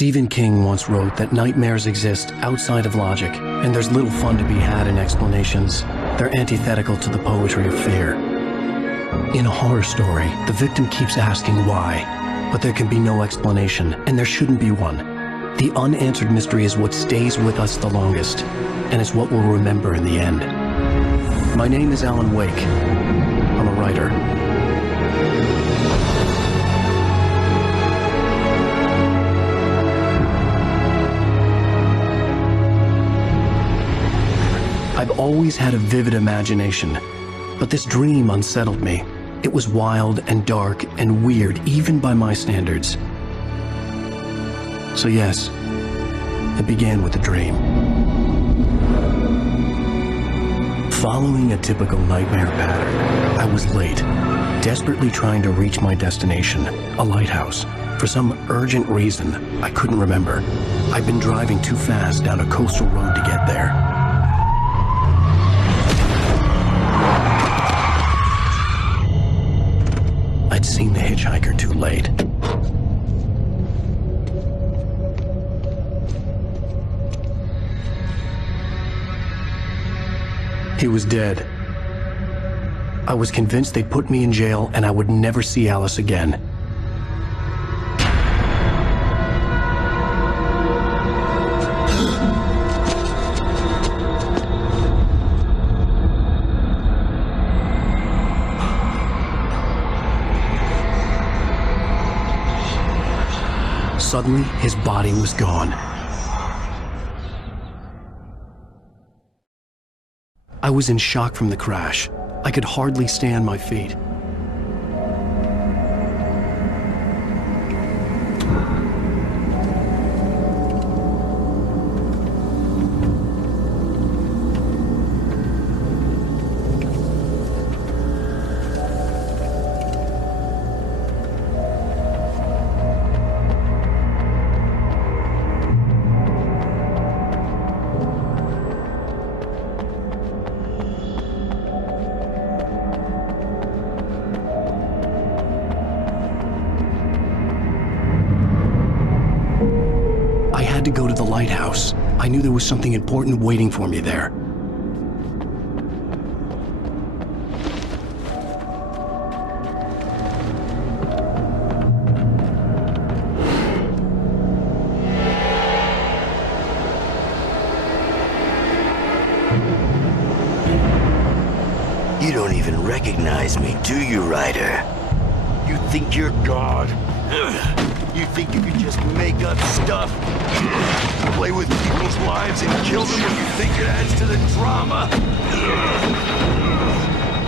Stephen King once wrote that nightmares exist outside of logic, and there's little fun to be had in explanations. They're antithetical to the poetry of fear. In a horror story, the victim keeps asking why, but there can be no explanation, and there shouldn't be one. The unanswered mystery is what stays with us the longest, and is what we'll remember in the end. My name is Alan Wake. I'm a writer. I've always had a vivid imagination, but this dream unsettled me. It was wild and dark and weird, even by my standards. So yes, it began with a dream. Following a typical nightmare pattern, I was late, desperately trying to reach my destination, a lighthouse. For some urgent reason, I couldn't remember. I'd been driving too fast down a coastal road to get there. I'd seen the hitchhiker too late. He was dead. I was convinced they'd put me in jail and I would never see Alice again. Suddenly, his body was gone. I was in shock from the crash. I could hardly stay on my feet. To go to the lighthouse. I knew there was something important waiting for me there. You don't even recognize me, do you, Ryder? You think you're God? You think you can just make up stuff? Play with people's lives and kill them when you think it adds to the drama?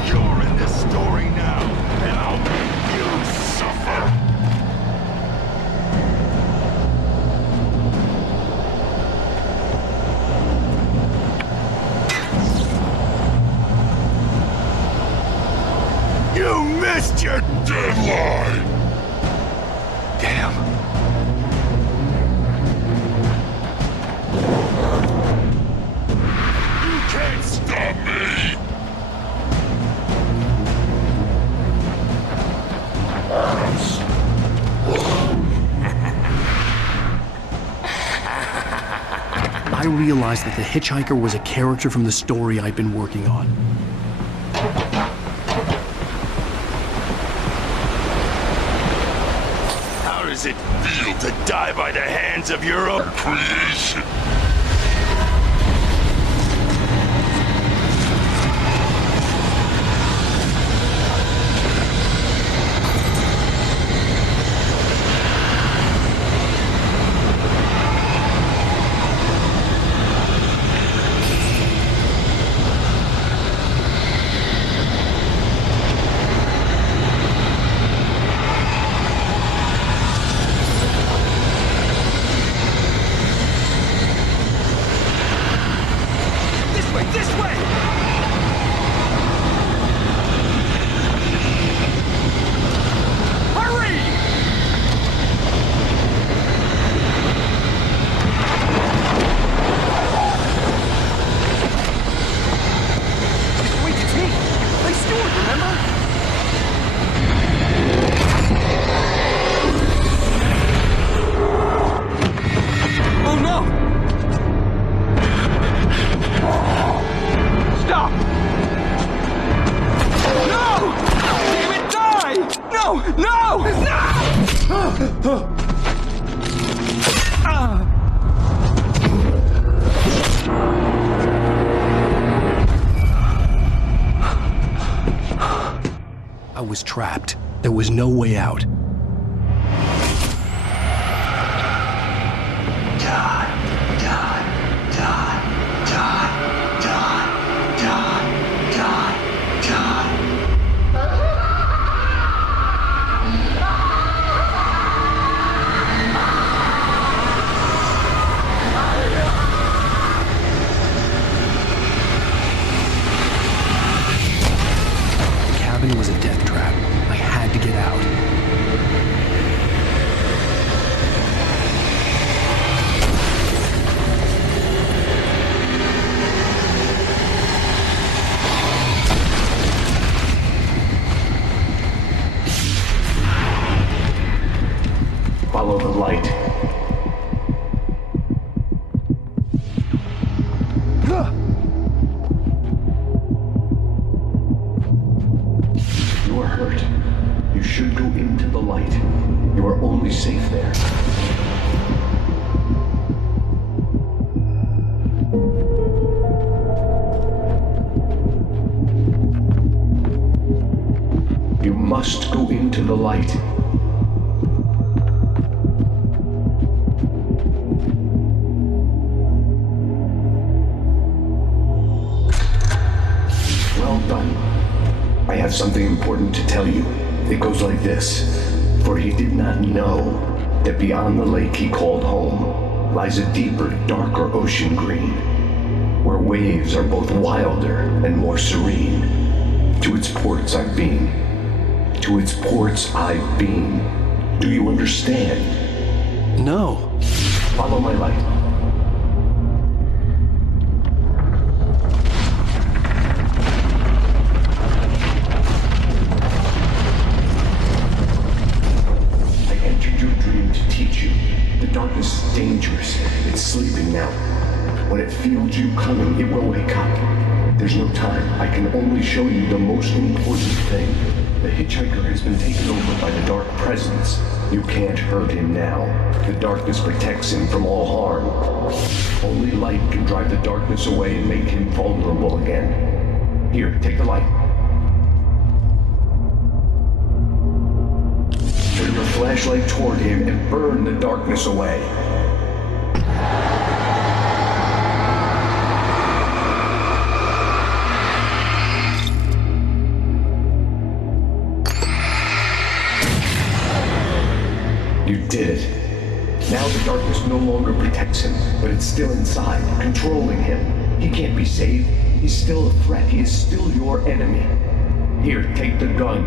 You're in this story now, and I'll make you suffer. You missed your deadline! Damn. You can't stop me! I realized that the hitchhiker was a character from the story I'd been working on. How does it feel to die by the hands of your own creation? I was trapped. There was no way out. It was a death trap. I had to get out. Follow the light. You are hurt. You should go into the light. You are only safe there. You must go into the light. Well done. I have something important to tell you. It goes like this. For he did not know that beyond the lake he called home lies a deeper, darker ocean green, where waves are both wilder and more serene. To its ports I've been. To its ports I've been. Do you understand? No. Follow my light. Darkness is dangerous. It's sleeping now. When it feels you coming, it will wake up. There's no time. I can only show you the most important thing. The hitchhiker has been taken over by the dark presence. You can't hurt him now. The darkness protects him from all harm. Only light can drive the darkness away and make him vulnerable again. Here, take the light. Turn your flashlight toward him and burn the darkness away. You did it. Now the darkness no longer protects him, but it's still inside, controlling him. He can't be saved. He's still a threat. He is still your enemy. Here, take the gun.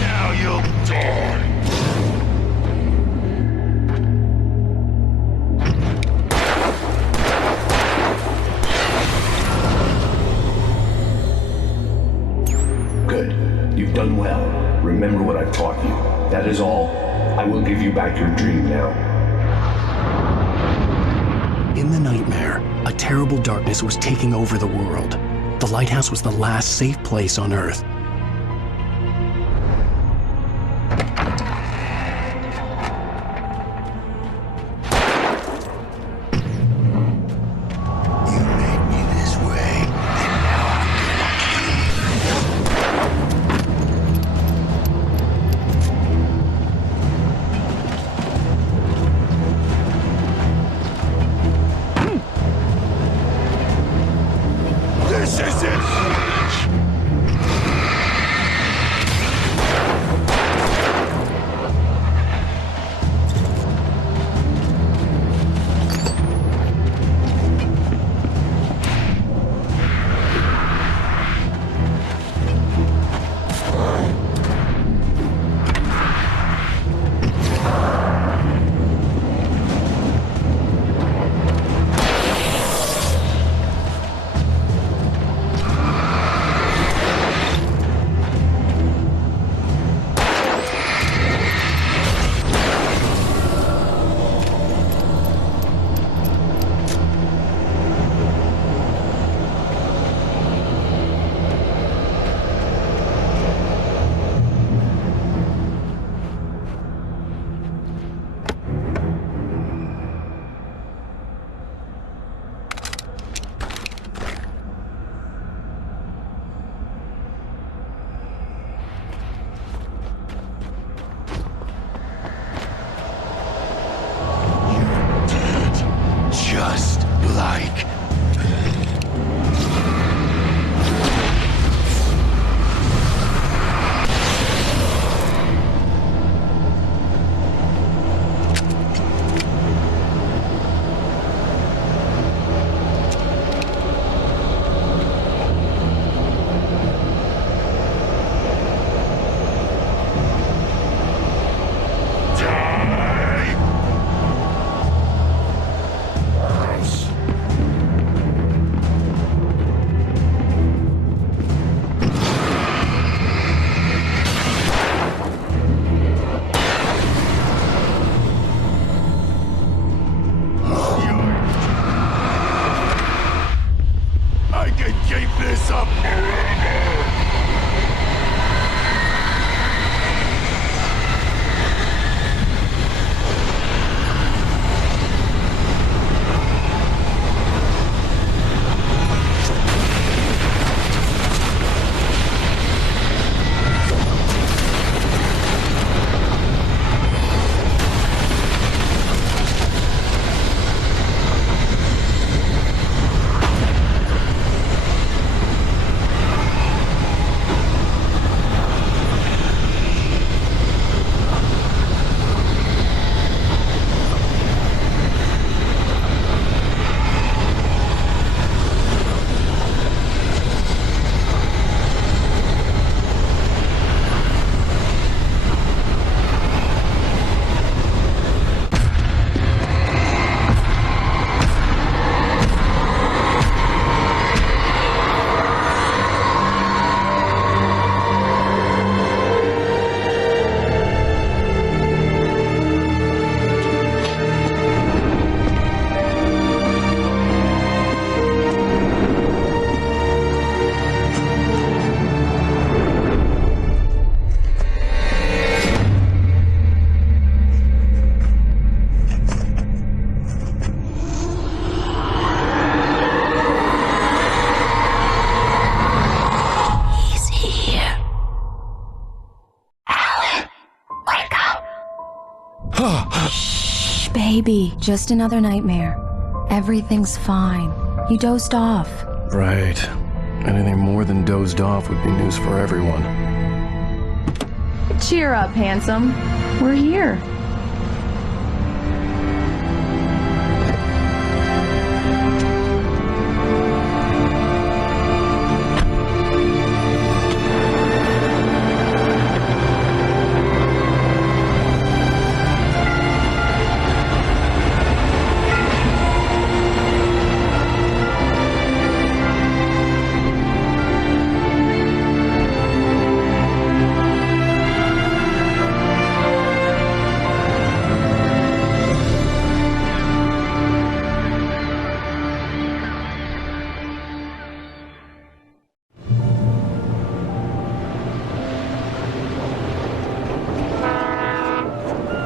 Now you'll die! Good. You've done well. Remember what I've taught you. That is all. I will give you back your dream now. In the nightmare, a terrible darkness was taking over the world. The lighthouse was the last safe place on Earth. This is it! Baby, just another nightmare. Everything's fine. You dozed off. Right. Anything more than dozed off would be news for everyone. Cheer up, handsome. We're here.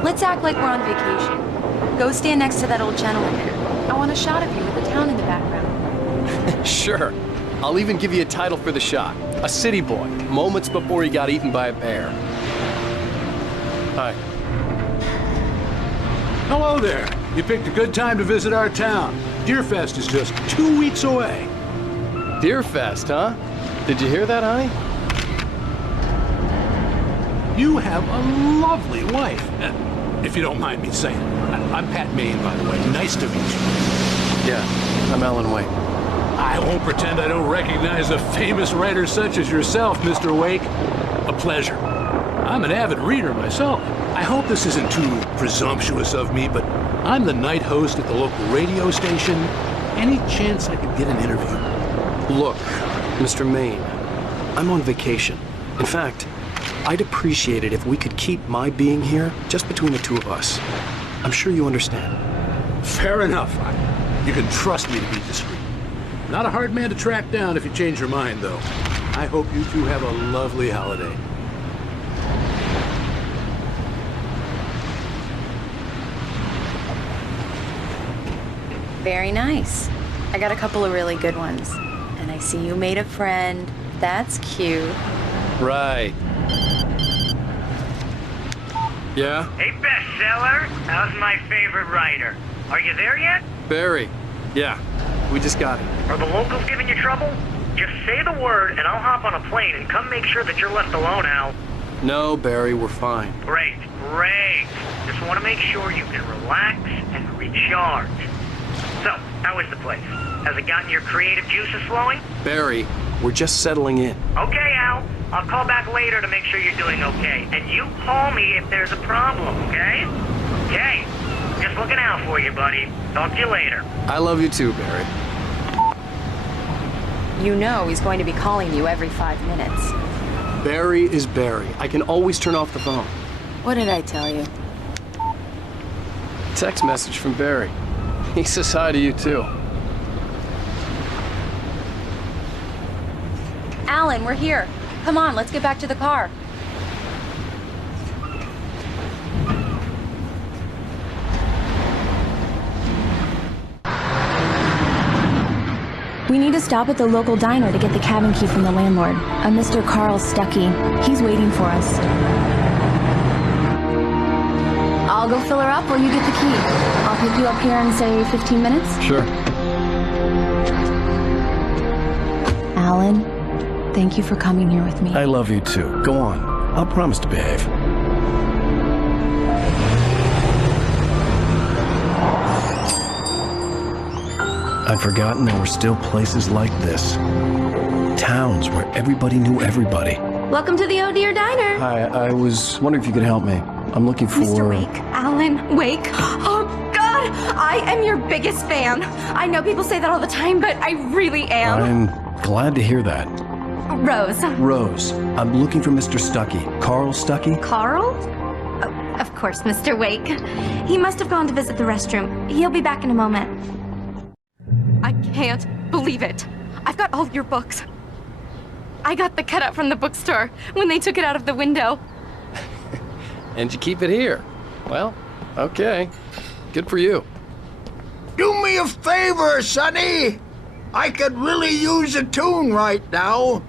Let's act like we're on vacation. Go stand next to that old gentleman there. I want a shot of you with the town in the background. Sure. I'll even give you a title for the shot. A city boy, moments before he got eaten by a bear. Hi. Hello there. You picked a good time to visit our town. Deerfest is just 2 weeks away. Deerfest, huh? Did you hear that, honey? You have a lovely wife. If you don't mind me saying. I'm Pat Maine, by the way. Nice to meet you. Yeah, I'm Alan Wake. I won't pretend I don't recognize a famous writer such as yourself, Mr. Wake. A pleasure. I'm an avid reader myself. I hope this isn't too presumptuous of me, but I'm the night host at the local radio station. Any chance I could get an interview? Look, Mr. Maine, I'm on vacation. In fact, I'd appreciate it if we could keep my being here just between the two of us. I'm sure you understand. Fair enough. You can trust me to be discreet. Not a hard man to track down if you change your mind, though. I hope you two have a lovely holiday. Very nice. I got a couple of really good ones. And I see you made a friend. That's cute. Right. Yeah? Hey, bestseller, how's my favorite writer? Are you there yet? Barry. Yeah, we just got it. Are the locals giving you trouble? Just say the word and I'll hop on a plane and come make sure that you're left alone, Al. No, Barry, we're fine. Great. Just want to make sure you can relax and recharge. So, how is the place? Has it gotten your creative juices flowing? Barry, we're just settling in. Okay, Al. I'll call back later to make sure you're doing okay. And you call me if there's a problem, okay? Okay. Just looking out for you, buddy. Talk to you later. I love you too, Barry. You know he's going to be calling you every 5 minutes. Barry is Barry. I can always turn off the phone. What did I tell you? Text message from Barry. He says hi to you too. Alan, we're here. Come on, let's get back to the car. We need to stop at the local diner to get the cabin key from the landlord, a Mr. Carl Stuckey. He's waiting for us. I'll go fill her up while you get the key. I'll pick you up here in, say, 15 minutes? Sure. Alan, thank you for coming here with me. I love you too. Go on. I'll promise to behave. I'd forgotten there were still places like this. Towns where everybody knew everybody. Welcome to the Oh Dear Diner. Hi, I was wondering if you could help me. I'm looking for... Mr. Wake. Alan Wake. Oh, God! I am your biggest fan. I know people say that all the time, but I really am. I'm glad to hear that. Rose. Rose, I'm looking for Mr. Stuckey. Carl Stuckey? Carl? Oh, of course, Mr. Wake. He must have gone to visit the restroom. He'll be back in a moment. I can't believe it. I've got all your books. I got the cutout from the bookstore when they took it out of the window. And you keep it here. Well, okay. Good for you. Do me a favor, Sonny. I could really use a tune right now.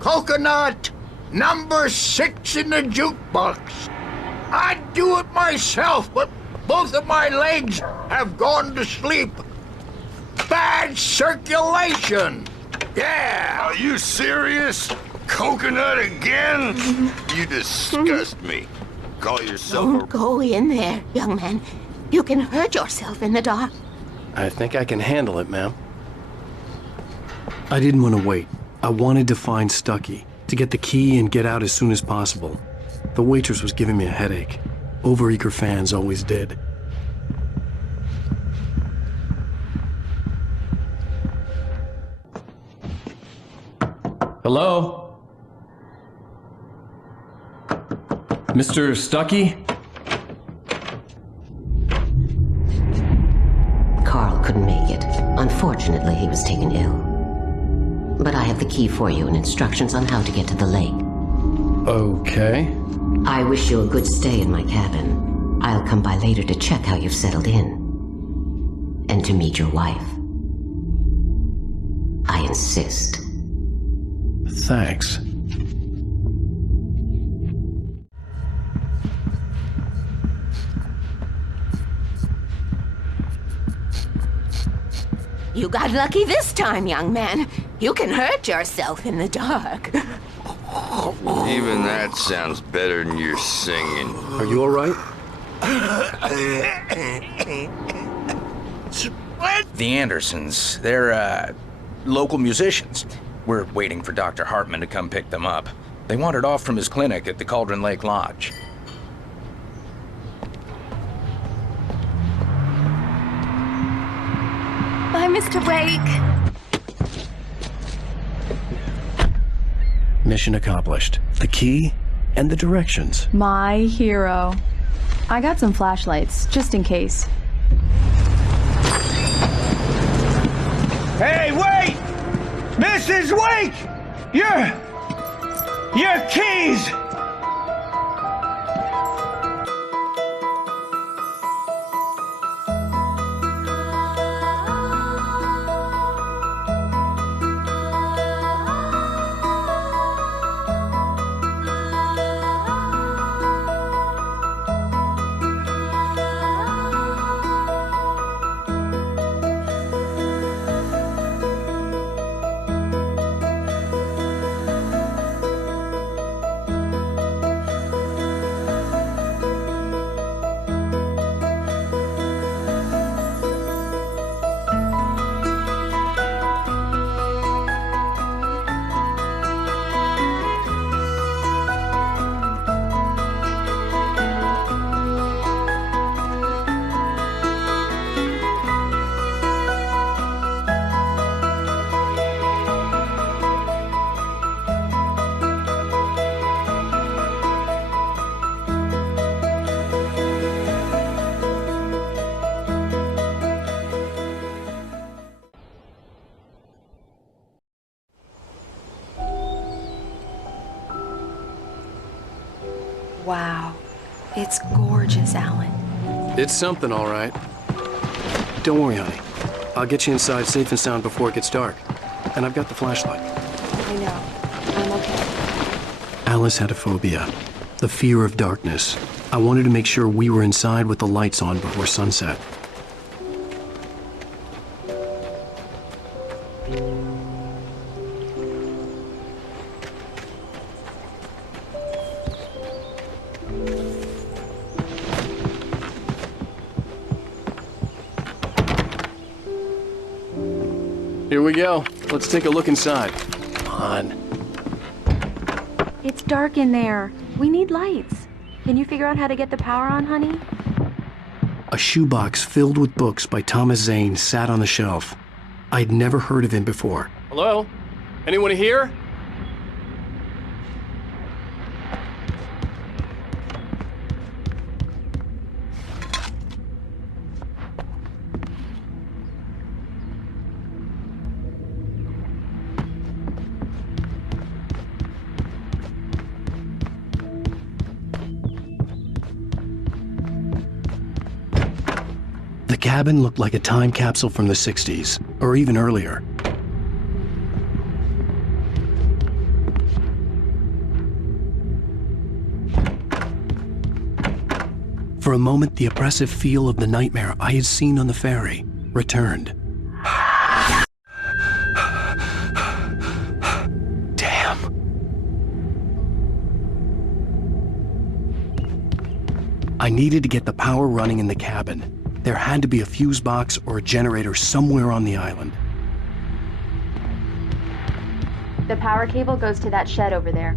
Coconut, number 6 in the jukebox. I'd do it myself, but Both of my legs have gone to sleep. Bad circulation. Yeah. Are you serious? Coconut again? You disgust me. Call yourself Don't go in there, young man. You can hurt yourself in the dark. I think I can handle it, ma'am. I didn't want to wait. I wanted to find Stucky, to get the key and get out as soon as possible. The waitress was giving me a headache. Overeager fans always did. Hello? Mr. Stucky? Carl couldn't make it. Unfortunately, he was taken ill. But I have the key for you and instructions on how to get to the lake. Okay. I wish you a good stay in my cabin. I'll come by later to check how you've settled in. And to meet your wife. I insist. Thanks. You got lucky this time, young man. You can hurt yourself in the dark. Even that sounds better than your singing. Are you all right? The Andersons, they're, local musicians. We're waiting for Dr. Hartman to come pick them up. They wandered off from his clinic at the Cauldron Lake Lodge. Bye, Mr. Wake. Mission accomplished. The key and the directions. My hero. I got some flashlights, just in case. Hey, wait! Mrs. Wake! Your keys! Wow. It's gorgeous, Alan. It's something, all right. Don't worry, honey. I'll get you inside safe and sound before it gets dark. And I've got the flashlight. I know. I'm okay. Alice had a phobia. The fear of darkness. I wanted to make sure we were inside with the lights on before sunset. Here we go. Let's take a look inside. Come on. It's dark in there. We need lights. Can you figure out how to get the power on, honey? A shoebox filled with books by Thomas Zane sat on the shelf. I'd never heard of him before. Hello? Anyone here? The cabin looked like a time capsule from the 60s, or even earlier. For a moment, the oppressive feel of the nightmare I had seen on the ferry returned. Damn. I needed to get the power running in the cabin. There had to be a fuse box or a generator somewhere on the island. The power cable goes to that shed over there.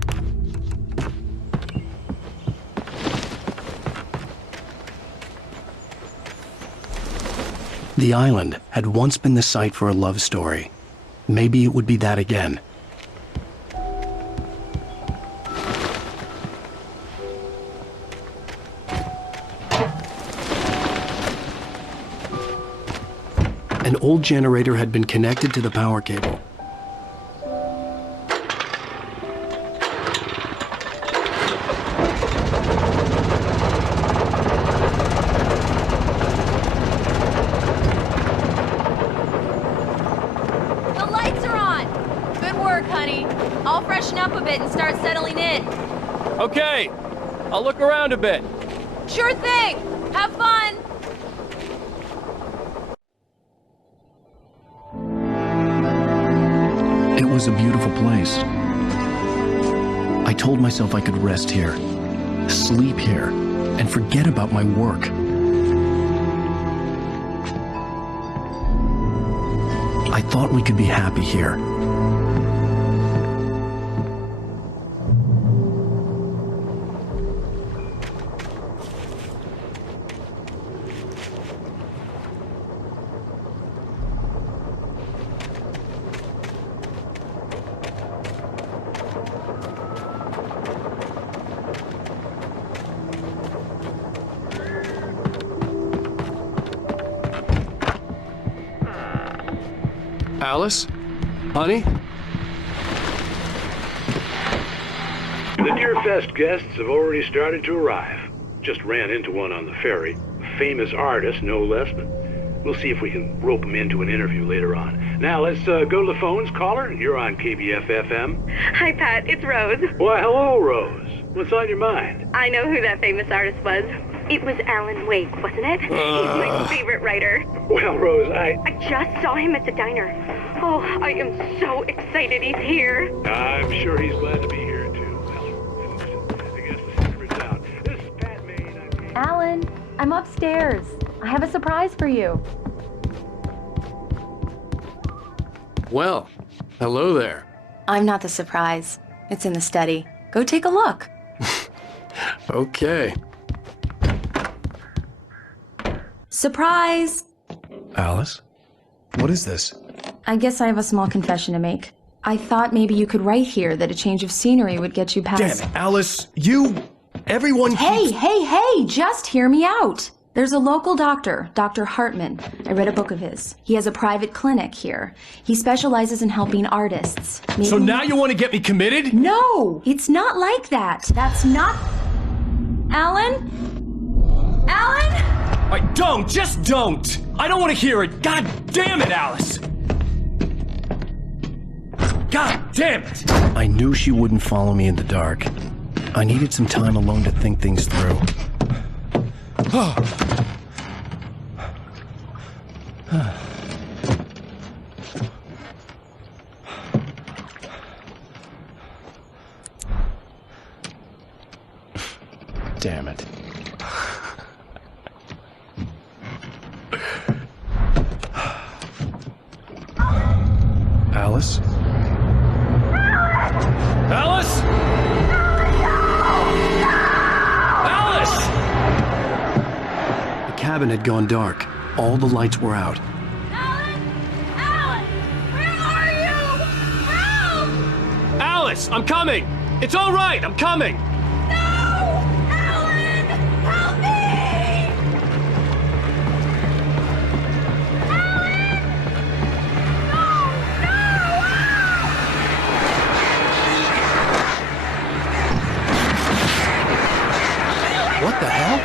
The island had once been the site for a love story. Maybe it would be that again. An old generator had been connected to the power cable. The lights are on! Good work, honey. I'll freshen up a bit and start settling in. Okay, I'll look around a bit. Sure thing! Have fun! It was a beautiful place. I told myself I could rest here, sleep here, and forget about my work. I thought we could be happy here. Alice? Honey? The Deerfest guests have already started to arrive. Just ran into one on the ferry. A famous artist, no less, but we'll see if we can rope him into an interview later on. Now, let's go to the phones. Caller, you're on KBF-FM. Hi, Pat. It's Rose. Why, hello, Rose. What's on your mind? I know who that famous artist was. It was Alan Wake, wasn't it? He's my favorite writer. Well, Rose, I just saw him at the diner. Oh, I am so excited he's here. I'm sure he's glad to be here, too. Well, I guess the secret's out. This is Pat Maine. Alan, I'm upstairs. I have a surprise for you. Well, hello there. I'm not the surprise. It's in the study. Go take a look. Okay. Surprise! Alice? What is this? I guess I have a small confession to make. I thought maybe you could write here that a change of scenery would get you past— Damn it, Alice, everyone Hey, just hear me out. There's a local doctor, Dr. Hartman. I read a book of his. He has a private clinic here. He specializes in helping artists. So now you want to get me committed? No, it's not like that. That's not— Alan? Just don't! I don't want to hear it! God damn it, Alice! God damn it! I knew she wouldn't follow me in the dark. I needed some time alone to think things through. Damn it. Alice? Alice? Alice! The cabin had gone dark. All the lights were out. Alice, I'm coming! It's all right, I'm coming! What the hell?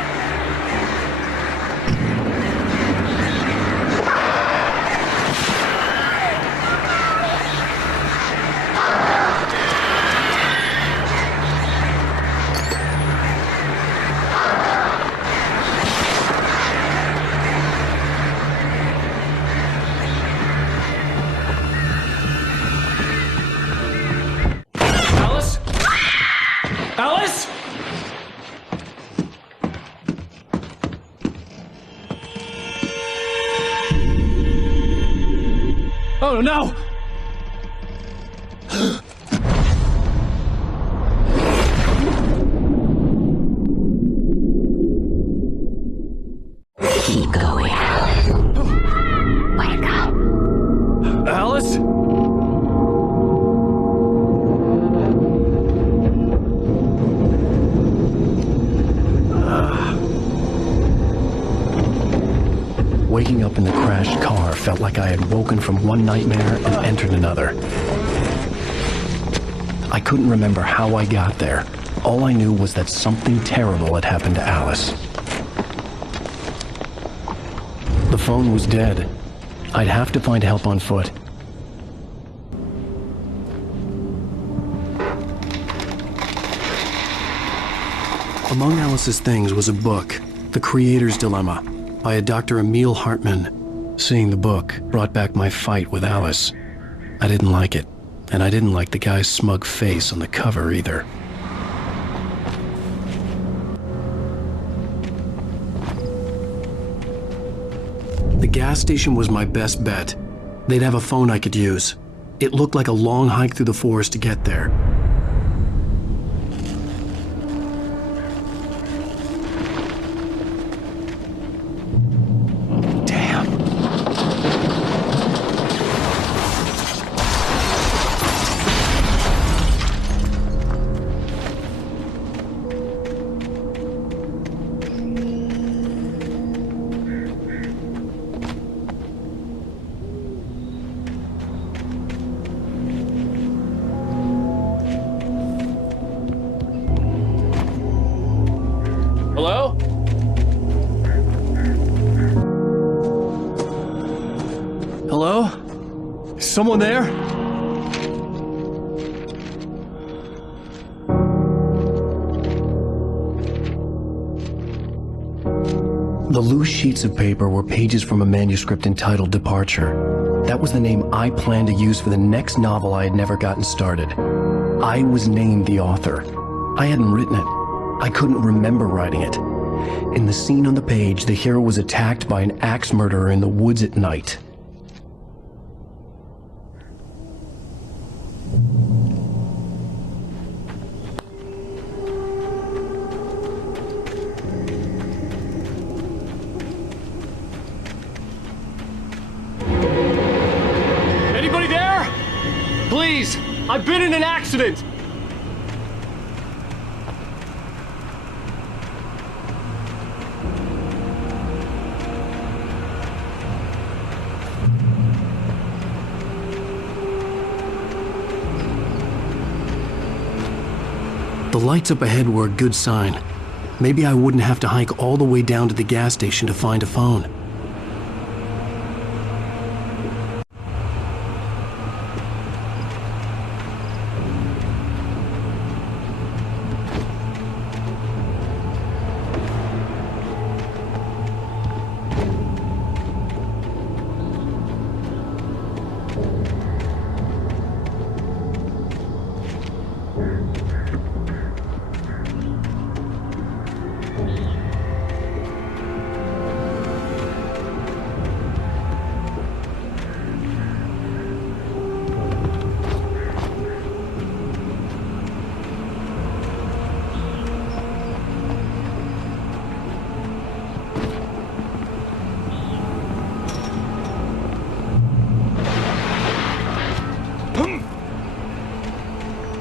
No! Keep going. Wake up. Alice? Waking up in the crashed car felt like I had woken from one nightmare and entered another. I couldn't remember how I got there. All I knew was that something terrible had happened to Alice. The phone was dead. I'd have to find help on foot. Among Alice's things was a book, The Creator's Dilemma, by a Dr. Emil Hartmann. Seeing the book brought back my fight with Alice. I didn't like it, and I didn't like the guy's smug face on the cover either. The gas station was my best bet. They'd have a phone I could use. It looked like a long hike through the forest to get there. Hello? Hello? Is someone there? The loose sheets of paper were pages from a manuscript entitled Departure. That was the name I planned to use for the next novel I had never gotten started. I was named the author. I hadn't written it. I couldn't remember writing it. In the scene on the page, the hero was attacked by an axe murderer in the woods at night. Anybody there? Please, I've been in an accident. The lights up ahead were a good sign. Maybe I wouldn't have to hike all the way down to the gas station to find a phone.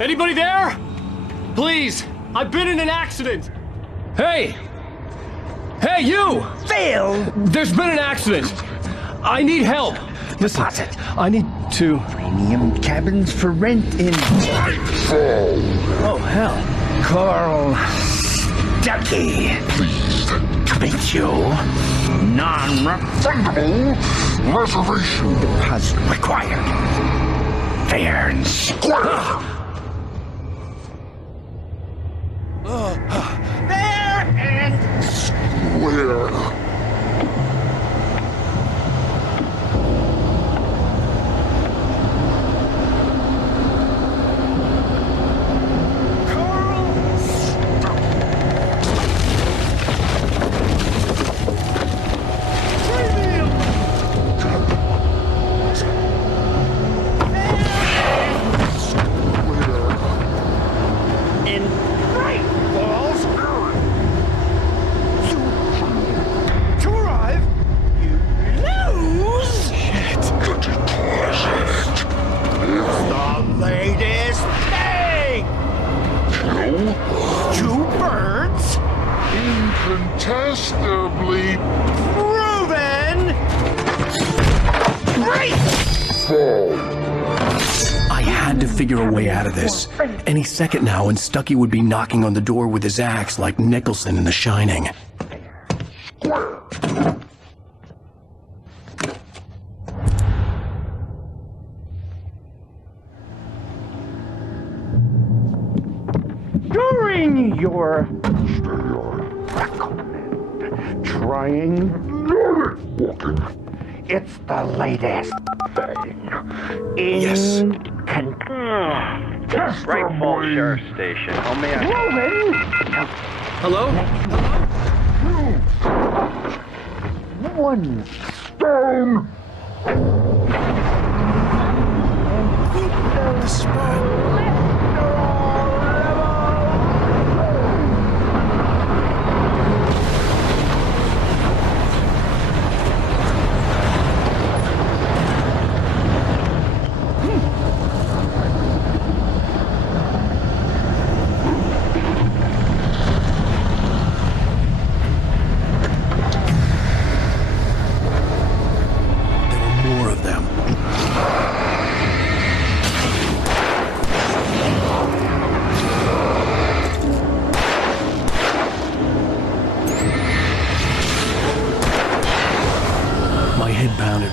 Anybody there? Please, I've been in an accident. Hey! Hey, you! Phil! There's been an accident. I need help. Listen, I need to... Premium cabins for rent in... Oh, hell. Carl Stuckey. Pleased to meet you. Non-refundable reservation deposit required. Fair and square. Fair and square. two birds? Incontestably Proven! Great! I had to figure a way out of this. Any second now, and Stucky would be knocking on the door with his axe like Nicholson in The Shining. During your trying, it's the latest thing. Yes. Right Falls Sheriff Station. How may I... Hello? One stone. The spot.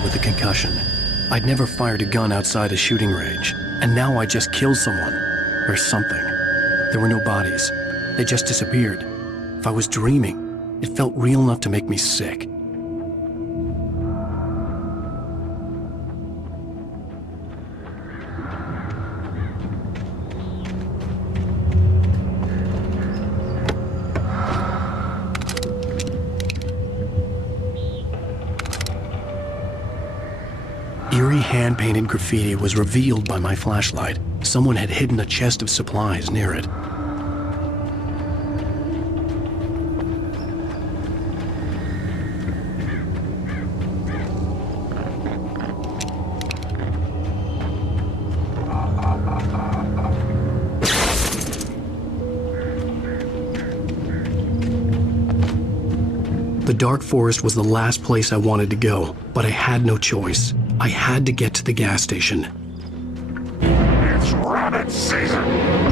With a concussion. I'd never fired a gun outside a shooting range, and now I just killed someone. Or something. There were no bodies. They just disappeared. If I was dreaming, it felt real enough to make me sick. Eerie hand-painted graffiti was revealed by my flashlight. Someone had hidden a chest of supplies near it. The dark forest was the last place I wanted to go, but I had no choice. I had to get to the gas station. It's rabbit season!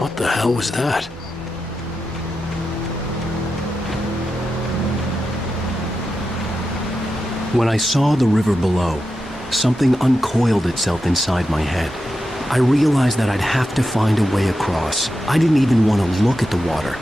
What the hell was that? When I saw the river below, something uncoiled itself inside my head. I realized that I'd have to find a way across. I didn't even want to look at the water.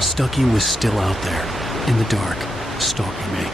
Stucky was still out there, in the dark, stalking me.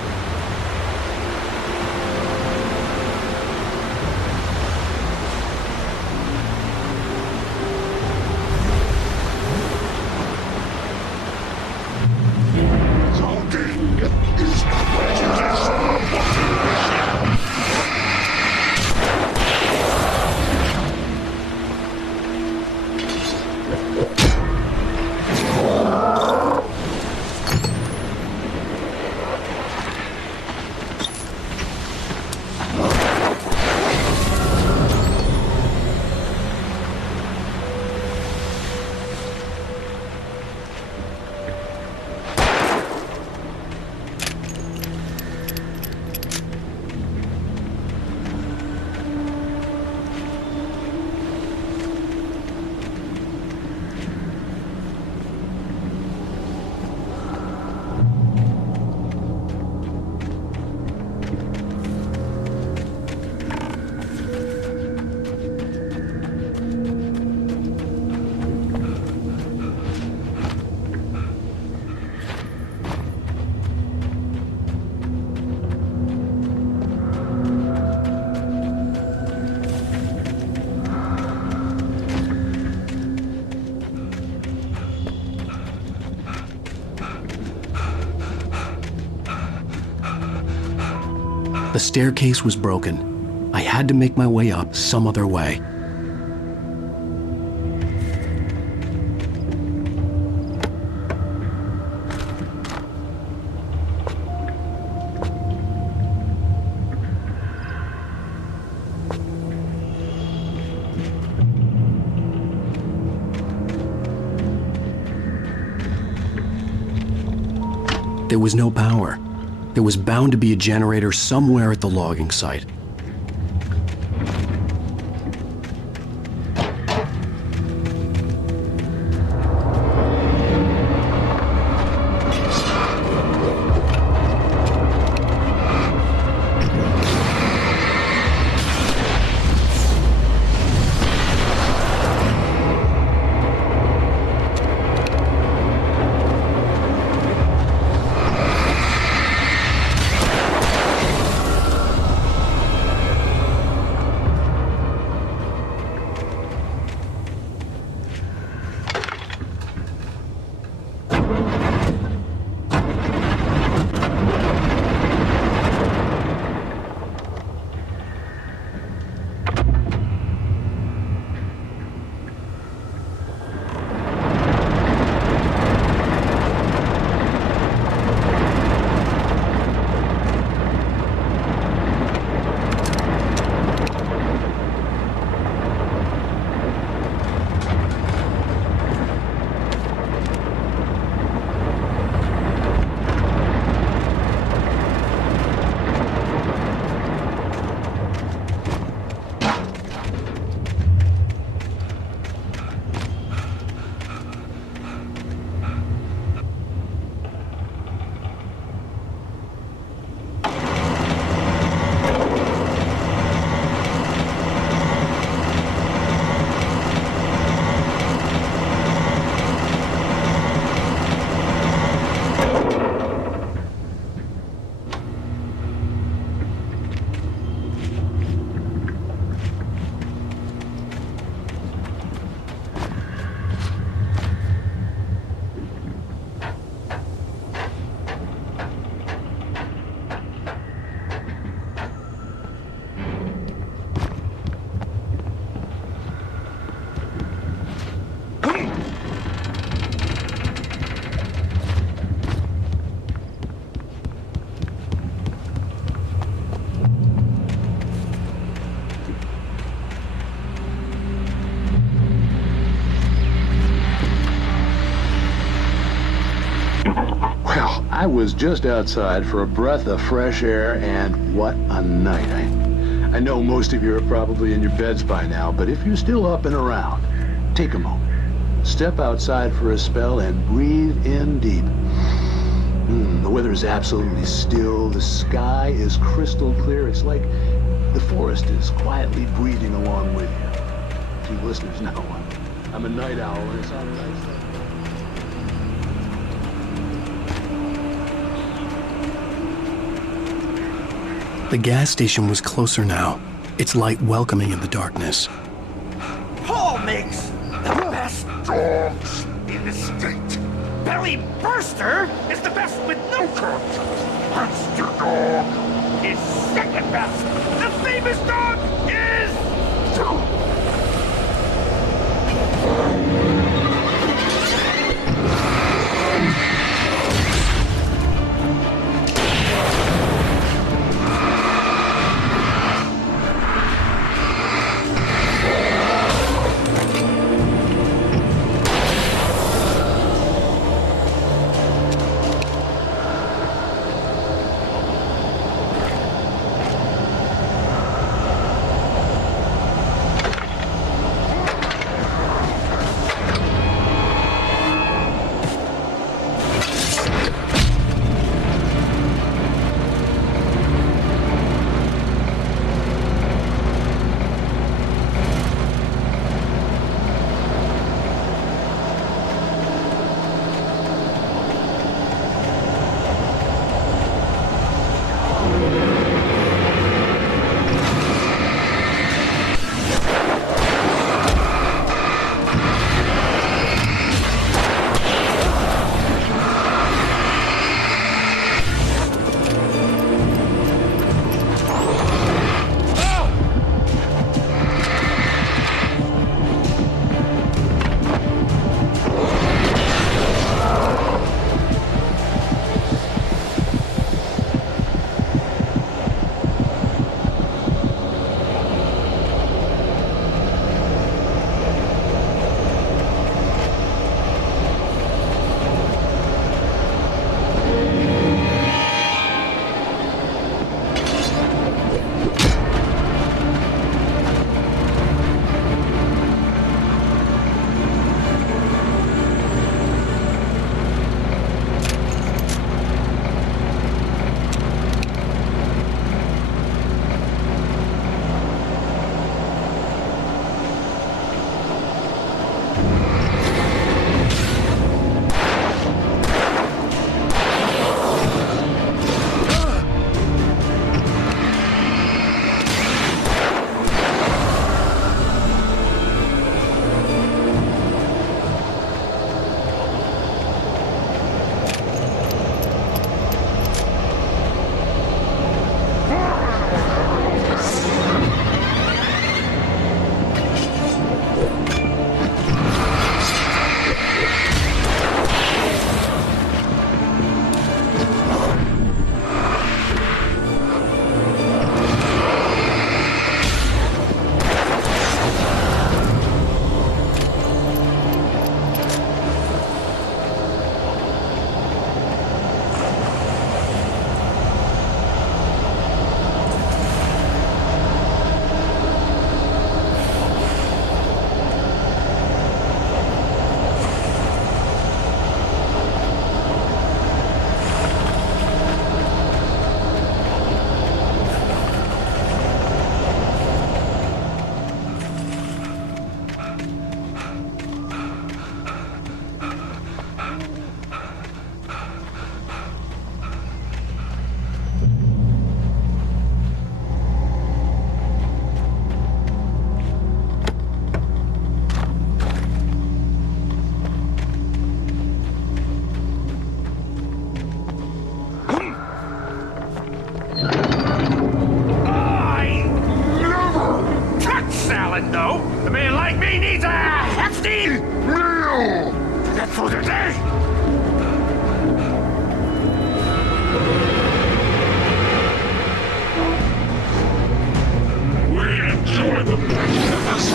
The staircase was broken. I had to make my way up some other way. There was no power. There was bound to be a generator somewhere at the logging site. I was just outside for a breath of fresh air, and what a night. I know most of you are probably in your beds by now, but if you're still up and around, take a moment. Step outside for a spell and breathe in deep. The weather is absolutely still. The sky is crystal clear. It's like the forest is quietly breathing along with you. If you listeners know, I'm a night owl, and it's on night. The gas station was closer now, its light welcoming in the darkness. Paul makes the best dogs in the state. Belly Burster is the best with no coat. Monster Dog is second best. The famous dog is... I never touch salad, though. A man like me needs a hefty meal to get through the day. We enjoy the best of us.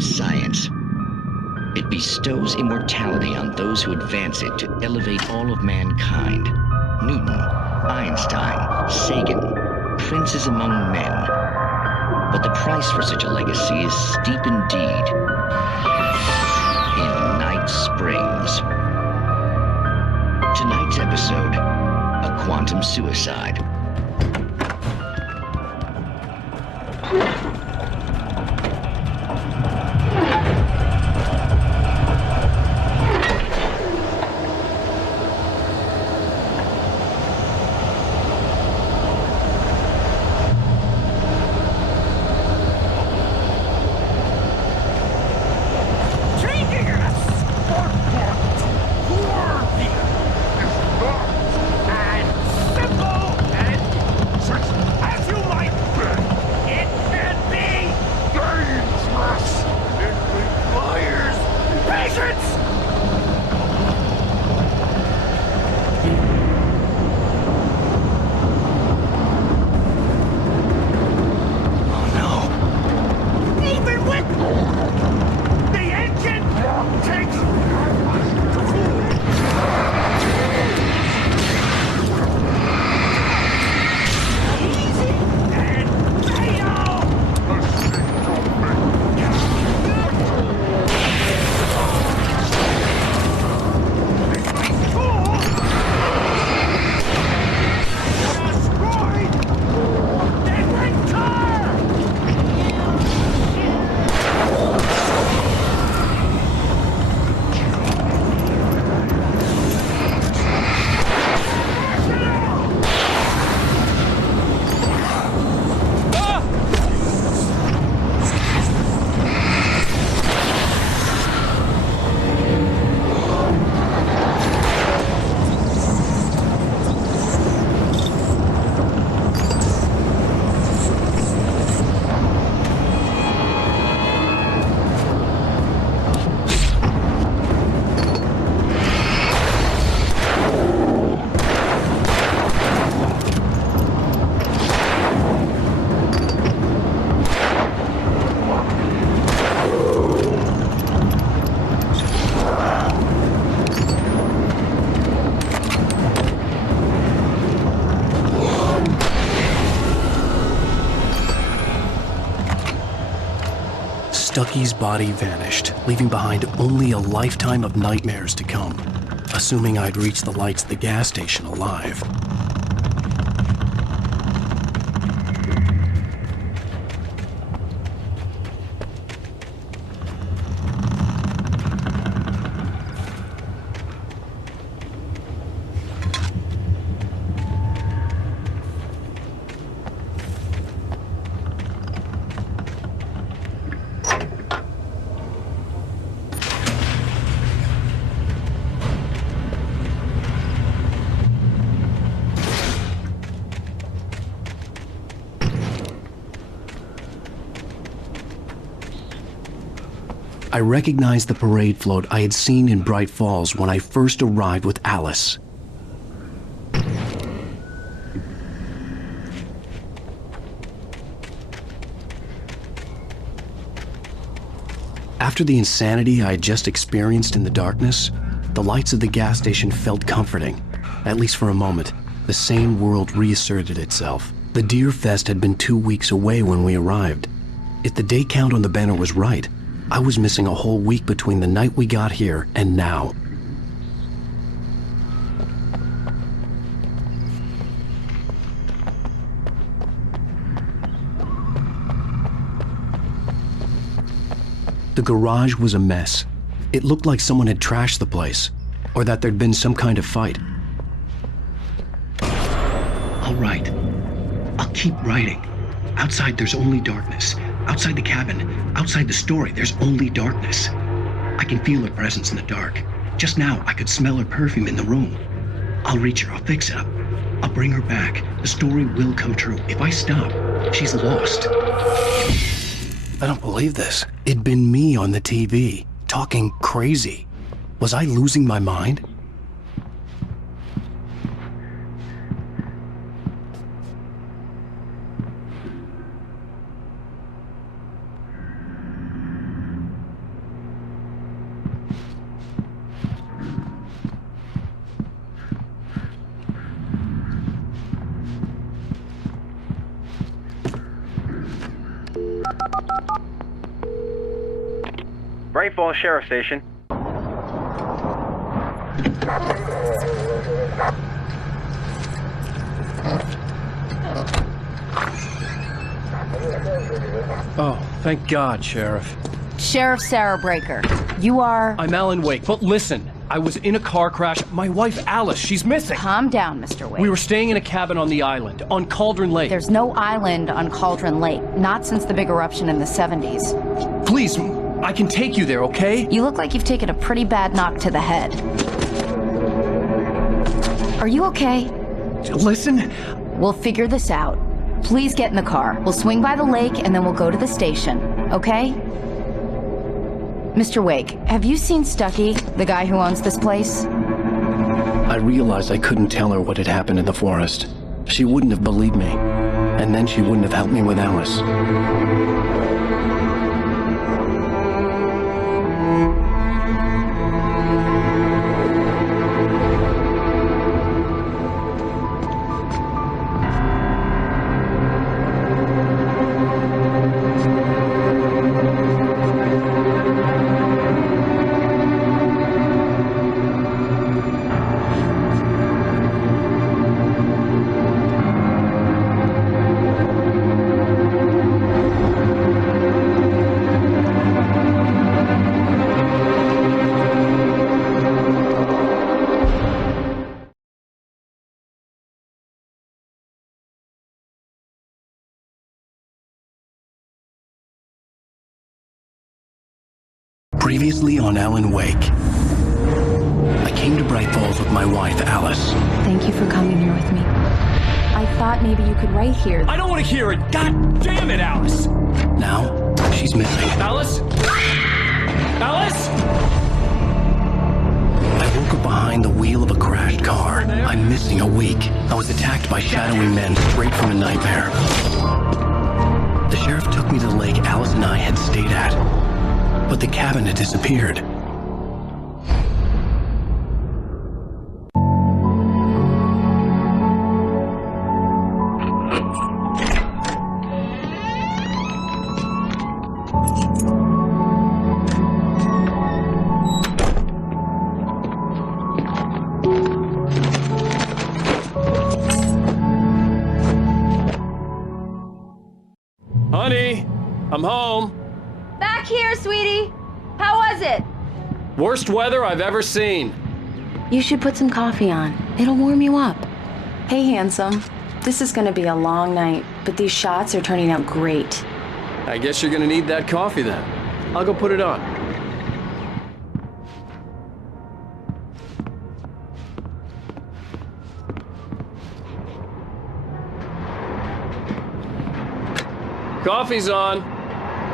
Science. It bestows immortality on those who advance it to elevate all of mankind. Newton, Einstein, Sagan, princes among men. But the price for such a legacy is steep indeed. In Night Springs. Tonight's episode, a quantum suicide. Stucky's body vanished, leaving behind only a lifetime of nightmares to come, assuming I'd reached the lights at the gas station alive. I recognized the parade float I had seen in Bright Falls when I first arrived with Alice. After the insanity I had just experienced in the darkness, the lights of the gas station felt comforting. At least for a moment, the sane world reasserted itself. The Deer Fest had been 2 weeks away when we arrived. If the day count on the banner was right, I was missing a whole week between the night we got here and now. The garage was a mess. It looked like someone had trashed the place, or that there'd been some kind of fight. All right. I'll keep writing. Outside, there's only darkness. Outside the cabin, outside the story, there's only darkness. I can feel her presence in the dark. Just now, I could smell her perfume in the room. I'll reach her. I'll fix it up. I'll bring her back. The story will come true. If I stop, she's lost. I don't believe this. It'd been me on the TV, talking crazy. Was I losing my mind? Bright Falls Sheriff Station. Oh, thank God, Sheriff. Sheriff Sarah Breaker. You are... I'm Alan Wake, but listen. I was in a car crash. My wife, Alice, she's missing. Calm down, Mr. Wake. We were staying in a cabin on the island, on Cauldron Lake. There's no island on Cauldron Lake. Not since the big eruption in the 70s. Please, I can take you there, okay? You look like you've taken a pretty bad knock to the head. Are you okay? Listen. We'll figure this out. Please get in the car. We'll swing by the lake and then we'll go to the station, okay? Mr. Wake, have you seen Stucky, the guy who owns this place? I realized I couldn't tell her what had happened in the forest. She wouldn't have believed me, and then she wouldn't have helped me with Alice. Previously on Alan Wake. I came to Bright Falls with my wife, Alice. Thank you for coming here with me. I thought maybe you could write here. I don't want to hear it! God damn it, Alice! Now, she's missing. Alice? Alice? I woke up behind the wheel of a crashed car. I'm missing a week. I was attacked by shadowy men straight from a nightmare. The sheriff took me to the lake Alice and I had stayed at. But the cabin had disappeared. Honey, I'm home. Back here, sweetie. How was it? Worst weather I've ever seen. You should put some coffee on. It'll warm you up. Hey, handsome. This is gonna be a long night, but these shots are turning out great. I guess you're gonna need that coffee then. I'll go put it on. Coffee's on.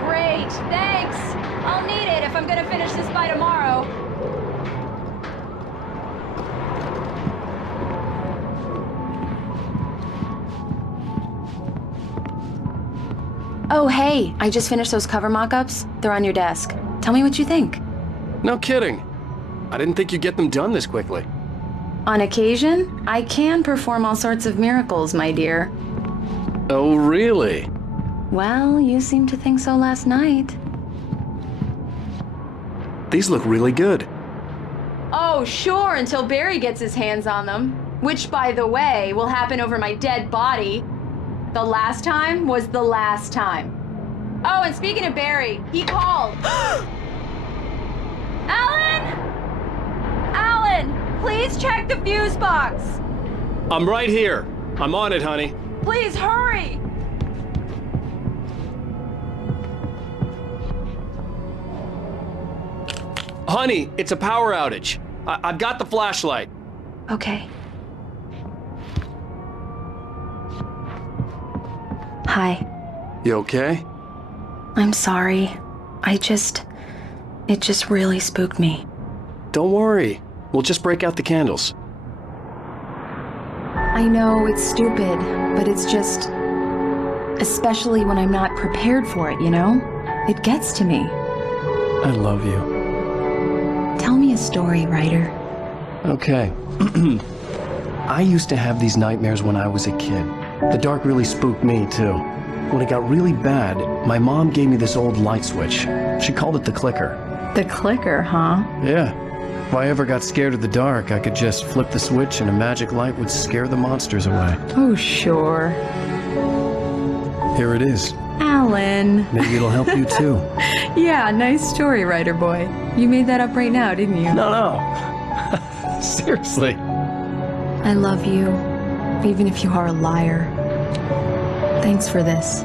Great, thanks. I'll need it if I'm gonna finish this by tomorrow. Oh, hey, I just finished those cover mock-ups. They're on your desk. Tell me what you think. No kidding. I didn't think you'd get them done this quickly. On occasion, I can perform all sorts of miracles, my dear. Oh, really? Well, you seemed to think so last night. These look really good. Oh, sure, until Barry gets his hands on them. Which, by the way, will happen over my dead body. The last time was the last time. Oh, and speaking of Barry, he called. Alan! Alan, please check the fuse box. I'm right here. I'm on it, honey. Please hurry. Honey, it's a power outage. I've got the flashlight. Okay. Hi. You okay? I'm sorry. It just really spooked me. Don't worry. We'll just break out the candles. I know it's stupid, but it's just... especially when I'm not prepared for it, you know? It gets to me. I love you. Tell me a story, writer. Okay. I used to have these nightmares when I was a kid. The dark really spooked me, too. When it got really bad, my mom gave me this old light switch. She called it the clicker. The clicker, huh? Yeah. If I ever got scared of the dark, I could just flip the switch and a magic light would scare the monsters away. Oh, sure. Here it is. Alan. Maybe it'll help you, too. Yeah, nice story, writer boy. You made that up right now, didn't you? No. Seriously. I love you, even if you are a liar. Thanks for this.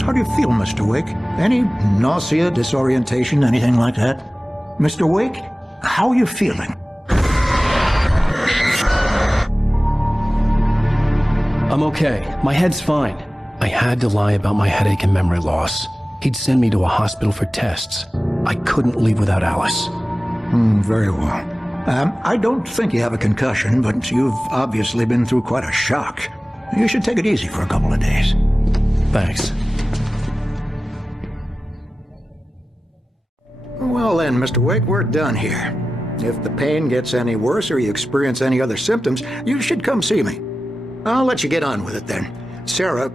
How do you feel, Mr. Wake? Any nausea, disorientation, anything like that? Mr. Wake, how are you feeling? I'm okay. My head's fine. I had to lie about my headache and memory loss. He'd send me to a hospital for tests. I couldn't leave without Alice. Very well. I don't think you have a concussion, but you've obviously been through quite a shock. You should take it easy for a couple of days. Thanks. Well then, Mr. Wake, we're done here. If the pain gets any worse or you experience any other symptoms, you should come see me. I'll let you get on with it then. Sarah,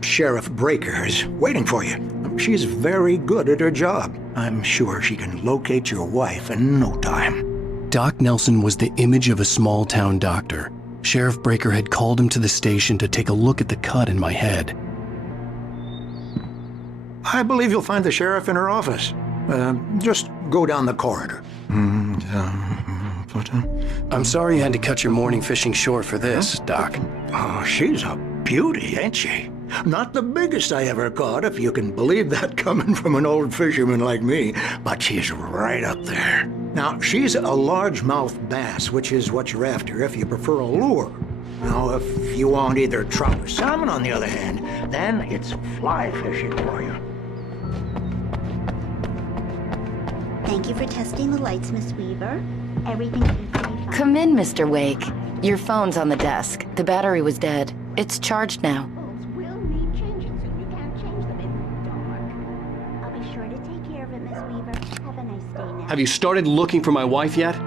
Sheriff Breaker, is waiting for you. She's very good at her job. I'm sure she can locate your wife in no time. Doc Nelson was the image of a small-town doctor. Sheriff Breaker had called him to the station to take a look at the cut in my head. I believe you'll find the sheriff in her office. Just go down the corridor. I'm sorry you had to cut your morning fishing short for this, Doc. Oh, she's a beauty, ain't she? Not the biggest I ever caught, if you can believe that coming from an old fisherman like me, but she's right up there. Now, she's a largemouth bass, which is what you're after if you prefer a lure. Now, if you want either trout or salmon, on the other hand, then it's fly fishing for you. Thank you for testing the lights, Miss Weaver. Everything seems to be fine. Come in, Mr. Wake. Your phone's on the desk. The battery was dead. It's charged now. Will need changing soon. You can't change them in the dark. I'll be sure to take care of it, Miss Weaver. Have a nice day now. Have you started looking for my wife yet?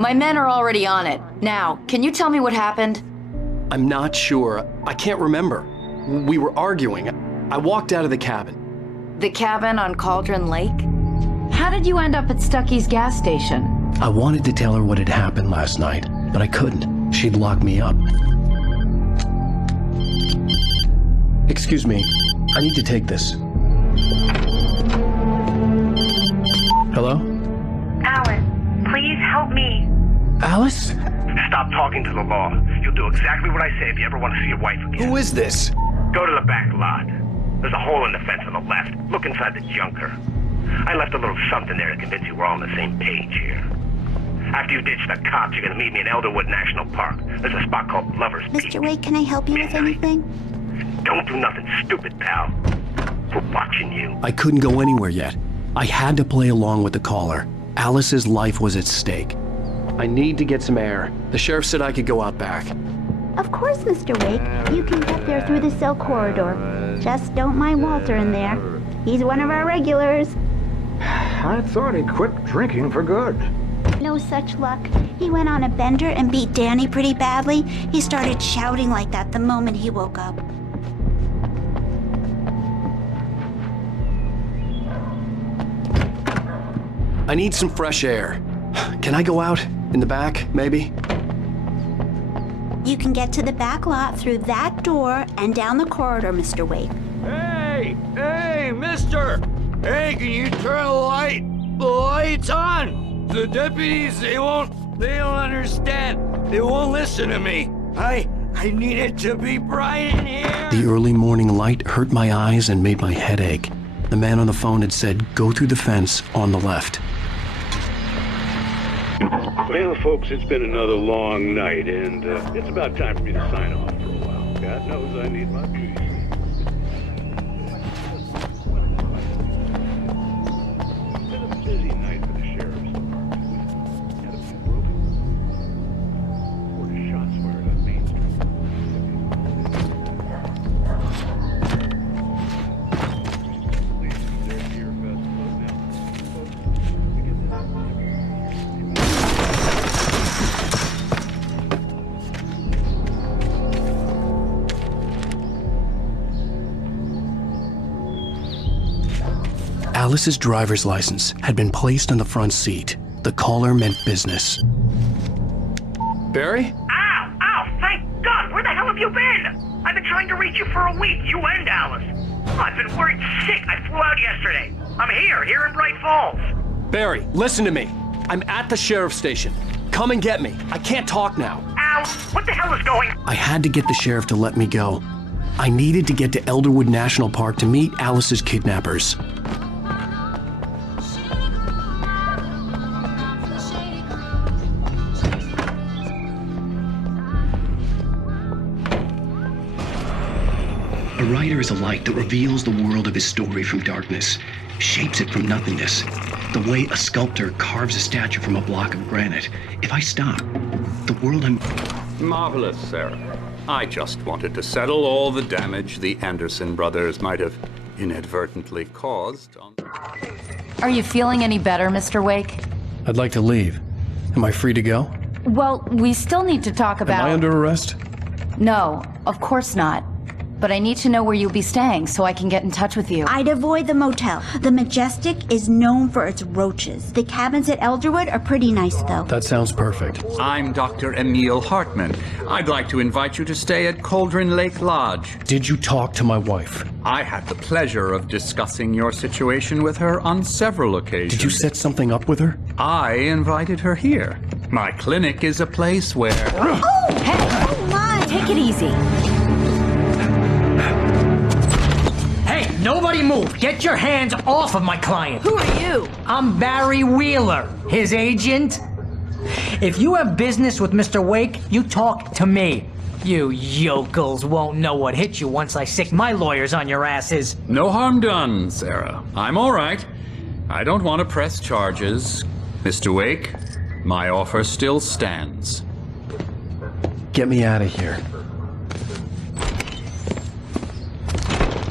My men are already on it. Now, can you tell me what happened? I'm not sure. I can't remember. We were arguing. I walked out of the cabin. The cabin on Cauldron Lake? How did you end up at Stucky's gas station? I wanted to tell her what had happened last night, but I couldn't. She'd lock me up. Excuse me. I need to take this. Hello? Alan, please help me. Alice? Stop talking to the law. You'll do exactly what I say if you ever want to see your wife again. Who is this? Go to the back lot. There's a hole in the fence on the left. Look inside the junker. I left a little something there to convince you we're all on the same page here. After you ditch the cops, you're gonna meet me in Elderwood National Park. There's a spot called Lover's Peak. Mr. Wake, can I help you with anything? Don't do nothing stupid, pal. We're watching you. I couldn't go anywhere yet. I had to play along with the caller. Alice's life was at stake. I need to get some air. The sheriff said I could go out back. Of course, Mr. Wake. You can get there through the cell corridor. Just don't mind Walter in there. He's one of our regulars. I thought he quit drinking for good. No such luck. He went on a bender and beat Danny pretty badly. He started shouting like that the moment he woke up. I need some fresh air. Can I go out? In the back, maybe? You can get to the back lot through that door and down the corridor, Mr. Wake. Hey, mister! Hey, can you turn the light? The light's on! The deputies, they don't understand. They won't listen to me. I need it to be bright in here. The early morning light hurt my eyes and made my head ache. The man on the phone had said, go through the fence on the left. Well, folks, it's been another long night, and it's about time for me to sign off for a while. God knows I need my beauty sleep. It's been a busy night for the sheriff's department. Had a few broken. 4 shots fired on Main Street. Their Deer Festival now. Folks, we get this every year. Alice's driver's license had been placed on the front seat. The caller meant business. Barry? Ow! Ow! Thank God! Where the hell have you been? I've been trying to reach you for a week, you and Alice. I've been worried sick. I flew out yesterday. I'm here in Bright Falls. Barry, listen to me. I'm at the sheriff's station. Come and get me. I can't talk now. Ow! What the hell is going on? I had to get the sheriff to let me go. I needed to get to Elderwood National Park to meet Alice's kidnappers. A writer is a light that reveals the world of his story from darkness, shapes it from nothingness. The way a sculptor carves a statue from a block of granite. If I stop, the world I'm... Marvelous, Sarah. I just wanted to settle all the damage the Anderson brothers might have inadvertently caused. Are you feeling any better, Mr. Wake? I'd like to leave. Am I free to go? Well, we still need to talk about... Am I under arrest? No, of course not. But I need to know where you'll be staying so I can get in touch with you. I'd avoid the motel. The Majestic is known for its roaches. The cabins at Elderwood are pretty nice, though. That sounds perfect. I'm Dr. Emil Hartman. I'd like to invite you to stay at Cauldron Lake Lodge. Did you talk to my wife? I had the pleasure of discussing your situation with her on several occasions. Did you set something up with her? I invited her here. My clinic is a place where... Oh, hey! Oh, my! Take it easy. Hey, nobody move! Get your hands off of my client! Who are you? I'm Barry Wheeler, his agent. If you have business with Mr. Wake, you talk to me. You yokels won't know what hit you once I sick my lawyers on your asses. No harm done, Sarah. I'm all right. I don't want to press charges. Mr. Wake, my offer still stands. Get me out of here.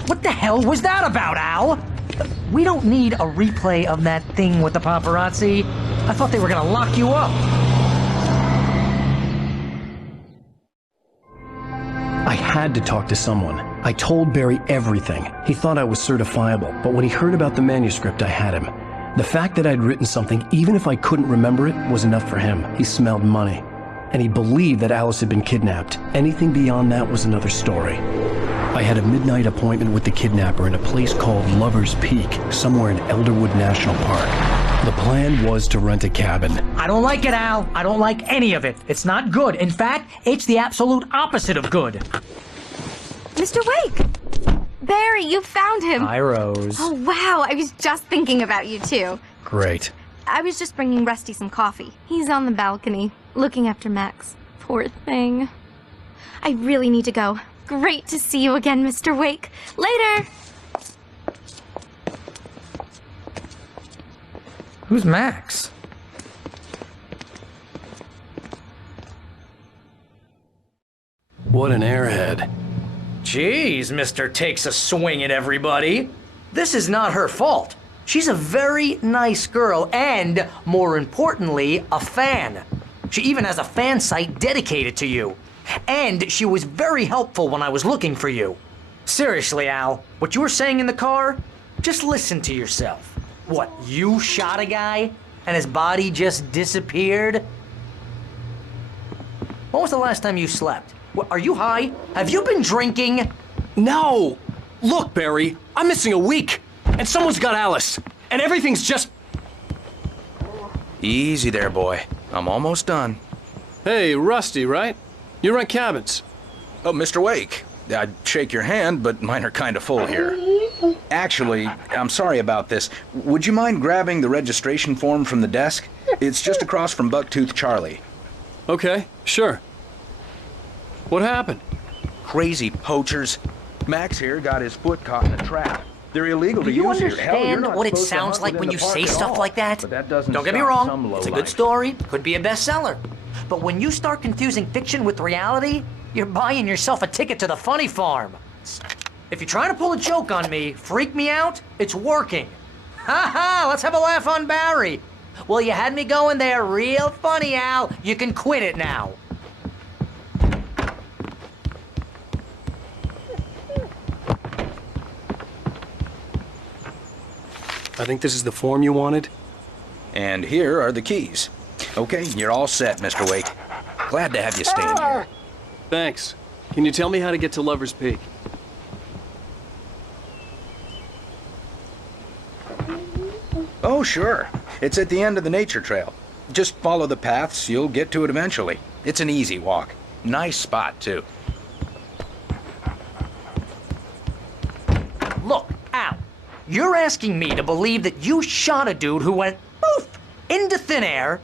What the hell was that about, Al? We don't need a replay of that thing with the paparazzi. I thought they were gonna lock you up. I had to talk to someone. I told Barry everything. He thought I was certifiable, but when he heard about the manuscript, I had him. The fact that I'd written something, even if I couldn't remember it, was enough for him. He smelled money. And he believed that Alice had been kidnapped. Anything beyond that was another story. I had a midnight appointment with the kidnapper in a place called Lover's Peak, somewhere in Elderwood National Park. The plan was to rent a cabin. I don't like it, Al. I don't like any of it. It's not good. In fact, it's the absolute opposite of good. Mr. Wake! Barry, you found him! Hi, Rose. Oh, wow. I was just thinking about you, too. Great. I was just bringing Rusty some coffee. He's on the balcony, looking after Max. Poor thing. I really need to go. Great to see you again, Mr. Wake. Later! Who's Max? What an airhead. Jeez, Mr. Takes a Swing at everybody. This is not her fault. She's a very nice girl and, more importantly, a fan. She even has a fan site dedicated to you. And she was very helpful when I was looking for you. Seriously, Al, what you were saying in the car, just listen to yourself. What, you shot a guy and his body just disappeared? When was the last time you slept? What, are you high? Have you been drinking? No! Look, Barry, I'm missing a week, and someone's got Alice, and everything's just... Easy there, boy. I'm almost done. Hey, Rusty, right? You rent cabins. Oh, Mr. Wake. I'd shake your hand, but mine are kind of full here. Actually, I'm sorry about this. Would you mind grabbing the registration form from the desk? It's just across from Bucktooth Charlie. Okay, sure. What happened? Crazy poachers. Max here got his foot caught in a trap. They're illegal to use here. Do you Hell, you're understand not what it supposed to sounds hunt like within when the you park say at stuff all. like that? But that doesn't Don't get me stop some wrong, it's a lowlife. good story, could be a bestseller. But when you start confusing fiction with reality, you're buying yourself a ticket to the funny farm. If you're trying to pull a joke on me, freak me out, it's working. Ha ha, let's have a laugh on Barry. Well, you had me going there real funny, Al. You can quit it now. I think this is the form you wanted. And here are the keys. Okay, you're all set, Mr. Wake. Glad to have you staying here. Thanks. Can you tell me how to get to Lover's Peak? Oh, sure. It's at the end of the nature trail. Just follow the paths, you'll get to it eventually. It's an easy walk. Nice spot, too. Look, Al, you're asking me to believe that you shot a dude who went poof into thin air,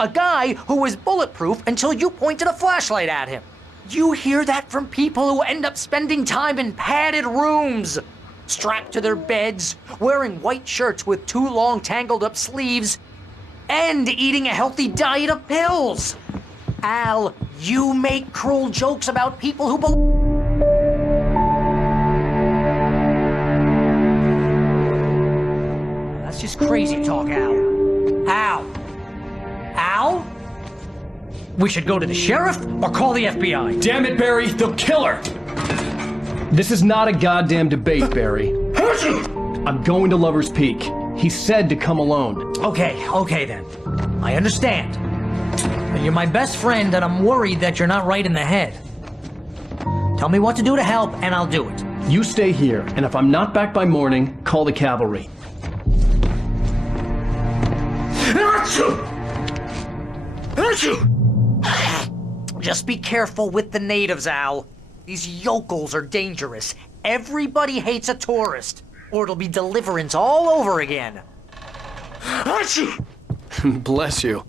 a guy who was bulletproof until you pointed a flashlight at him. You hear that from people who end up spending time in padded rooms, strapped to their beds, wearing white shirts with too long tangled up sleeves, and eating a healthy diet of pills. Al, you make cruel jokes about people who That's just crazy talk, Al. Al? Al? We should go to the sheriff or call the FBI. Damn it, Barry, they'll kill her! This is not a goddamn debate, Barry. I'm going to Lover's Peak. He said to come alone. Okay then. I understand. But you're my best friend and I'm worried that you're not right in the head. Tell me what to do to help and I'll do it. You stay here, and if I'm not back by morning, call the cavalry. Just be careful with the natives, Al. These yokels are dangerous. Everybody hates a tourist, or it'll be Deliverance all over again. Bless you.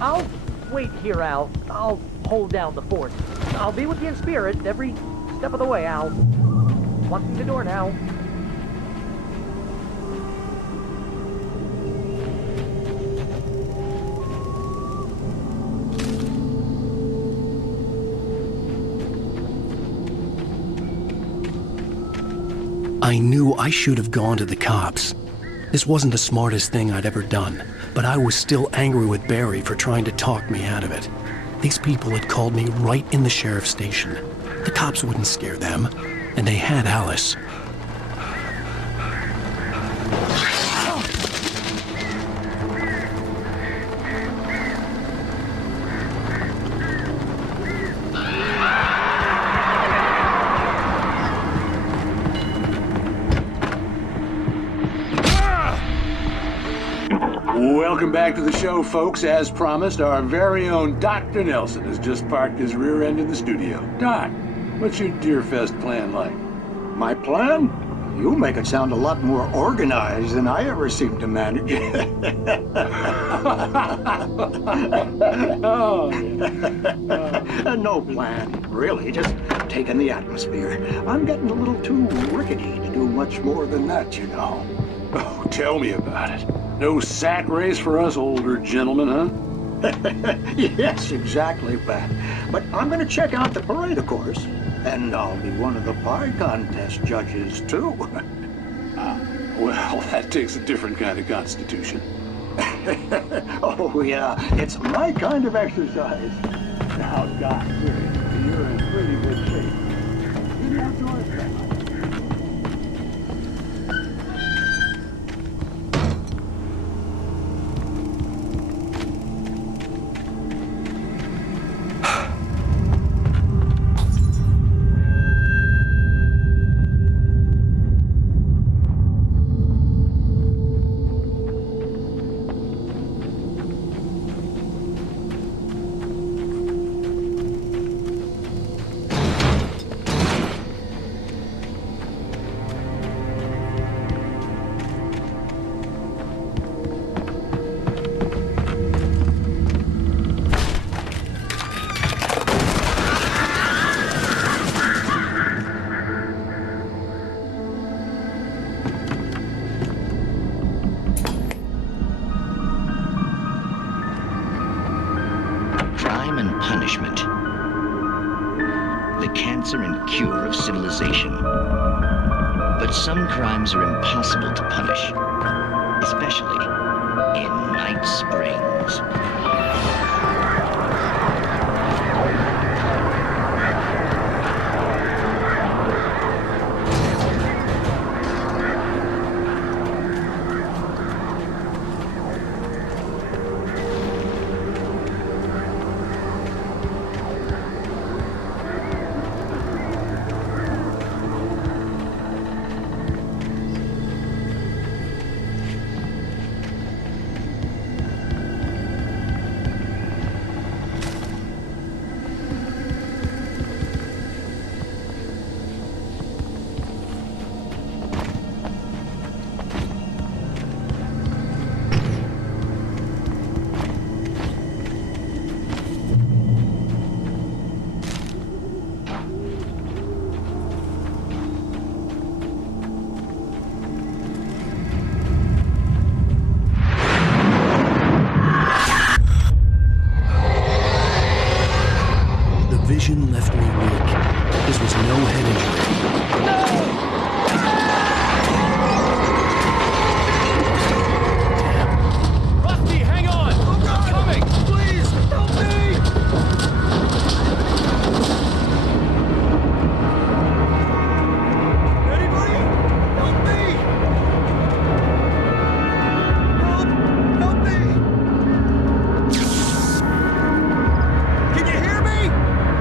I'll wait here, Al. I'll hold down the fort. I'll be with you in spirit every step of the way, Al. Locking the door now. I knew I should have gone to the cops. This wasn't the smartest thing I'd ever done, but I was still angry with Barry for trying to talk me out of it. These people had called me right in the sheriff's station. The cops wouldn't scare them, and they had Alice. Welcome back to the show, folks. As promised, our very own Dr. Nelson has just parked his rear end in the studio. Doc, what's your Deerfest plan like? My plan? You make it sound a lot more organized than I ever seem to manage. No plan, really. Just taking the atmosphere. I'm getting a little too rickety to do much more than that, you know. Oh, tell me about it. No sack race for us older gentlemen, huh? Yes, exactly, Pat. But I'm going to check out the parade, of course. And I'll be one of the pie contest judges, too. Well, that takes a different kind of constitution. Oh, yeah. It's my kind of exercise. Now, Doc, seriously, you're in pretty good shape. Get outdoors, Pat. Punishment. The cancer and cure of civilization. But some crimes are impossible to punish, especially in Night Springs. Vision left me weak. This was no head injury. Rusty, hang on! I'm coming! Please, help me! Anybody? Help me! Help me! Can you hear me?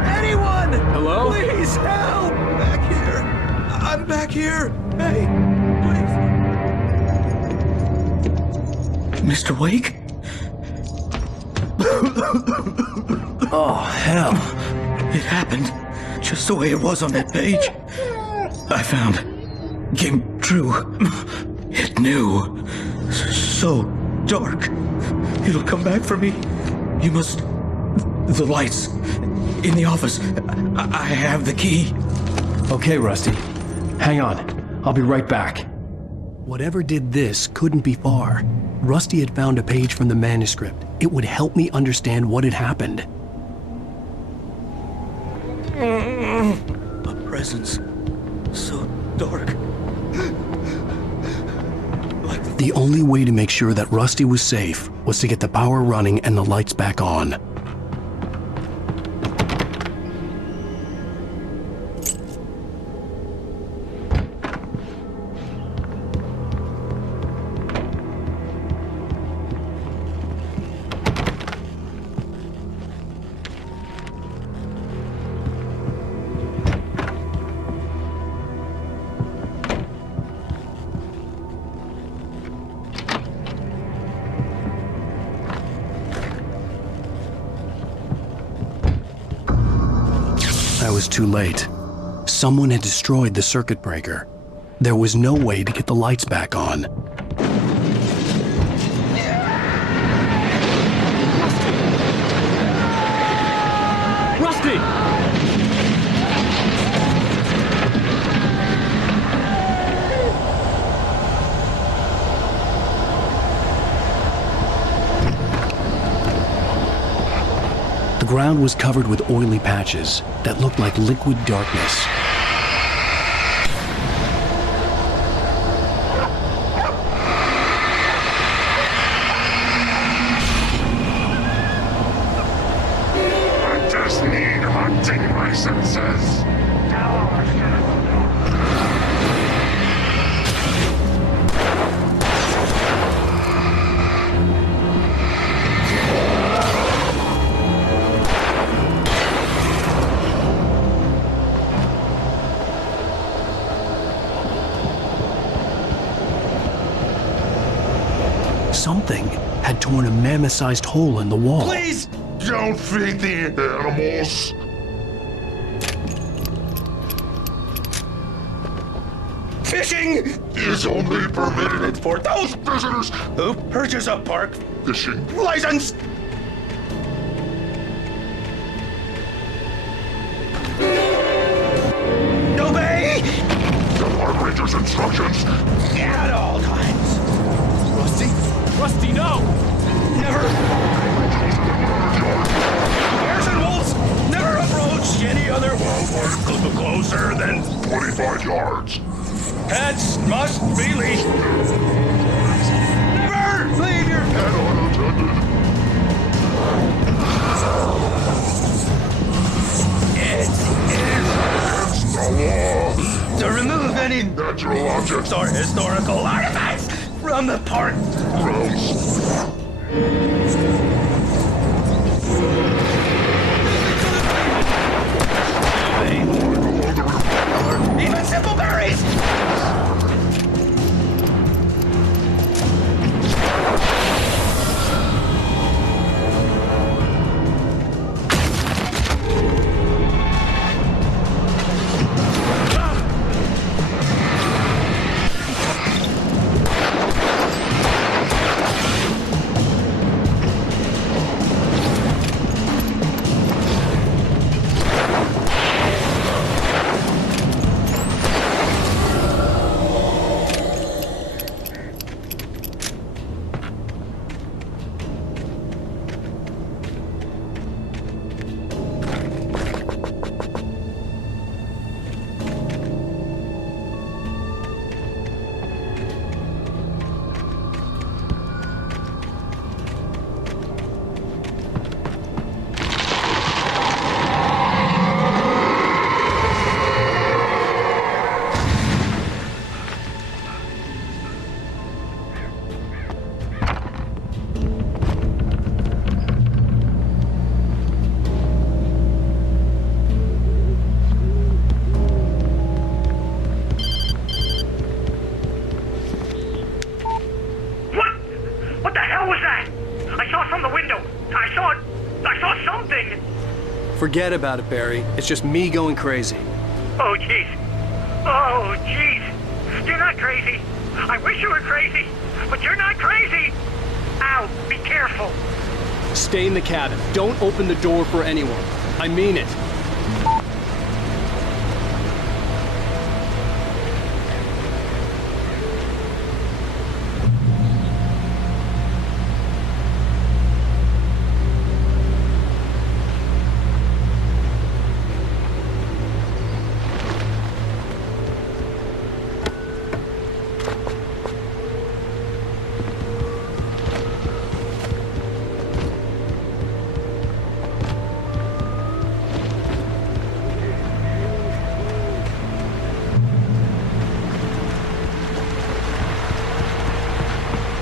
Anyone! Hello? Please help! Back here! I'm back here! Hey, please! Mr. Wake? Oh, hell. It happened just the way it was on that page. I found. Came true. It knew. So dark. It'll come back for me. You must... The lights. In the office. I have the key. Okay, Rusty. Hang on. I'll be right back. Whatever did this couldn't be far. Rusty had found a page from the manuscript. It would help me understand what had happened. A presence. So dark. The only way to make sure that Rusty was safe was to get the power running and the lights back on. I was too late. Someone had destroyed the circuit breaker. There was no way to get the lights back on. Rusty! The ground was covered with oily patches that looked like liquid darkness. I just need hunting licenses. Something had torn a mammoth-sized hole in the wall. Please don't feed the animals. Fishing is only permitted for those visitors who purchase a park fishing license. Obey the park ranger's instructions at all times. Rusty, no! Never. Bears and wolves never approach any other wildlife closer than 25 yards. Pets must be leashed. Never leave your pet unattended. It is against the law to remove any natural objects or historical artifacts from the park grounds. Even simple berries. Forget about it, Barry. It's just me going crazy. Oh, jeez. Oh, jeez. You're not crazy. I wish you were crazy, but you're not crazy. Ow, be careful. Stay in the cabin. Don't open the door for anyone. I mean it.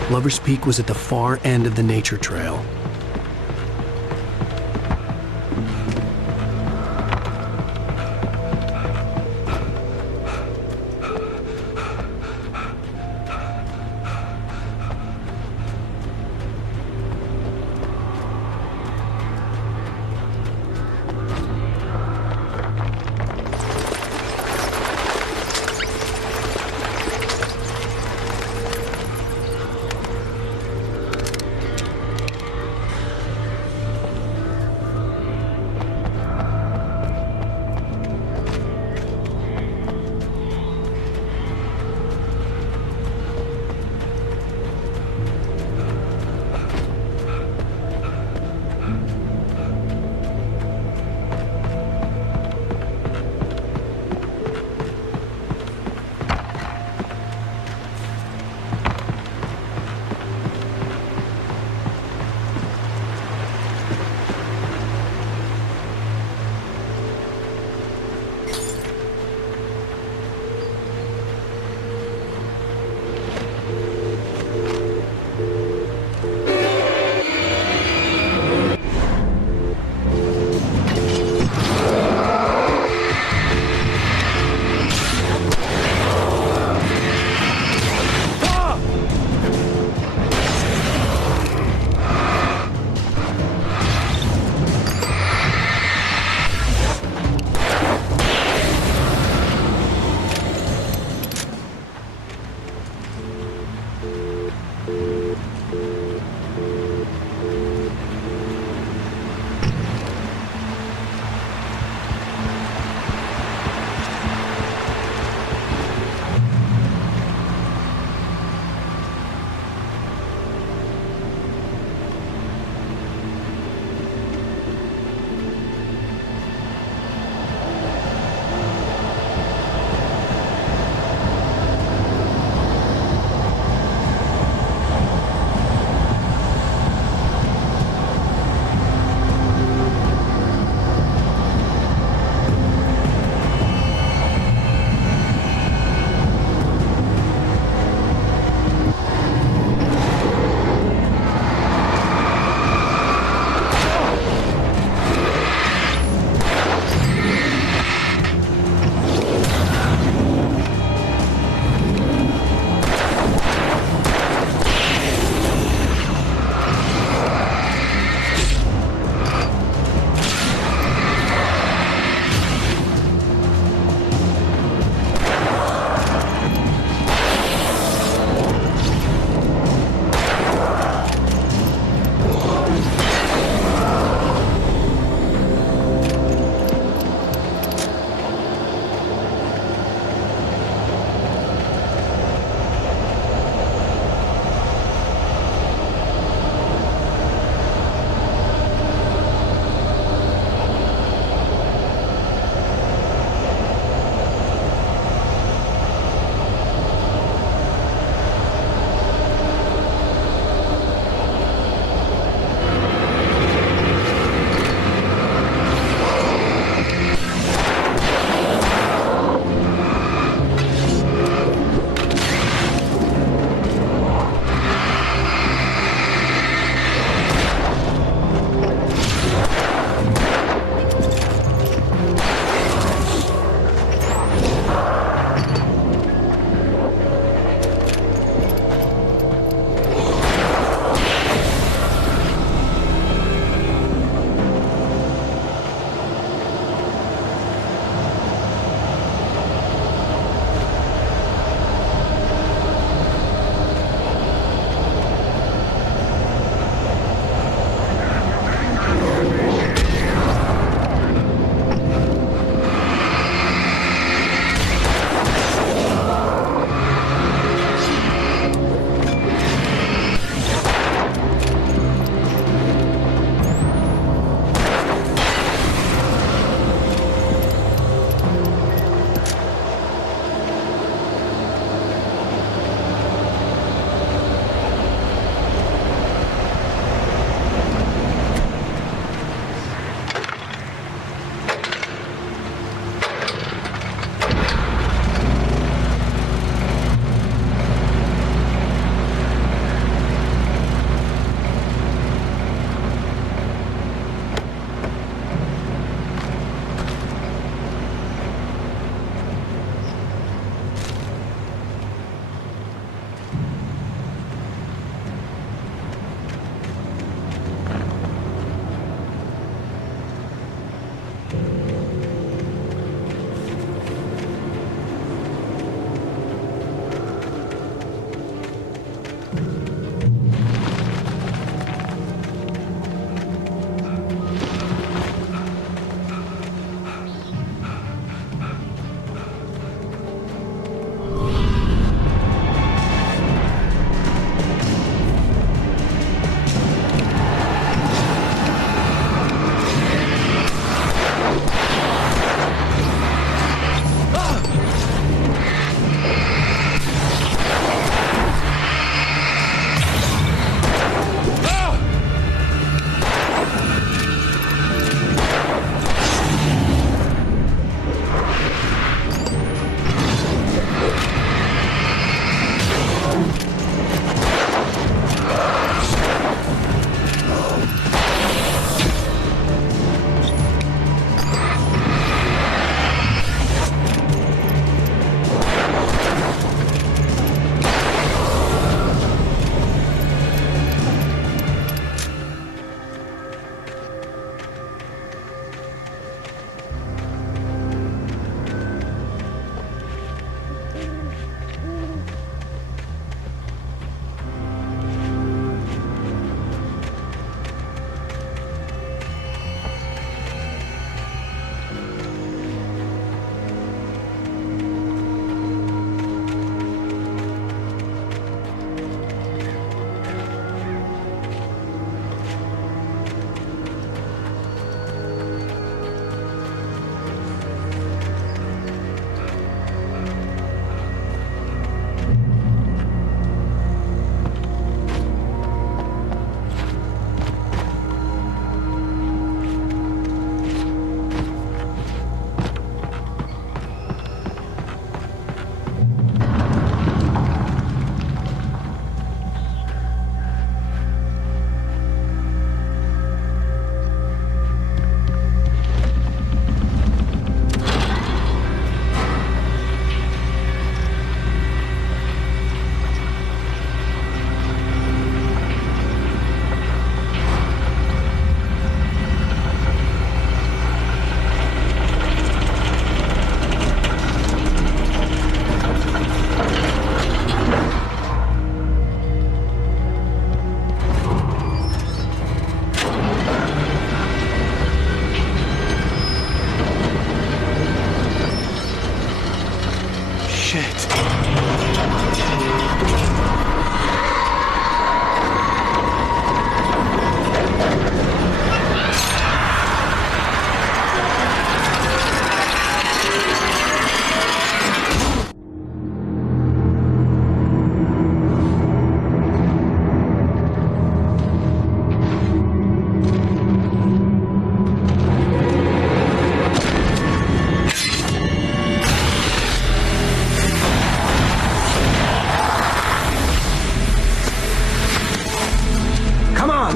Lover's Peak was at the far end of the nature trail.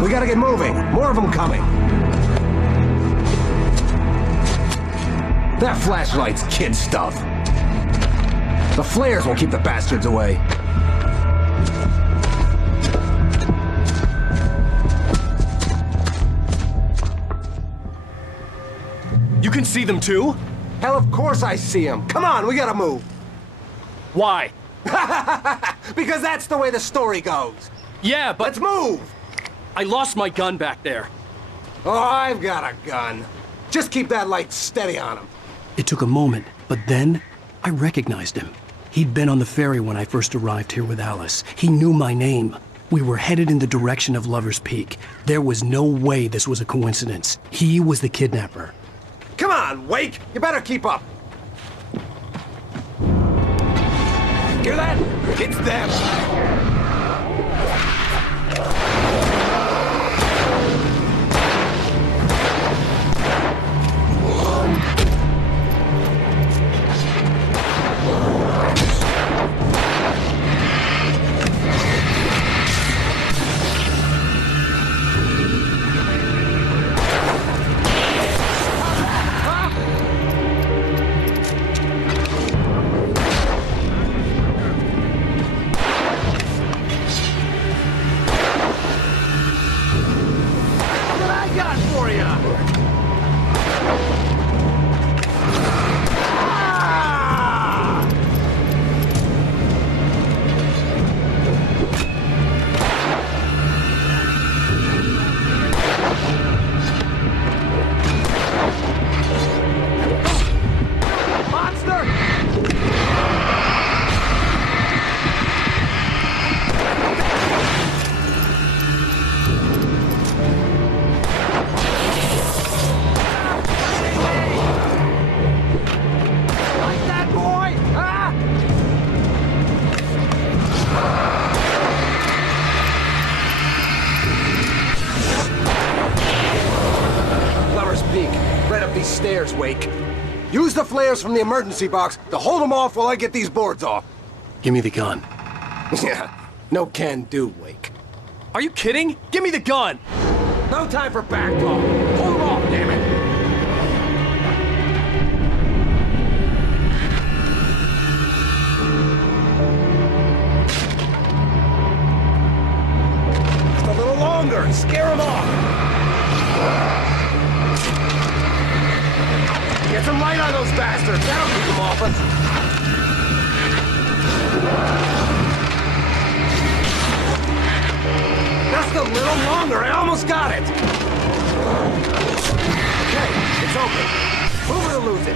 We gotta get moving. More of them coming. That flashlight's kid stuff. The flares won't keep the bastards away. You can see them too? Hell, of course I see them. Come on, we gotta move. Why? Because that's the way the story goes. Yeah, but... Let's move! I lost my gun back there. Oh, I've got a gun. Just keep that light steady on him. It took a moment, but then I recognized him. He'd been on the ferry when I first arrived here with Alice. He knew my name. We were headed in the direction of Lover's Peak. There was no way this was a coincidence. He was the kidnapper. Come on, Wake! You better keep up! Hear that? It's them! Stairs, Wake. Use the flares from the emergency box to hold them off while I get these boards off. Give me the gun. Yeah, no can do, Wake. Are you kidding? Give me the gun! No time for back talk. Hold them off, damn it! Just a little longer and scare them off. Get some light on those bastards. That'll keep them off us. Just a little longer. I almost got it. Okay, it's open. Move it or lose it.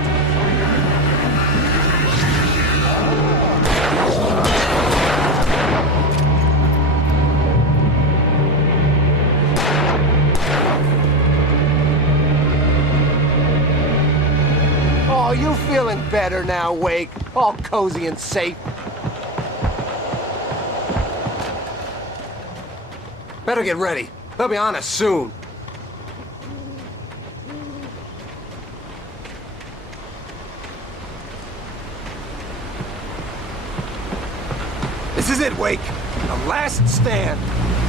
Oh, you feeling better now, Wake? All cozy and safe. Better get ready. They'll be on us soon. This is it, Wake. The last stand.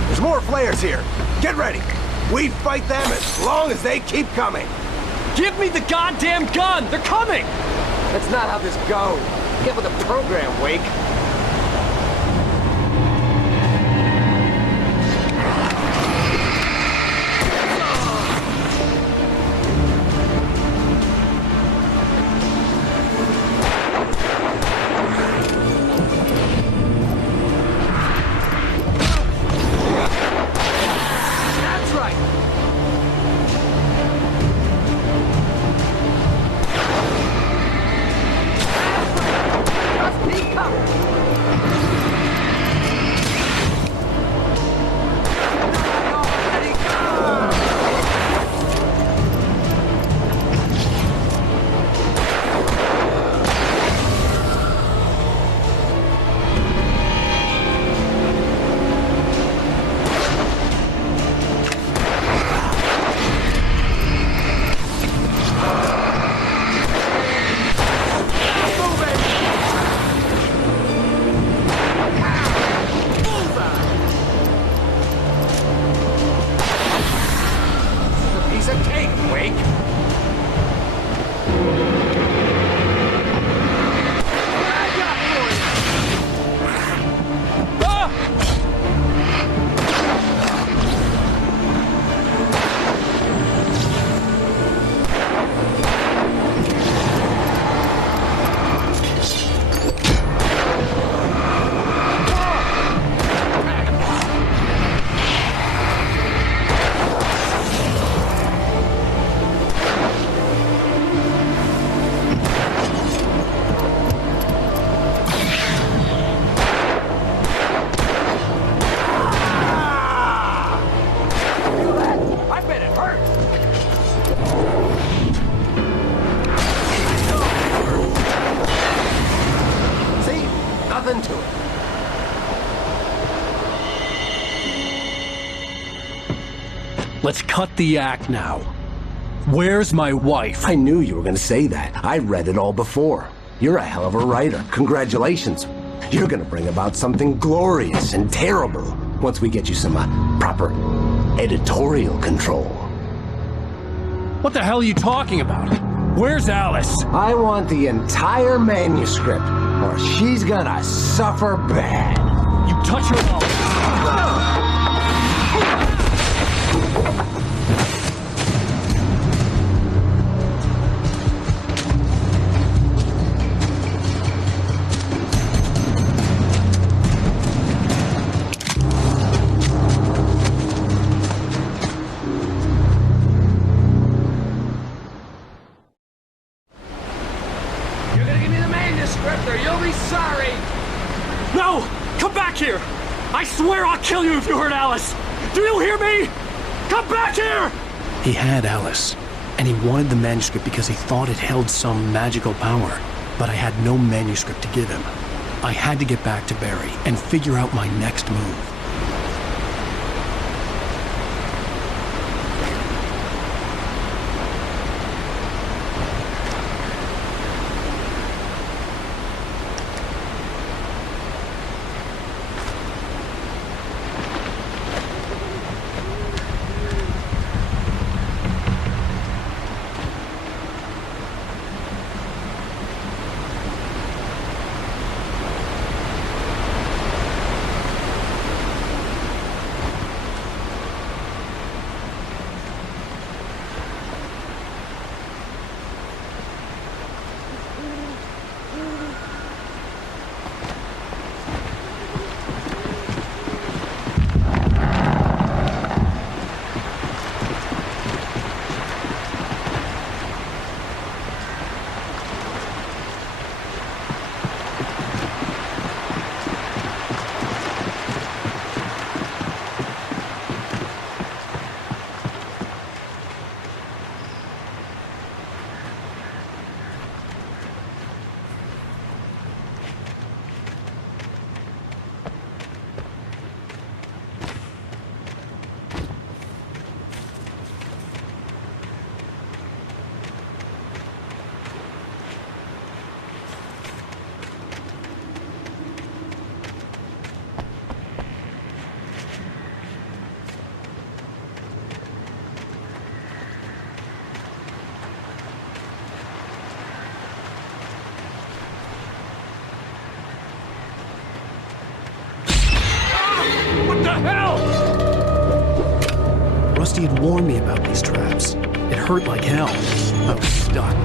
There's more flares here. Get ready. We fight them as long as they keep coming. Give me the goddamn gun! They're coming! That's not how this goes. Get with the program, Wake. That's right. Keep coming! Let's cut the act now. Where's my wife? I knew you were gonna say that. I read it all before. You're a hell of a writer. Congratulations. You're gonna bring about something glorious and terrible once we get you some proper editorial control. What the hell are you talking about? Where's Alice? I want the entire manuscript, or she's gonna suffer bad. You touch her at all. No! Come back here! I swear I'll kill you if you hurt Alice! Do you hear me? Come back here! He had Alice, and he wanted the manuscript because he thought it held some magical power. But I had no manuscript to give him. I had to get back to Barry and figure out my next move. Rusty had warned me about these traps. It hurt like hell. I was stuck.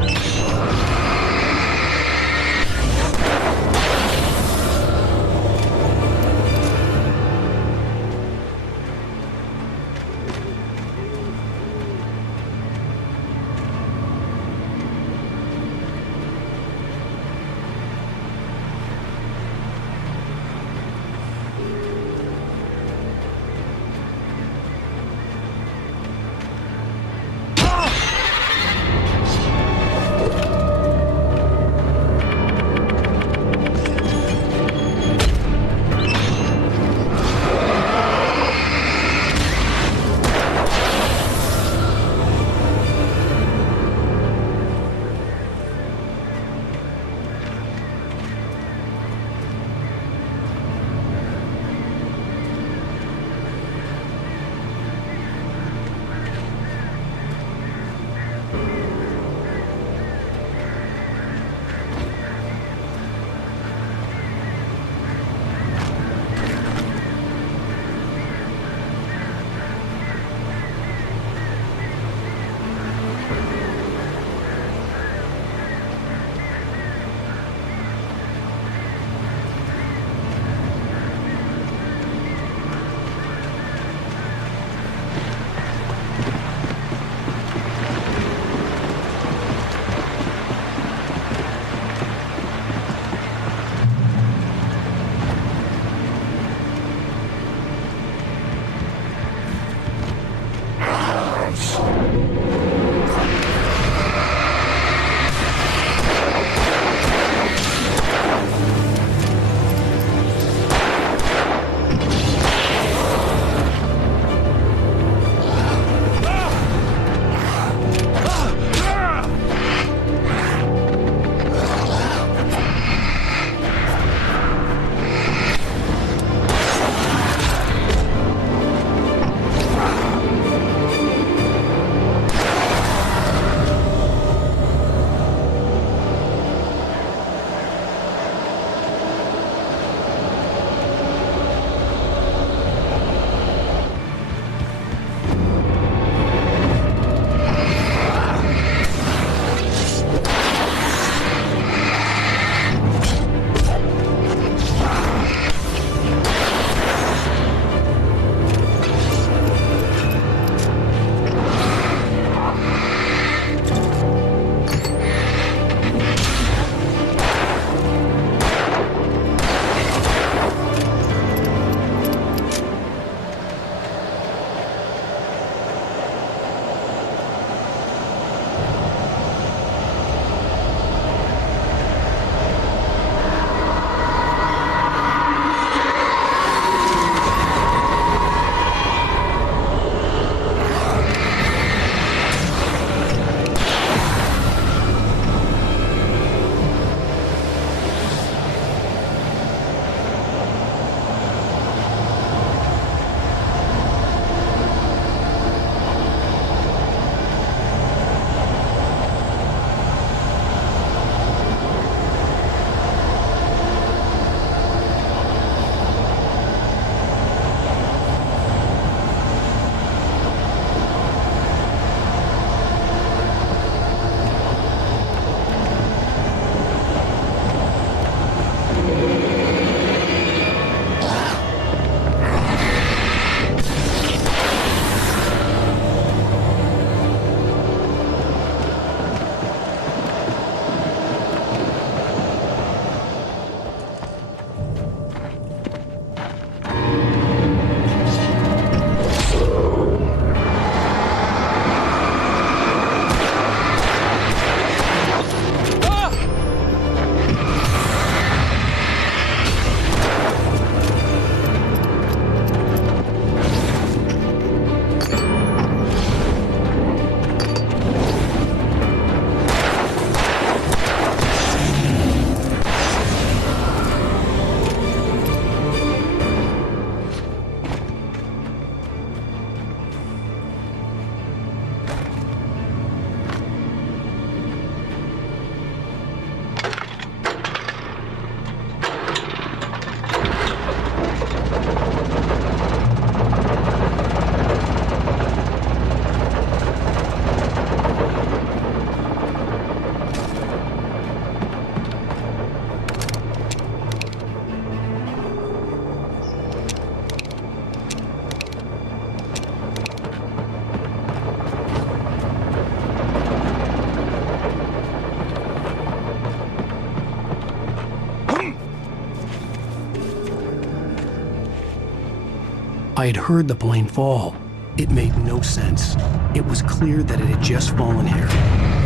I had heard the plane fall. It made no sense. It was clear that it had just fallen here.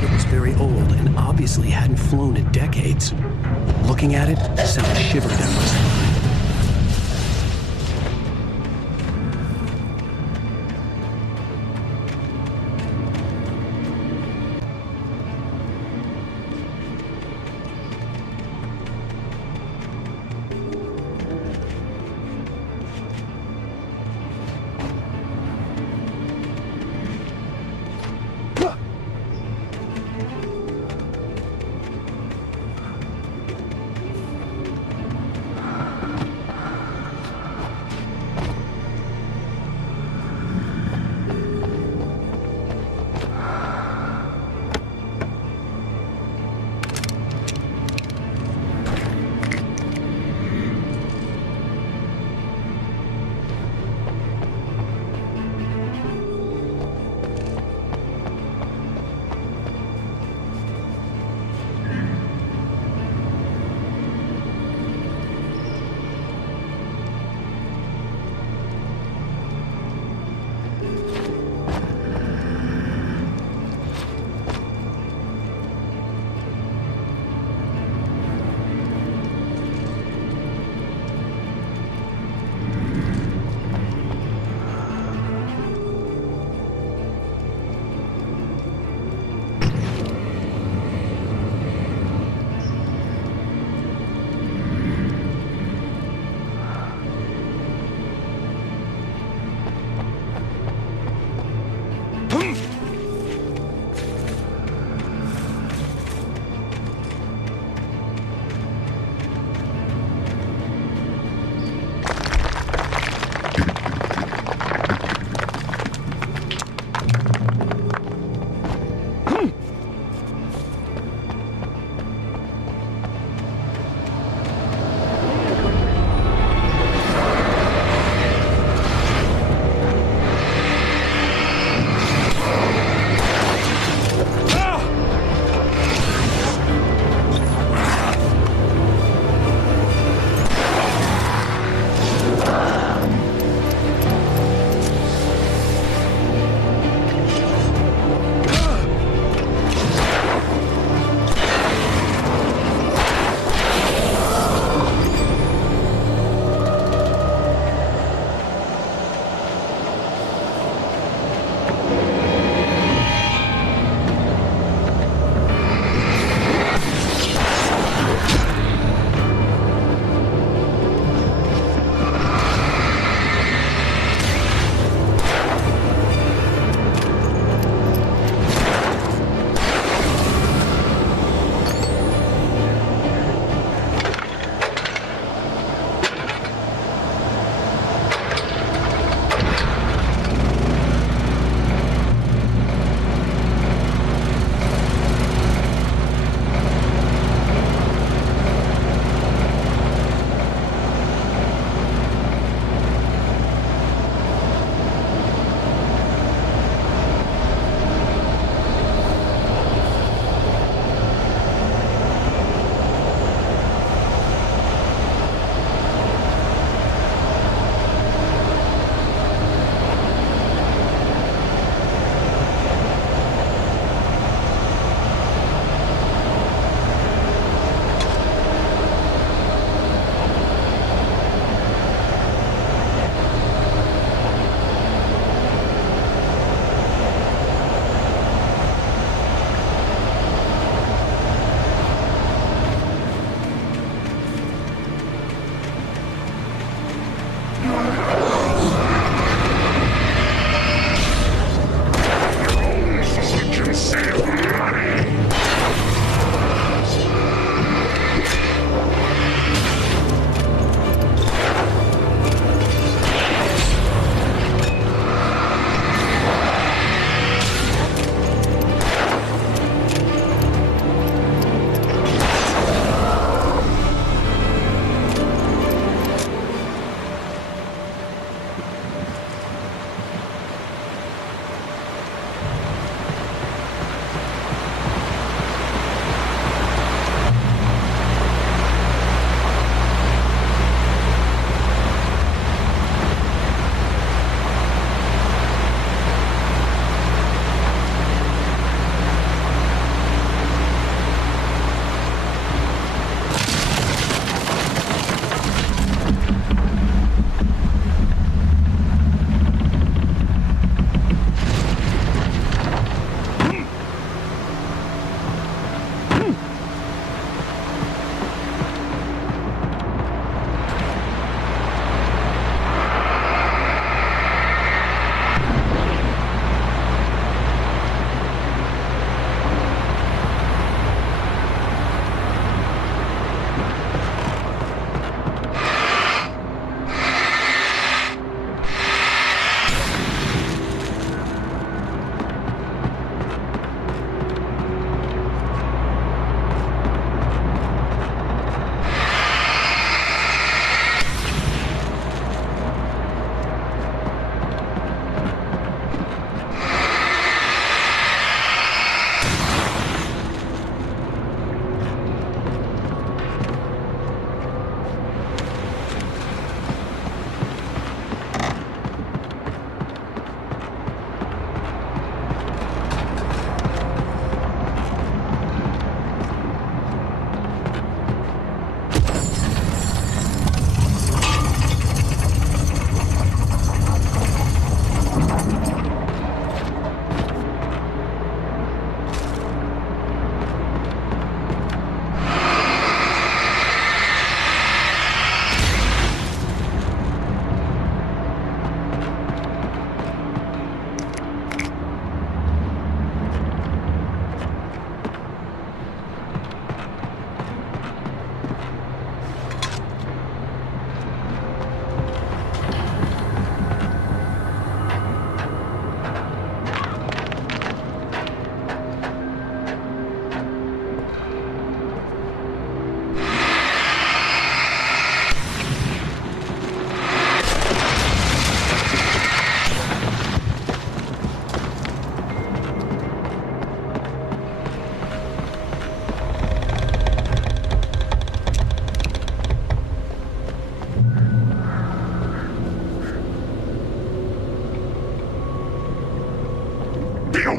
It was very old and obviously hadn't flown in decades. Looking at it sent a shiver down my spine.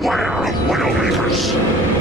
Beware of Widowmakers!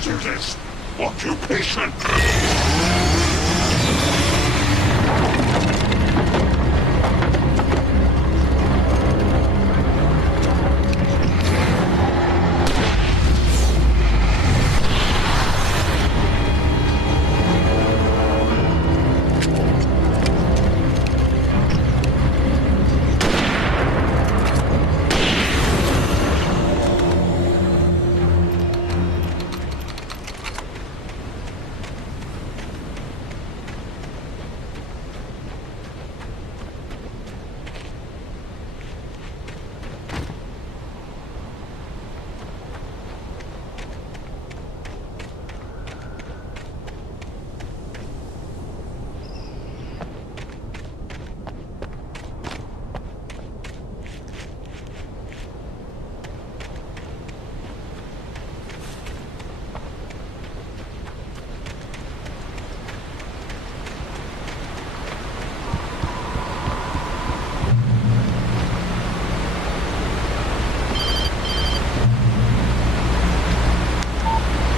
hazardous occupation.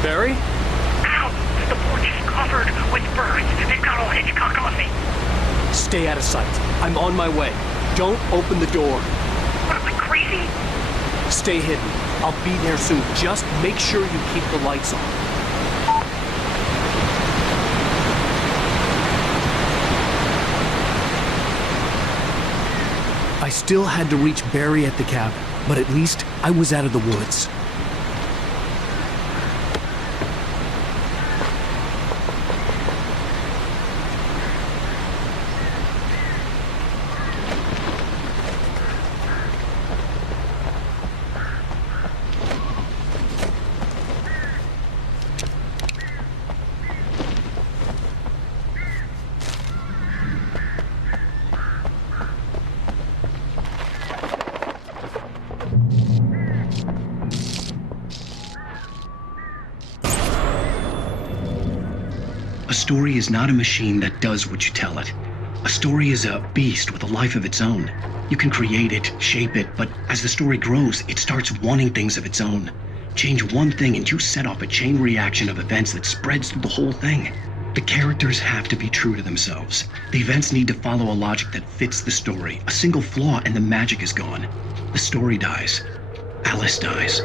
Barry? Ow! The porch is covered with birds. They've got all Hitchcock on me. Stay out of sight. I'm on my way. Don't open the door. What, am I crazy? Stay hidden. I'll be there soon. Just make sure you keep the lights on. I still had to reach Barry at the cabin, but at least I was out of the woods. A story is not a machine that does what you tell it. A story is a beast with a life of its own. You can create it, shape it, but as the story grows, it starts wanting things of its own. Change one thing and you set off a chain reaction of events that spreads through the whole thing. The characters have to be true to themselves. The events need to follow a logic that fits the story. A single flaw and the magic is gone. The story dies. Alice dies.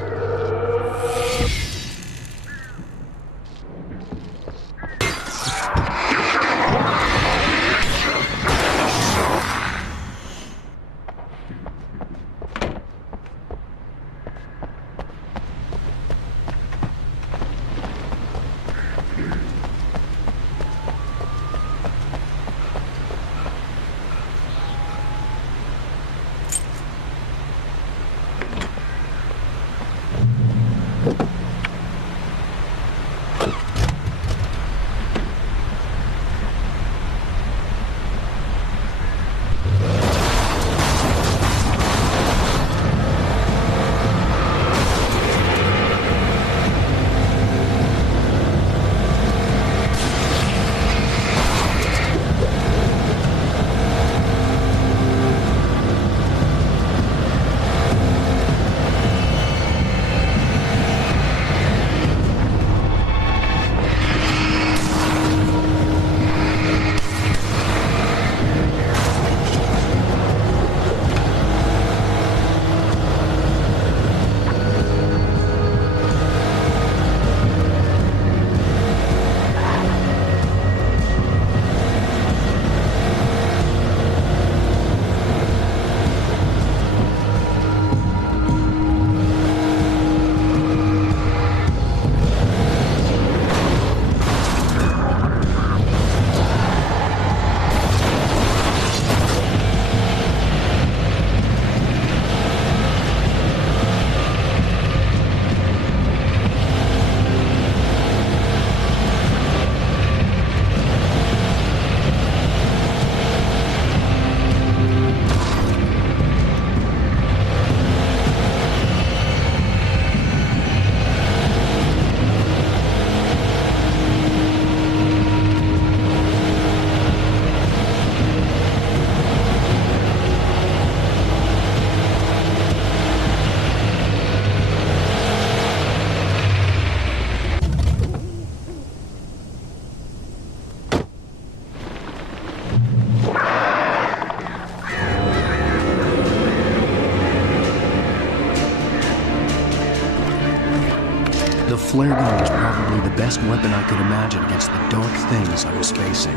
The flare gun was probably the best weapon I could imagine against the dark things I was facing.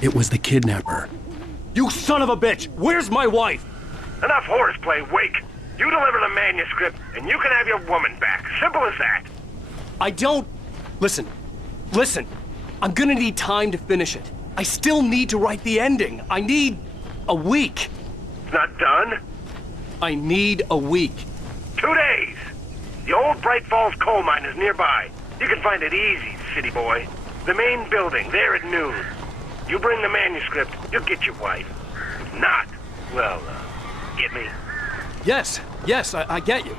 It was the kidnapper. You son of a bitch! Where's my wife? Enough horseplay, Wake. You deliver the manuscript, and you can have your woman back. Simple as that. I don't... Listen. I'm gonna need time to finish it. I still need to write the ending. I need a week. It's not done? I need a week. 2 days. The old Bright Falls coal mine is nearby. You can find it easy, city boy. The main building, there at noon. You bring the manuscript, you'll get your wife. If not, well, get me? Yes, I get you.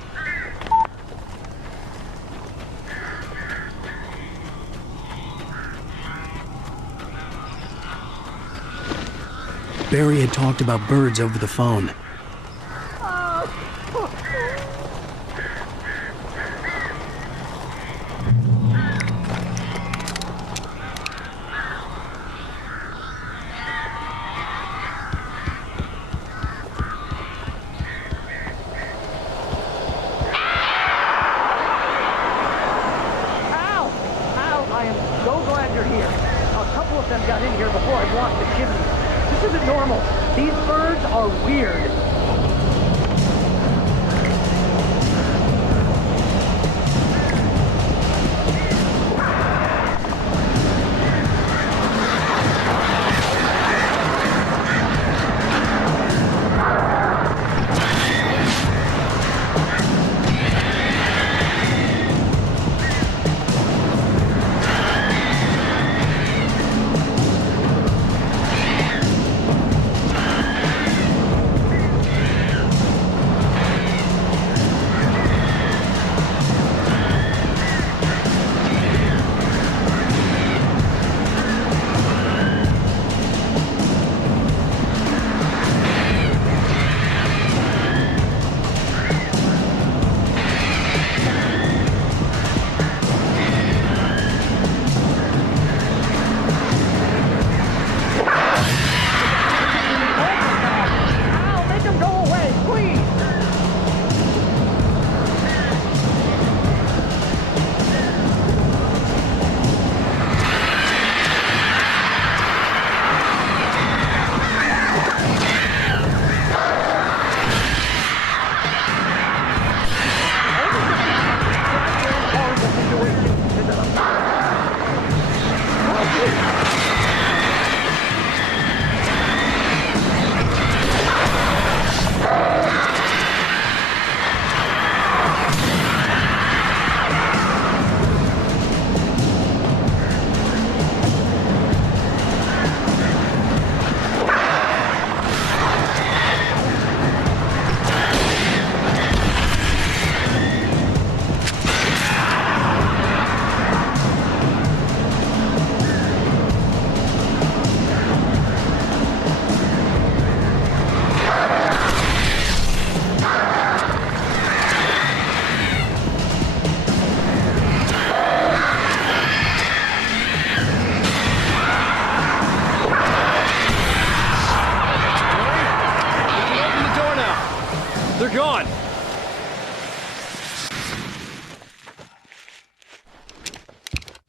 Barry had talked about birds over the phone. Got in here before I blocked the chimney. This isn't normal. These birds are weird.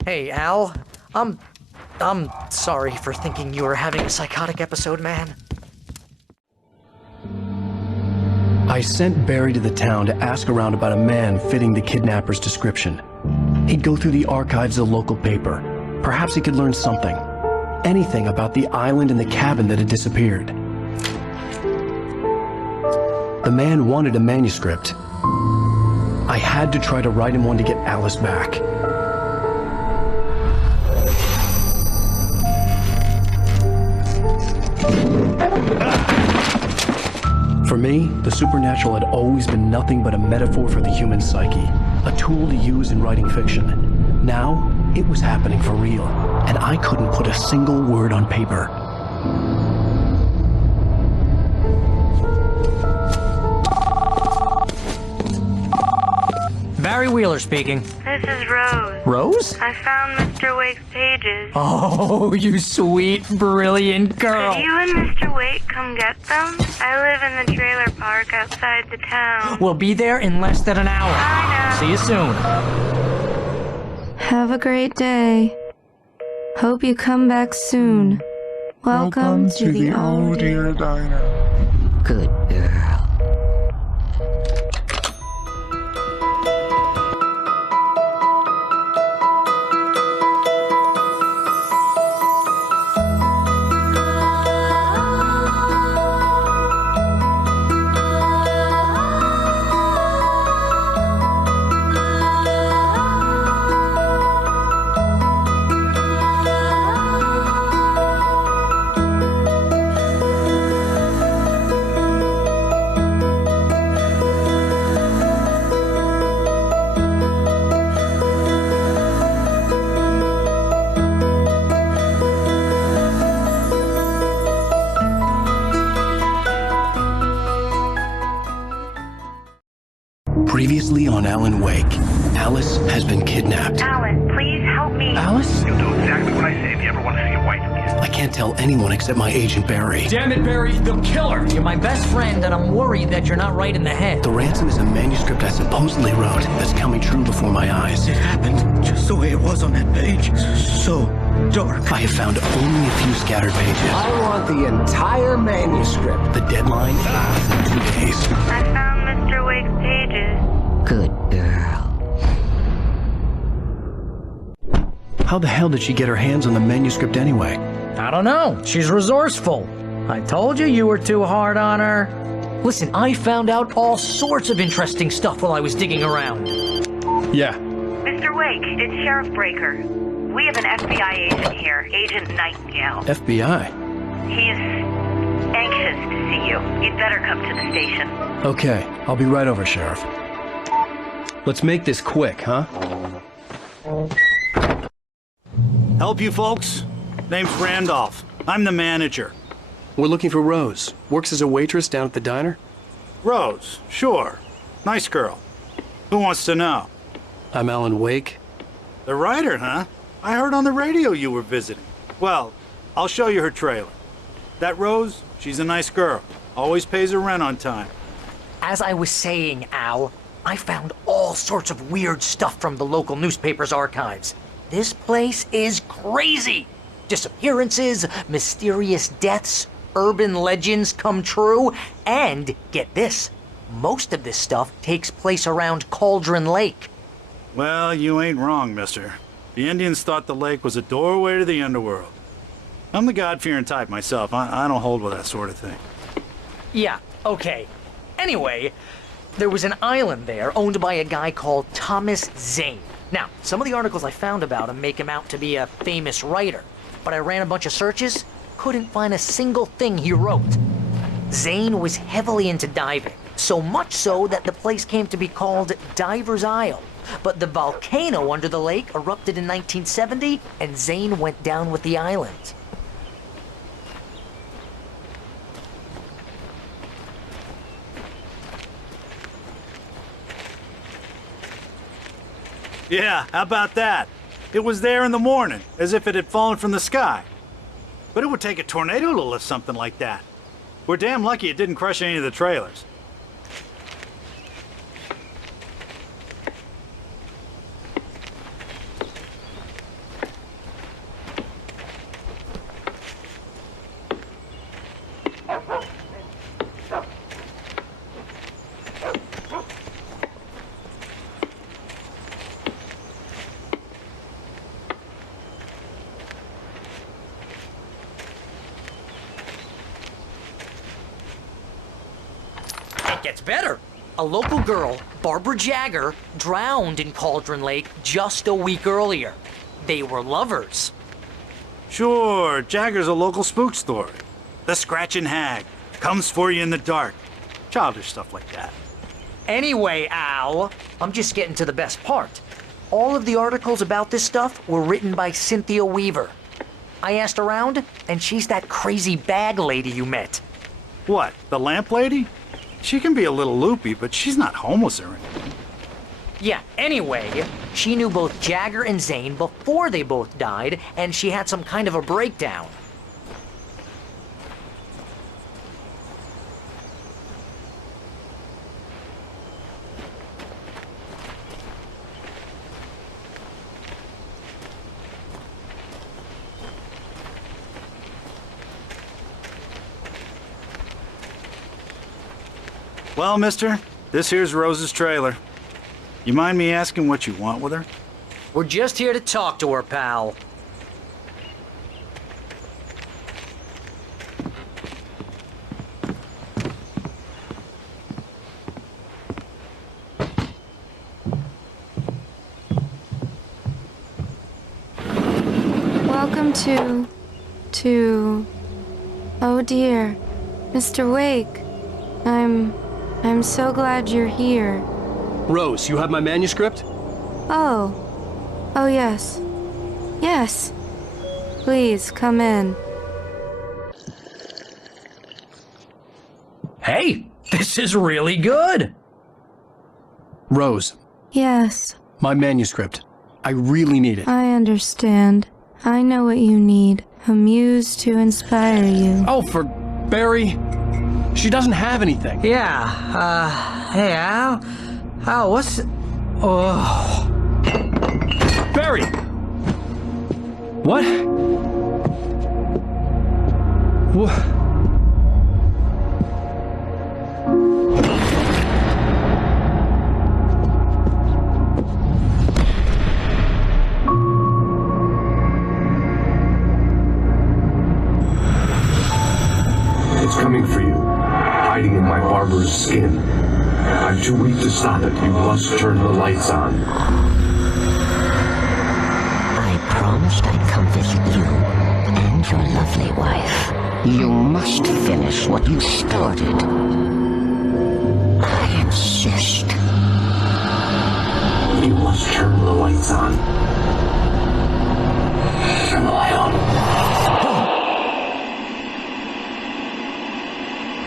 Hey, Al. I'm sorry for thinking you were having a psychotic episode, man. I sent Barry to the town to ask around about a man fitting the kidnapper's description. He'd go through the archives of the local paper. Perhaps he could learn something. Anything about the island and the cabin that had disappeared. The man wanted a manuscript. I had to try to write him one to get Alice back. For me, the supernatural had always been nothing but a metaphor for the human psyche, a tool to use in writing fiction. Now, it was happening for real, and I couldn't put a single word on paper. Barry Wheeler speaking. This is Rose. Rose? I found Mr. Wake's pages. Oh, you sweet, brilliant girl. Could you and Mr. Wake come get them? I live in the trailer park outside the town. We'll be there in less than an hour. I know. See you soon. Have a great day. Hope you come back soon. Welcome to the Oh Dear Diner. Good girl. Previously on Alan Wake, Alice has been kidnapped. Alan, please help me. Alice? You'll do exactly what I say if you ever want to see your wife again. I can't tell anyone except my agent Barry. Damn it, Barry, they'll kill her! You're my best friend, and I'm worried that you're not right in the head. The ransom is a manuscript I supposedly wrote that's coming true before my eyes. It happened just the way it was on that page. So dark. I have found only a few scattered pages. I want the entire manuscript. The deadline is in 2 days. I found Mr. Wake's pages. Good girl. How the hell did she get her hands on the manuscript anyway? I don't know. She's resourceful. I told you were too hard on her. Listen, I found out all sorts of interesting stuff while I was digging around. Yeah. Mr. Wake, it's Sheriff Breaker. We have an FBI agent here, Agent Nightingale. FBI? He's anxious to see you. You'd better come to the station. Okay, I'll be right over, Sheriff. Let's make this quick, huh? Help you folks? Name's Randolph. I'm the manager. We're looking for Rose. Works as a waitress down at the diner? Rose, sure. Nice girl. Who wants to know? I'm Alan Wake. The writer, huh? I heard on the radio you were visiting. Well, I'll show you her trailer. That Rose, she's a nice girl. Always pays her rent on time. As I was saying, Al, I found all sorts of weird stuff from the local newspaper's archives. This place is crazy. Disappearances, mysterious deaths, urban legends come true, and get this, most of this stuff takes place around Cauldron Lake. Well, you ain't wrong, mister. The Indians thought the lake was a doorway to the underworld. I'm the God-fearing type myself. I don't hold with that sort of thing. Yeah, okay. Anyway, there was an island there owned by a guy called Thomas Zane. Now, some of the articles I found about him make him out to be a famous writer, but I ran a bunch of searches, couldn't find a single thing he wrote. Zane was heavily into diving, so much so that the place came to be called Diver's Isle. But the volcano under the lake erupted in 1970, and Zane went down with the island. Yeah, how about that? It was there in the morning, as if it had fallen from the sky. But it would take a tornado to lift something like that. We're damn lucky it didn't crush any of the trailers. Gets better. A local girl, Barbara Jagger, drowned in Cauldron Lake just a week earlier. They were lovers. Sure, Jagger's a local spook story. The Scratching Hag. Comes for you in the dark. Childish stuff like that. Anyway, Al, I'm just getting to the best part. All of the articles about this stuff were written by Cynthia Weaver. I asked around, and she's that crazy bag lady you met. What, the lamp lady? She can be a little loopy, but she's not homeless or anything. Yeah, anyway, she knew both Jagger and Zane before they both died, and she had some kind of a breakdown. Well, mister, this here's Rose's trailer. You mind me asking what you want with her? We're just here to talk to her, pal. Welcome to... Oh dear, Mr. Wake. I'm so glad you're here. Rose, you have my manuscript? Oh. Oh, yes. Yes. Please, come in. Hey, this is really good. Rose, Yes, my manuscript. I really need it. I understand. I know what you need. A muse to inspire you. Oh, for Barry. She doesn't have anything. Yeah, hey, Al? Al, what's... Oh... Barry! What? What? It's coming for you, hiding in my barber's skin. I'm too weak to stop it. You must turn the lights on. I promised I'd come visit you and your lovely wife. You must finish what you started. I insist. You must turn the lights on. Turn the light on.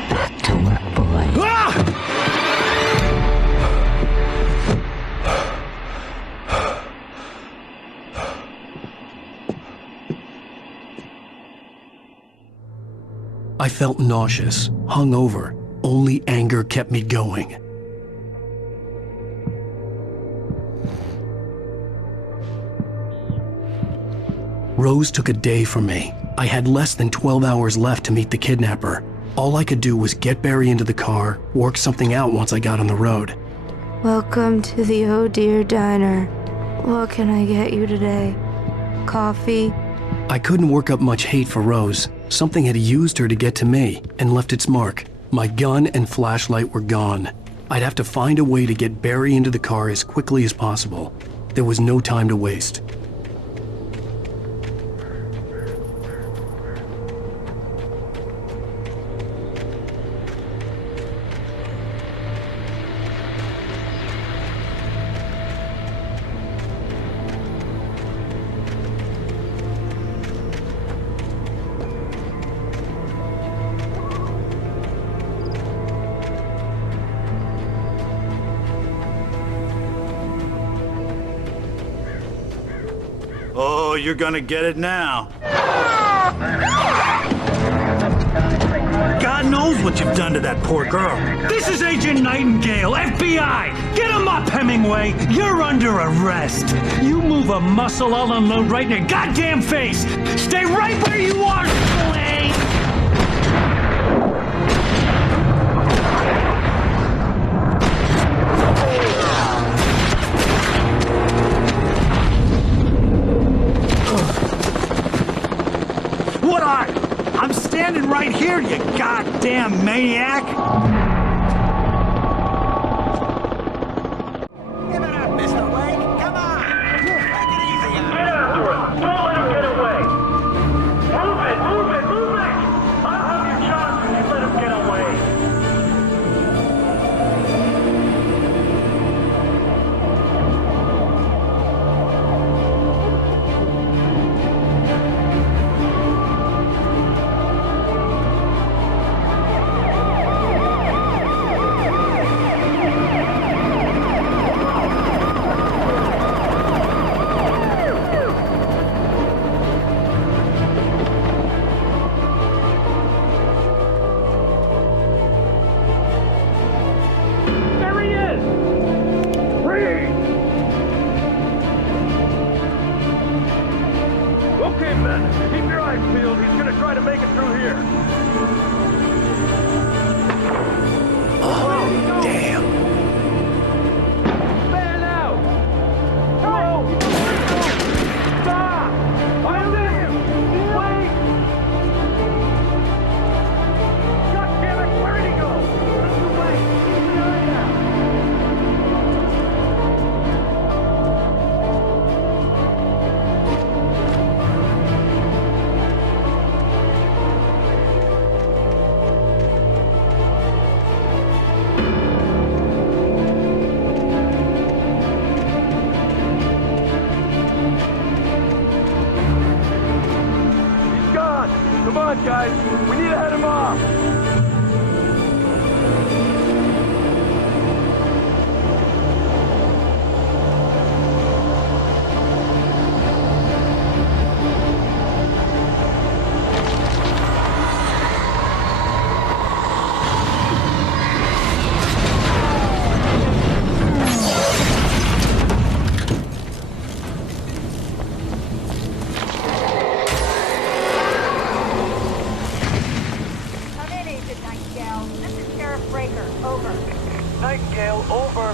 Back to work, boy. I felt nauseous, hungover. Only anger kept me going. Rose took a day from me. I had less than 12 hours left to meet the kidnapper. All I could do was get Barry into the car, work something out once I got on the road. Welcome to the Oh Dear Diner. What can I get you today? Coffee? I couldn't work up much hate for Rose. Something had used her to get to me and left its mark. My gun and flashlight were gone. I'd have to find a way to get Barry into the car as quickly as possible. There was no time to waste. Oh, you're gonna get it now. God knows what you've done to that poor girl. This is Agent Nightingale, FBI! Get him up, Hemingway! You're under arrest! You move a muscle, I'll unload right in your goddamn face! Stay right where you are, Slade! What are you? I'm standing right here, you goddamn maniac! man! Keep your eyes peeled. He's gonna try to make it through here. Oh, damn. Man out! Whoa! Stop! I'm in! Wait! God damn it! Where'd he go? Mr. Wake! Keep an eye out! He's gone! Come on, guys! We need to head him off! Come in, Agent Nightingale. This is Sheriff Breaker. Over. Nightingale, over.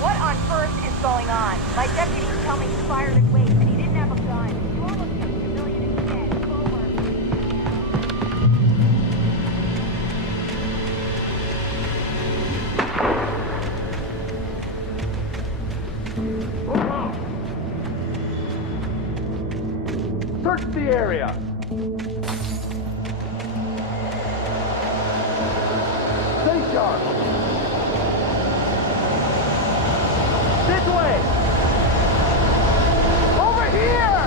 What on earth is going on? My deputies tell me he fired at Wake and he didn't have a gun. You almost killed a civilian instead. Over. Search the area! Stay sharp! This way! Over here!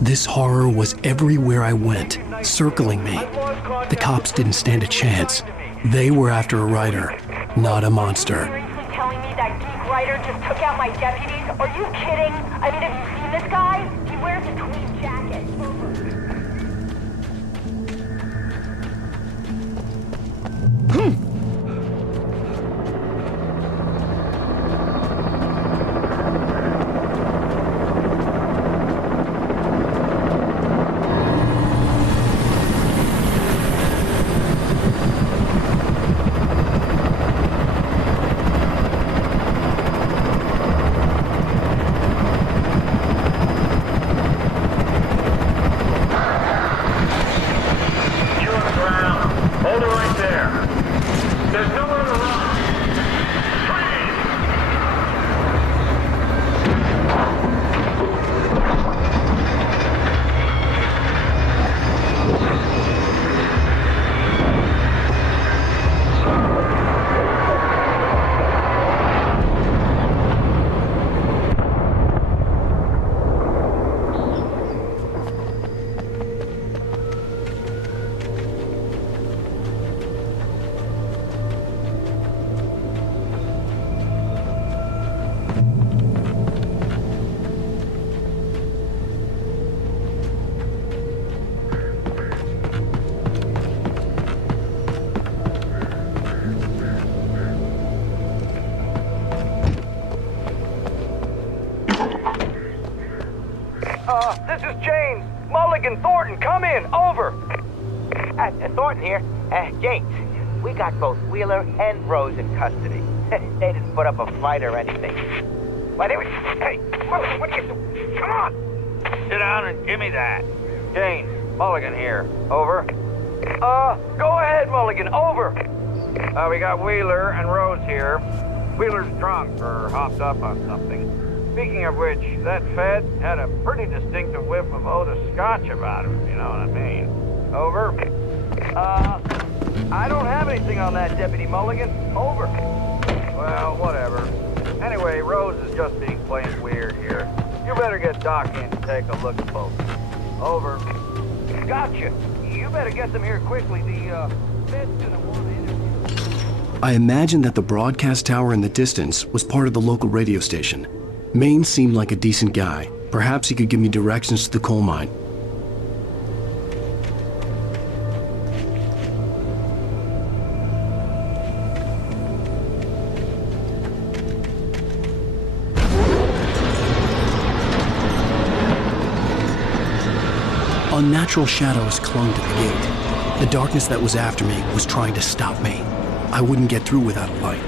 This horror was everywhere I went, circling me. The cops didn't stand a chance. They were after a writer, not a monster. Seriously telling me that geek writer just took out my deputies? Are you kidding? I mean, have you seen this guy? He wears a tweed jacket. This is James. Mulligan, Thornton, come in. Over. Thornton here. James, we got both Wheeler and Rose in custody. They didn't put up a fight or anything. Why, they were... Hey, Mulligan, what are you doing? Come on! Sit down and give me that. James, Mulligan here. Over. Go ahead, Mulligan. Over. We got Wheeler and Rose here. Wheeler's drunk or hopped up on something. Speaking of which, that Fed had a pretty distinctive whiff of Otis Scotch about him, if you know what I mean. Over. I don't have anything on that, Deputy Mulligan. Over. Well, whatever. Anyway, Rose is just being plain weird here. You better get Doc in to take a look at both. Over. Gotcha. You better get them here quickly. The Fed's gonna want to interview. I imagined that the broadcast tower in the distance was part of the local radio station. Maine seemed like a decent guy. Perhaps he could give me directions to the coal mine. Unnatural shadows clung to the gate. The darkness that was after me was trying to stop me. I wouldn't get through without a light.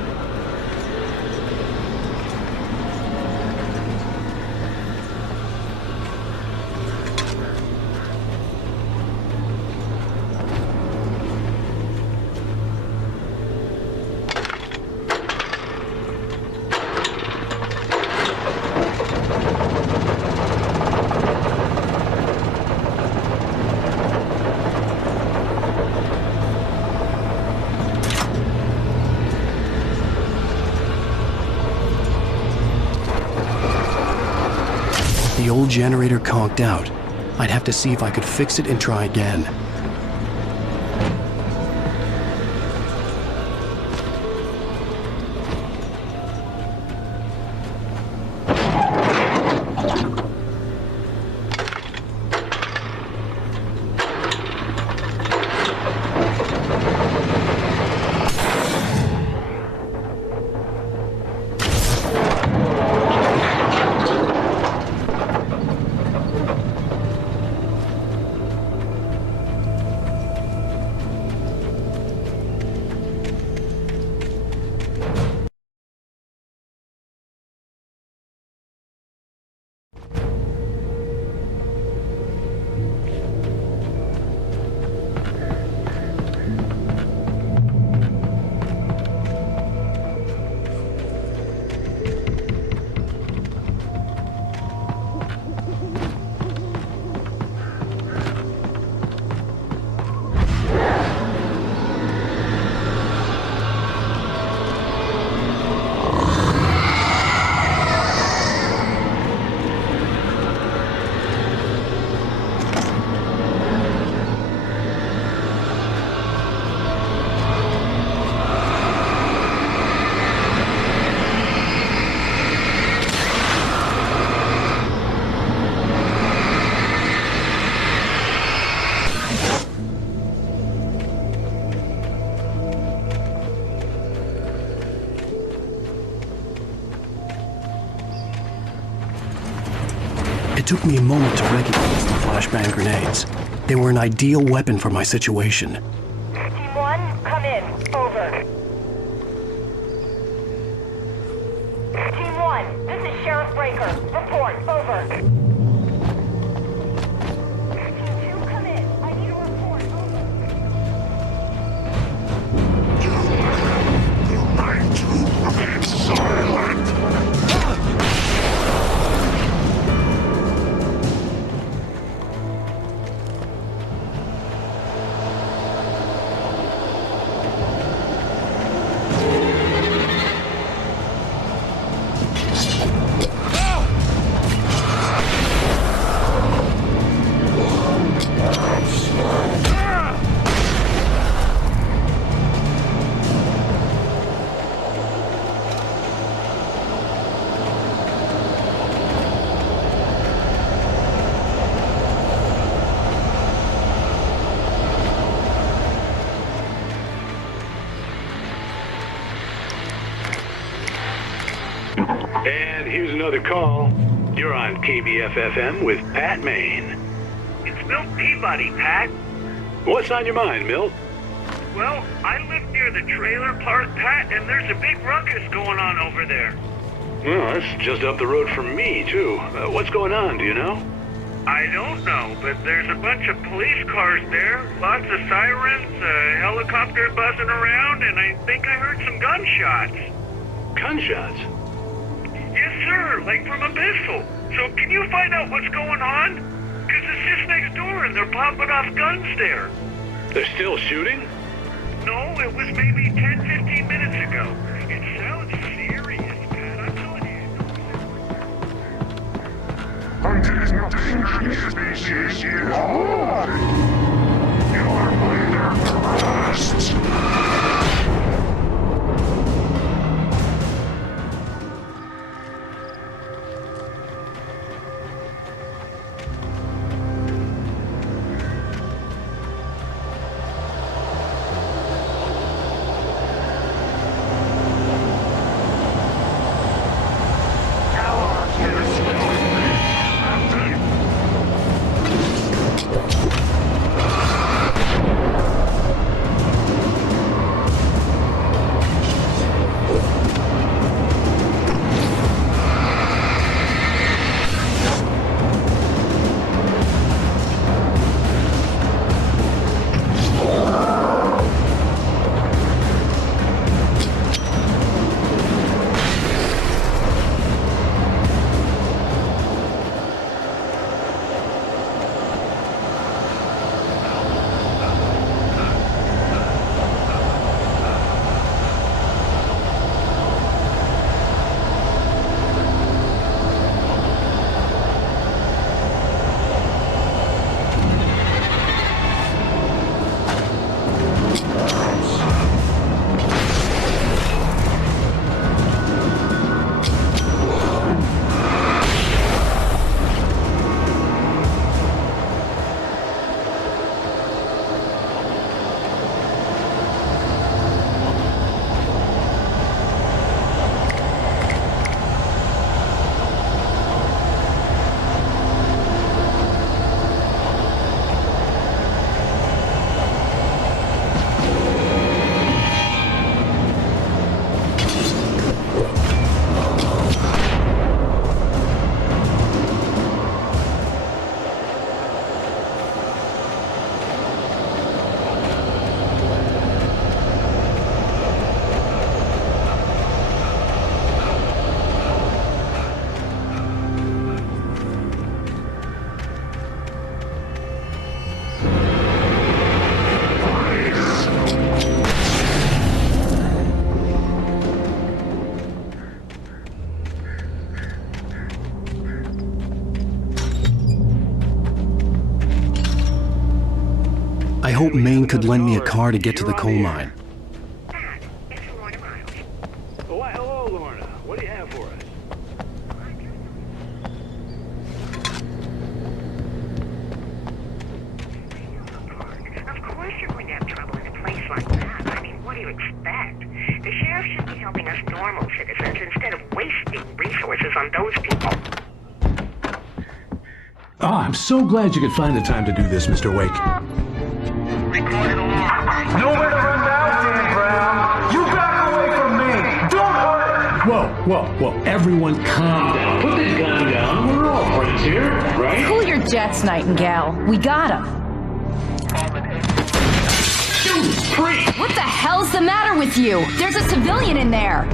The old generator conked out. I'd have to see if I could fix it and try again. It took me a moment to recognize the flashbang grenades. They were an ideal weapon for my situation. Team 1, come in. Over. Team 1, this is Sheriff Breaker. Report. Over. Team 2, come in. I need a report. Over. You might remain silent. And here's another call. You're on KBF-FM with Pat Maine. It's Milt Peabody, Pat. What's on your mind, Milt? Well, I live near the trailer park, Pat, and there's a big ruckus going on over there. Well, that's just up the road from me, too. What's going on, do you know? I don't know, but there's a bunch of police cars there, lots of sirens, a helicopter buzzing around, and I think I heard some gunshots. Gunshots? Yes, sir, like from a pistol. So can you find out what's going on? Because it's just next door and they're popping off guns there. They're still shooting? No, it was maybe 10-15 minutes ago. It sounds serious, Pat, I'm telling you. Hunting endangered species is hard. You I hoped Maine could lend me a car to get to the coal mine. Oh, why, hello, Lorna. What do you have for us? Of course you're going to have trouble in a place like that. I mean, what do you expect? The sheriff should be helping us normal citizens instead of wasting resources on those people. Oh, I'm so glad you could find the time to do this, Mr. Wake. Nowhere to run now, Dan Brown. You back away from me. Don't hurt. Whoa. Everyone calm down. Put this gun down. We're all friends here, right? Cool your jets, Nightingale. We got him. What the hell's the matter with you? There's a civilian in there.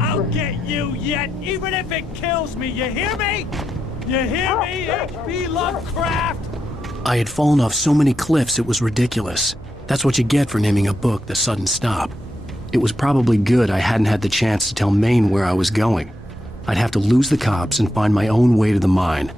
I'll get you yet, even if it kills me, you hear me? You hear me, H.P. Lovecraft? I had fallen off so many cliffs it was ridiculous. That's what you get for naming a book The Sudden Stop. It was probably good I hadn't had the chance to tell Maine where I was going. I'd have to lose the cops and find my own way to the mine.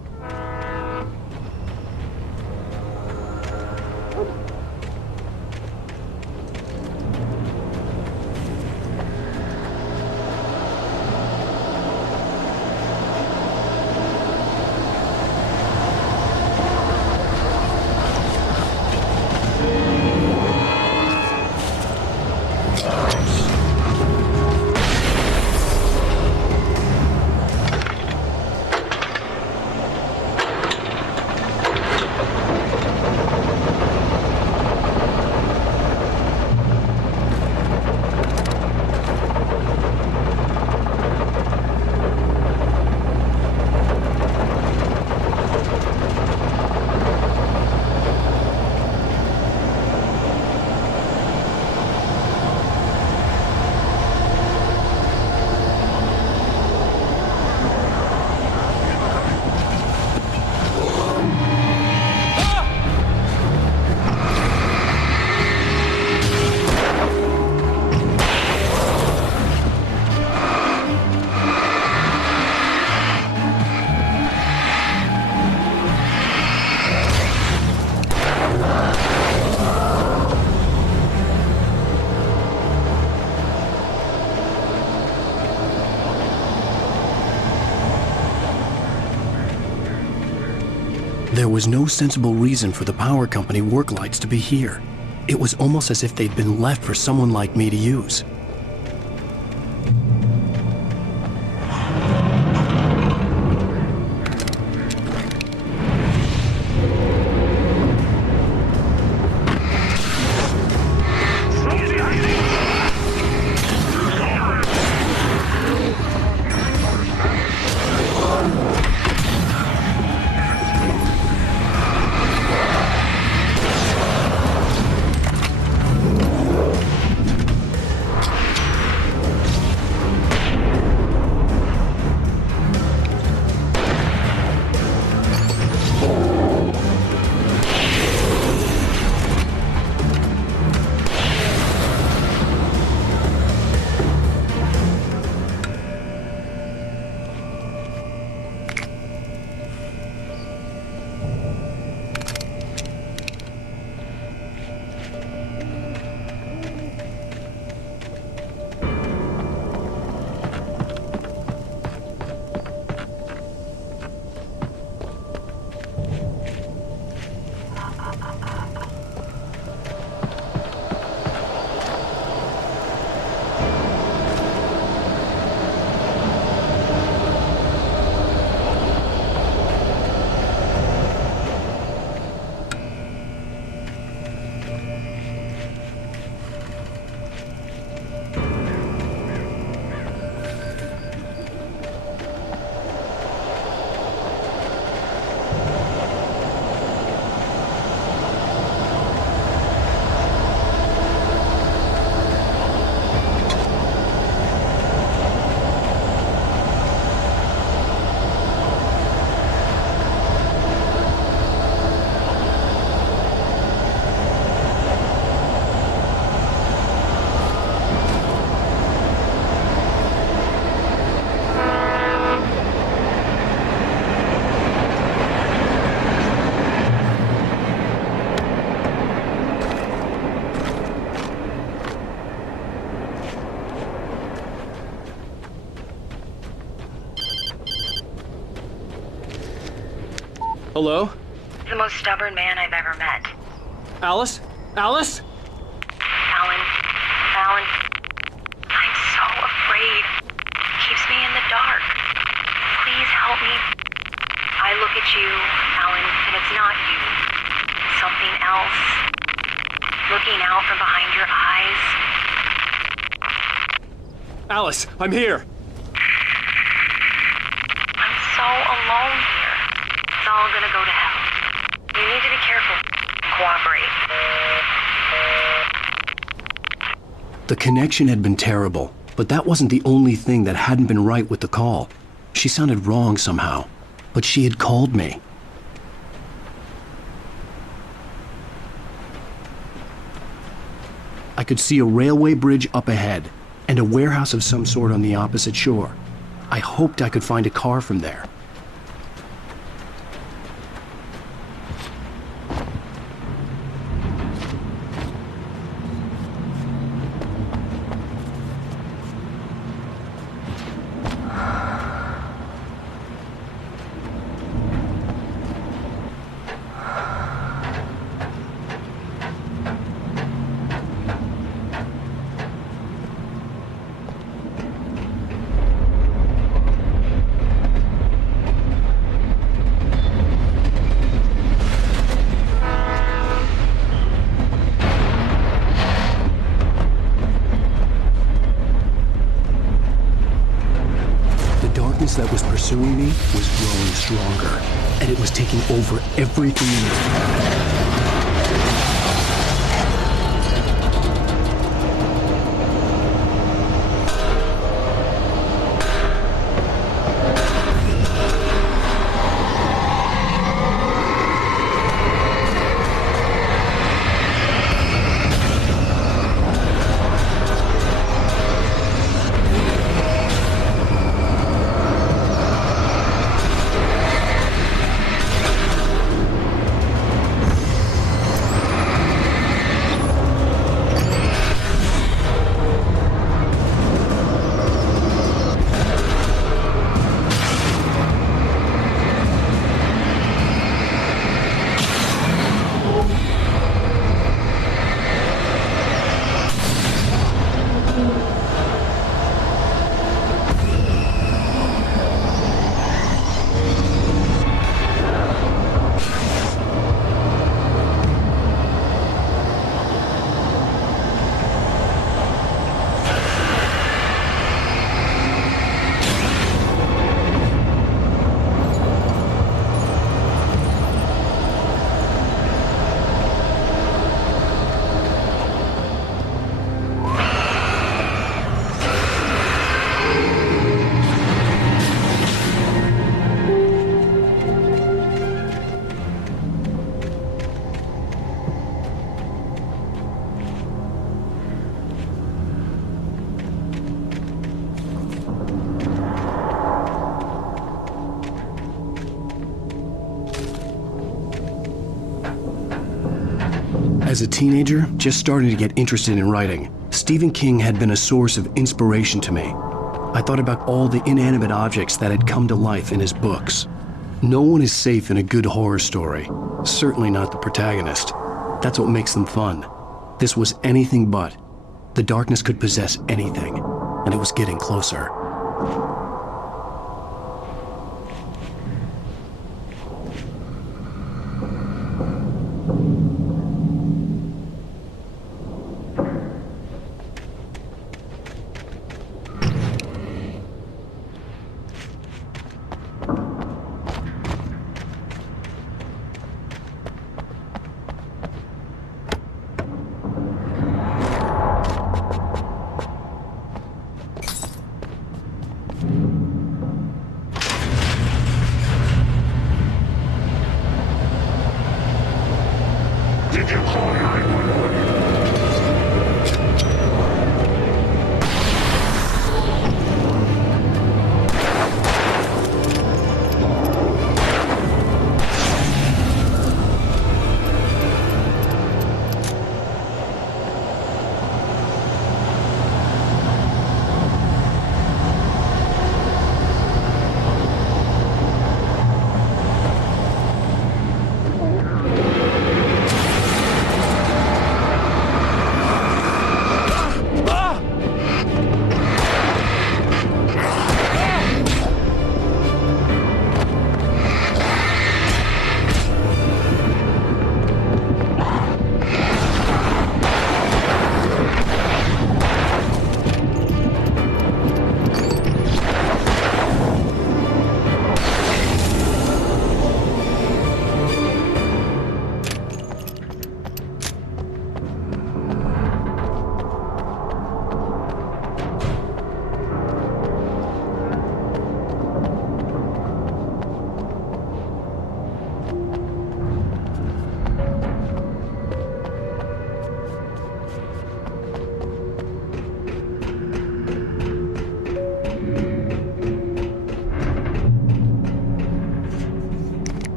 There was no sensible reason for the power company work lights to be here. It was almost as if they'd been left for someone like me to use. Hello? The most stubborn man I've ever met. Alice? Alice? Alan, I'm so afraid. It keeps me in the dark. Please help me. I look at you, Alan, and it's not you. Something else. Looking out from behind your eyes. Alice, I'm here. I'm so alone here. It's all gonna go to hell. You need to be careful. Cooperate. The connection had been terrible, but that wasn't the only thing that hadn't been right with the call. She sounded wrong somehow, but she had called me. I could see a railway bridge up ahead, and a warehouse of some sort on the opposite shore. I hoped I could find a car from there. That was pursuing me was growing stronger, and it was taking over everything in its path. As a teenager, just starting to get interested in writing, Stephen King had been a source of inspiration to me. I thought about all the inanimate objects that had come to life in his books. No one is safe in a good horror story, certainly not the protagonist. That's what makes them fun. This was anything but. The darkness could possess anything, and it was getting closer.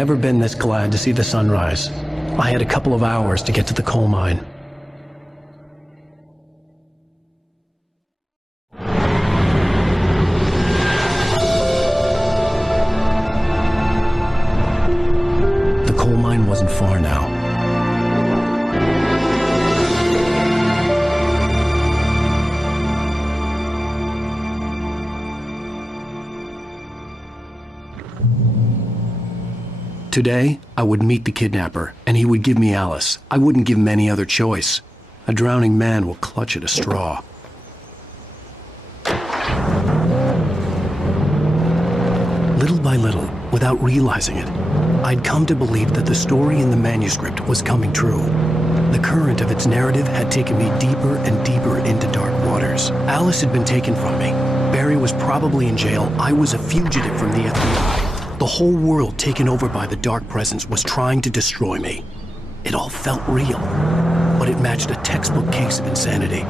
never been this glad to see the sunrise. I had a couple of hours to get to the coal mine. The coal mine wasn't far now. Today, I would meet the kidnapper, and he would give me Alice. I wouldn't give him any other choice. A drowning man will clutch at a straw. Little by little, without realizing it, I'd come to believe that the story in the manuscript was coming true. The current of its narrative had taken me deeper and deeper into dark waters. Alice had been taken from me. Barry was probably in jail. I was a fugitive from the FBI. The whole world taken over by the dark presence was trying to destroy me. It all felt real, but it matched a textbook case of insanity.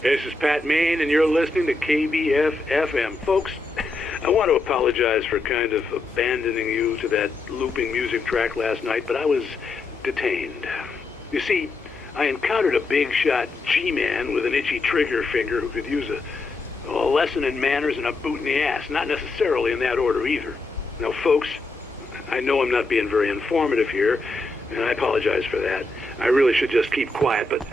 This is Pat Main, and you're listening to KBF-FM. Folks, I want to apologize for kind of abandoning you to that looping music track last night, but I was detained. You see, I encountered a big-shot G-man with an itchy trigger finger who could use a lesson in manners and a boot in the ass, not necessarily in that order either. Now, folks, I know I'm not being very informative here, and I apologize for that. I really should just keep quiet, but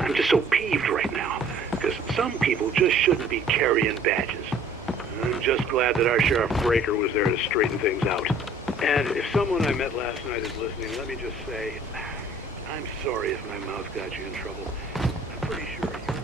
I'm just so peeved right now, because some people just shouldn't be carrying badges. I'm just glad that our Sheriff Breaker was there to straighten things out. And if someone I met last night is listening, let me just say, I'm sorry if my mouth got you in trouble. I'm pretty sure you're not.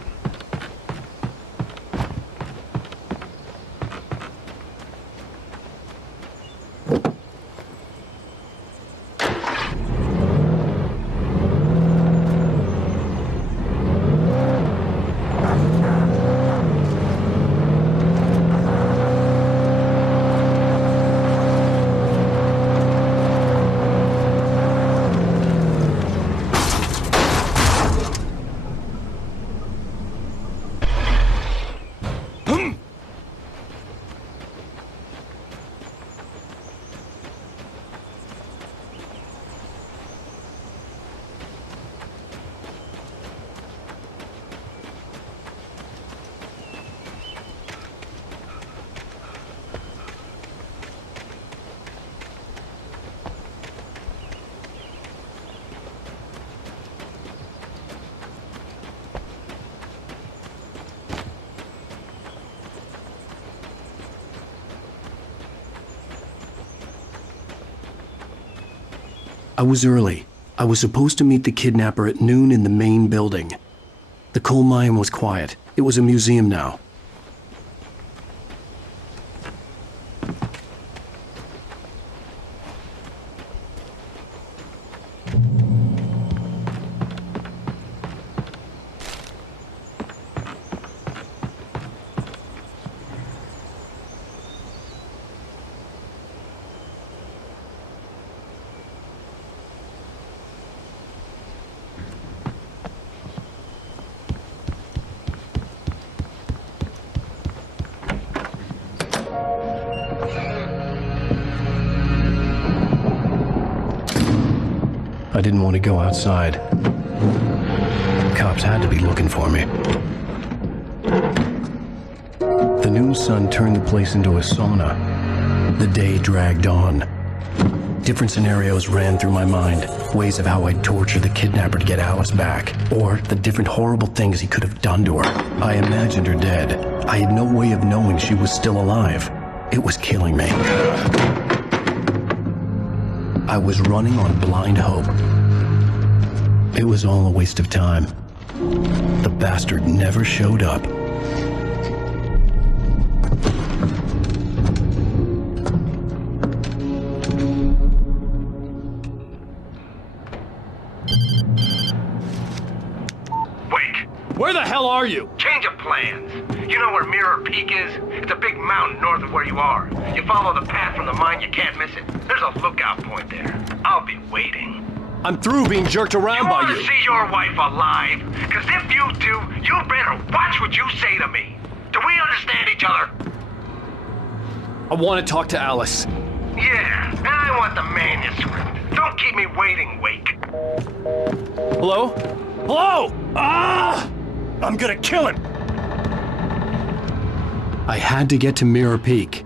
I was early. I was supposed to meet the kidnapper at noon in the main building. The coal mine was quiet. It was a museum now. I didn't want to go outside. Cops had to be looking for me. The noon sun turned the place into a sauna. The day dragged on. Different scenarios ran through my mind, ways of how I'd torture the kidnapper to get Alice back, or the different horrible things he could have done to her. I imagined her dead. I had no way of knowing she was still alive. It was killing me. I was running on blind hope. It was all a waste of time. The bastard never showed up. Where the hell are you? Change of plans. You know where Mirror Peak is? It's a big mountain north of where you are. You follow the path from the mine, you can't miss it. There's a lookout point there. I'll be waiting. I'm through being jerked around by you. You want to see your wife alive? Because if you do, you better watch what you say to me. Do we understand each other? I want to talk to Alice. Yeah, and I want the manuscript. Don't keep me waiting, Wake. Hello? Hello! Ah! I'm gonna kill him! I had to get to Mirror Peak.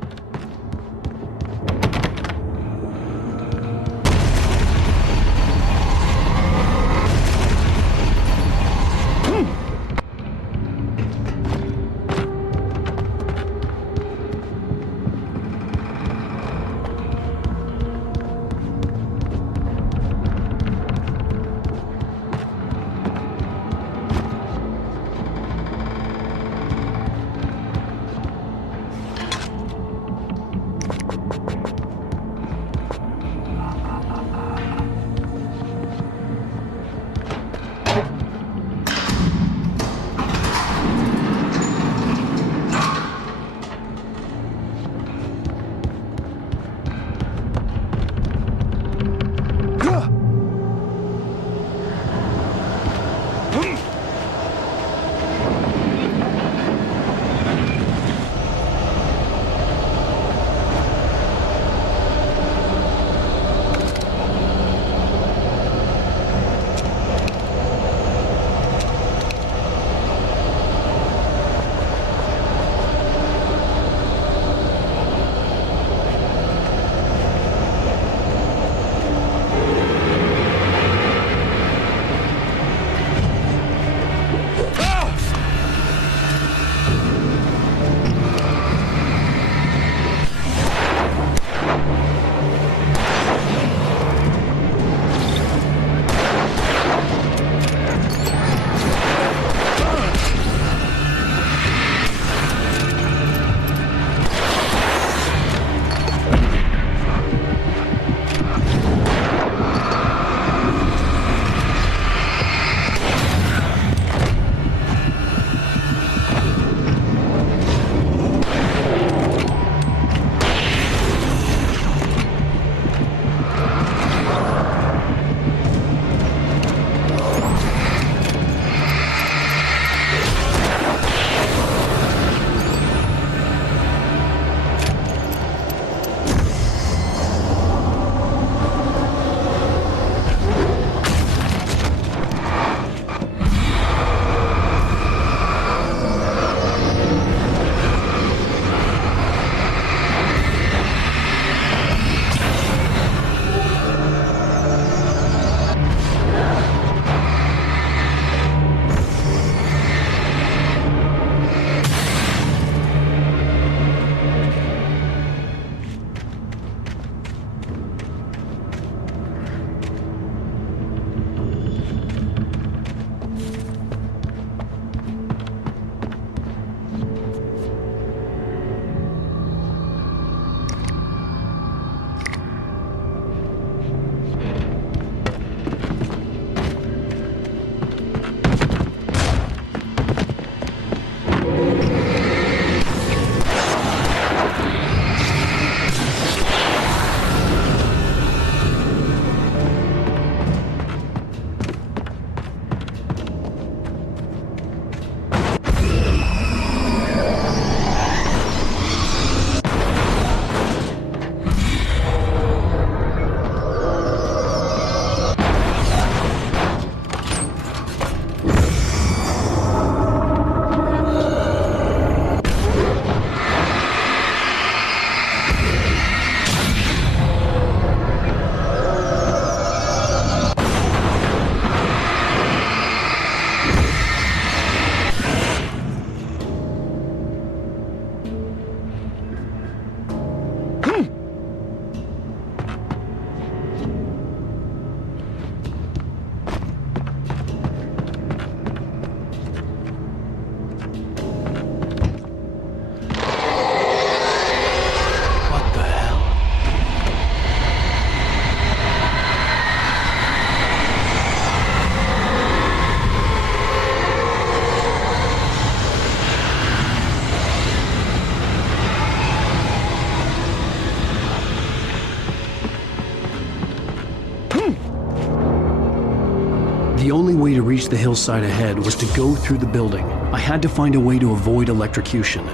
reach the hillside ahead was to go through the building. I had to find a way to avoid electrocution.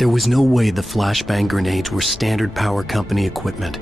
There was no way the flashbang grenades were Standard Power Company equipment.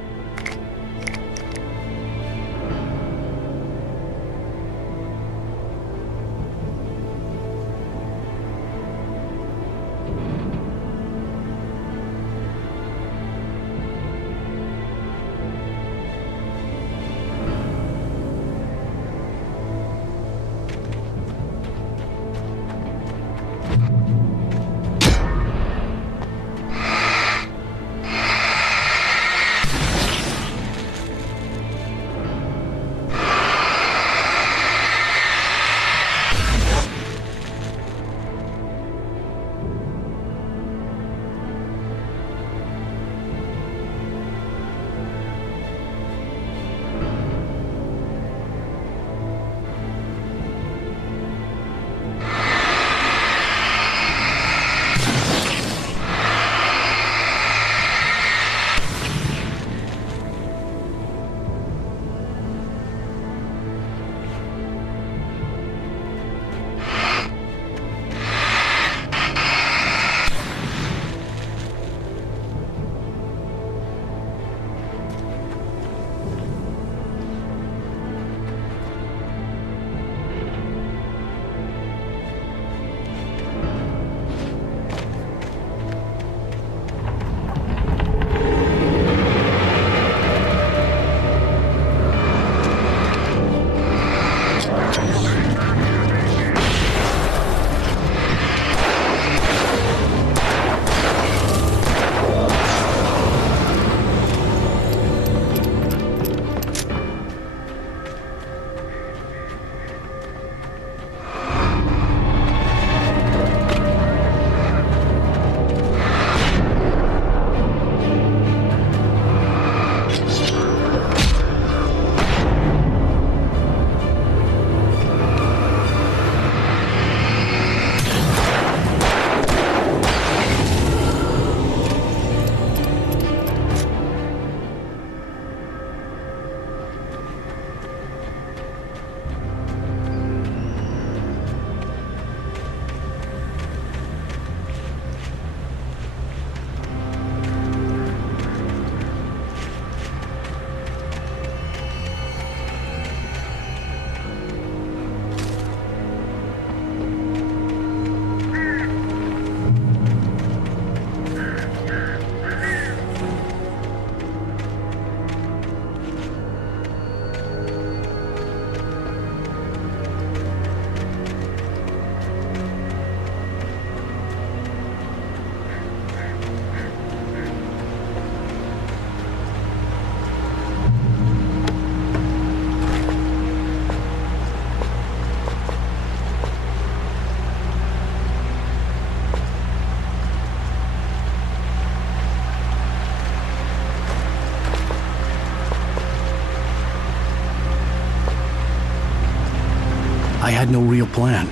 I had no real plan.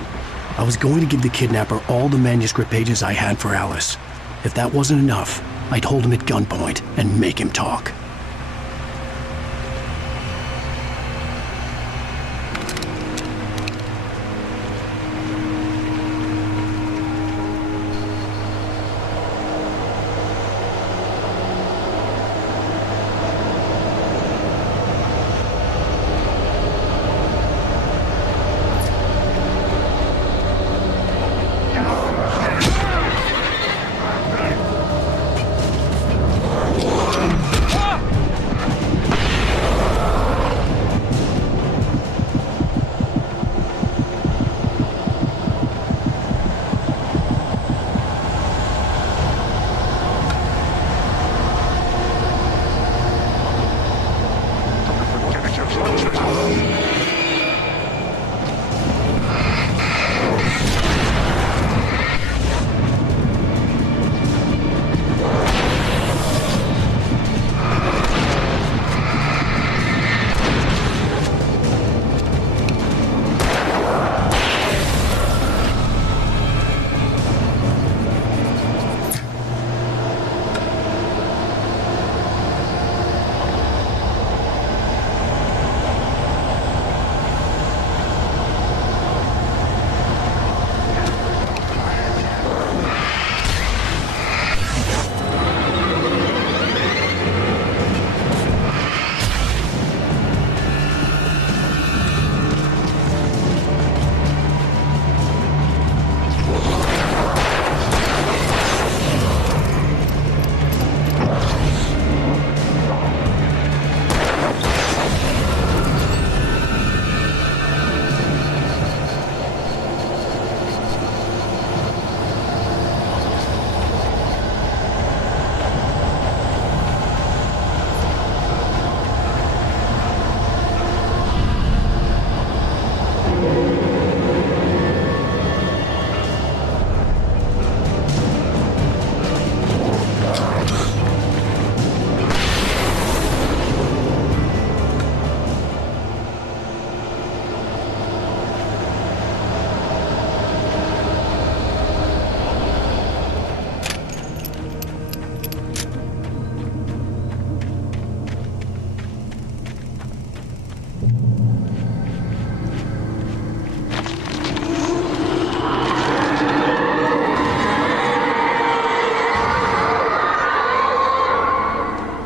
I was going to give the kidnapper all the manuscript pages I had for Alice. If that wasn't enough, I'd hold him at gunpoint and make him talk.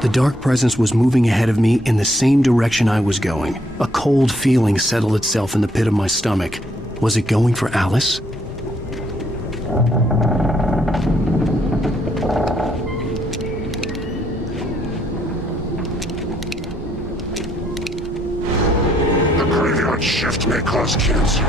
The dark presence was moving ahead of me in the same direction I was going. A cold feeling settled itself in the pit of my stomach. Was it going for Alice? The graveyard shift may cause cancer.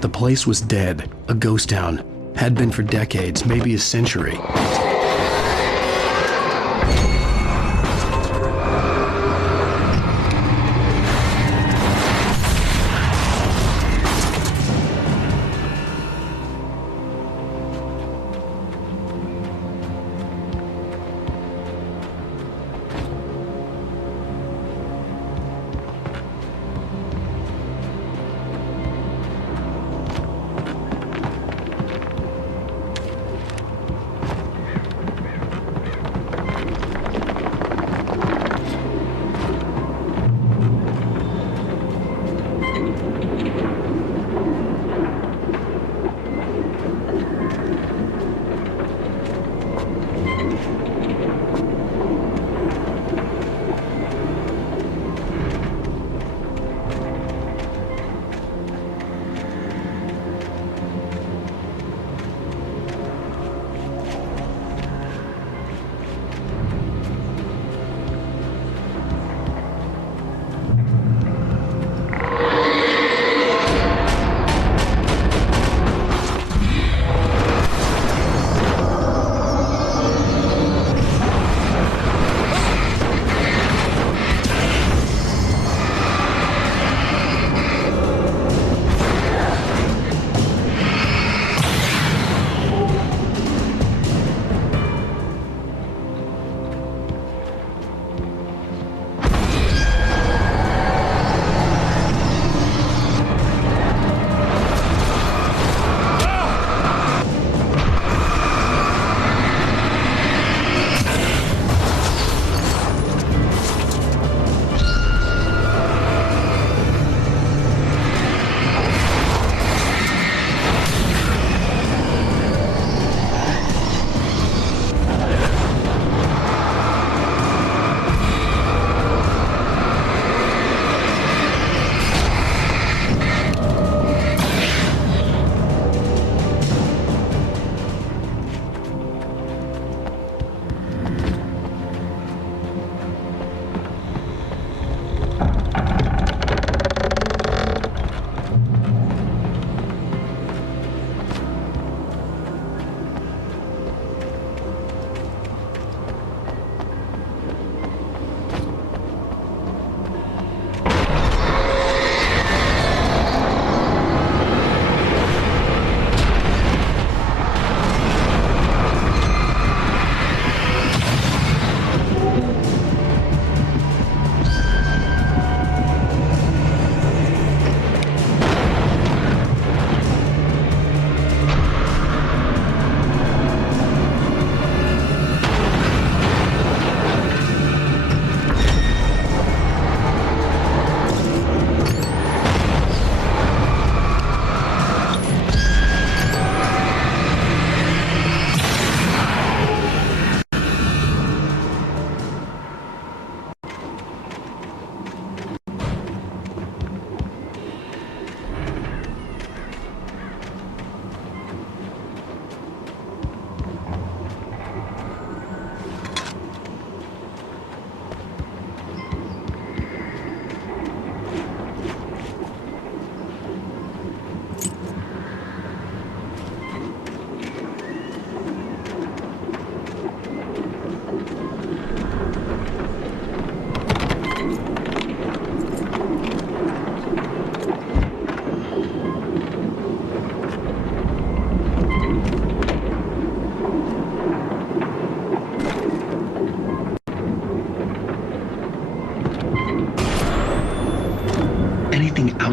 The place was dead, a ghost town. Had been for decades, maybe a century.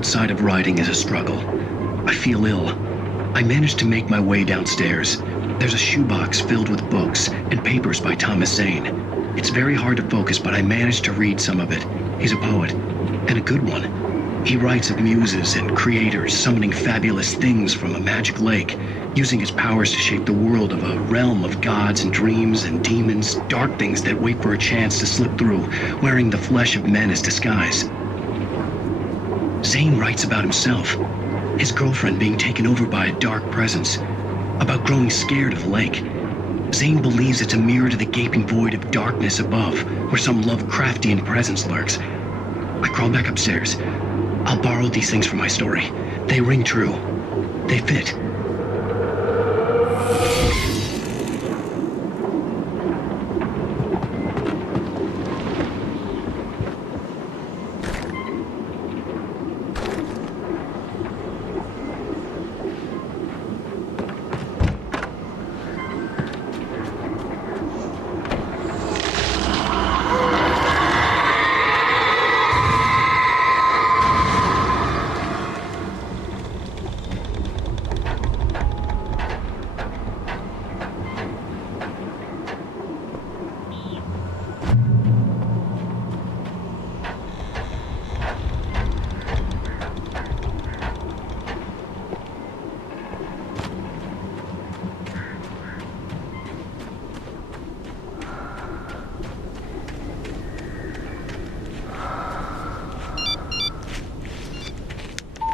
outside of writing is a struggle. I feel ill. I managed to make my way downstairs. There's a shoebox filled with books and papers by Thomas Zane. It's very hard to focus, but I managed to read some of it. He's a poet, and a good one. He writes of muses and creators summoning fabulous things from a magic lake, using his powers to shape the world of a realm of gods and dreams and demons, dark things that wait for a chance to slip through, wearing the flesh of men as disguise. Zane writes about himself, his girlfriend being taken over by a dark presence, about growing scared of the lake. Zane believes it's a mirror to the gaping void of darkness above, where some Lovecraftian presence lurks. I crawl back upstairs. I'll borrow these things for my story. They ring true. They fit.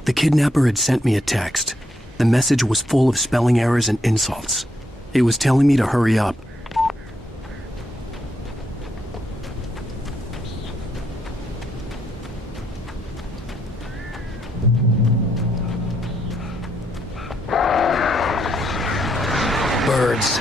The kidnapper had sent me a text. The message was full of spelling errors and insults. It was telling me to hurry up. Birds.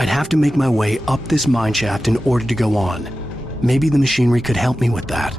I'd have to make my way up this mine shaft in order to go on. Maybe the machinery could help me with that.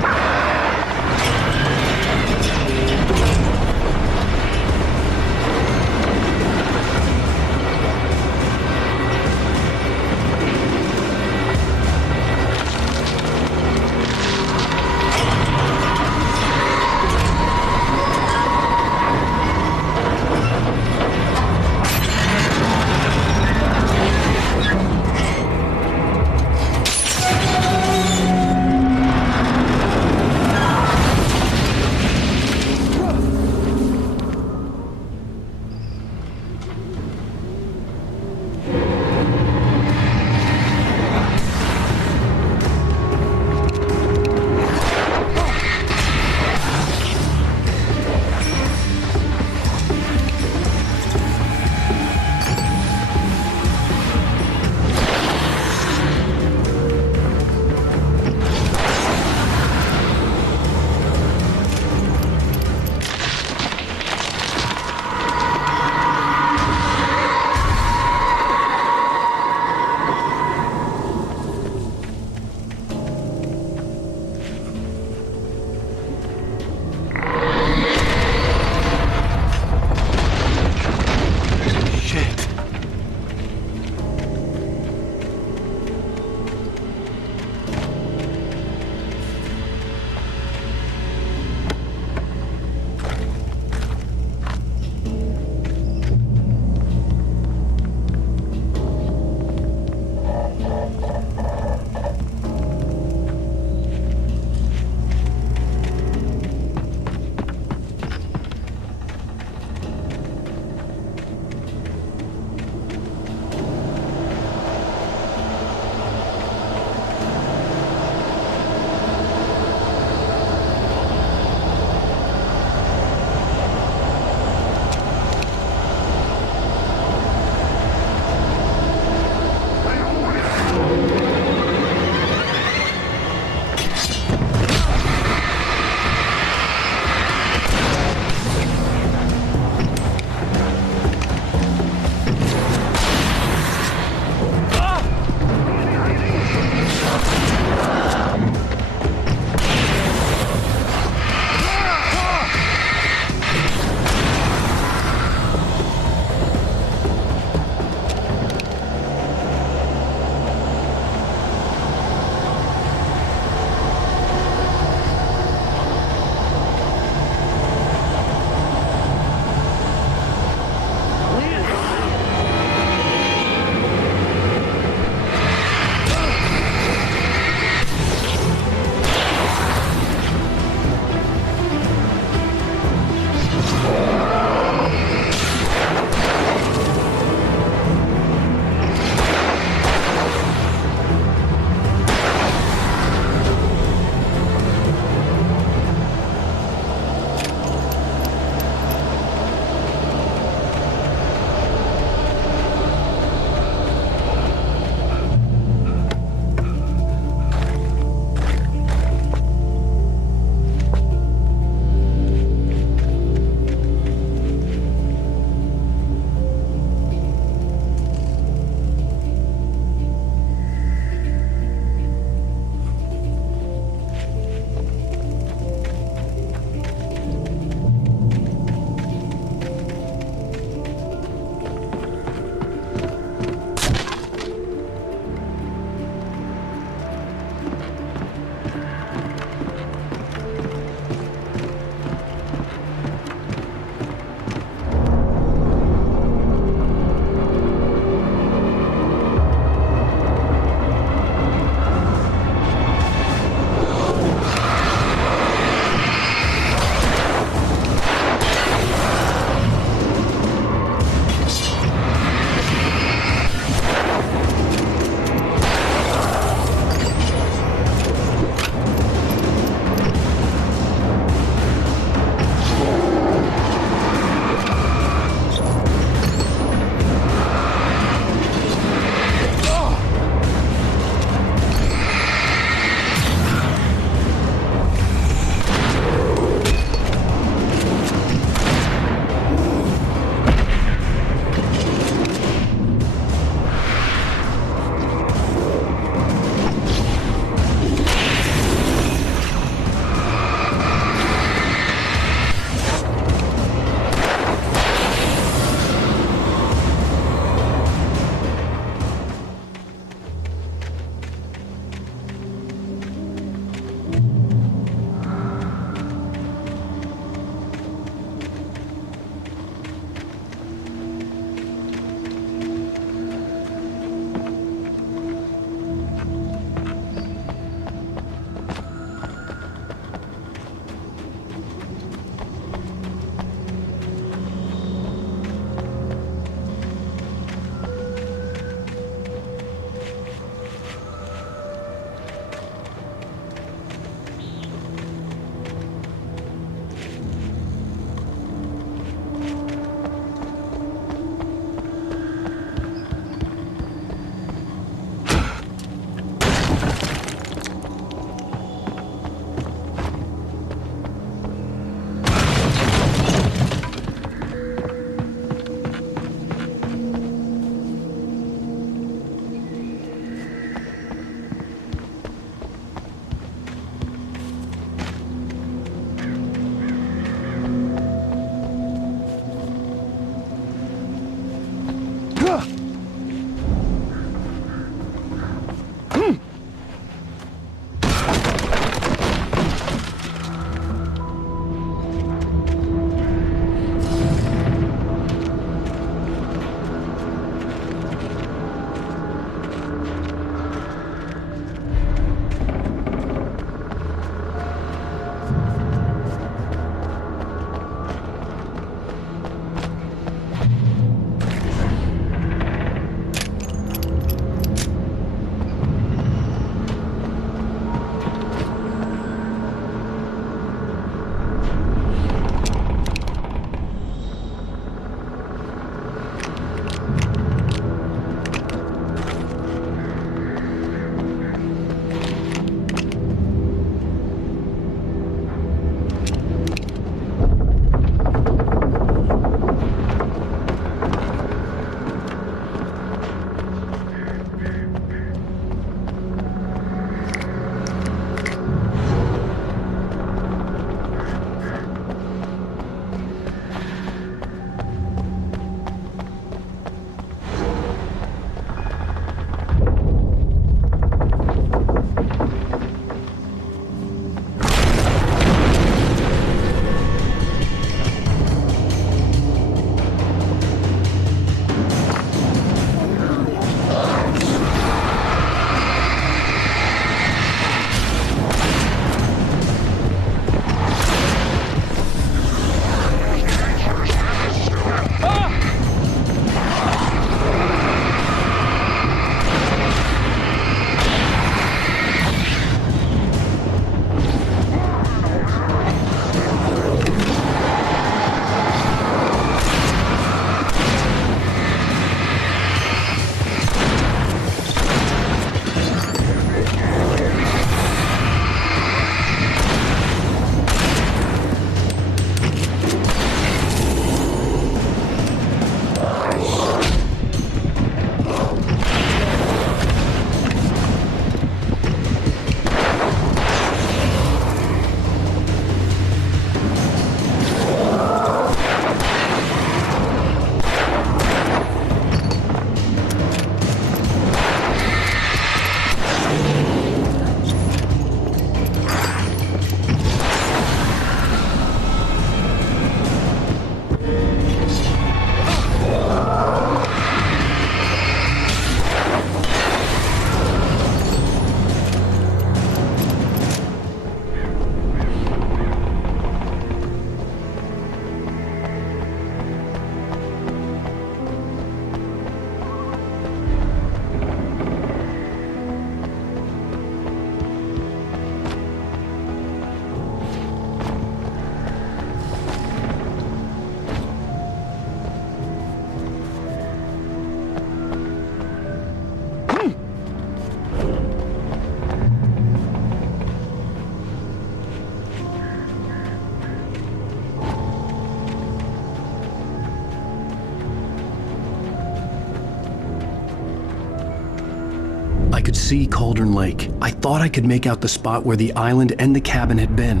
could see Cauldron Lake. I thought I could make out the spot where the island and the cabin had been.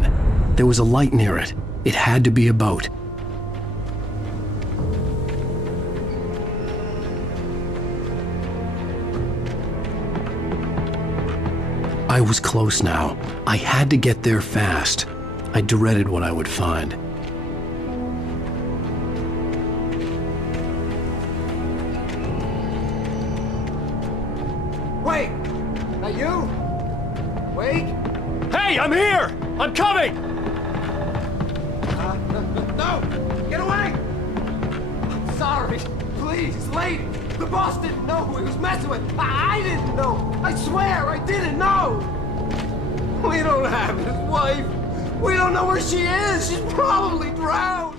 There was a light near it. It had to be a boat. I was close now. I had to get there fast. I dreaded what I would find. Wait! That you? Wait! Hey, I'm here! I'm coming! No! Get away! I'm sorry. Please, lady. The boss didn't know who he was messing with. I didn't know. I swear I didn't know. We don't have his wife. We don't know where she is. She's probably drowned.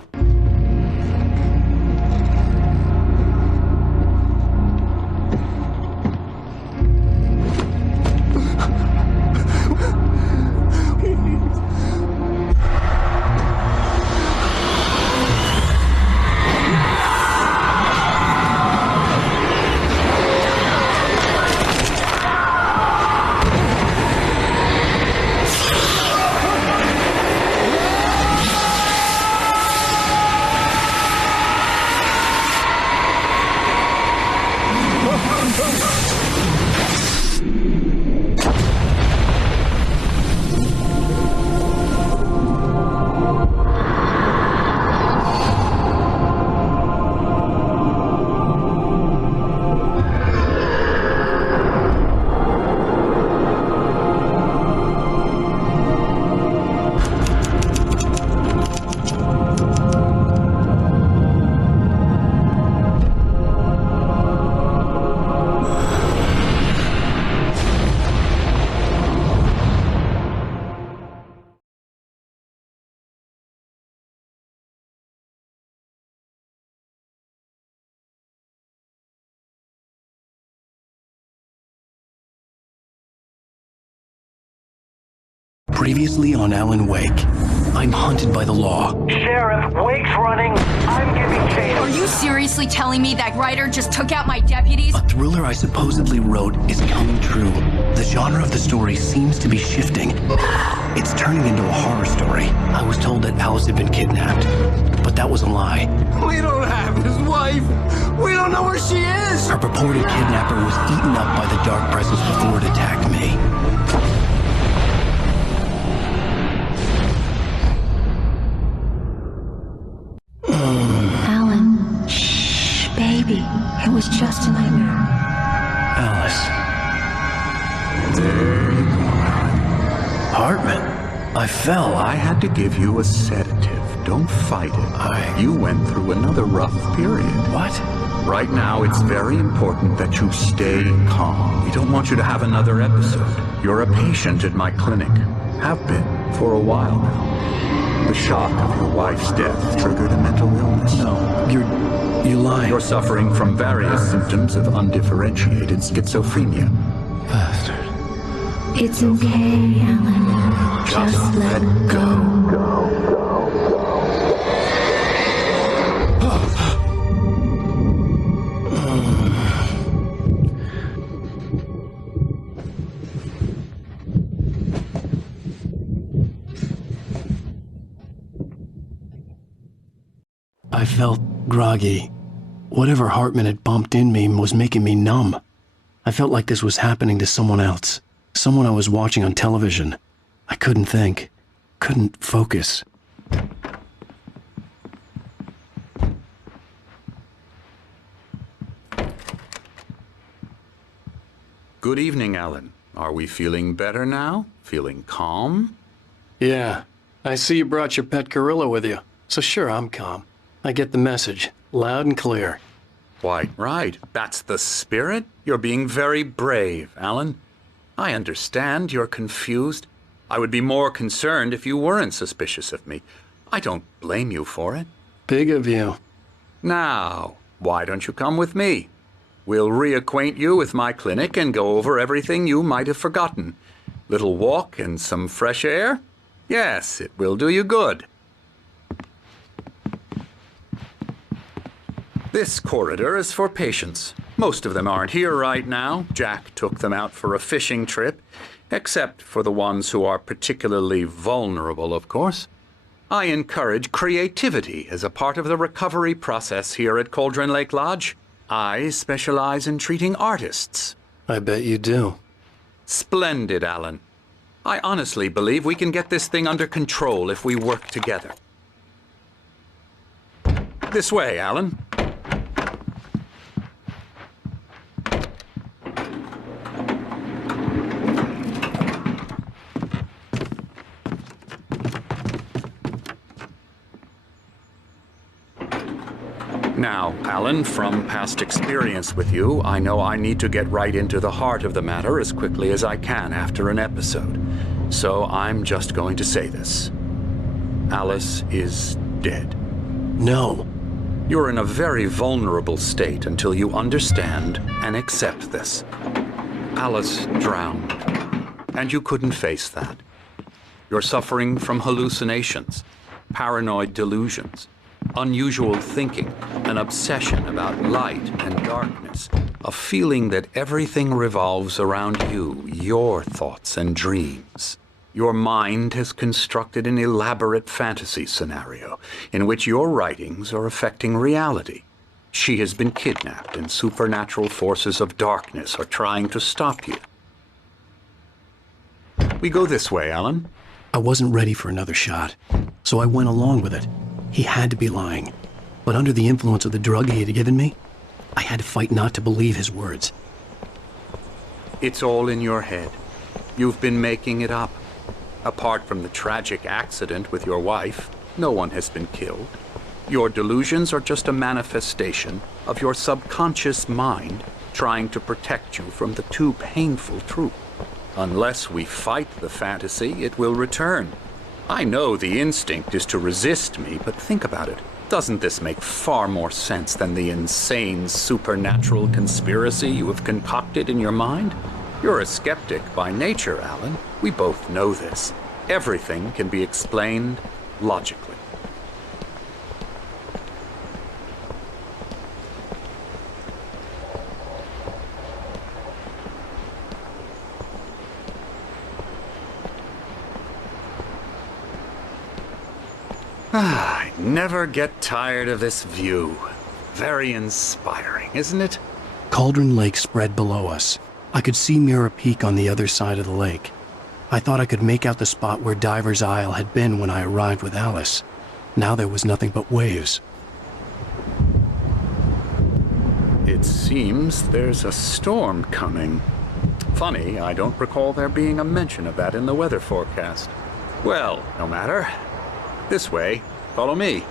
Previously on Alan Wake, I'm hunted by the law. Sheriff, Wake's running. I'm giving chase. Are you seriously telling me that writer just took out my deputies? A thriller I supposedly wrote is coming true. The genre of the story seems to be shifting. It's turning into a horror story. I was told that Alice had been kidnapped, but that was a lie. We don't have his wife. We don't know where she is. Her purported kidnapper was eaten up by the dark presence before it attacked me. Alan, shh, baby. It was just a nightmare. Alice. There you go, Alan. Hartman, I fell. I had to give you a sedative. Don't fight it. You went through another rough period. What? Right now, it's very important that you stay calm. We don't want you to have another episode. You're a patient at my clinic. Have been for a while now. The shock of your wife's death triggered a mental illness. No, you lie. You're suffering from various symptoms of undifferentiated schizophrenia. Bastard. It's okay, Alan. Just let go. I felt groggy. Whatever Hartman had bumped in me was making me numb. I felt like this was happening to someone else. Someone I was watching on television. I couldn't think. Couldn't focus. Good evening, Alan. Are we feeling better now? Feeling calm? Yeah. I see you brought your pet gorilla with you. So sure, I'm calm. I get the message, loud and clear. Quite right. That's the spirit. You're being very brave, Alan. I understand you're confused. I would be more concerned if you weren't suspicious of me. I don't blame you for it. Big of you. Now, why don't you come with me? We'll reacquaint you with my clinic and go over everything you might have forgotten. Little walk and some fresh air? Yes, it will do you good. This corridor is for patients. Most of them aren't here right now. Jack took them out for a fishing trip, except for the ones who are particularly vulnerable, of course. I encourage creativity as a part of the recovery process here at Cauldron Lake Lodge. I specialize in treating artists. I bet you do. Splendid, Alan. I honestly believe we can get this thing under control if we work together. This way, Alan. Now, Alan, from past experience with you, I know I need to get right into the heart of the matter as quickly as I can after an episode. So I'm just going to say this. Alice is dead. No. You're in a very vulnerable state until you understand and accept this. Alice drowned, and you couldn't face that. You're suffering from hallucinations, paranoid delusions, unusual thinking, an obsession about light and darkness, a feeling that everything revolves around you, your thoughts and dreams. Your mind has constructed an elaborate fantasy scenario in which your writings are affecting reality. She has been kidnapped and supernatural forces of darkness are trying to stop you. We go this way, Alan. I wasn't ready for another shot, so I went along with it. He had to be lying. But under the influence of the drug he had given me, I had to fight not to believe his words. It's all in your head. You've been making it up. Apart from the tragic accident with your wife, no one has been killed. Your delusions are just a manifestation of your subconscious mind trying to protect you from the too painful truth. Unless we fight the fantasy, it will return. I know the instinct is to resist me, but think about it. Doesn't this make far more sense than the insane supernatural conspiracy you have concocted in your mind? You're a skeptic by nature, Alan. We both know this. Everything can be explained logically. I never get tired of this view. Very inspiring, isn't it? Cauldron Lake spread below us. I could see Mirror Peak on the other side of the lake. I thought I could make out the spot where Diver's Isle had been when I arrived with Alice. Now there was nothing but waves. It seems there's a storm coming. Funny, I don't recall there being a mention of that in the weather forecast. Well, no matter. This way. Follow me.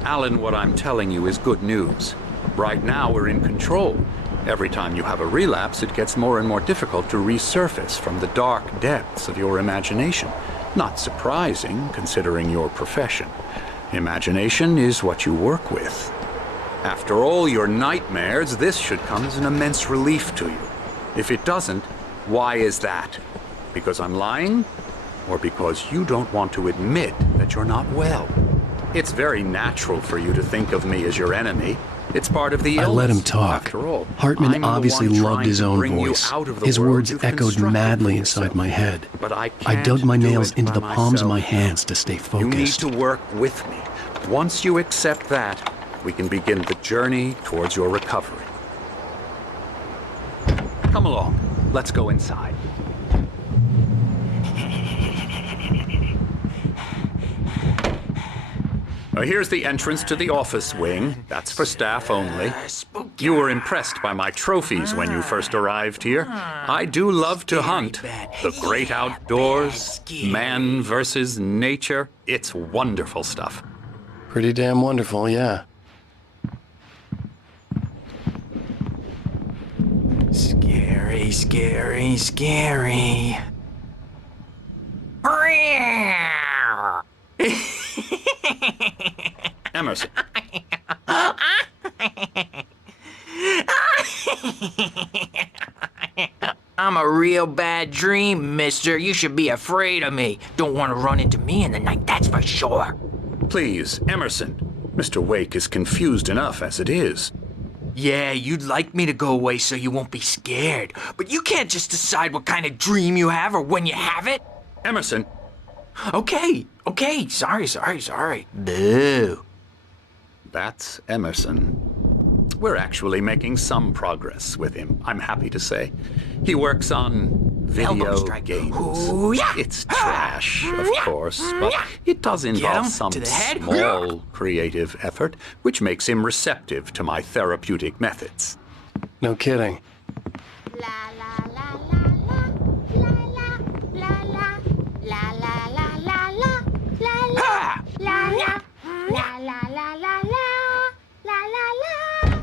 Alan, what I'm telling you is good news. Right now, we're in control. Every time you have a relapse, it gets more and more difficult to resurface from the dark depths of your imagination. Not surprising, considering your profession. Imagination is what you work with. After all your nightmares, this should come as an immense relief to you. If it doesn't, why is that? Because I'm lying? Or because you don't want to admit that you're not well? It's very natural for you to think of me as your enemy. It's part of the illness. I let him talk. After all, Hartman obviously loved his own voice. His words echoed madly inside my head. But I dug my nails into the palms of my hands to stay focused. You need to work with me. Once you accept that, we can begin the journey towards your recovery. Come along. Let's go inside. Here's the entrance to the office wing. That's for staff only. You were impressed by my trophies when you first arrived here. I do love to hunt. The great outdoors, man versus nature. It's wonderful stuff. Pretty damn wonderful, yeah. Scary, scary, scary. Emerson. I'm a real bad dream, mister. You should be afraid of me. Don't want to run into me in the night, that's for sure. Please, Emerson. Mr. Wake is confused enough as it is. Yeah, you'd like me to go away so you won't be scared. But you can't just decide what kind of dream you have or when you have it. Emerson. Okay. Sorry. Boo. That's Emerson. We're actually making some progress with him, I'm happy to say. He works on video games. Ooh, yeah. It's trash, of course, but it does involve some small creative effort, which makes him receptive to my therapeutic methods. No kidding.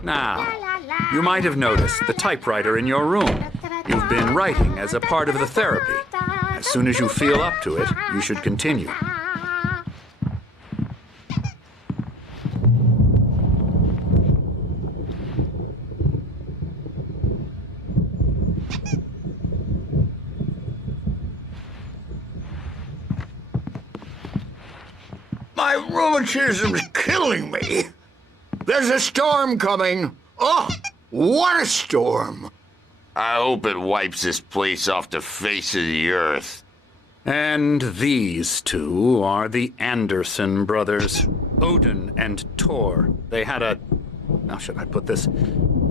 Now, you might have noticed the typewriter in your room. You've been writing as a part of the therapy. As soon as you feel up to it, you should continue. My rheumatism's killing me. There's a storm coming. Oh, what a storm. I hope it wipes this place off the face of the earth. And these two are the Anderson brothers, Odin and Thor. They had how should I put this?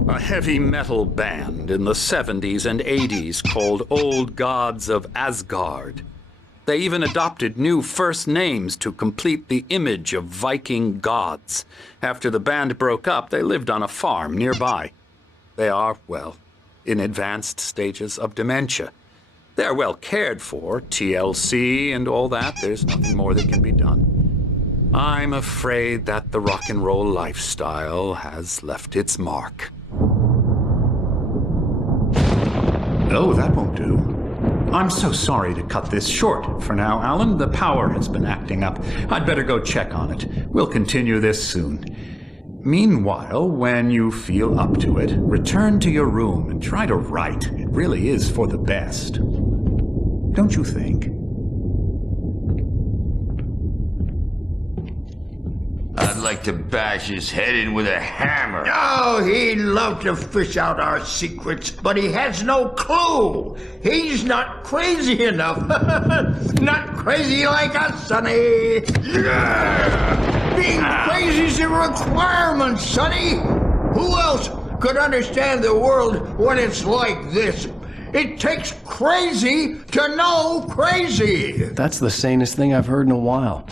A heavy metal band in the 70s and 80s called Old Gods of Asgard. They even adopted new first names to complete the image of Viking gods. After the band broke up, they lived on a farm nearby. They are, well, in advanced stages of dementia. They're well cared for, TLC and all that. There's nothing more that can be done. I'm afraid that the rock and roll lifestyle has left its mark. Oh, that won't do. I'm so sorry to cut this short for now, Alan. The power has been acting up. I'd better go check on it. We'll continue this soon. Meanwhile, when you feel up to it, return to your room and try to write. It really is for the best. Don't you think? I'd like to bash his head in with a hammer. Oh, he'd love to fish out our secrets, but he has no clue. He's not crazy enough. Not crazy like us, Sonny. Yeah! Being crazy's a requirement, Sonny. Who else could understand the world when it's like this? It takes crazy to know crazy. That's the sanest thing I've heard in a while.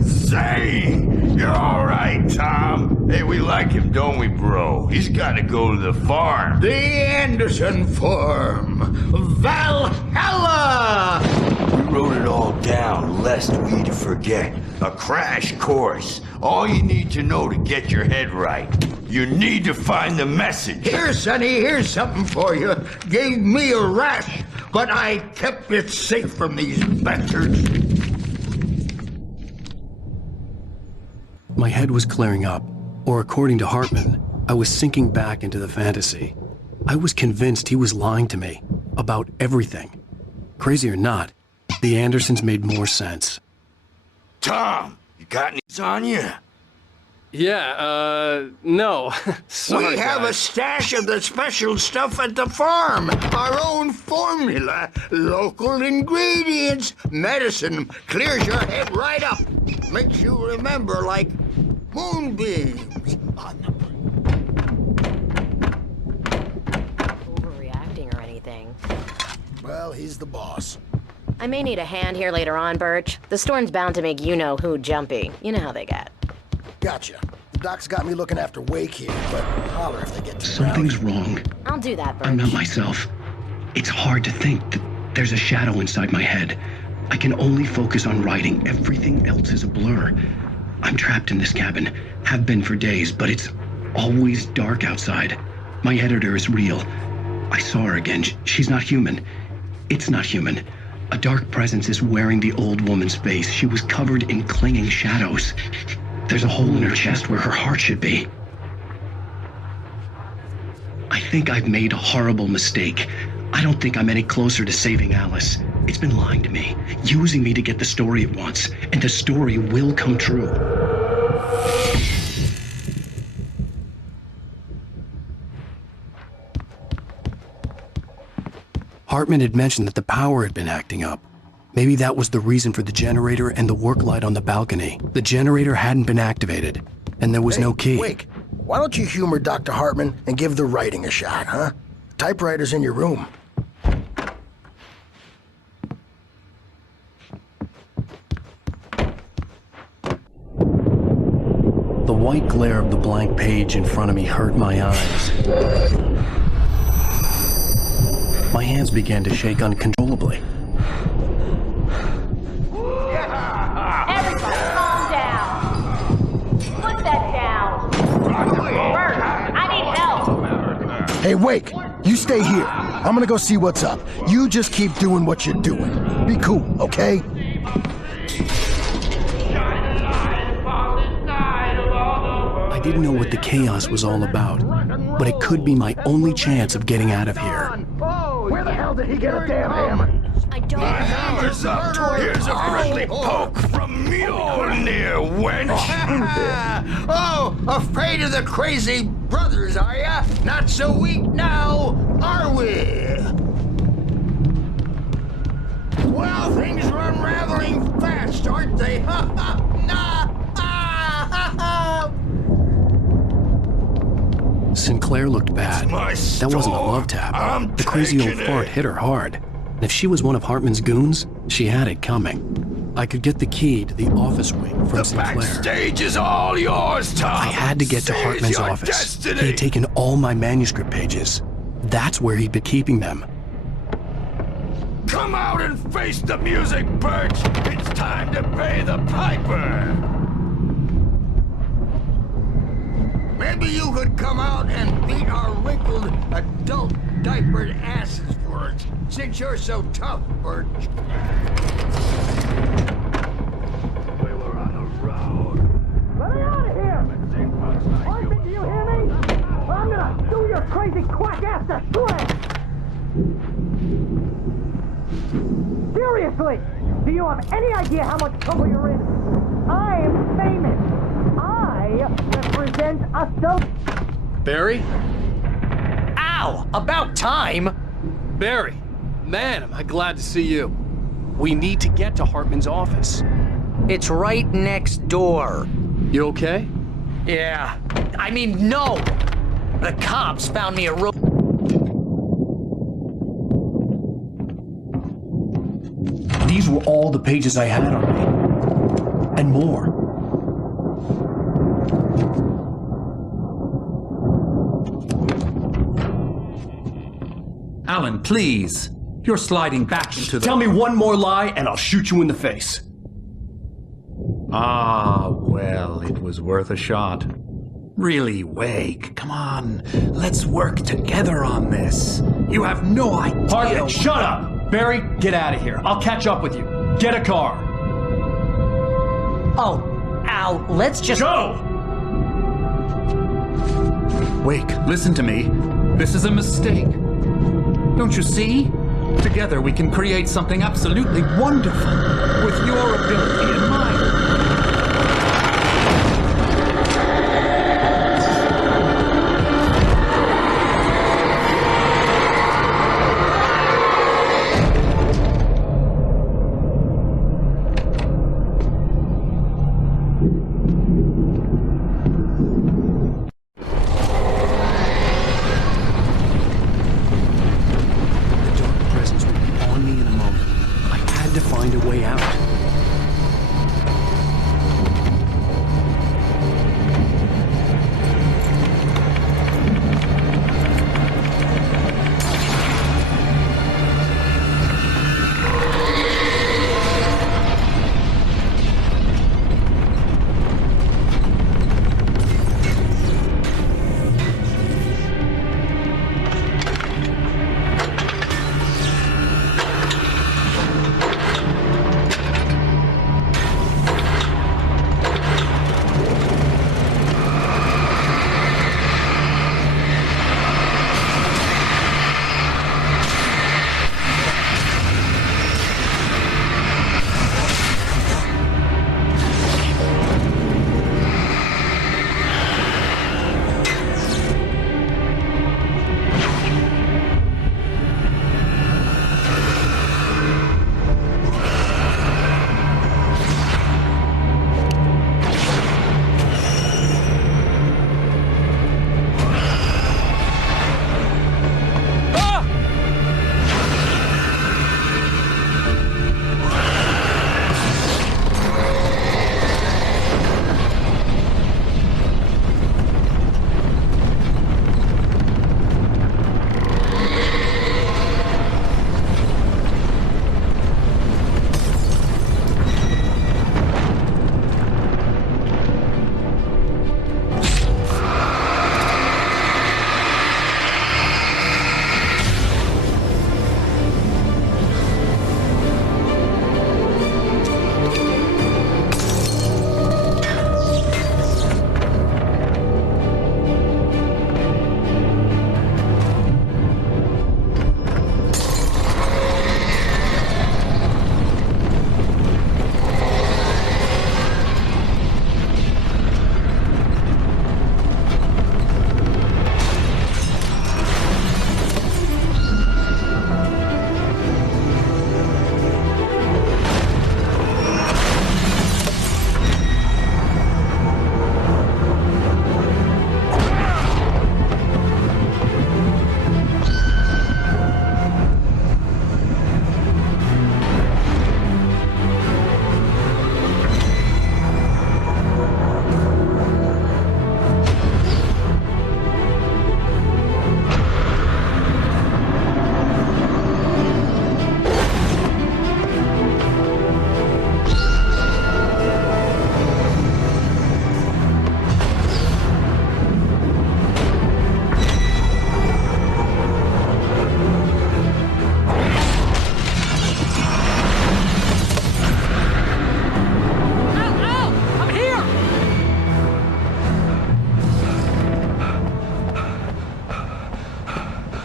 Zane! You're all right, Tom. Hey, we like him, don't we, bro? He's got to go to the farm. The Anderson farm. Valhalla! We wrote it all down, lest we forget. A crash course. All you need to know to get your head right. You need to find the message. Here, Sonny, here's something for you. Gave me a rash, but I kept it safe from these bastards. My head was clearing up, or according to Hartman, I was sinking back into the fantasy. I was convinced he was lying to me about everything. Crazy or not, the Andersons made more sense. Tom, you got any on you? Yeah, no. Sorry, we have guys. a stash of the special stuff at the farm. Our own formula. Local ingredients. Medicine clears your head right up. Makes you remember like moonbeams. Overreacting or anything. Well, he's the boss. I may need a hand here later on, Birch. The storm's bound to make you-know-who jumpy. You know how they get. Gotcha. The doc's got me looking after Wake here, but holler if they get too Something's wrong. I'll do that, Birch. I'm not myself. It's hard to think that there's a shadow inside my head. I can only focus on writing. Everything else is a blur. I'm trapped in this cabin. Have been for days, but it's always dark outside. My editor is real. I saw her again. She's not human. It's not human. A dark presence is wearing the old woman's face. She was covered in clinging shadows. There's a hole in her chest where her heart should be. I think I've made a horrible mistake. I don't think I'm any closer to saving Alice. It's been lying to me, using me to get the story it wants, and the story will come true. Hartman had mentioned that the power had been acting up. Maybe that was the reason for the generator and the work light on the balcony. The generator hadn't been activated, and there was no key. Wake, why don't you humor Dr. Hartman and give the writing a shot, huh? Typewriter's in your room. The white glare of the blank page in front of me hurt my eyes. My hands began to shake uncontrollably. Everybody, calm down. Put that down. Bert, I need help. Hey, Wake, you stay here. I'm gonna go see what's up. You just keep doing what you're doing. Be cool, okay? I didn't know what the chaos was all about, but it could be my only chance of getting out of here. Where the hell did he get a damn hammer? My hammer's up. Here's a friendly poke from Mjolnir, wench. Oh, afraid of the crazy brothers, are ya? Not so weak now, are we? Well, things are unraveling fast, aren't they? Sinclair looked bad. That wasn't a love tap. The crazy old fart hit her hard. And if she was one of Hartman's goons, she had it coming. I could get the key to the office wing from Sinclair. Backstage is all yours, Tom. I had to get to Hartman's office. Destiny. He had taken all my manuscript pages. That's where he'd been keeping them. Come out and face the music, Birch. It's time to pay the piper. Maybe you could come out and beat our wrinkled adult diapered asses for us, since you're so tough, Birch. We were on a road. Let me out of here! Arthur, do you hear me? I'm gonna do your crazy quack ass to shreds! Seriously, do you have any idea how much trouble you're in? I'm famous. I represent a soap. Barry? Ow! About time! Barry, man, am I glad to see you. We need to get to Hartman's office. It's right next door. You okay? Yeah. I mean, no! The cops found me a room. These were all the pages I had on me. And more. Alan, please. You're sliding back into the... Tell me one more lie and I'll shoot you in the face. Ah, well, it was worth a shot. Really, Wake, come on. Let's work together on this. You have no idea... Hartman, shut up! Barry, get out of here. I'll catch up with you. Get a car. Oh, Al, let's just... Go! Wake, listen to me. This is a mistake. Don't you see? Together we can create something absolutely wonderful, with your ability in mind.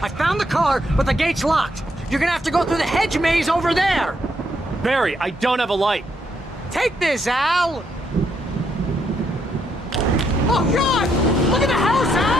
I found the car, but the gate's locked. You're gonna have to go through the hedge maze over there. Barry, I don't have a light. Take this, Al! Oh, God! Look at the house, Al!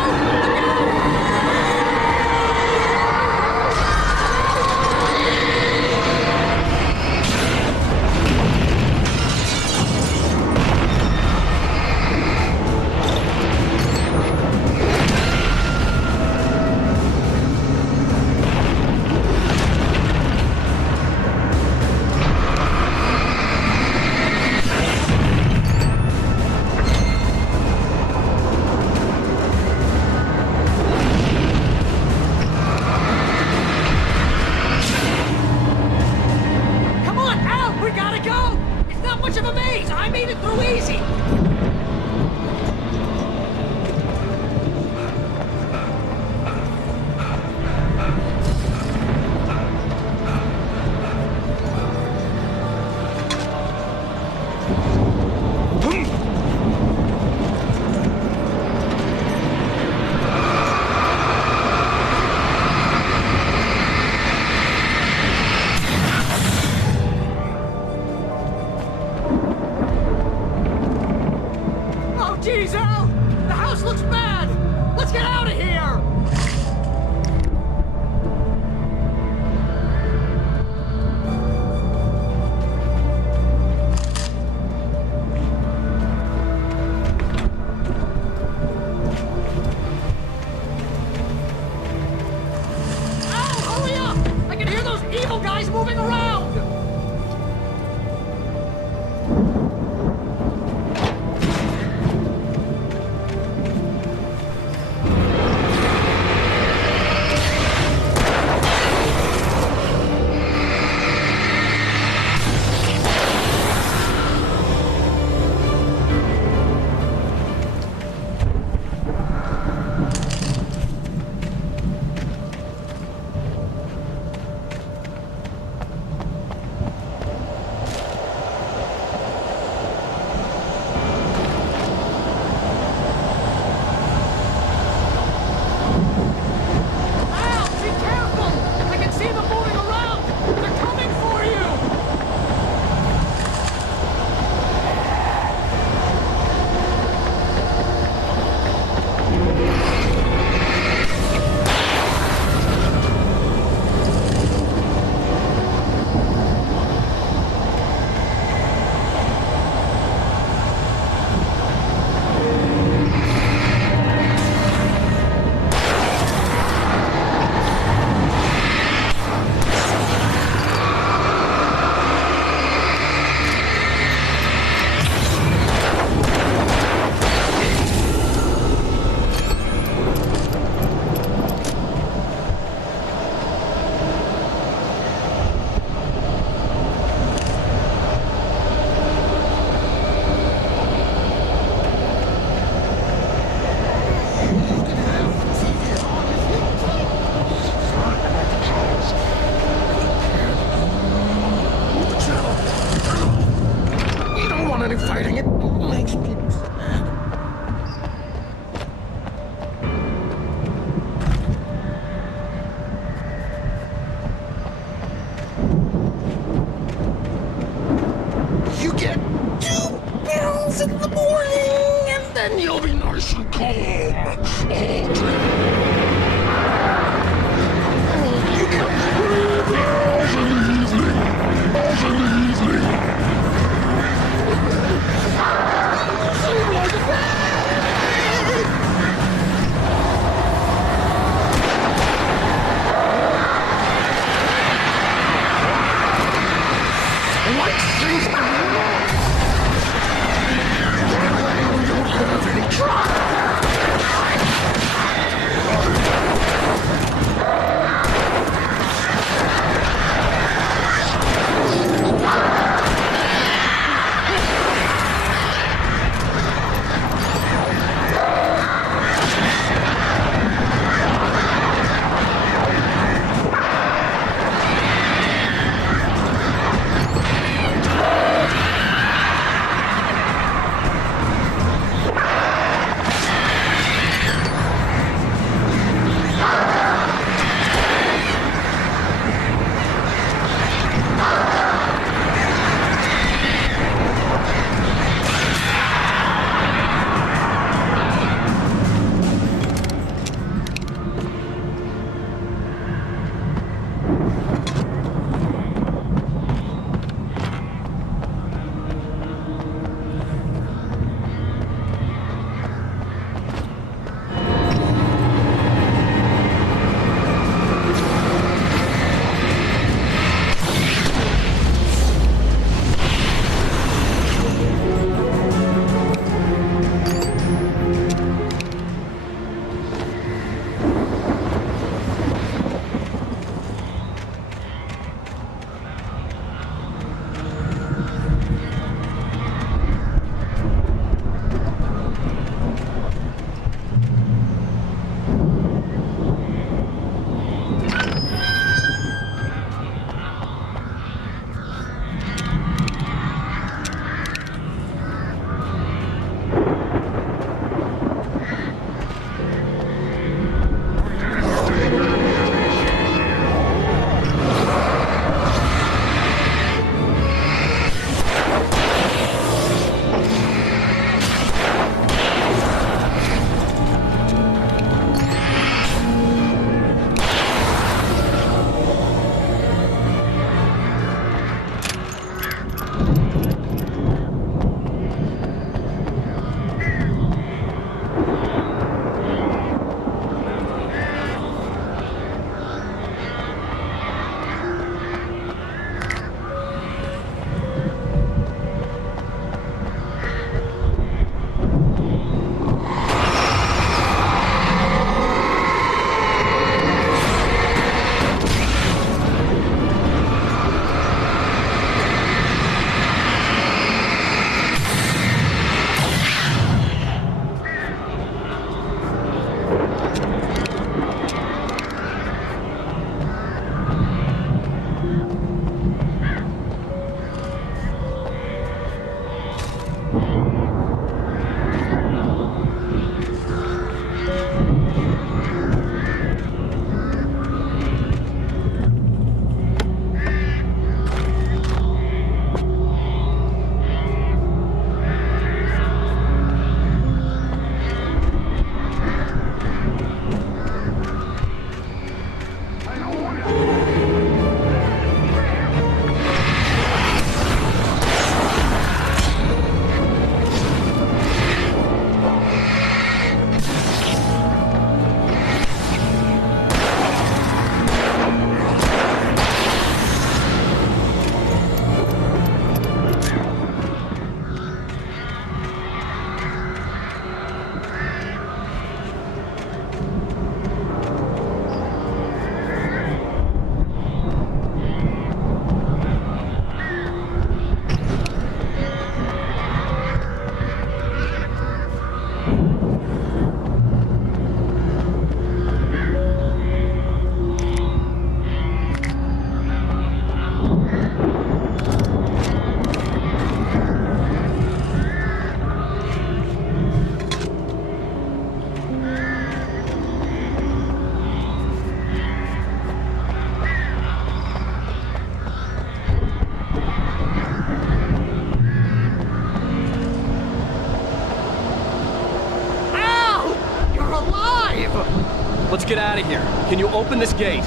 Let's get out of here. Can you open this gate?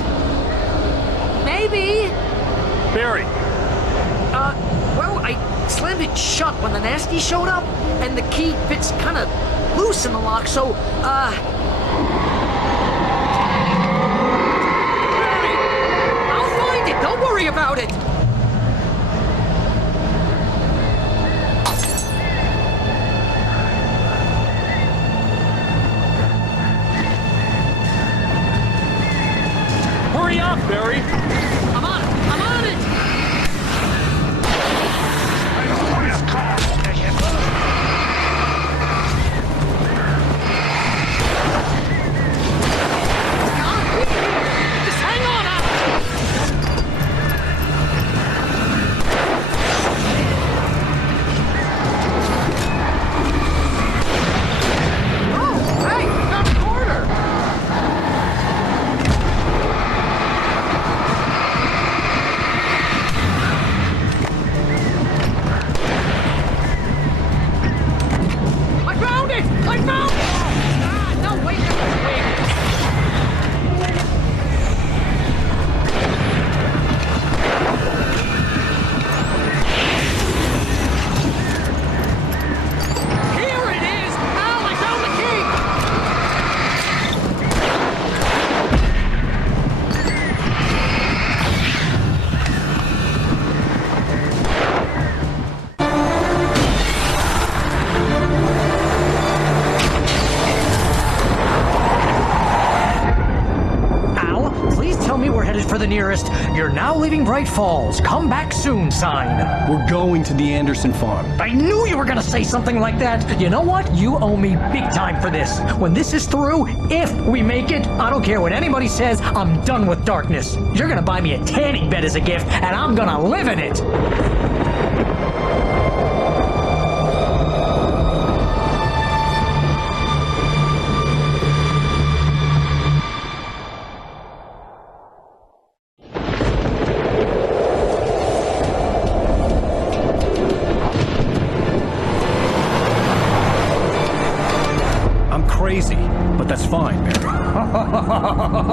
Maybe. Barry. Well, I slammed it shut when the nasty showed up, and the key fits kind of loose in the lock, so, Barry! I'll find it! Don't worry about it! Hurry up, Barry! I'm on it! I'm on it! Just hang on, Oh, hey, got a corner! I found it! I found it! Ah, no, wait, wait. Here it is! Al, I found the key! Al, please tell me we're headed for the nearest "You're now leaving Bright Falls. Come back soon" sign. We're going to the Anderson farm. I knew you were gonna say something like that. You know what? You owe me big time for this. When this is through, if we make it, I don't care what anybody says, I'm done with darkness. You're gonna buy me a tanning bed as a gift, and I'm gonna live in it. I'm crazy, but that's fine, Barry.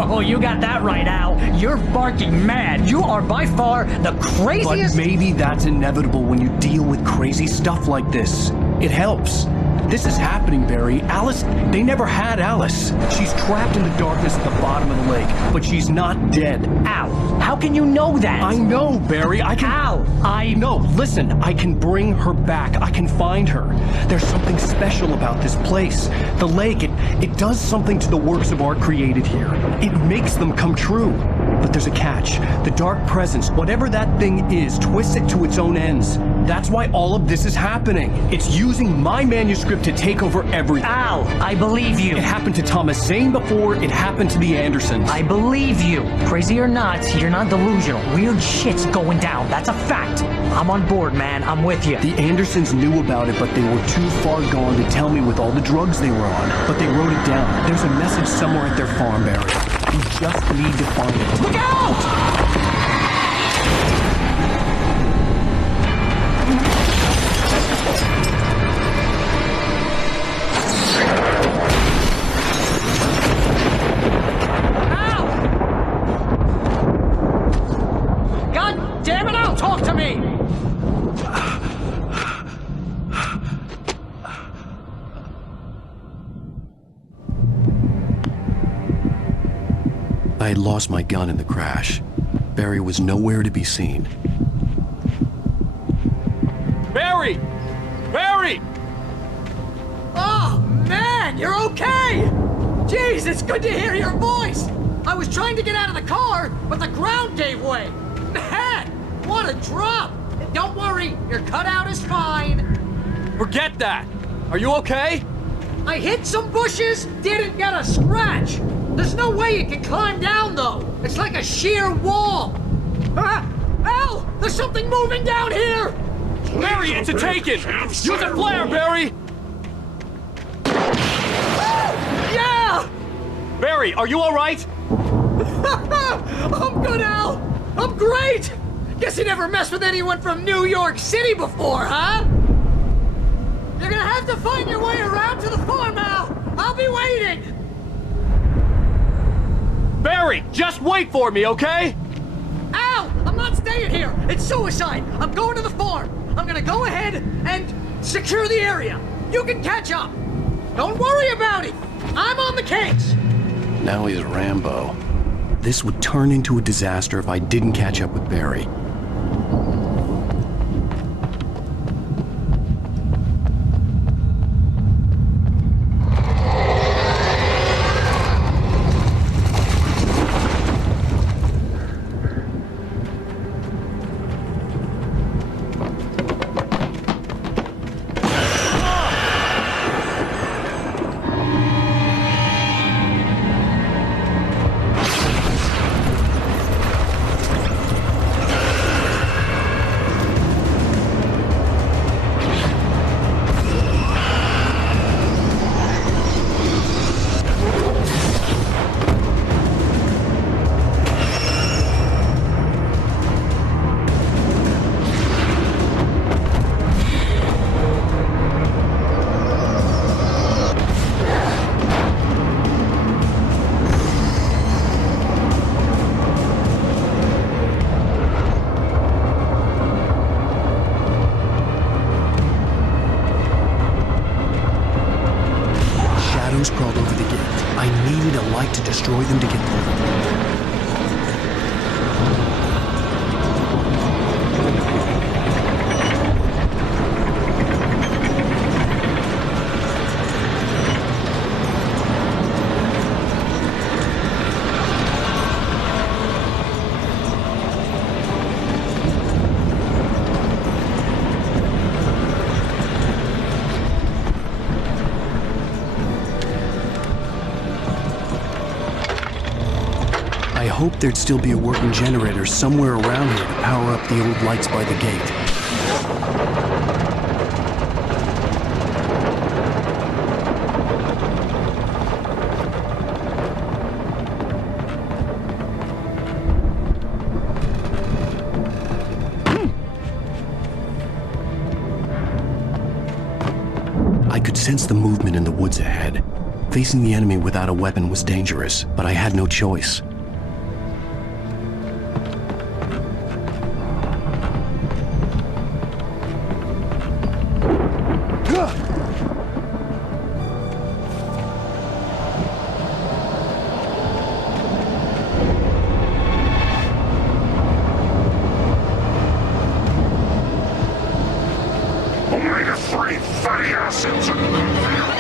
Oh, you got that right, Al. You're barking mad. You are by far the craziest. But maybe that's inevitable when you deal with crazy stuff like this. It helps. This is happening, Barry. Alice, they never had Alice. She's trapped in the darkness at the bottom of the lake, but she's not dead. Al, how can you know that? I know, Barry. I can... Al, I... No, listen. I can bring her back. I can find her. There's something special about this place. The lake, it does something to the works of art created here. It makes them come true. But there's a catch. The dark presence, whatever that thing is, twists it to its own ends. That's why all of this is happening. It's using my manuscript to take over everything. Al, I believe you. It happened to Thomas Zane before, it happened to the Andersons. I believe you. Crazy or not, you're not delusional. Weird shit's going down. That's a fact. I'm on board, man. I'm with you. The Andersons knew about it, but they were too far gone to tell me with all the drugs they were on. But they wrote it down. There's a message somewhere at their farm, Barry. We just need to find it. Look out! God damn it, Al, talk to me! I had lost my gun in the crash. Barry was nowhere to be seen. Barry! Barry! Oh, man, you're okay! Jeez, it's good to hear your voice! I was trying to get out of the car, but the ground gave way! Man, what a drop! Don't worry, your cutout is fine. Forget that! Are you okay? I hit some bushes, didn't get a scratch! There's no way you can climb down, though! It's like a sheer wall! Ah! Al! There's something moving down here! Barry, it's a taken! Use a flare, Barry! Yeah! Barry, are you alright? I'm good, Al! I'm great! Guess you never messed with anyone from New York City before, huh? You're gonna have to find your way around to the farm, Al! I'll be waiting! Barry, just wait for me, okay? Al! I'm not staying here! It's suicide! I'm going to the farm! I'm gonna go ahead and secure the area! You can catch up! Don't worry about it! I'm on the case! Now he's Rambo. This would turn into a disaster if I didn't catch up with Barry. Crawled over the gate. I needed a light to destroy them to get through. I hoped there'd still be a working generator somewhere around here to power up the old lights by the gate. I could sense the movement in the woods ahead. Facing the enemy without a weapon was dangerous, but I had no choice. Omega-3 fatty acids are nuclear-armed.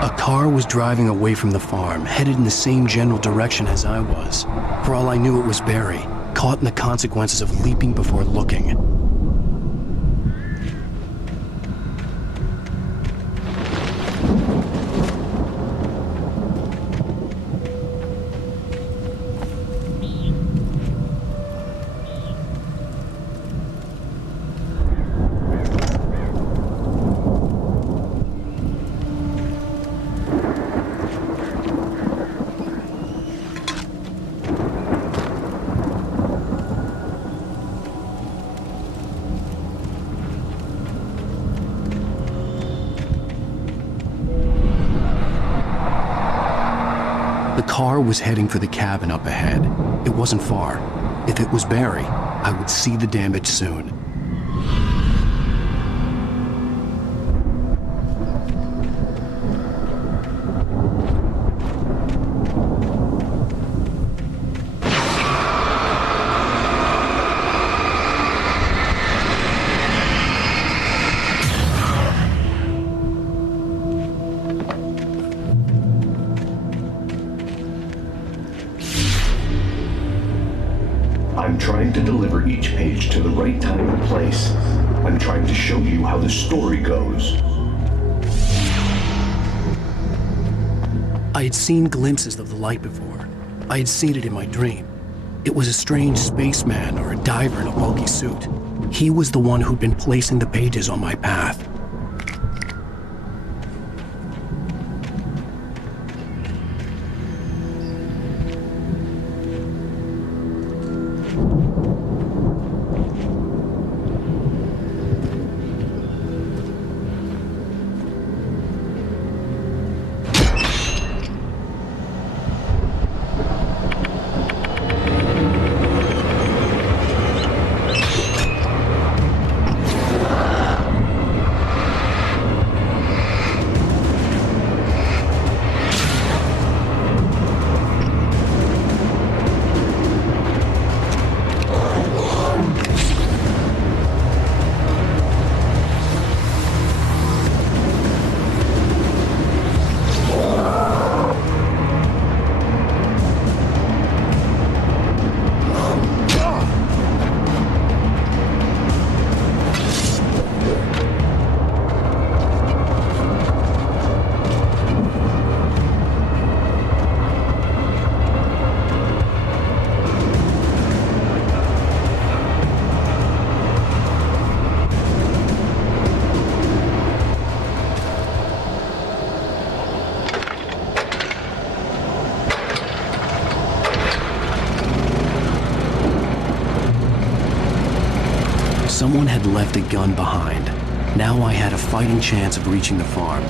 A car was driving away from the farm, headed in the same general direction as I was. For all I knew, it was Barry, caught in the consequences of leaping before looking. The car was heading for the cabin up ahead. It wasn't far. If it was Barry, I would see the damage soon. trying to deliver each page to the right time and place. I'm trying to show you how the story goes. I had seen glimpses of the light before. I had seen it in my dream. It was a strange spaceman or a diver in a bulky suit. He was the one who'd been placing the pages on my path. Someone had left a gun behind. Now I had a fighting chance of reaching the farm.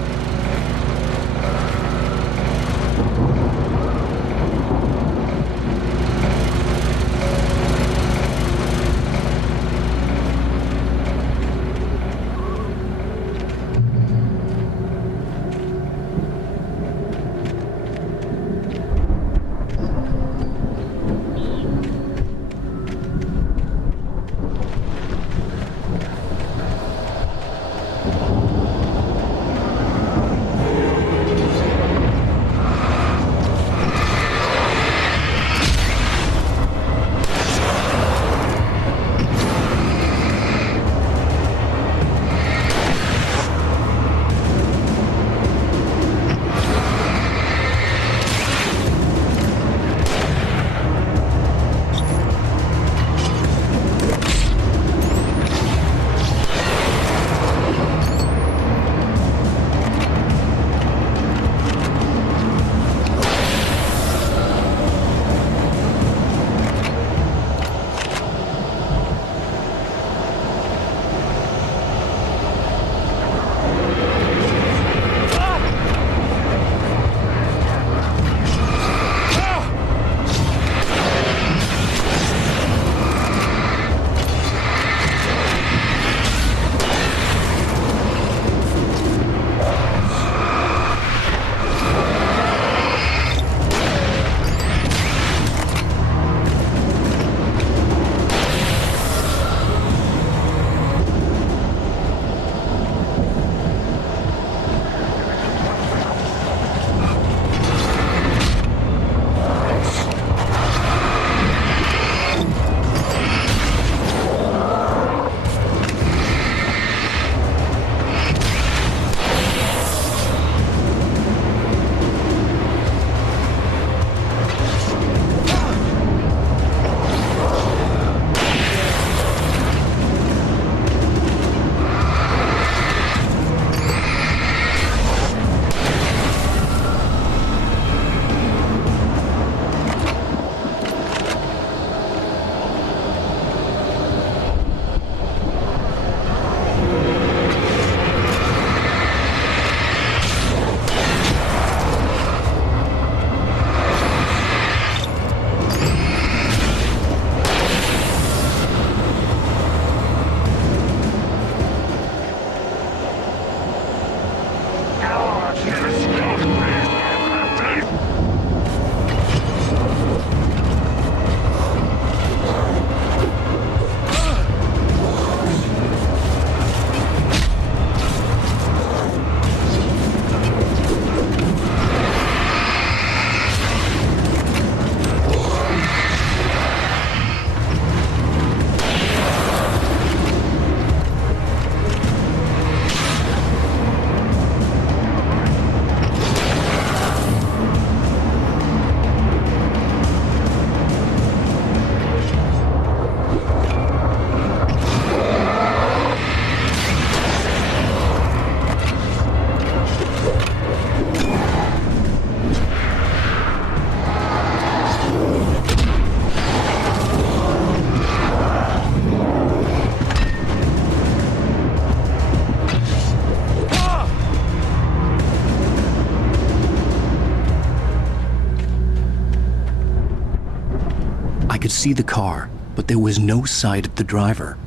see the car, but there was no sight of the driver.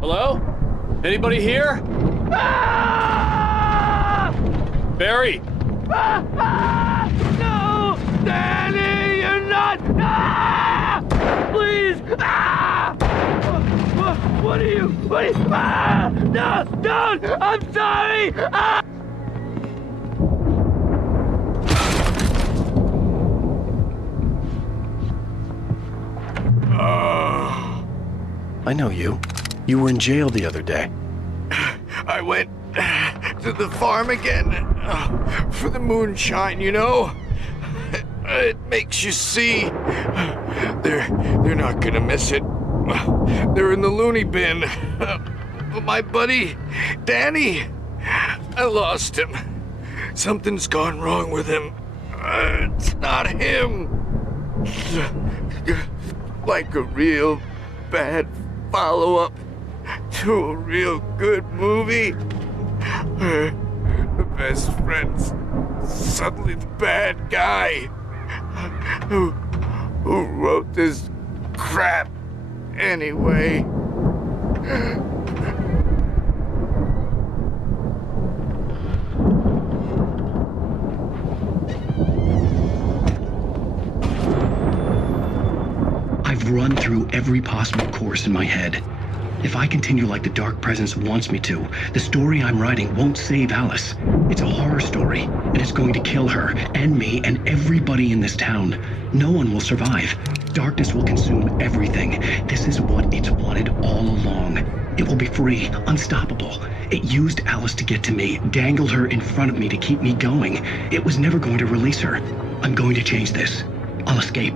Hello? Anybody here? Barry! No! Danny, you're not! Please! What are you? No! Don't! I'm sorry! I know you. You were in jail the other day. I went to the farm again for the moonshine, you know? It makes you see. They're not gonna miss it. They're in the loony bin. But my buddy, Danny, I lost him. Something's gone wrong with him. It's not him. Like a real bad follow-up to a real good movie. The best friend's suddenly the bad guy who wrote this crap anyway. I've run through every possible course in my head. If I continue like the Dark Presence wants me to, the story I'm writing won't save Alice. It's a horror story, and it's going to kill her, and me, and everybody in this town. No one will survive. Darkness will consume everything. This is what it's wanted all along. It will be free, unstoppable. It used Alice to get to me, dangled her in front of me to keep me going. It was never going to release her. I'm going to change this. I'll escape.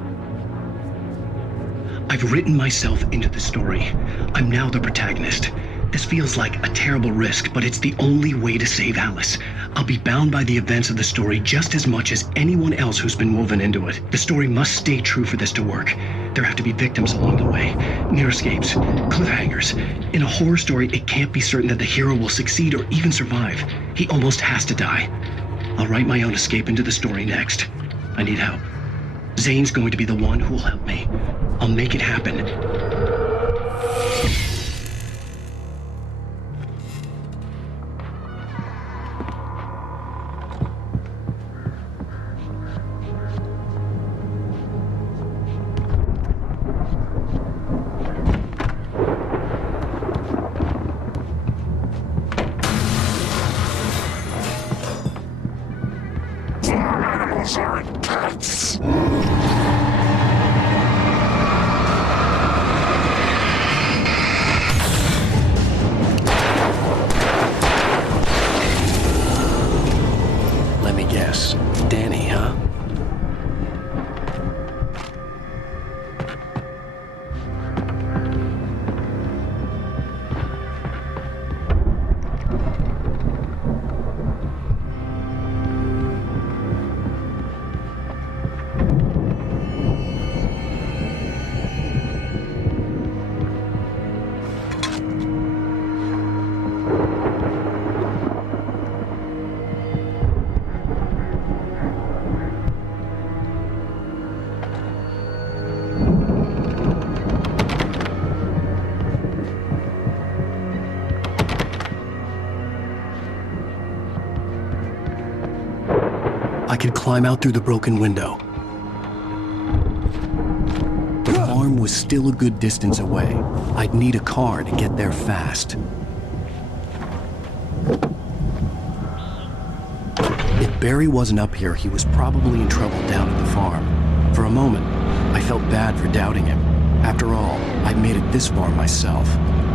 I've written myself into the story. I'm now the protagonist. This feels like a terrible risk, but it's the only way to save Alice. I'll be bound by the events of the story just as much as anyone else who's been woven into it. The story must stay true for this to work. There have to be victims along the way, near escapes, cliffhangers. In a horror story, it can't be certain that the hero will succeed or even survive. He almost has to die. I'll write my own escape into the story next. I need help. Zane's going to be the one who will help me. I'll make it happen. Animals aren't pets. Let me guess. Danny, huh? I could climb out through the broken window. The farm was still a good distance away. I'd need a car to get there fast. If Barry wasn't up here, he was probably in trouble down at the farm. For a moment, I felt bad for doubting him. After all, I'd made it this far myself.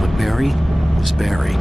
But Barry was Barry.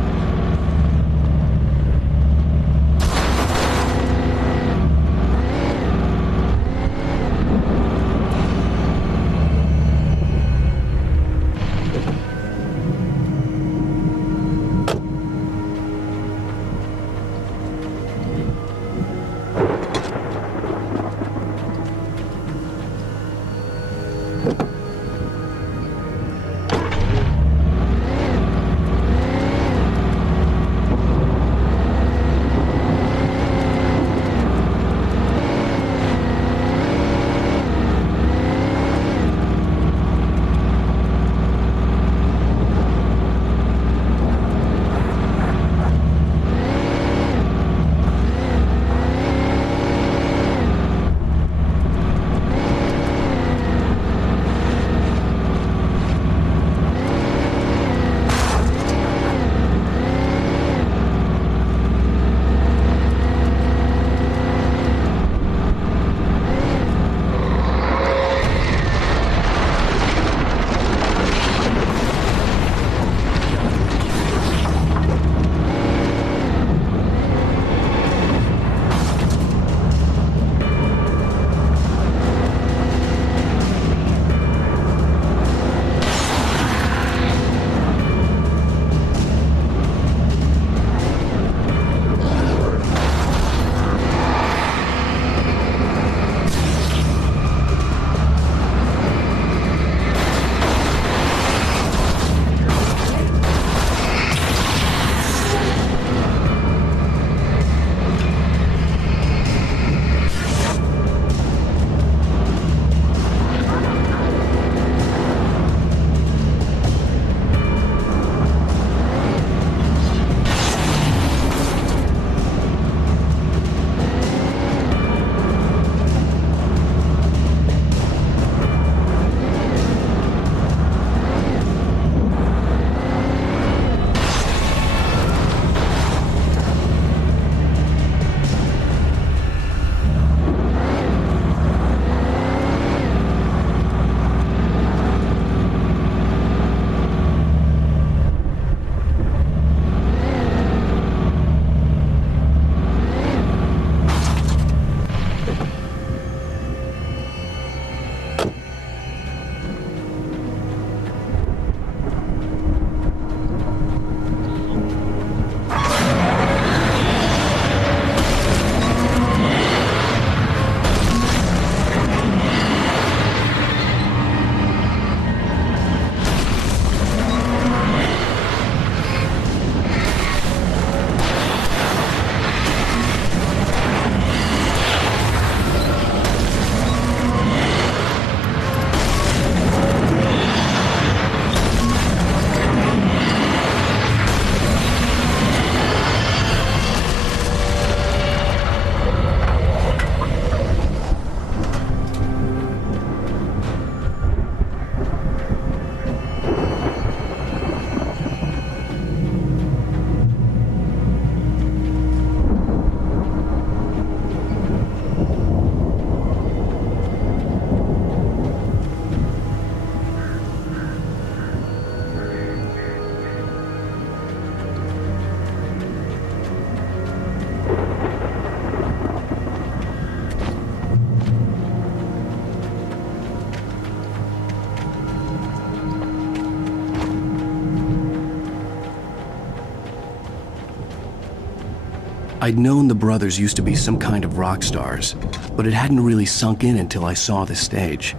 I'd known the brothers used to be some kind of rock stars, but it hadn't really sunk in until I saw the stage.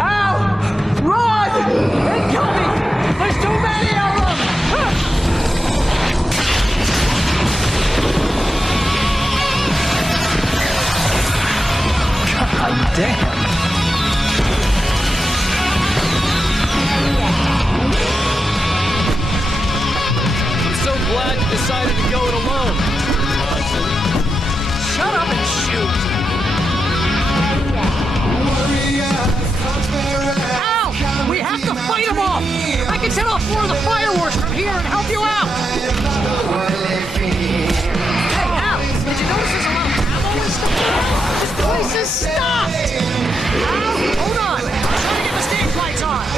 Ow! Run! They kill me! There's too many of them! God damn. Glad you decided to go it alone, Johnson. Shut up and shoot! Ow! We have to fight them off! I can set off 4 of the fireworks from here and help you out! Hey, Al! Did you notice there's a lot of ammo and stuff? This place is stopped! Al, hold on! I'm trying to get the stage lights on!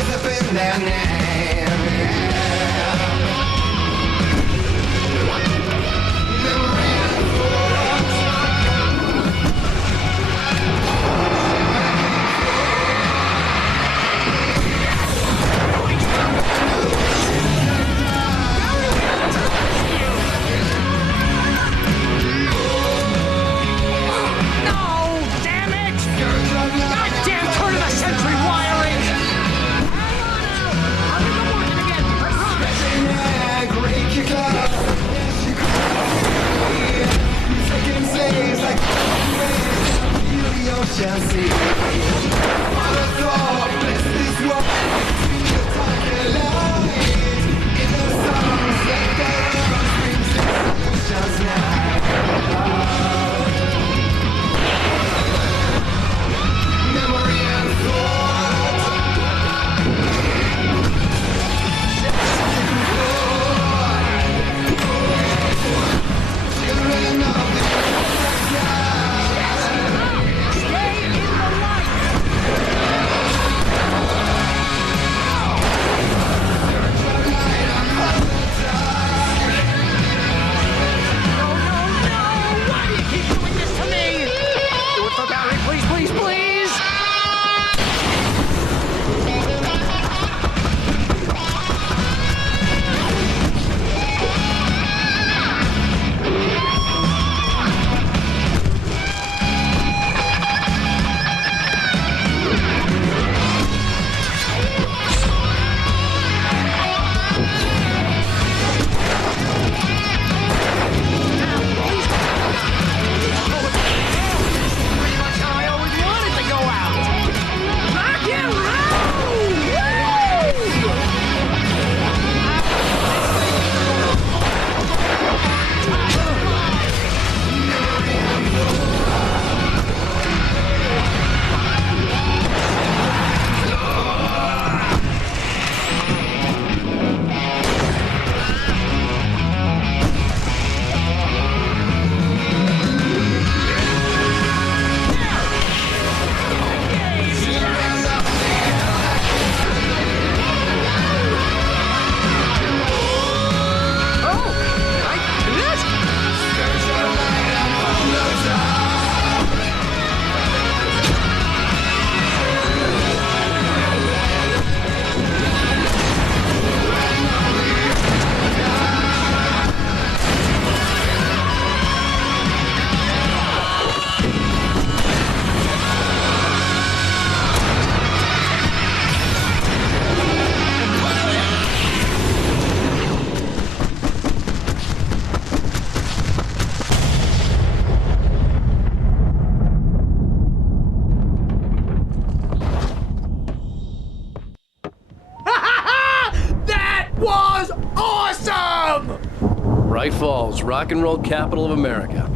Bright Falls, rock and roll capital of America.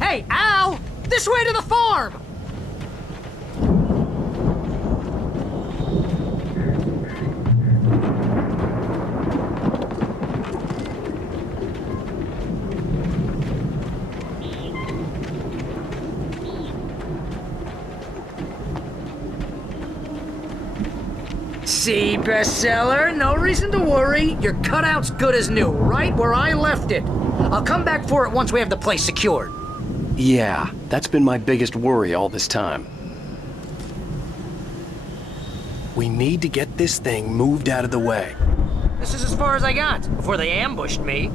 Hey, Al! This way to the farm! See, bestseller, no reason to worry. Your cutout's good as new, right where I left it. I'll come back for it once we have the place secured. Yeah, that's been my biggest worry all this time. We need to get this thing moved out of the way. This is as far as I got before they ambushed me.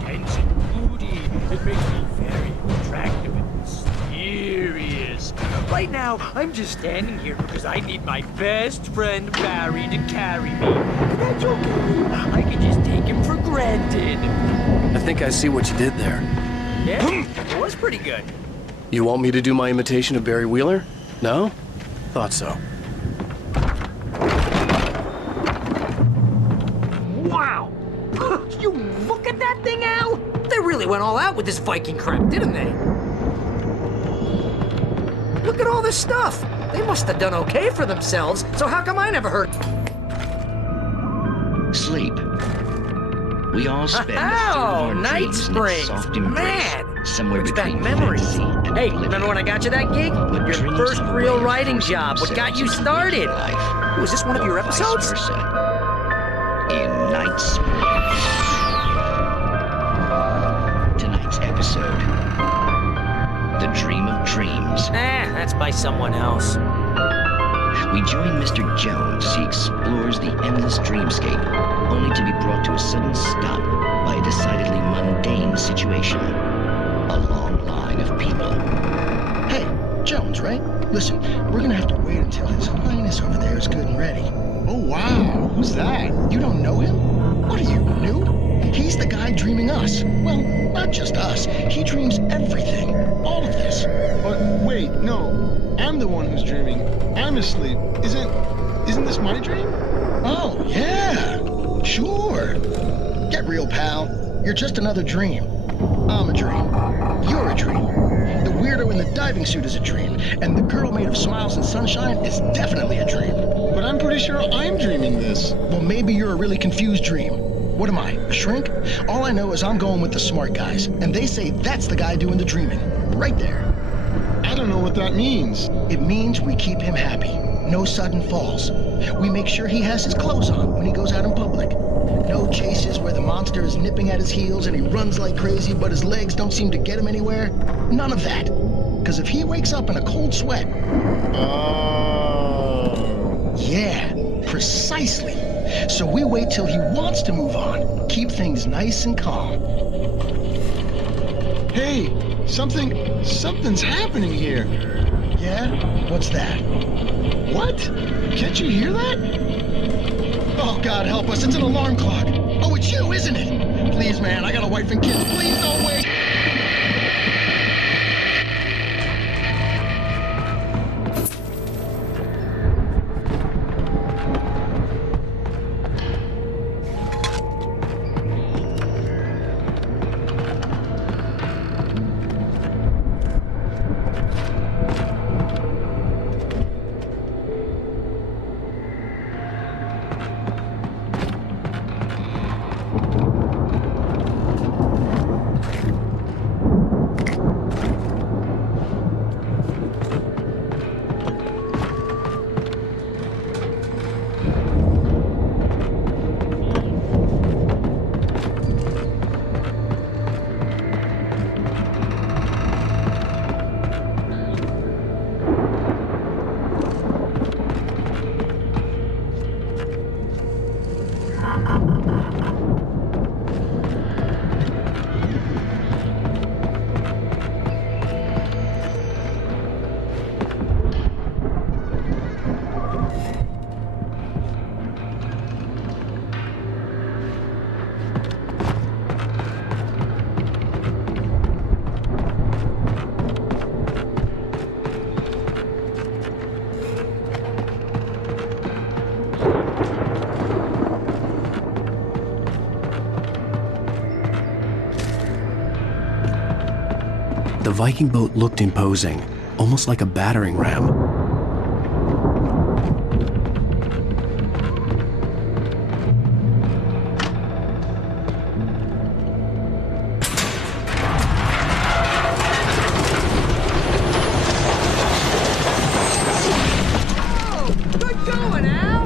Tense and moody. It makes me very attractive and mysterious. Right now, I'm just standing here because I need my best friend Barry to carry me. That's okay. I can just take him for granted. I think I see what you did there. Yeah, it was pretty good. You want me to do my imitation of Barry Wheeler? No? Thought so. Wow! You look at that thing, Al! They really went all out with this Viking crap, didn't they? Look at all this stuff! They must have done okay for themselves, so how come I never heard... Sleep. We all spend a third of our Night dreams in its Springs! soft embrace, Man! somewhere Brings between back memories. fantasy and Hey, oblivion. remember when I got you that gig? Your dreams first have a real way of writing forcing job, what got you themselves into started? real life, Was this one of your or vice episodes? versa. In Night Springs. Tonight's episode, The Dream of Dreams. That's by someone else. We join Mr. Jones as he explores the endless dreamscape, only to be brought to a sudden stop by a decidedly mundane situation. A long line of people. Hey, Jones, right? Listen, we're gonna have to wait until His Highness over there is good and ready. Oh, wow. Who's that? You don't know him? What are you, new? He's the guy dreaming us. Well, not just us. He dreams everything. All of this. But wait, no. I'm the one who's dreaming. I'm asleep. Isn't this my dream? Oh, yeah. Sure. Get real, pal. You're just another dream. I'm a dream. You're a dream. The weirdo in the diving suit is a dream, and the girl made of smiles and sunshine is definitely a dream. But I'm pretty sure I'm dreaming this. Well, maybe you're a really confused dream. What am I, a shrink? All I know is I'm going with the smart guys, and they say that's the guy doing the dreaming. Right there. I don't know what that means. It means we keep him happy. No sudden falls. We make sure he has his clothes on when he goes out in public. No chases where the monster is nipping at his heels and he runs like crazy, but his legs don't seem to get him anywhere. None of that. Because if he wakes up in a cold sweat... Oh... Yeah, precisely. So we wait till he wants to move on. Keep things nice and calm. Hey, something's happening here. Yeah? What's that? What? Can't you hear that? Oh, God help us, it's an alarm clock. Oh, it's you, isn't it? Please, man, I got a wife and kids. Please don't wait. The Viking boat looked imposing, almost like a battering ram. Good going, Al!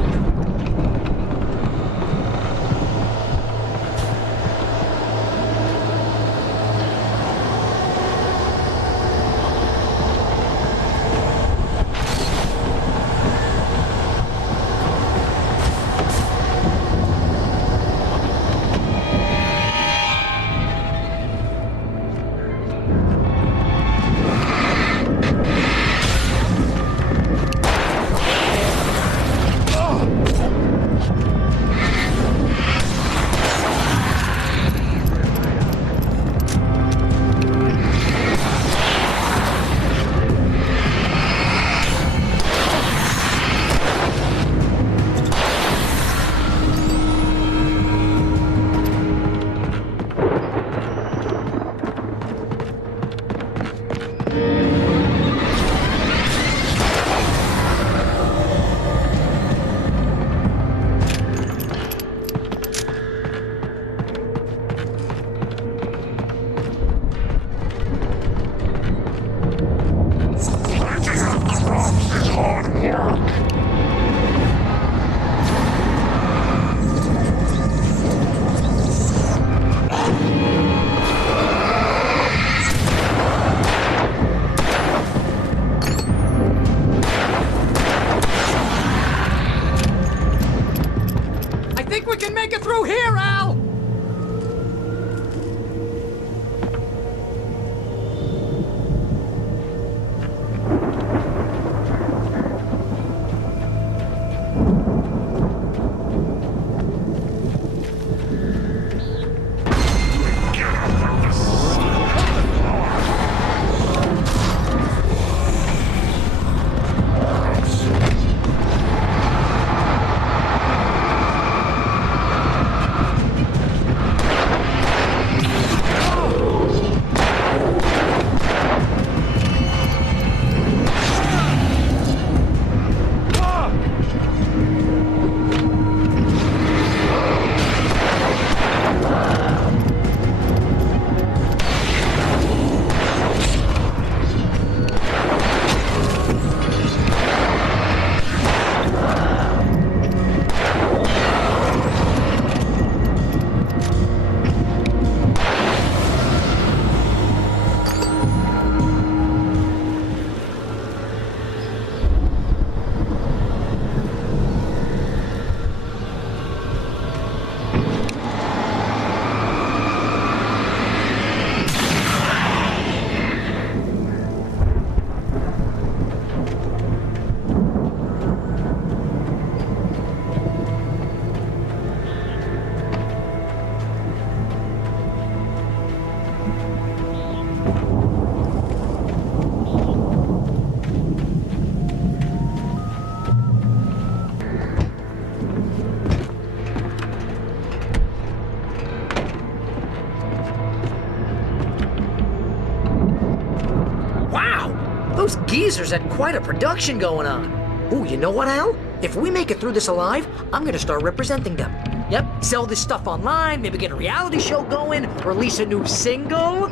Those geezers had quite a production going on. Ooh, you know what, Al? If we make it through this alive, I'm gonna start representing them. Yep, sell this stuff online, maybe get a reality show going, release a new single.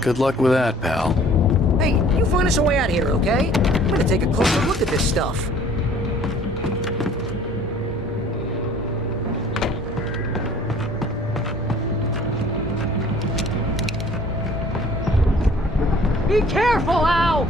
Good luck with that, pal. Hey, you find us a way out of here, okay? I'm gonna take a closer look at this stuff. Be careful, Al!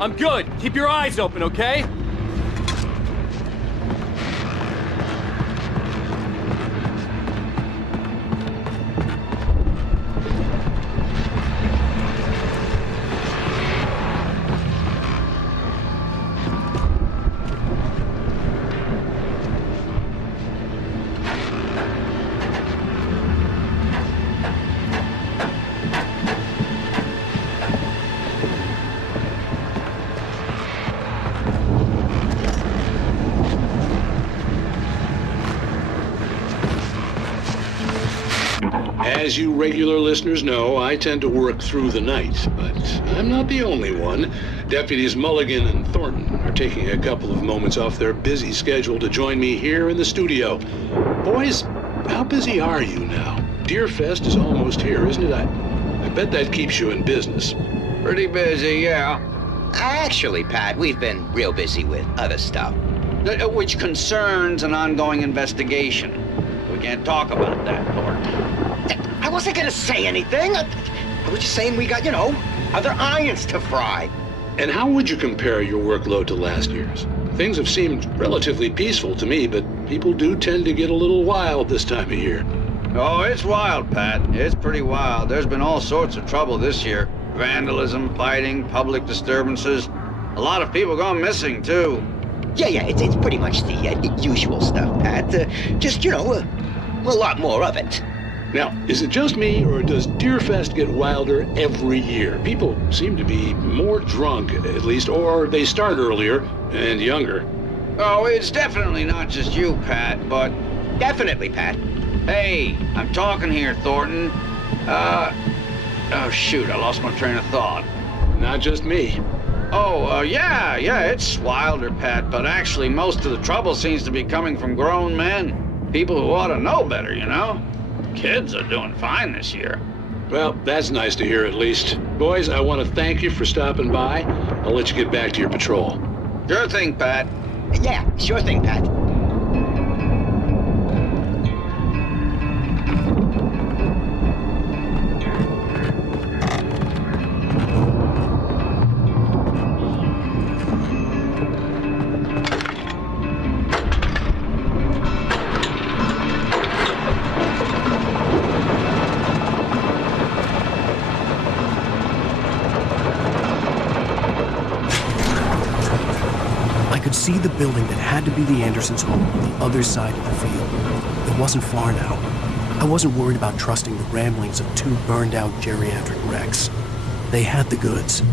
I'm good. Keep your eyes open, okay? As you regular listeners know, I tend to work through the night, but I'm not the only one. Deputies Mulligan and Thornton are taking a couple of moments off their busy schedule to join me here in the studio. Boys, how busy are you now? Deerfest is almost here, isn't it? I bet that keeps you in business. Pretty busy, yeah. Actually, Pat, we've been real busy with other stuff, which concerns an ongoing investigation. We can't talk about that, Thornton. I wasn't gonna say anything. I was just saying we got, other irons to fry. And how would you compare your workload to last year's? Things have seemed relatively peaceful to me, but people do tend to get a little wild this time of year. Oh, it's wild, Pat. It's pretty wild. There's been all sorts of trouble this year. Vandalism, fighting, public disturbances. A lot of people gone missing, too. Yeah, it's pretty much the usual stuff, Pat. Just, a lot more of it. Now, is it just me, or does Deerfest get wilder every year? People seem to be more drunk, at least, or they start earlier and younger. Oh, it's definitely not just you, Pat, but... Definitely, Pat. Hey, I'm talking here, Thornton. Oh, shoot, I lost my train of thought. Not just me. Oh, yeah, it's wilder, Pat, but actually most of the trouble seems to be coming from grown men. People who ought to know better, Kids are doing fine this year. Well, that's nice to hear at least. Boys, I want to thank you for stopping by. I'll let you get back to your patrol. Sure thing, Pat. Yeah, sure thing, Pat. See the building that had to be the Andersons' home on the other side of the field. It wasn't far now. I wasn't worried about trusting the ramblings of two burned-out geriatric wrecks. They had the goods.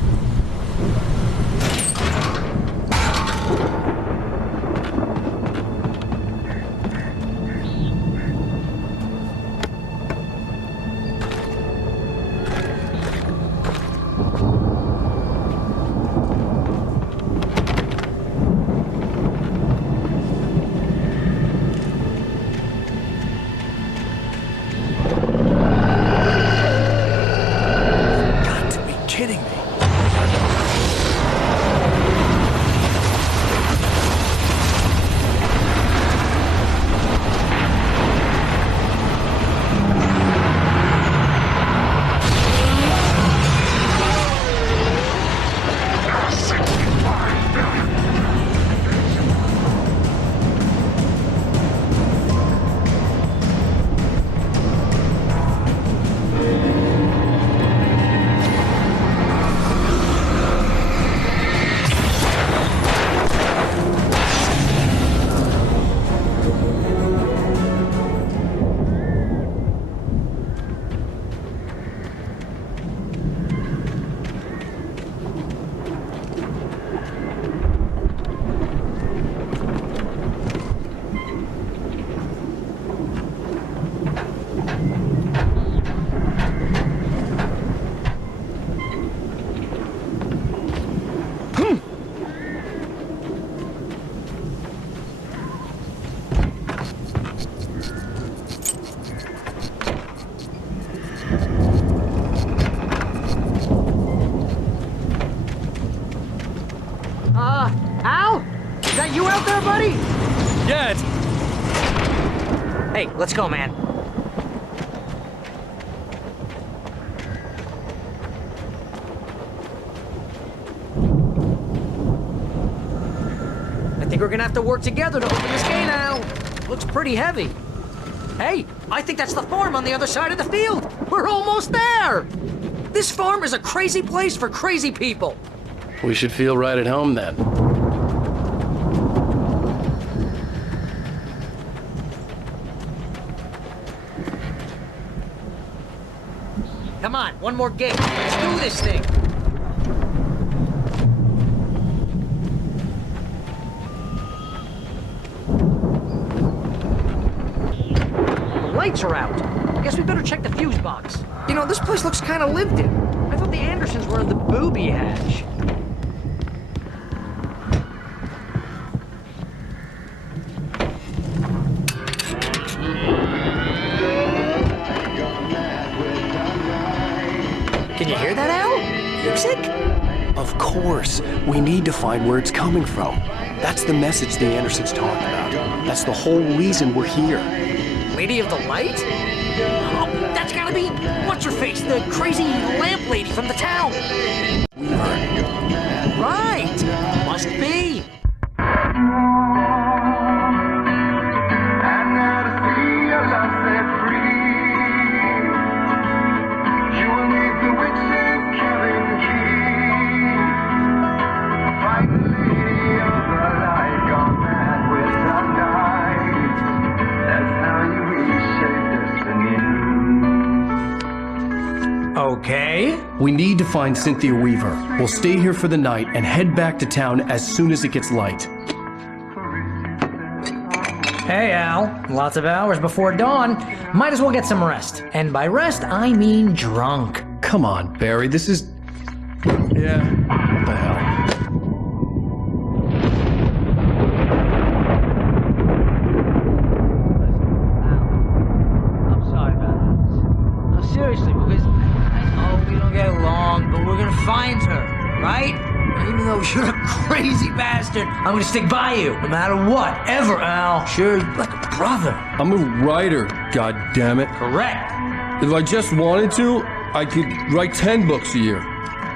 ready? Yeah, Hey, let's go, man. I think we're gonna have to work together to open this gate, Al. Looks pretty heavy. Hey, I think that's the farm on the other side of the field. We're almost there. This farm is a crazy place for crazy people. We should feel right at home then. Come on, one more gate. Let's do this thing. The lights are out. I guess we better check the fuse box. You know, this place looks kind of lived in. I thought the Andersons were in the booby hatch. Can you hear that, Al? Music? Of course. We need to find where it's coming from. That's the message the Andersons talked about. That's the whole reason we're here. Lady of the Light? Oh, that's gotta be what's-her-face, the crazy lamp lady from the town. Right. Must be. Okay. We need to find Cynthia Weaver. We'll stay here for the night and head back to town as soon as it gets light. Hey, Al. Lots of hours before dawn. Might as well get some rest. And by rest, I mean drunk. Come on, Barry, this is... Yeah, what the hell? I'm sorry about this. No, seriously, because I know we don't get along, but we're gonna find her, right? Even though you're a crazy bastard, I'm gonna stick by you, no matter what, ever, Al. Sure, like a brother. I'm a writer, goddammit. Correct. If I just wanted to, I could write 10 books a year.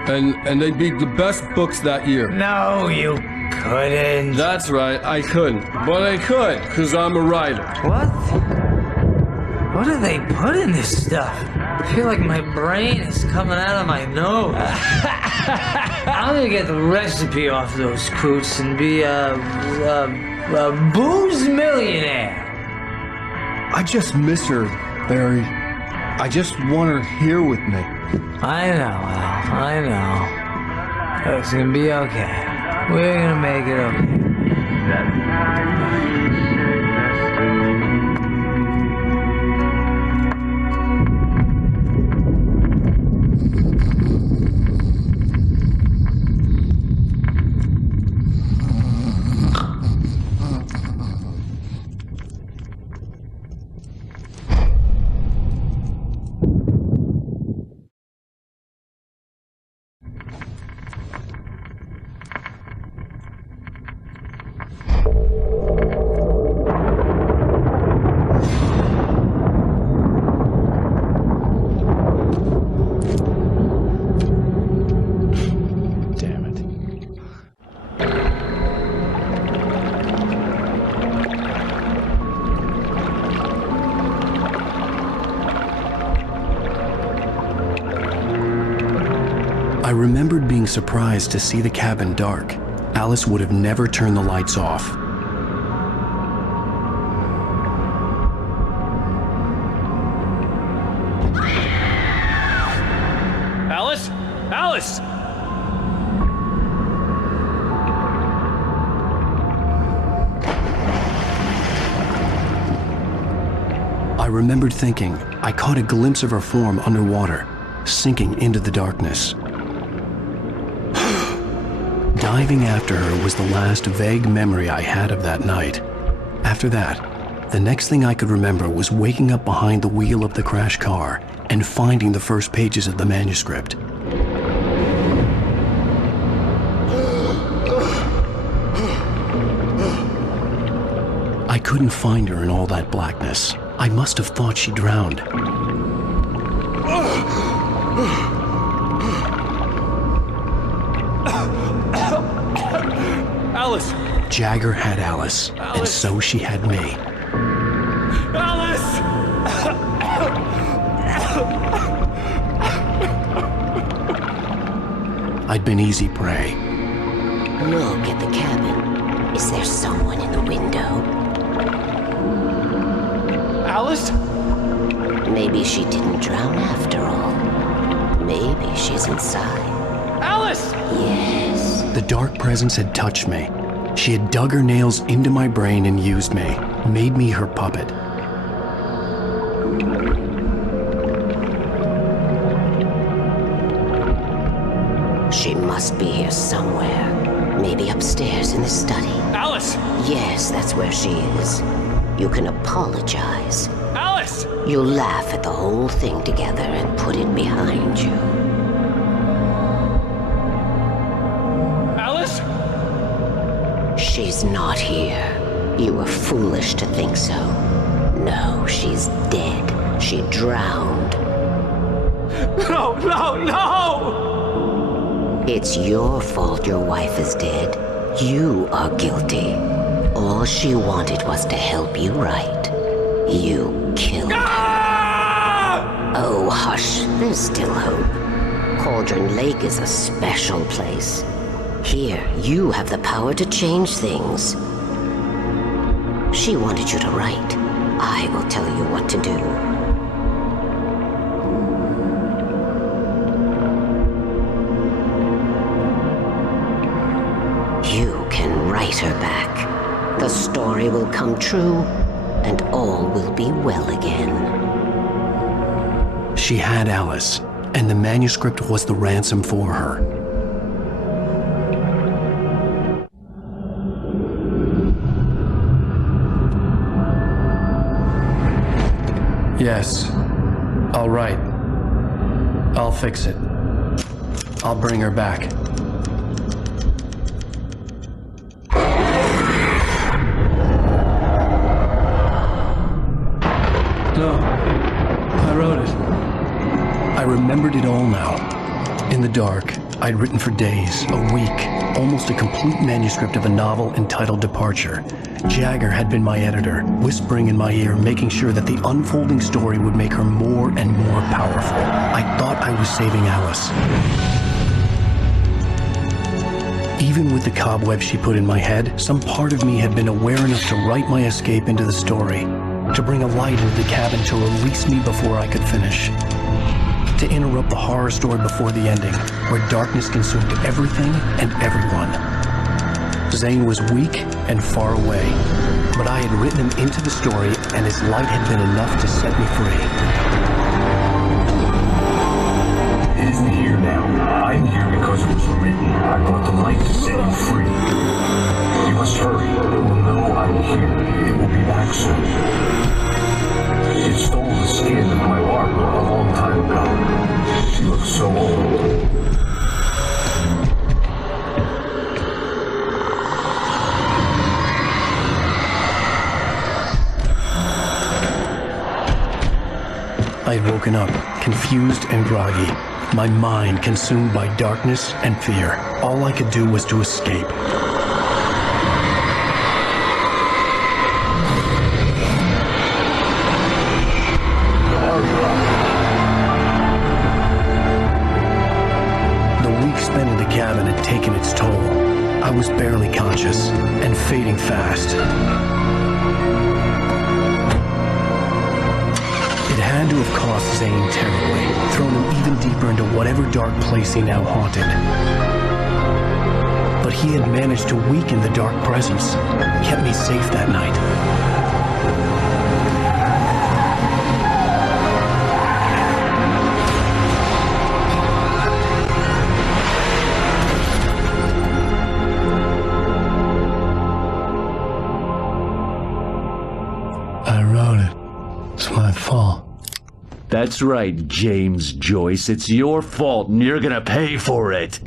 And they'd be the best books that year. No, you couldn't. That's right, I couldn't. But I could, because I'm a writer. What? What do they put in this stuff? I feel like my brain is coming out of my nose. I'm gonna get the recipe off those coots and be a booze millionaire. I just miss her, Barry. I just want her here with me. I know, Al. I know. It's gonna be okay. We're gonna make it okay. I remembered being surprised to see the cabin dark. Alice would have never turned the lights off. Alice? Alice! I remembered thinking I caught a glimpse of her form underwater, sinking into the darkness. Diving after her was the last vague memory I had of that night. After that, the next thing I could remember was waking up behind the wheel of the crashed car and finding the first pages of the manuscript. couldn't find her in all that blackness. I must have thought she drowned. Alice! Jagger had Alice, and so she had me. Alice! I'd been easy prey. Look at the cabin. Is there someone in the window? Alice? Maybe she didn't drown after all. Maybe she's inside. Alice! Yes. The dark presence had touched me. She had dug her nails into my brain and used me, made me her puppet. She must be here somewhere. Maybe upstairs in the study. Alice! Yes, that's where she is. You can apologize. Alice! You'll laugh at the whole thing together and put it behind you. Alice? She's not here. You were foolish to think so. No, she's dead. She drowned. No, no, no! It's your fault your wife is dead. You are guilty. All she wanted was to help you right. You killed her. Oh, hush. There's still hope. Cauldron Lake is a special place. Here, you have the power to change things. She wanted you to write. I will tell you what to do. You can write her back. The story will come true, and all will be well again. She had Alice, and the manuscript was the ransom for her. Yes, I'll write. I'll fix it. I'll bring her back. No, I wrote it. I remembered it all now. In the dark, I'd written for days, a week, almost a complete manuscript of a novel entitled Departure. Jagger had been my editor, whispering in my ear, making sure that the unfolding story would make her more and more powerful. I thought I was saving Alice. Even with the cobweb she put in my head, some part of me had been aware enough to write my escape into the story, to bring a light into the cabin to release me before I could finish, to interrupt the horror story before the ending, where darkness consumed everything and everyone. Zane was weak and far away, but I had written him into the story, and his light had been enough to set me free. It isn't here now. I'm here because it was written. I brought the light to set you free. You must hurry. It will know I'm here. It will be back soon. It stole the skin of my larva a long time ago. She looks so old. I had woken up, confused and groggy, my mind consumed by darkness and fear. All I could do was to escape. The week spent in the cabin had taken its toll. I was barely conscious and fading fast. It had to have cost Zane terribly, thrown him even deeper into whatever dark place he now haunted. But he had managed to weaken the dark presence, kept me safe that night. I wrote it. It's my fault. That's right, James Joyce. It's your fault, and you're gonna pay for it.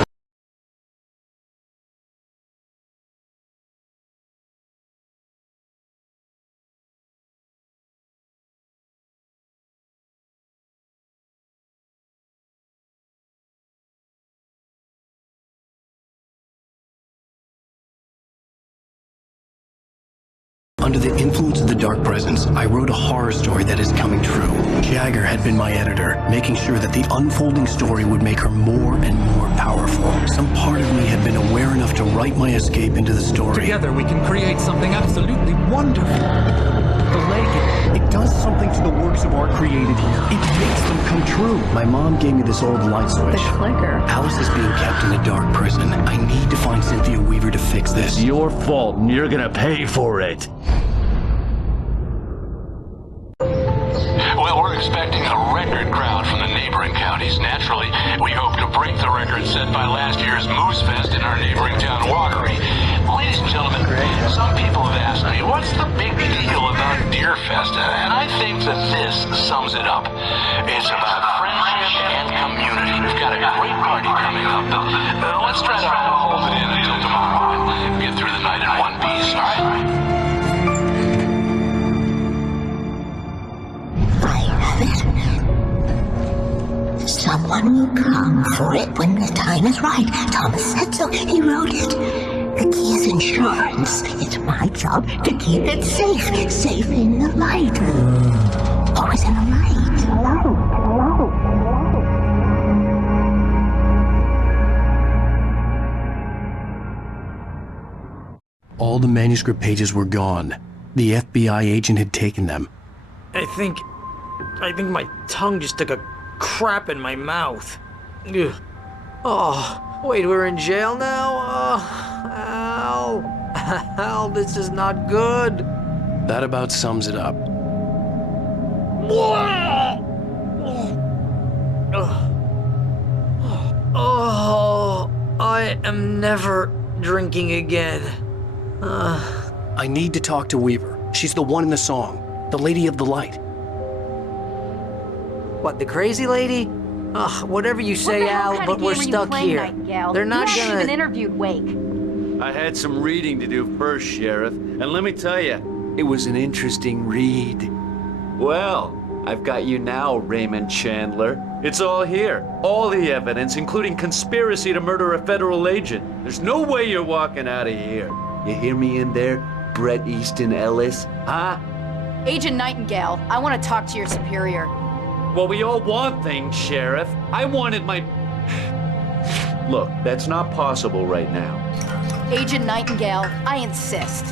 Under the influence of the dark presence, I wrote a horror story that is coming true. Jagger had been my editor, making sure that the unfolding story would make her more and more powerful. Some part of me had been aware enough to write my escape into the story. Together we can create something absolutely wonderful. The lake, it does something to the works of art created here. It makes them come true. My mom gave me this old light switch. The clicker. Alice is being kept in a dark prison. I need to find Cynthia Weaver to fix this. It's your fault, and you're gonna pay for it. Well, we're expecting a record crowd from the neighboring counties. Naturally, we hope to break the record set by last year's Moose Fest in our neighboring town, Watery. Ladies and gentlemen, some people have asked me, what's the big deal about Deer Fest? And I think that this sums it up. It's about friendship and community. We've got a great party coming up. Let's try to hold it in until tomorrow and get through the night in one piece, all right? Someone will come for it when the time is right. Thomas said so. He wrote it. The key is insurance. It's my job to keep it safe. Safe in the light. Always in the light. All the manuscript pages were gone. The FBI agent had taken them. I think my tongue just took a crap in my mouth. Ugh. Oh, wait, we're in jail now? Oh, Al, this is not good. That about sums it up. Oh, I am never drinking again. I need to talk to Weaver. She's the one in the song, the Lady of the Light. What, the crazy lady? Ugh, whatever you say, Al, but we're stuck here. They're not You haven't even gonna... interviewed Wake. I had some reading to do first, Sheriff, and let me tell you, it was an interesting read. Well, I've got you now, Raymond Chandler. It's all here. All the evidence, including conspiracy to murder a federal agent. There's no way you're walking out of here. You hear me in there, Bret Easton Ellis? Huh? Agent Nightingale, I want to talk to your superior. Well, we all want things, Sheriff. I wanted my... Look, that's not possible right now. Agent Nightingale, I insist.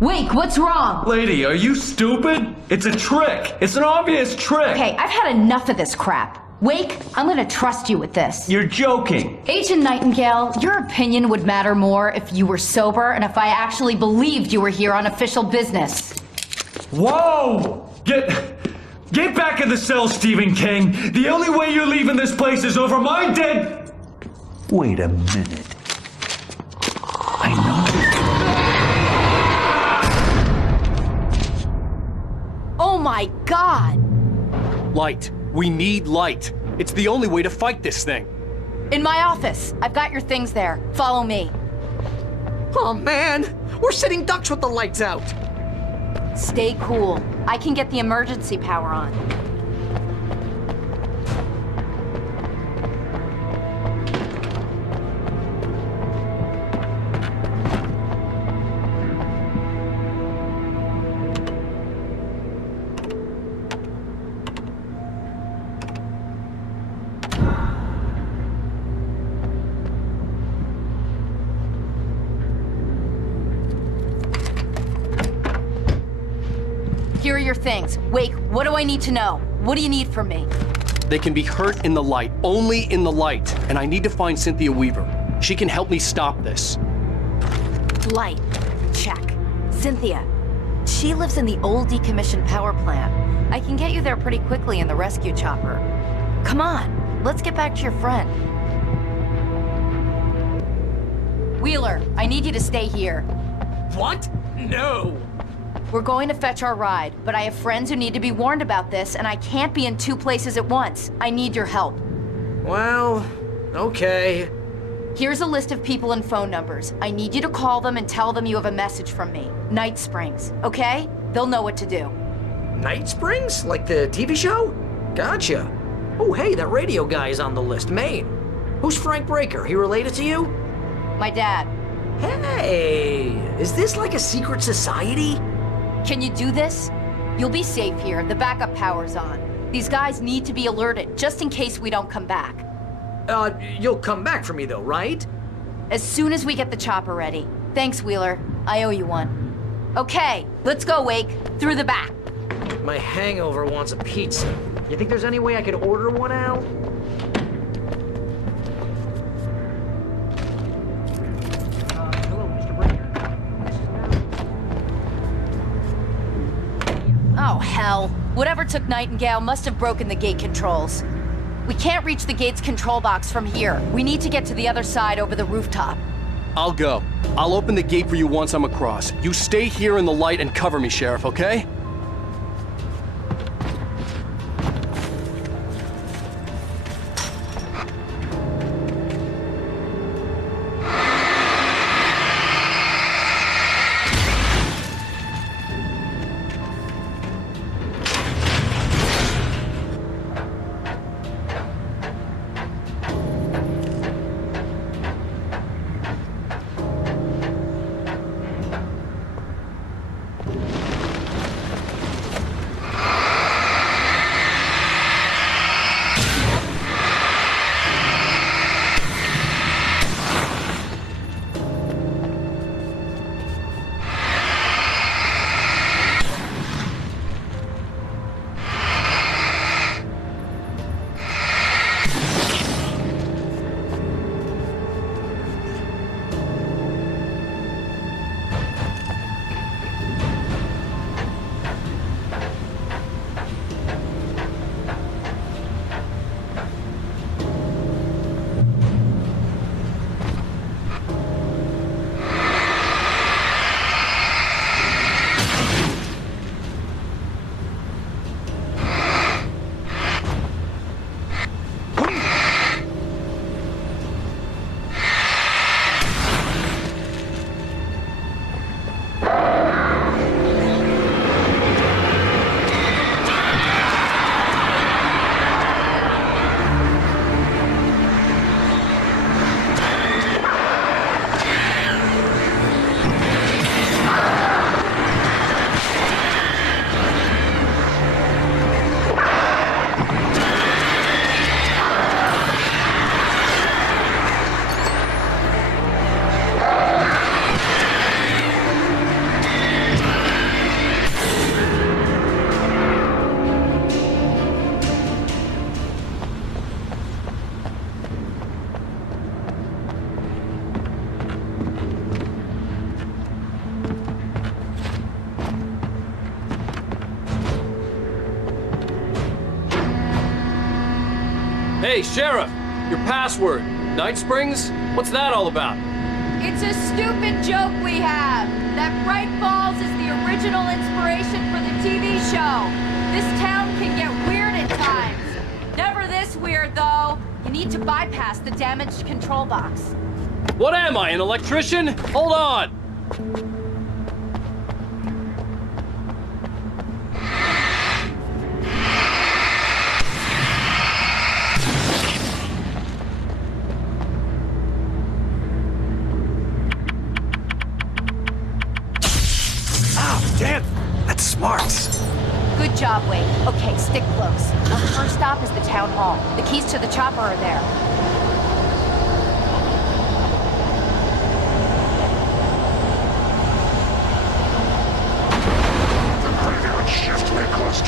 Wake, what's wrong? Lady, are you stupid? It's a trick. It's an obvious trick. Okay, I've had enough of this crap. Wake, I'm gonna trust you with this. You're joking. Agent Nightingale, your opinion would matter more if you were sober and if I actually believed you were here on official business. Whoa! Get back in the cell, Stephen King. The only way you're leaving this place is over my dead... Wait a minute. I know... Oh my God! Light. We need light. It's the only way to fight this thing. In my office. I've got your things there. Follow me. Oh man! We're sitting ducks with the lights out! Stay cool. I can get the emergency power on. Here are your things. Wake, what do I need to know? What do you need from me? They can be hurt in the light, only in the light. And I need to find Cynthia Weaver. She can help me stop this. Light. Check. Cynthia. She lives in the old decommissioned power plant. I can get you there pretty quickly in the rescue chopper. Come on, let's get back to your friend. Wheeler, I need you to stay here. What? No! We're going to fetch our ride, but I have friends who need to be warned about this, and I can't be in 2 places at once. I need your help. Well, okay. Here's a list of people and phone numbers. I need you to call them and tell them you have a message from me. Night Springs, okay? They'll know what to do. Night Springs? Like the TV show? Gotcha. Oh, hey, that radio guy is on the list, Maine. Who's Frank Breaker? He related to you? My dad. Hey, is this like a secret society? Can you do this? You'll be safe here. The backup power's on. These guys need to be alerted, just in case we don't come back. You'll come back for me though, right? As soon as we get the chopper ready. Thanks, Wheeler. I owe you one. Okay, let's go, Wake. Through the back. My hangover wants a pizza. You think there's any way I could order one, Al? Hello, Mr. Breaker. Oh, hell. Whatever took Nightingale must have broken the gate controls. We can't reach the gate's control box from here. We need to get to the other side over the rooftop. I'll go. I'll open the gate for you once I'm across. You stay here in the light and cover me, Sheriff, okay? Hey, Sheriff! Your password. Night Springs? What's that all about? It's a stupid joke we have. That Bright Falls is the original inspiration for the TV show. This town can get weird at times. Never this weird, though. You need to bypass the damaged control box. What am I, an electrician? Hold on! Damn, that's smart. Good job, Wade. Okay, stick close. Our first stop is the town hall. The keys to the chopper are there. The graveyard shift may cause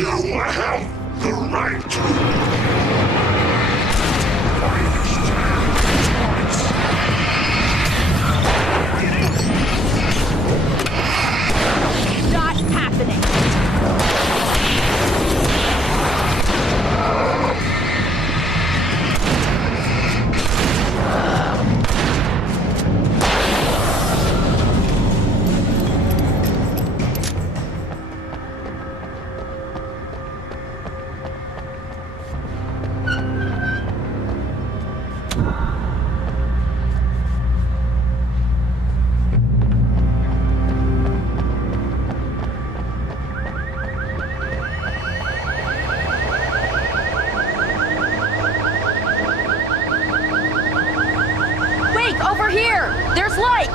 You have the right. Not happening. Over here! There's light!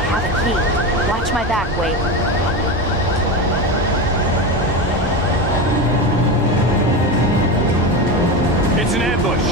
I have a key. Watch my back, Wade. It's an ambush!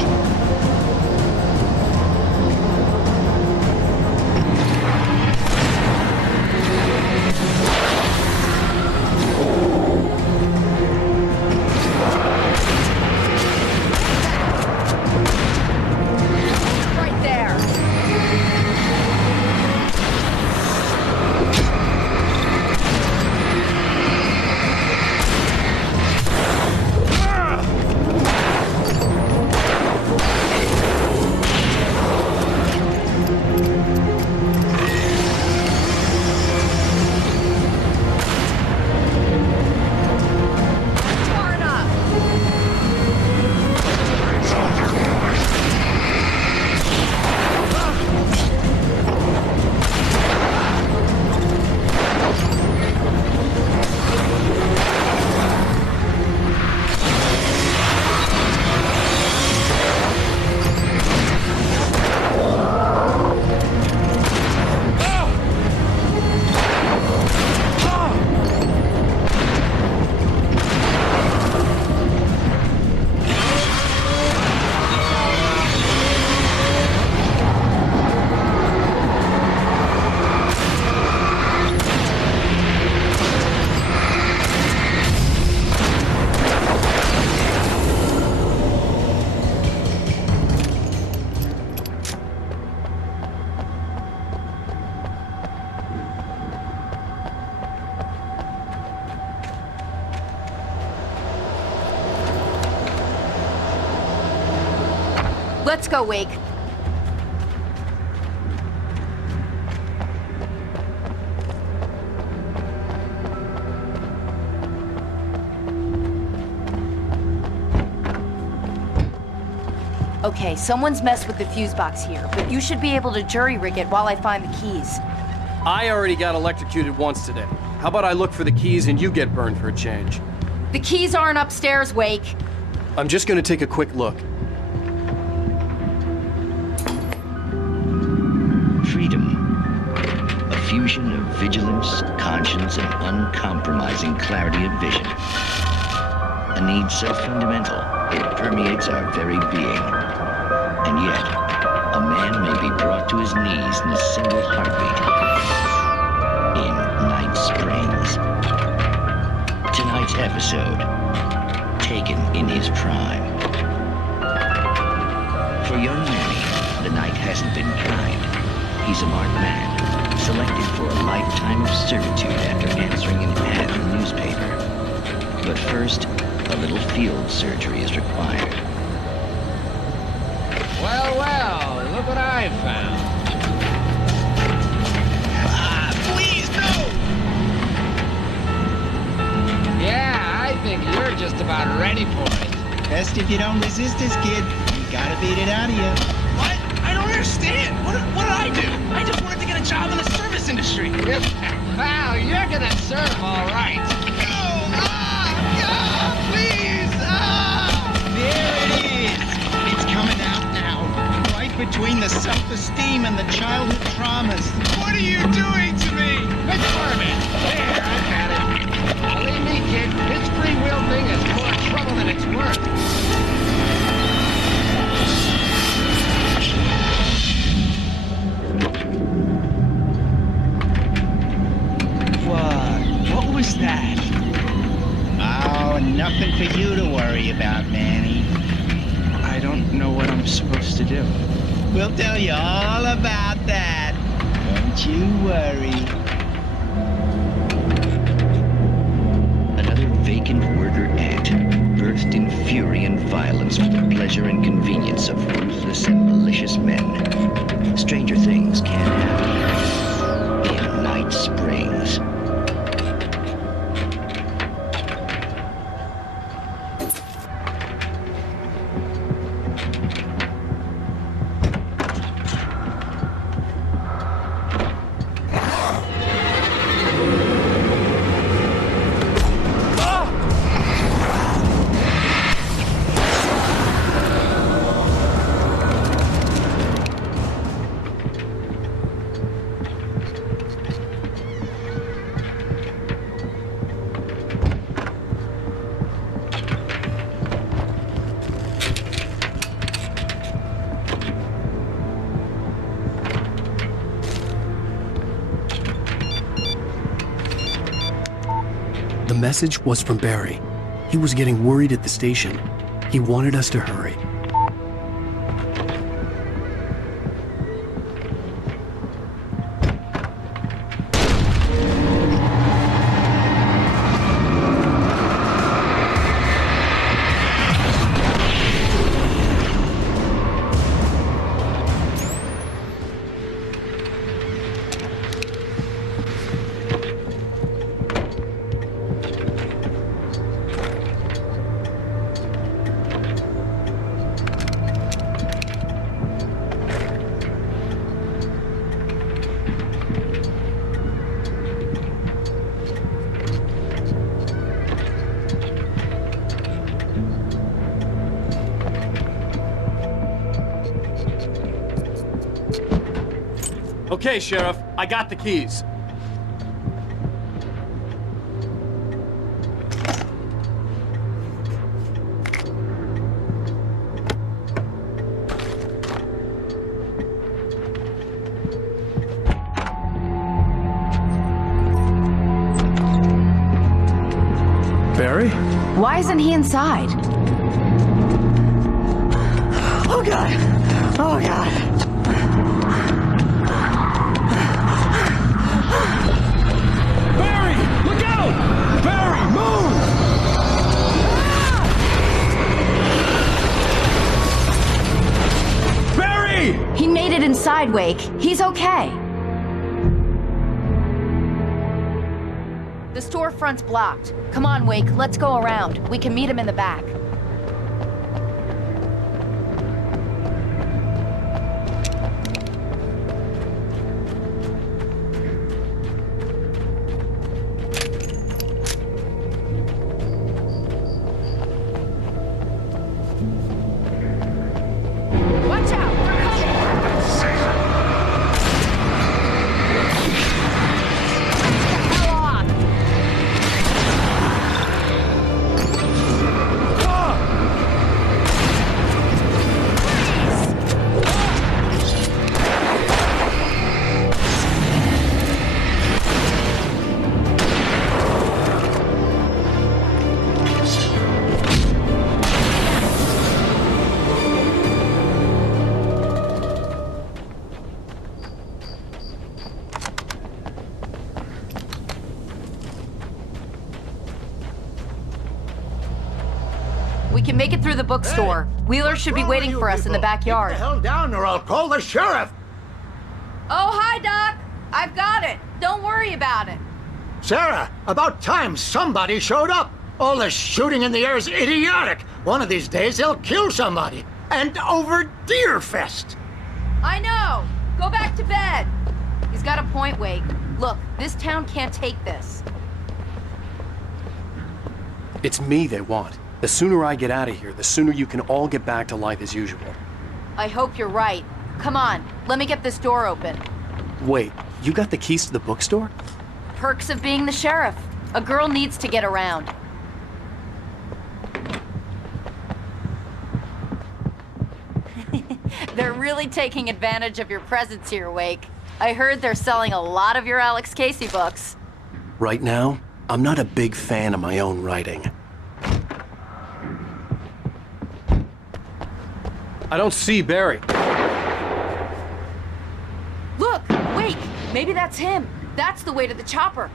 Let's go, Wake. Okay, someone's messed with the fuse box here, but you should be able to jury-rig it while I find the keys. I already got electrocuted once today. How about I look for the keys and you get burned for a change? The keys aren't upstairs, Wake. I'm just gonna take a quick look. Freedom. A fusion of vigilance, conscience, and uncompromising clarity of vision. A need so fundamental, it permeates our very being. And yet, a man may be brought to his knees in a single heartbeat. In Night Springs. Tonight's episode, taken in his prime. For young Manny, the night hasn't been kind. He's a marked man, selected for a lifetime of servitude after answering an ad in the newspaper. But first, a little field surgery is required. Well, well, look what I found. Please, no! Yeah, I think you're just about ready for it. Best if you don't resist this, kid. We gotta beat it out of you. What? I don't understand. What did I do? I just wanted to get a job in the service industry. Well, you're gonna serve all right. Please! There it is. It's coming out now. Right between the self-esteem and the childhood traumas. What are you doing to me? McFarman! There, I've had it. Believe me, kid, this free will thing is more trouble than it's worth. about, Manny? I don't know what I'm supposed to do. We'll tell you all about that. Don't you worry. Another vacant worker ant, birthed in fury and violence for the pleasure and convenience of ruthless and malicious men. Stranger things can happen in Night Springs. The message was from Barry. He was getting worried at the station. He wanted us to hurry. Okay, Sheriff, I got the keys. Barry? Why isn't he inside? Oh, God! Oh, God! Look out! Barry, move! Barry! He made it inside, Wake. He's okay. The storefront's blocked. Come on, Wake, let's go around. We can meet him in the back. We can make it through the bookstore. Wheeler should be waiting for us in the backyard. Get the hell down or I'll call the sheriff. Oh, hi, Doc. I've got it. Don't worry about it. Sarah, about time somebody showed up. All this shooting in the air is idiotic. One of these days they'll kill somebody. And over Deerfest. I know. Go back to bed. He's got a point, Wake. Look, this town can't take this. It's me they want. The sooner I get out of here, the sooner you can all get back to life as usual. I hope you're right. Come on, let me get this door open. Wait, you got the keys to the bookstore? Perks of being the sheriff. A girl needs to get around. They're really taking advantage of your presence here, Wake. I heard they're selling a lot of your Alex Casey books. Right now, I'm not a big fan of my own writing. I don't see Barry. Look, wait, maybe that's him. That's the way to the chopper.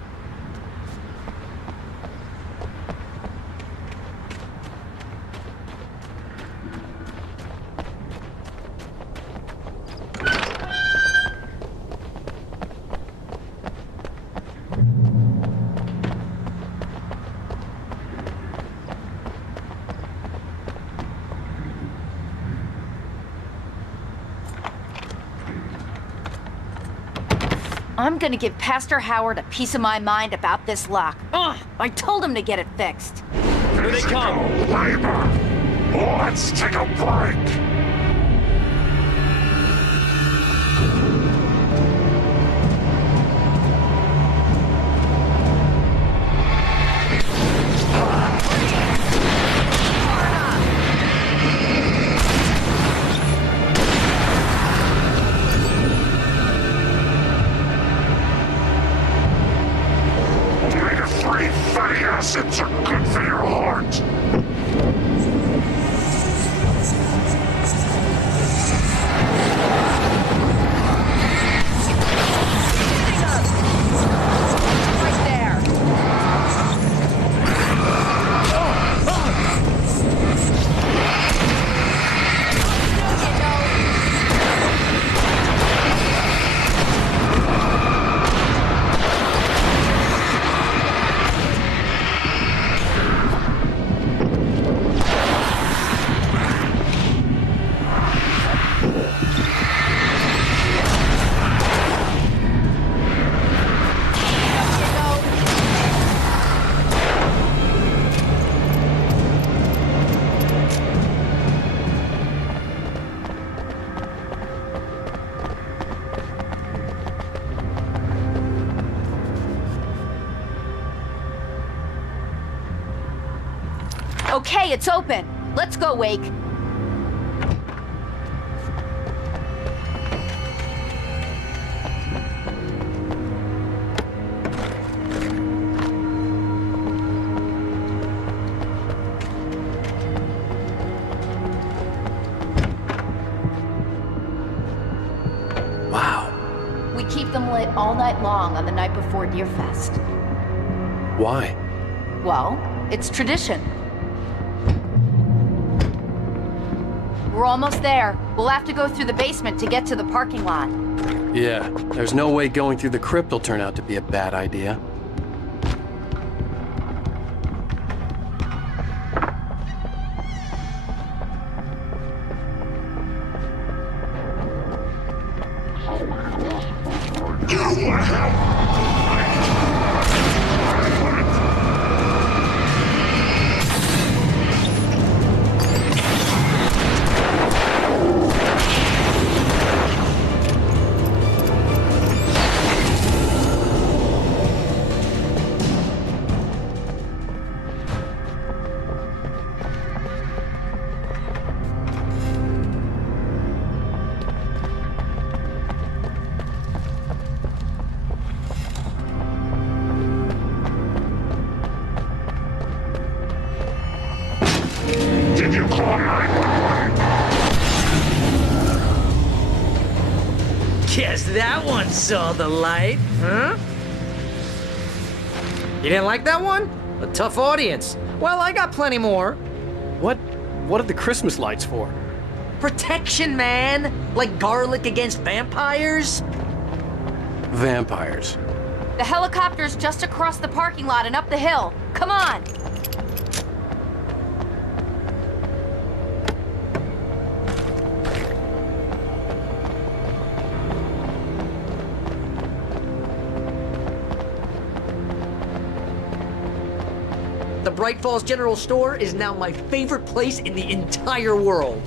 I'm gonna give Pastor Howard a piece of my mind about this lock. Ugh, I told him to get it fixed. Here they come. Labor. Let's take a break. Omega-3 fatty acids are good for your heart. Right there. Okay, it's open. Let's go, Wake. Wow. We keep them lit all night long on the night before Deerfest. Why? Well, it's tradition. We're almost there. We'll have to go through the basement to get to the parking lot. Yeah, there's no way going through the crypt will turn out to be a bad idea. Did you call 911? Guess that one saw the light, huh? You didn't like that one? A tough audience. Well, I got plenty more. What are the Christmas lights for? Protection, man! Like garlic against vampires? Vampires. The helicopter's just across the parking lot and up the hill. Come on! The Bright Falls General Store is now my favorite place in the entire world.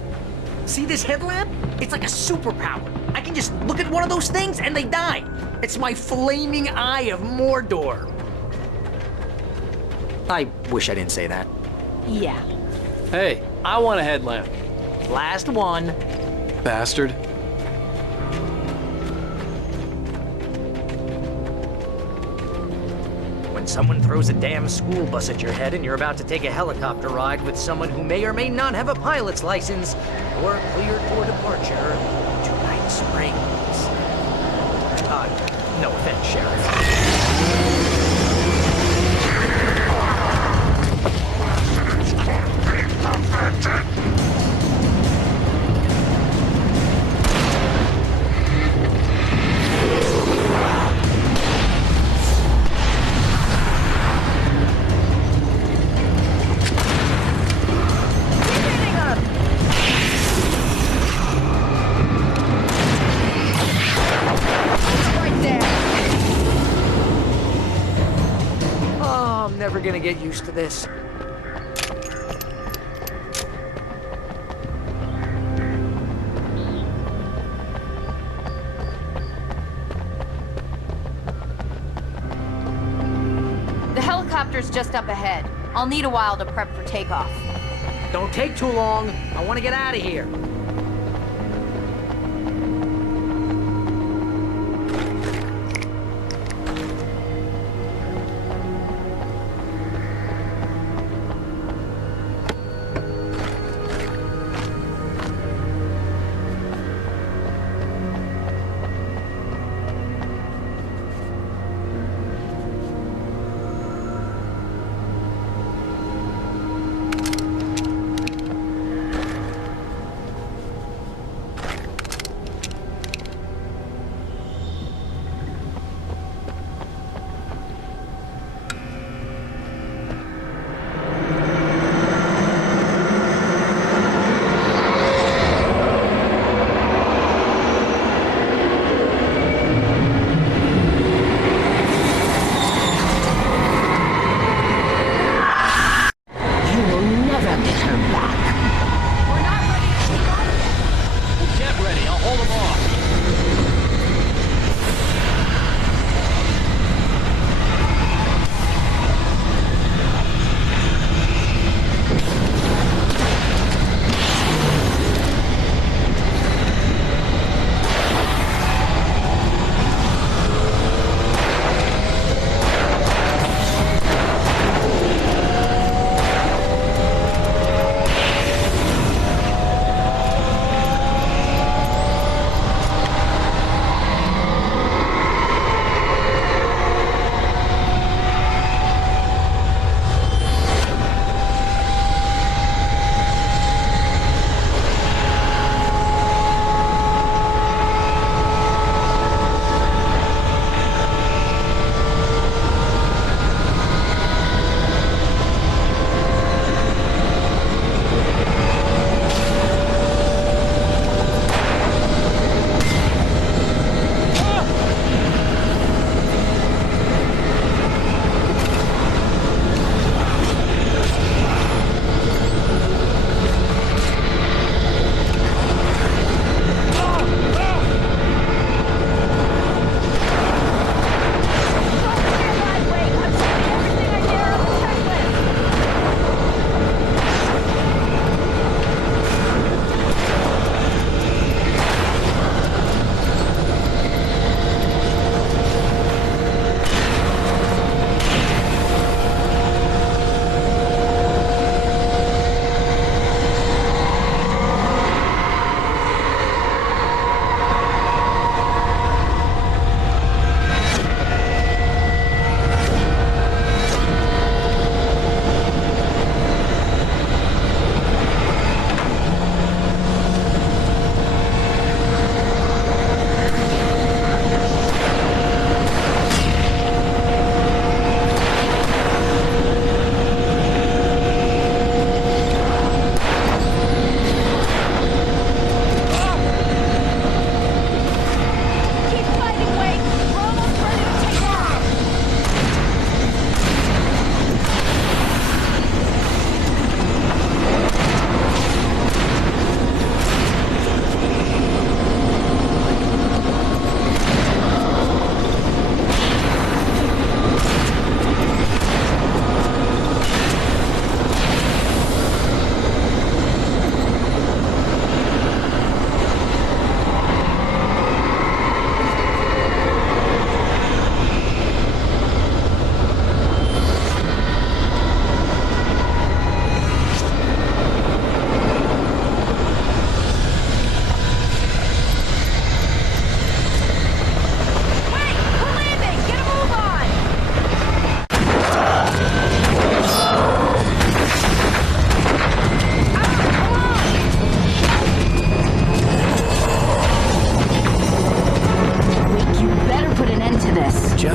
See this headlamp? It's like a superpower. I can just look at one of those things and they die. It's my flaming eye of Mordor. I wish I didn't say that. Yeah. Hey, I want a headlamp. Last one. Bastard. When when someone throws a damn school bus at your head and you're about to take a helicopter ride with someone who may or may not have a pilot's license, you're cleared for departure to Night Springs. No offense, Sheriff. Never gonna get used to this. The helicopter's just up ahead. I'll need a while to prep for takeoff. Don't take too long. I want to get out of here.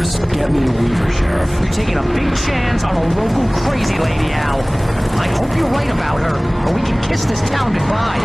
Just get me to Weaver, Sheriff. You're taking a big chance on a local crazy lady, Al. I hope you're right about her, or we can kiss this town goodbye.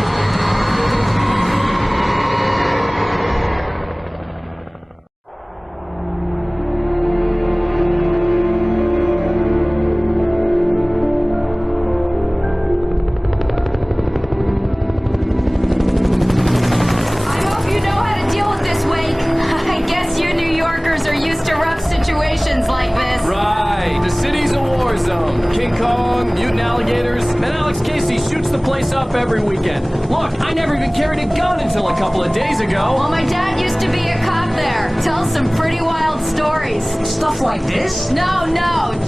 Like this. Right. The city's a war zone. King Kong, mutant alligators, and Alex Casey shoots the place up every weekend. Look, I never even carried a gun until a couple of days ago. Well, my dad used to be a cop there. Tells some pretty wild stories. Stuff like this? No,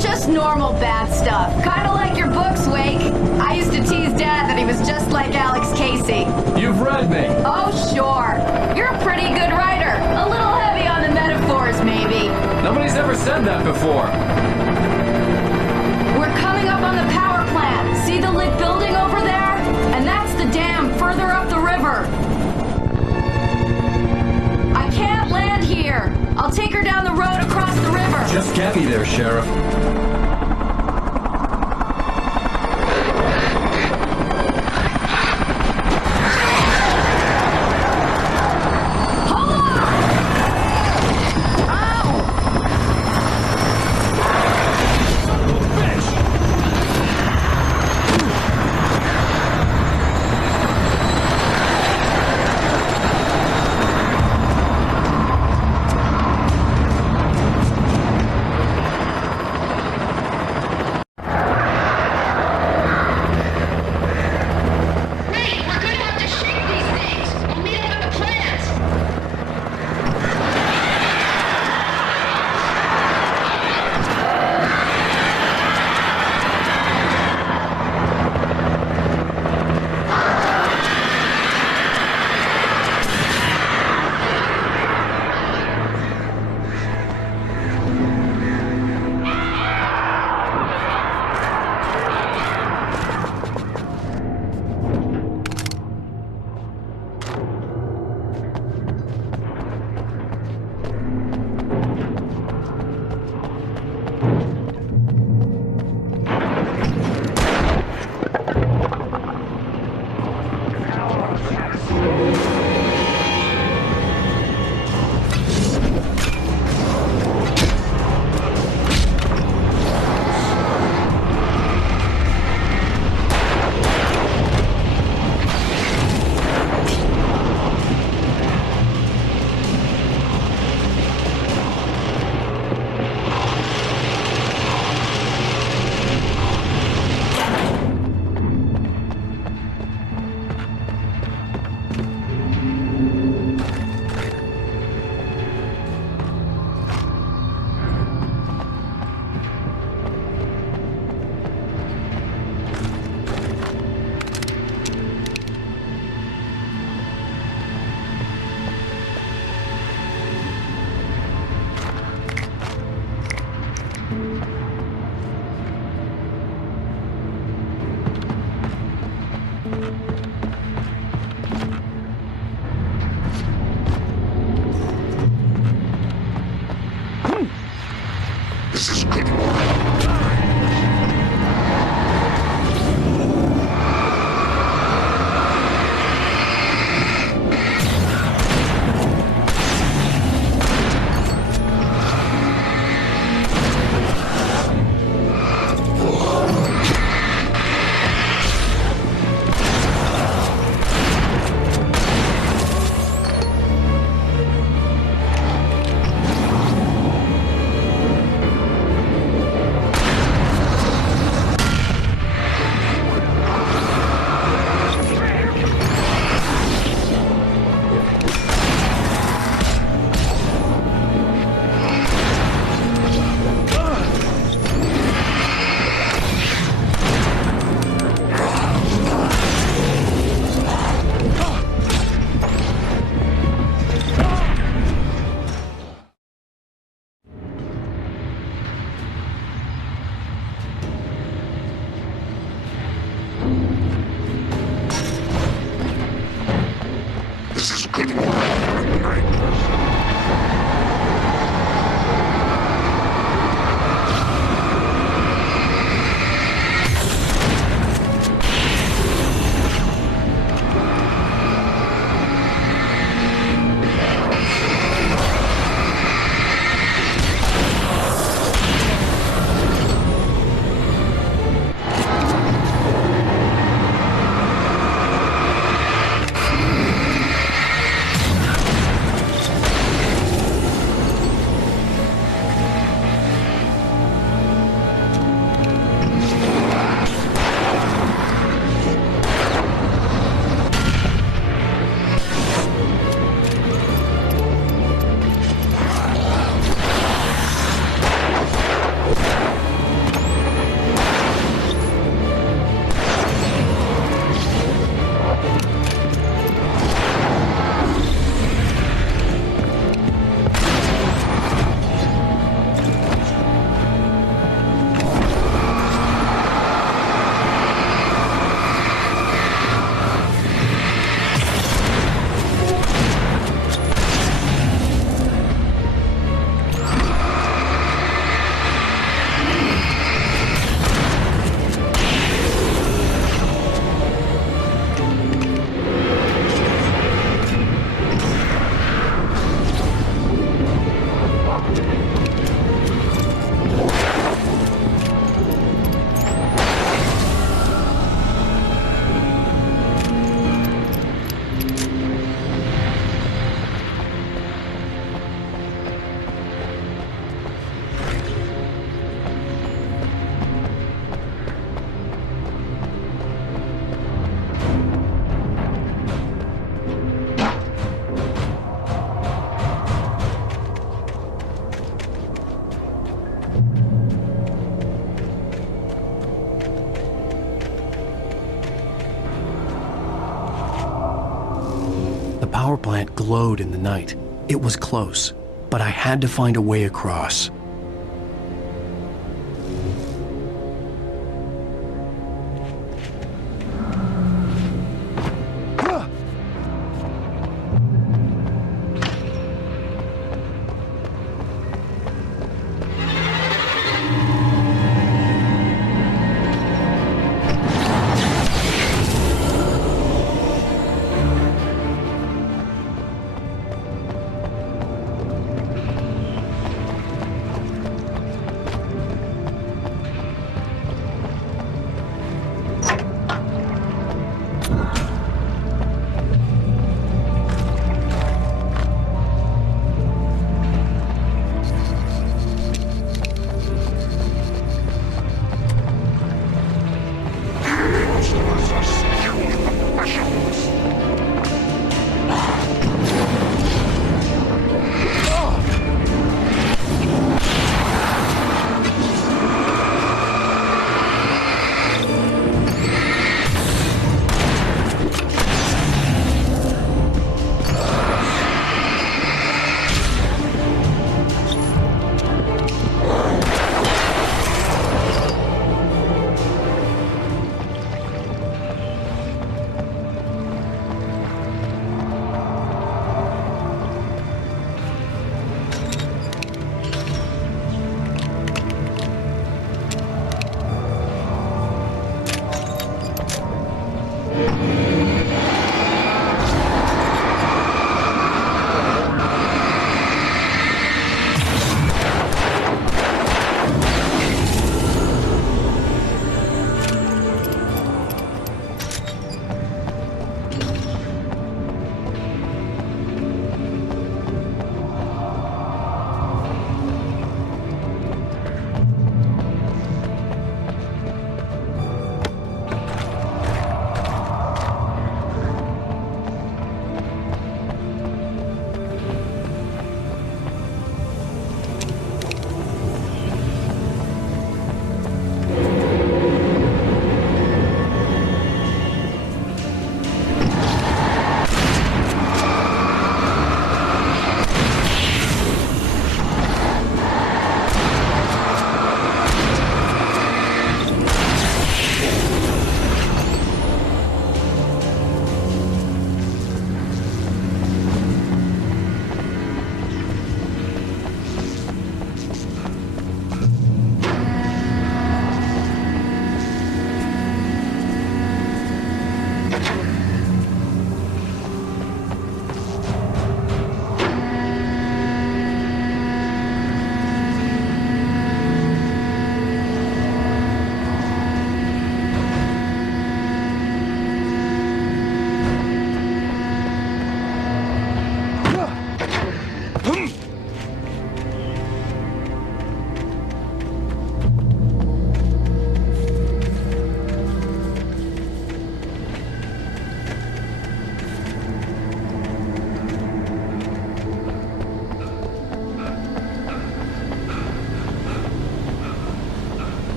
just normal bad stuff. Kinda like your books, Wake. I used to tease Dad that he was just like Alex Casey. You've read me. Oh, sure. You're a pretty good writer. A little heavy on the metaphors, maybe. Nobody's ever said that before. We're coming up on the power plant. See the lit building over there? And that's the dam further up the river. I can't land here. I'll take her down the road across the river. Just get me there, Sheriff. plant glowed in the night. It was close, but I had to find a way across.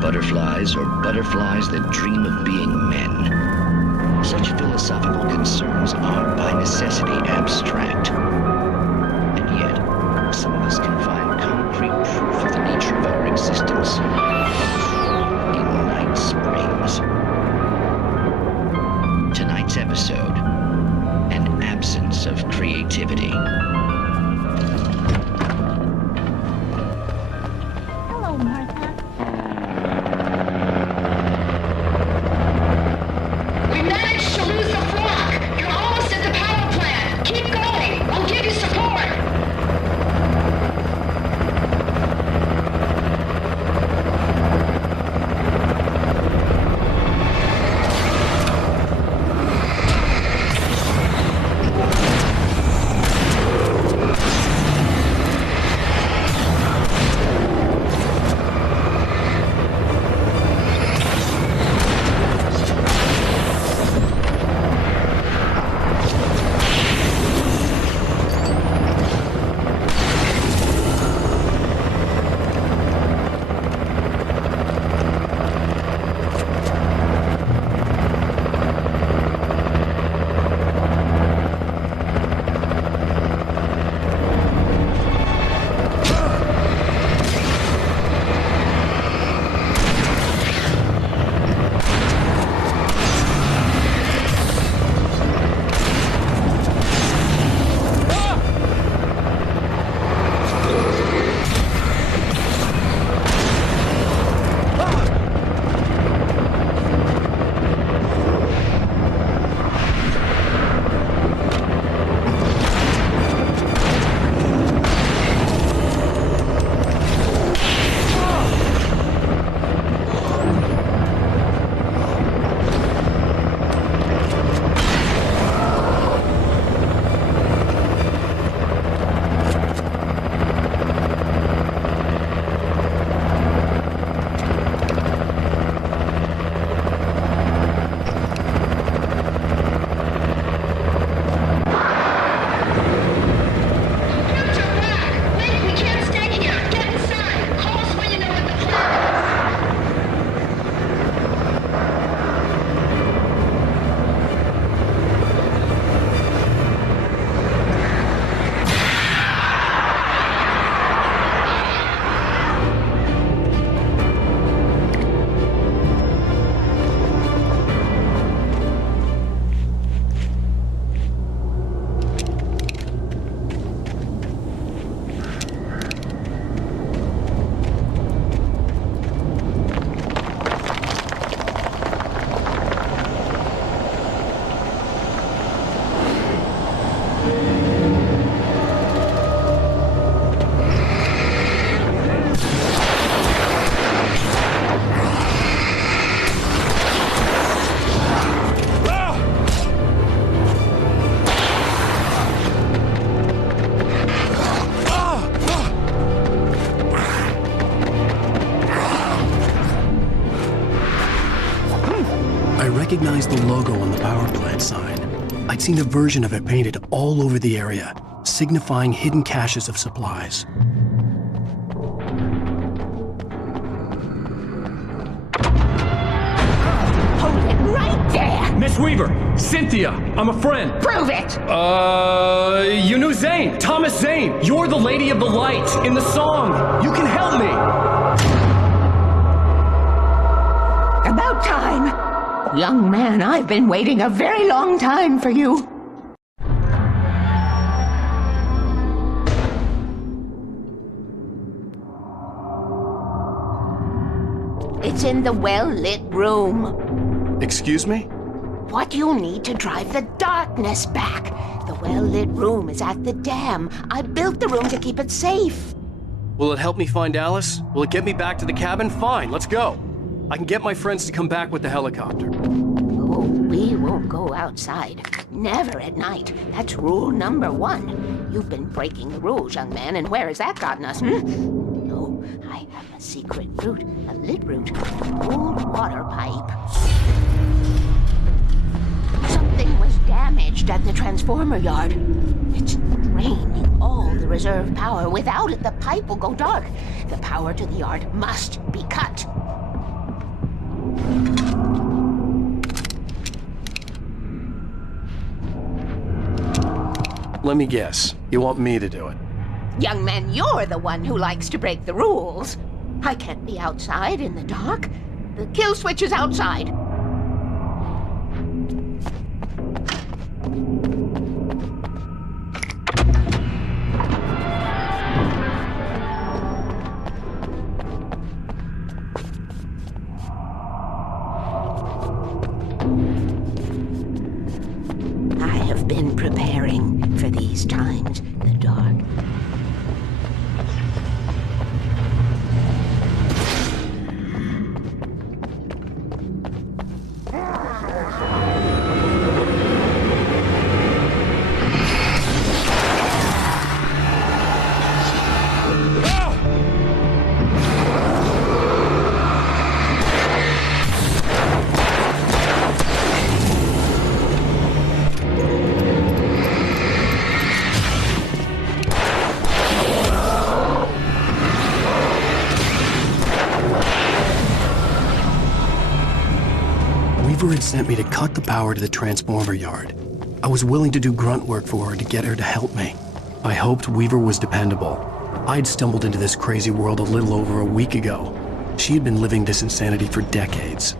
butterflies or butterflies that dream of being men. Such philosophical concerns are by necessity abstract. And yet, some of us can find concrete proof of the nature of our existence in Night Springs. Tonight's episode, an absence of creativity. Hello, Martha. We managed to lose the flock. You're almost at the power plant. Keep going. I'll give you support. I recognized the logo on the power plant sign. I'd seen a version of it painted all over the area, signifying hidden caches of supplies. Hold it right there! Miss Weaver! Cynthia! I'm a friend! Prove it! You knew Zane! Thomas Zane! You're the Lady of the Light in the song! You can help me! About time! Young man, I've been waiting a very long time for you. It's in the well-lit room. Excuse me? What you need to drive the darkness back. The well-lit room is at the dam. I built the room to keep it safe. Will it help me find Alice? Will it get me back to the cabin? Fine, let's go. I can get my friends to come back with the helicopter. Oh, we won't go outside. Never at night. That's rule number 1. You've been breaking the rules, young man, and where has that gotten us, No, I have a secret route, a lit route, an old water pipe. Something was damaged at the transformer yard. It's draining all the reserve power. Without it, the pipe will go dark. The power to the yard must be cut. Let me guess. You want me to do it? Young man, you're the one who likes to break the rules. I can't be outside in the dark. The kill switch is outside. I have been preparing for these times, the dark. Weaver had sent me to cut the power to the transformer yard. I was willing to do grunt work for her to get her to help me. I hoped Weaver was dependable. I'd stumbled into this crazy world a little over a week ago. She had been living this insanity for decades.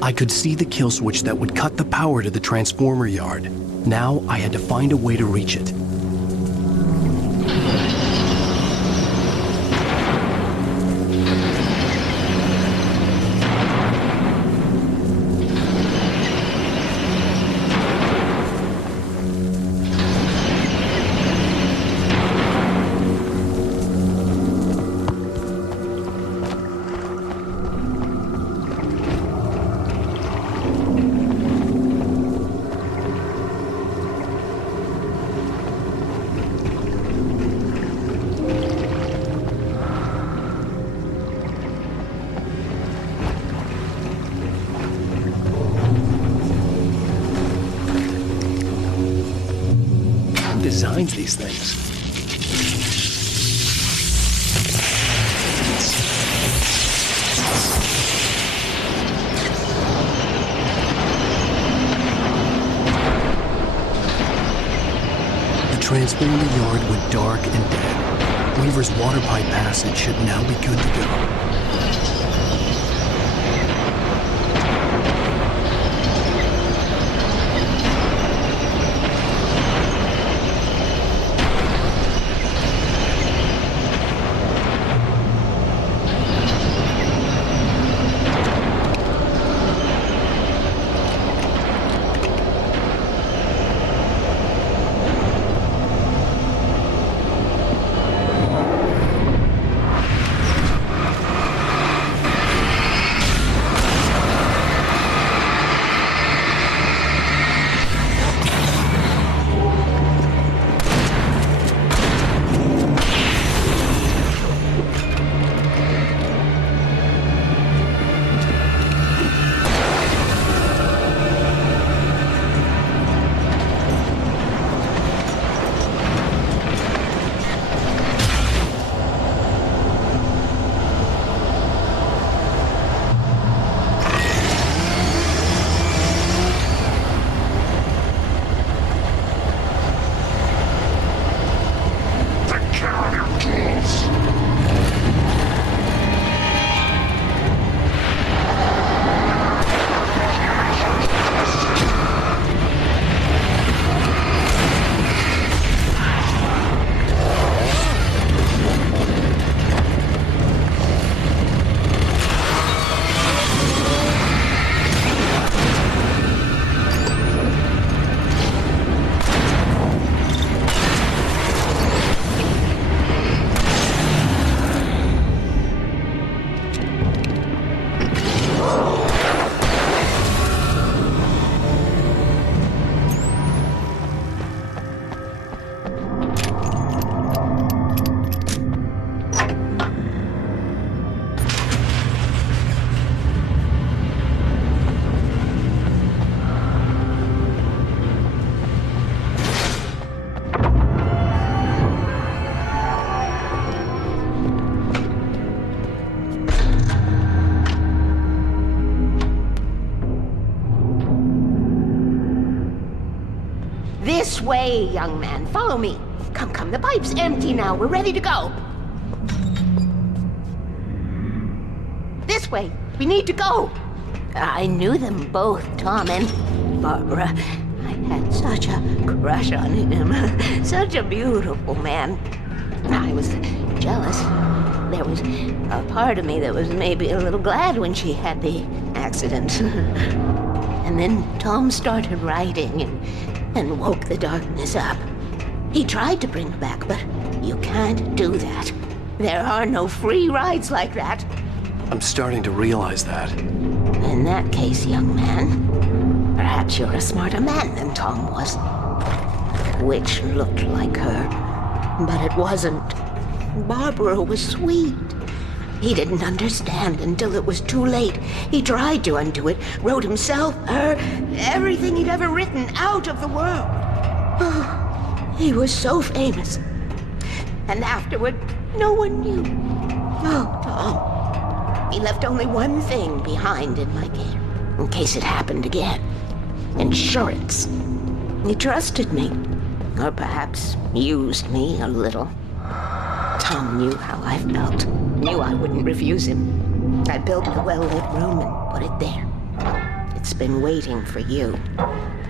I could see the kill switch that would cut the power to the transformer yard. Now I had to find a way to reach it. Designs these things. The transformer yard went dark and dead. Weaver's water pipe passage should now be good to go. This way, young man. Follow me. Come, the pipe's empty now. We're ready to go. This way. We need to go. I knew them both, Tom and Barbara. I had such a crush on him. Such a beautiful man. I was jealous. There was a part of me that was maybe a little glad when she had the accident. And then Tom started writing and woke the darkness up. He tried to bring her back, but you can't do that. There are no free rides like that. I'm starting to realize that. In that case, young man, perhaps you're a smarter man than Tom was. Which looked like her, but it wasn't. Barbara was sweet. He didn't understand until it was too late. He tried to undo it, wrote himself, her, everything he'd ever written out of the world. Oh, he was so famous. And afterward, no one knew. Oh, Tom. He left only one thing behind in my care, in case it happened again. Insurance. He trusted me. Or perhaps used me a little. Tom knew how I felt. Knew I wouldn't refuse him. I built the well-lit room and put it there. It's been waiting for you.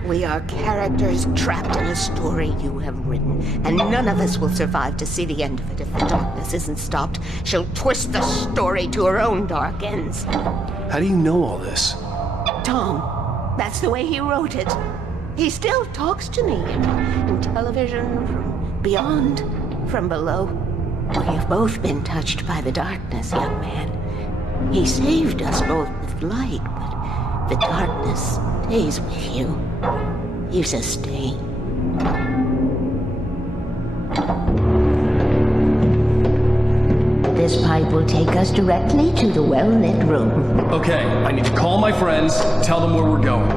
We are characters trapped in a story you have written, and none of us will survive to see the end of it if the darkness isn't stopped. She'll twist the story to her own dark ends. How do you know all this? Tom, that's the way he wrote it. He still talks to me, in television, from beyond, from below. We have both been touched by the darkness, young man. He saved us both with light, but the darkness stays with you. Leaves a stain. This pipe will take us directly to the well-lit room. Okay, I need to call my friends, tell them where we're going.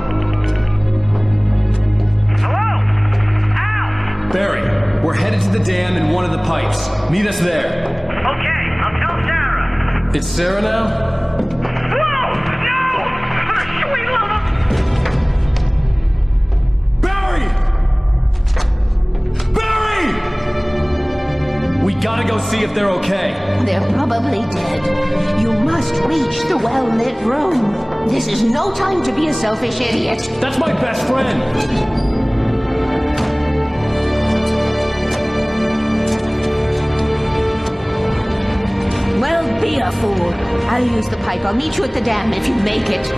Hello? Al! Barry, we're headed to the dam in one of the pipes. Meet us there. Okay, I'll tell Sarah. It's Sarah now? Whoa! No! For the sweet love of... Barry! Barry! We gotta go see if they're okay. They're probably dead. You must reach the well-lit room. This is no time to be a selfish idiot. That's my best friend! Well, be a fool. I'll use the pipe. I'll meet you at the dam if you make it.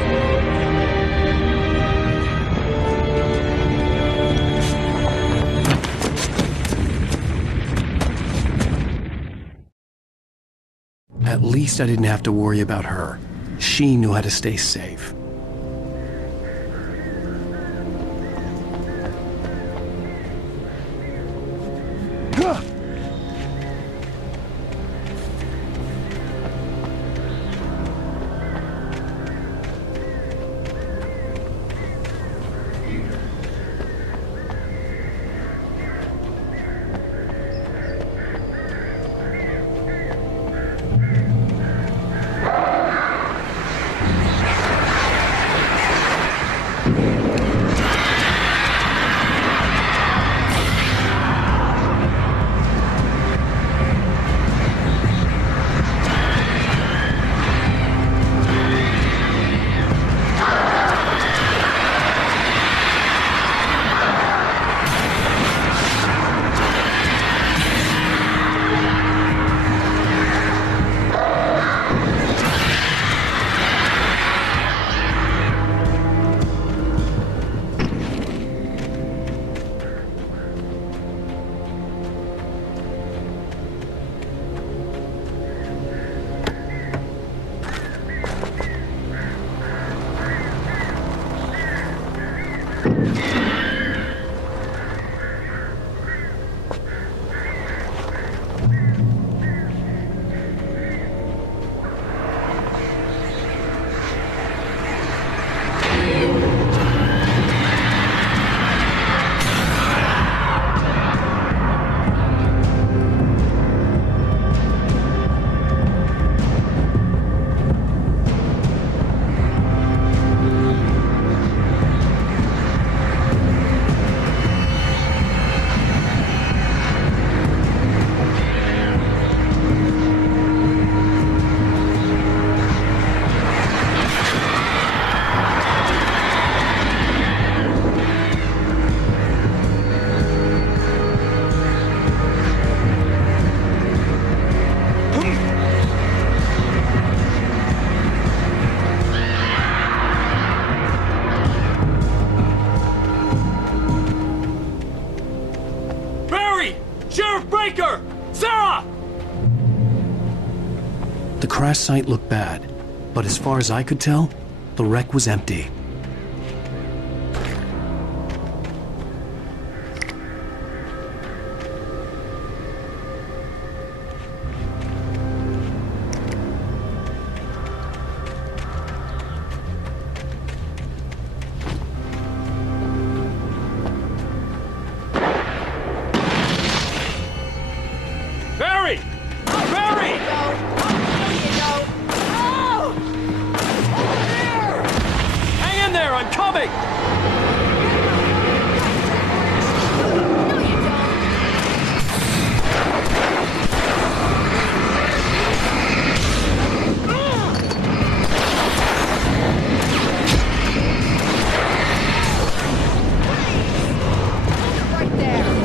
At least I didn't have to worry about her. She knew how to stay safe. Breaker! Sarah! The crash site looked bad, but as far as I could tell, the wreck was empty. Barry! Barry! Hang in there, I'm coming! Right there.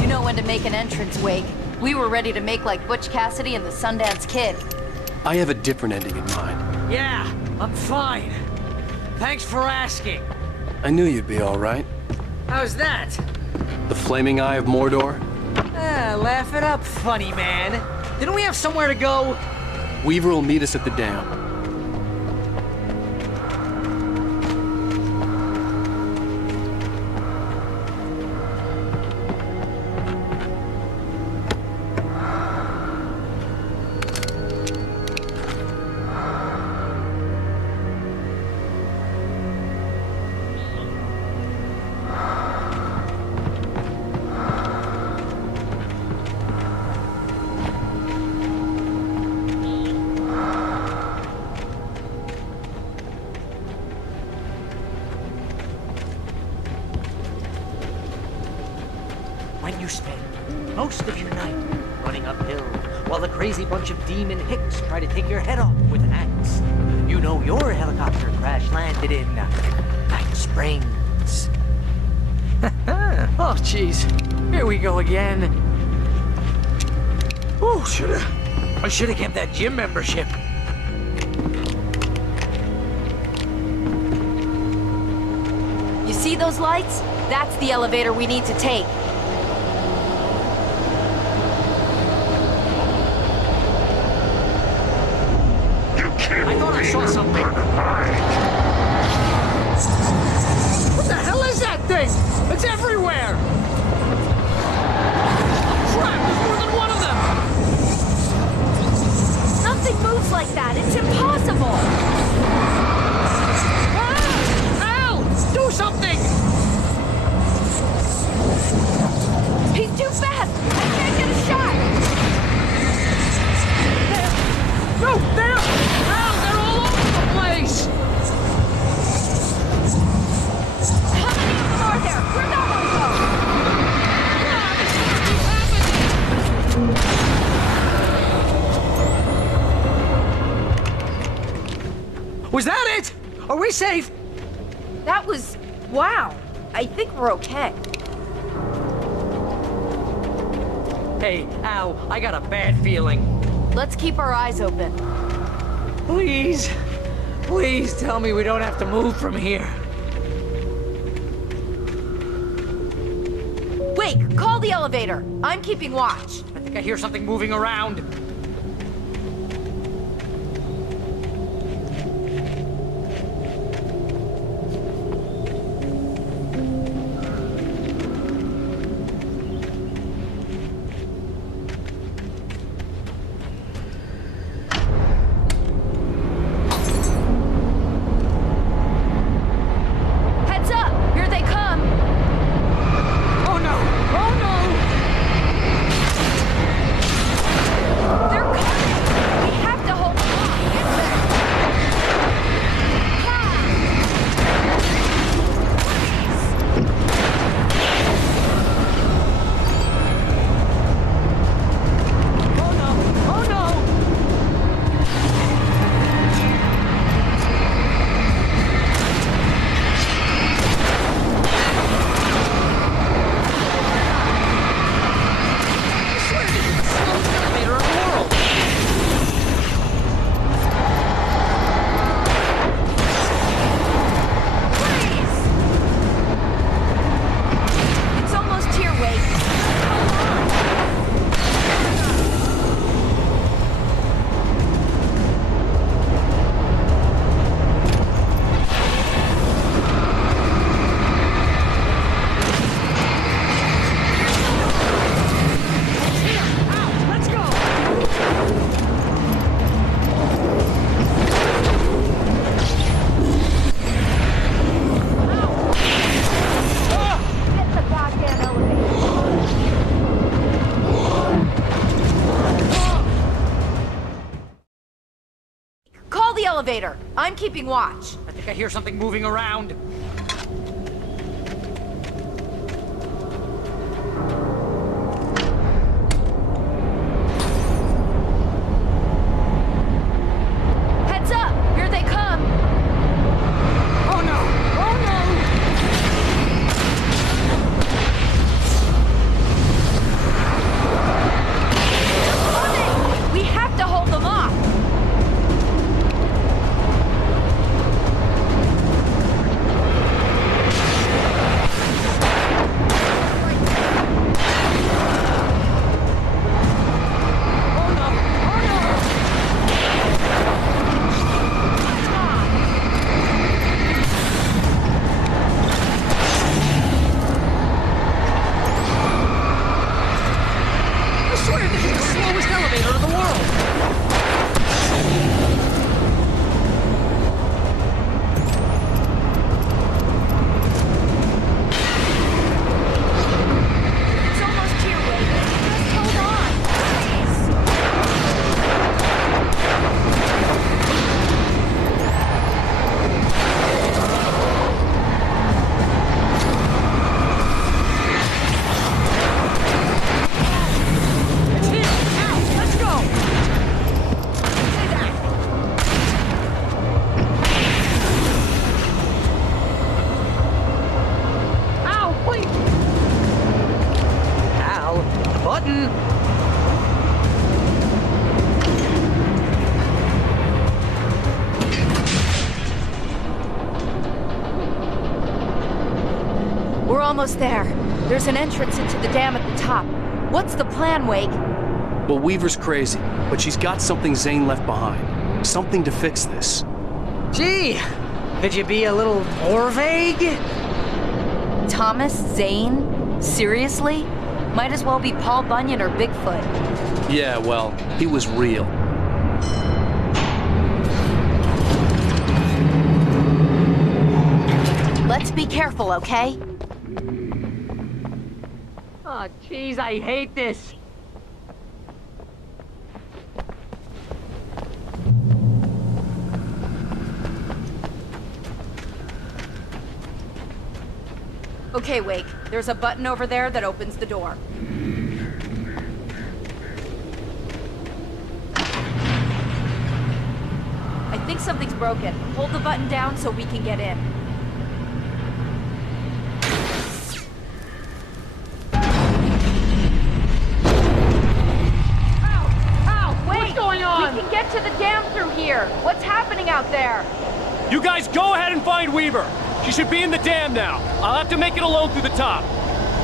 You know when to make an entrance, Wake. We were ready to make like Butch Cassidy and the Sundance Kid. I have a different ending in mind. Yeah, I'm fine. Thanks for asking. I knew you'd be all right. How's that? The flaming eye of Mordor? Laugh it up, funny man. Didn't we have somewhere to go? Weaver will meet us at the dam. When you spend most of your night running uphill while the crazy bunch of demon hicks try to take your head off with an axe, you know your helicopter crash landed in Night Springs. Oh, jeez. Here we go again. Oh, I should have kept that gym membership. You see those lights? That's the elevator we need to take. I thought I saw something. What the hell is that thing? It's everywhere! Crap, there's more than one of them! Nothing moves like that. It's impossible. Al! Do something! He's too fast. I can't get a shot. No, there! Al, they're all over the place! How many of them are there? Where'd that one go? Was that it? Are we safe? That was... wow. I think we're okay. Hey, Al, I got a bad feeling. Let's keep our eyes open. Please, please tell me we don't have to move from here. Wake, call the elevator. I'm keeping watch. I think I hear something moving around. Heads up! Here they come! Oh no! Oh no! elevator. I'm keeping watch. I think I hear something moving around. Heads up! Here they come! Oh no! Oh no! We have to hold them off! I swear this is the slowest elevator in the world! It's almost here, Wade. Just hold on. Please. It's here! Now, let's go! Say that! Ow, wait! Al, the button! We're almost there. There's an entrance into the dam at the top. What's the plan, Wake? Well, Weaver's crazy, but she's got something Zane left behind. Something to fix this. Gee, could you be a little more vague? Thomas Zane? Seriously? Might as well be Paul Bunyan or Bigfoot. Yeah, well, he was real. Let's be careful, okay? Oh, jeez, I hate this. Okay, Wake. There's a button over there that opens the door. I think something's broken. Hold the button down so we can get in. What's going on? We can get to the dam through here. What's happening out there? You guys go ahead and find Weaver. She should be in the dam now. I'll have to make it alone through the top.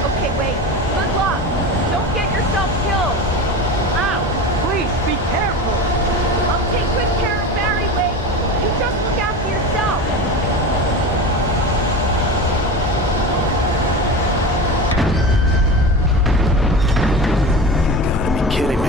Okay, wait. Good luck. Don't get yourself killed. Ow! Please, be careful! I'll take good care of Barry, Wake. You just look after yourself. Gotta be kidding me.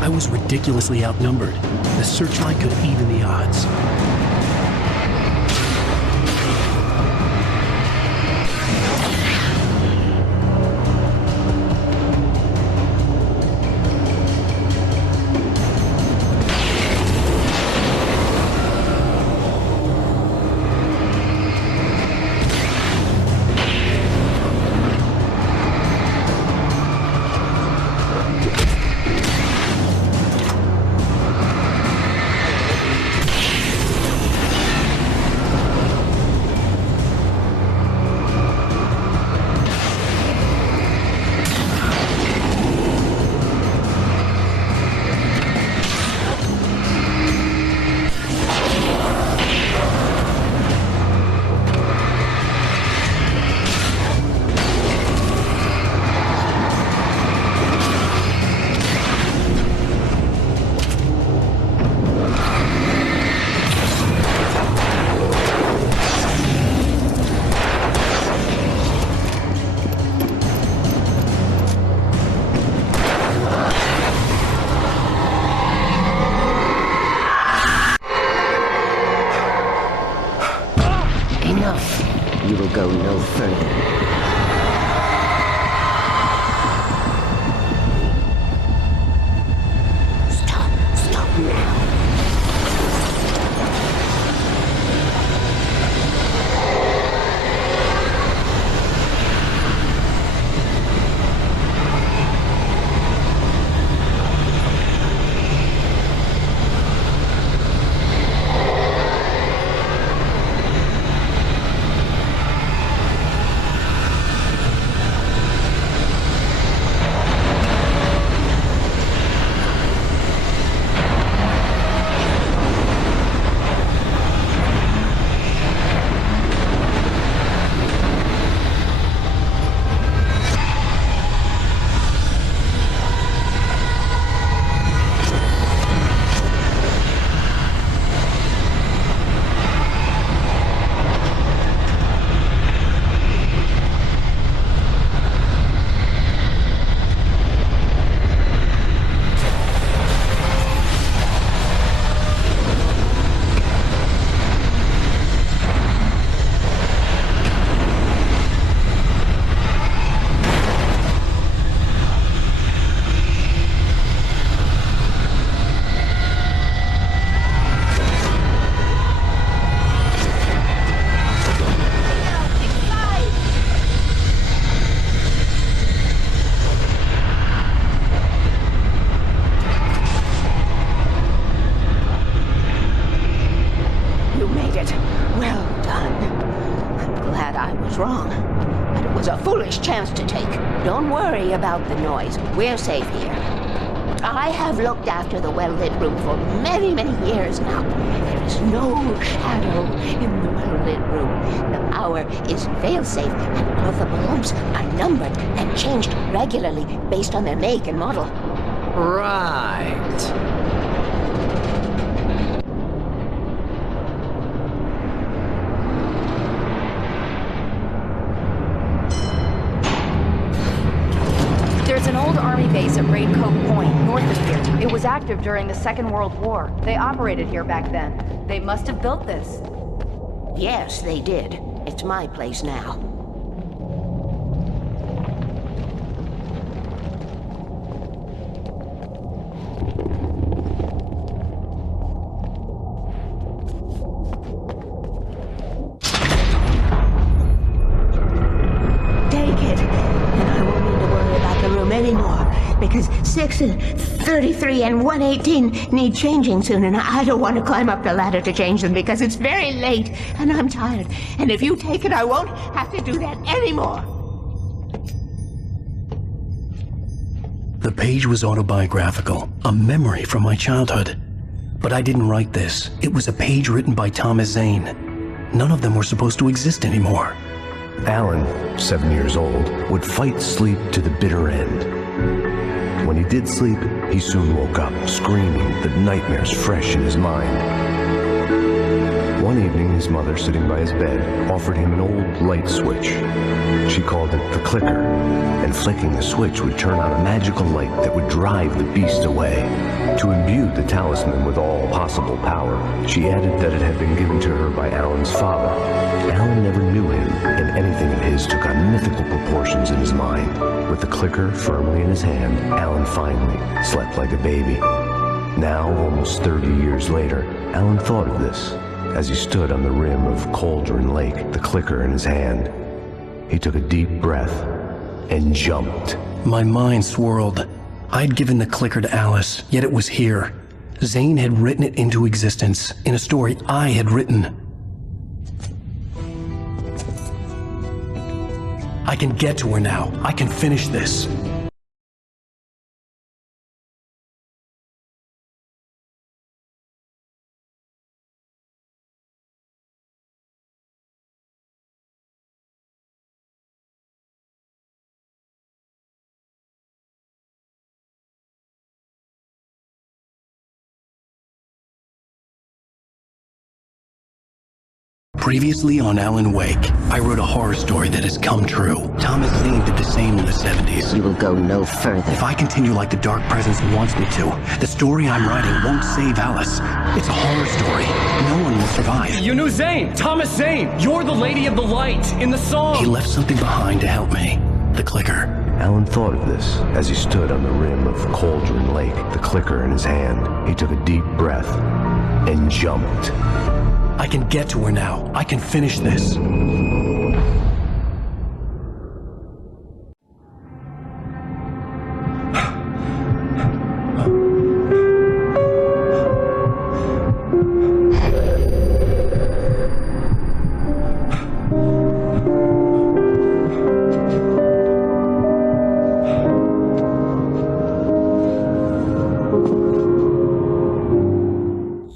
I was ridiculously outnumbered. The searchlight could even the odds. enough. You will go no further. Stop now. Wrong. But it was a foolish chance to take. Don't worry about the noise. We're safe here. I have looked after the well-lit room for many, many years now. There is no shadow in the well-lit room. The power is fail-safe, and all the bulbs are numbered and changed regularly based on their make and model. Right. There's an old army base at Raincoat Point, north of here. It was active during the Second World War. They operated here back then. They must have built this. Yes, they did. It's my place now. Because 6 and 33 and 118 need changing soon, and I don't want to climb up the ladder to change them because it's very late and I'm tired. And if you take it, I won't have to do that anymore. The page was autobiographical, a memory from my childhood. But I didn't write this. It was a page written by Thomas Zane. None of them were supposed to exist anymore. Alan, 7 years old, would fight sleep to the bitter end. When he did sleep, he soon woke up, screaming, the nightmares fresh in his mind. One evening, his mother, sitting by his bed, offered him an old light switch. She called it the clicker, and flicking the switch would turn on a magical light that would drive the beast away. To imbue the talisman with all possible power, she added that it had been given to her by Alan's father. Alan never knew him, and anything of his took on mythical proportions in his mind. With the clicker firmly in his hand, Alan finally slept like a baby. Now, almost 30 years later, Alan thought of this as he stood on the rim of Cauldron Lake, the clicker in his hand. He took a deep breath and jumped. My mind swirled. I'd given the clicker to Alice, yet it was here. Zane had written it into existence in a story I had written. I can get to her now. I can finish this. Previously on Alan Wake, I wrote a horror story that has come true. Thomas Zane did the same in the 70s. You will go no further. If I continue like the Dark Presence wants me to, the story I'm writing won't save Alice. It's a horror story. No one will survive. You knew Zane! Thomas Zane! You're the Lady of the Light in the song! He left something behind to help me. The clicker. Alan thought of this as he stood on the rim of Cauldron Lake, the clicker in his hand. He took a deep breath and jumped. I can get to her now. I can finish this.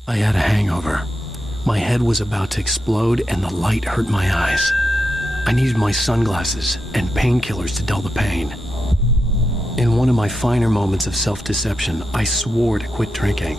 I had a hangover. My head was about to explode and the light hurt my eyes. I needed my sunglasses and painkillers to dull the pain. In one of my finer moments of self-deception, I swore to quit drinking.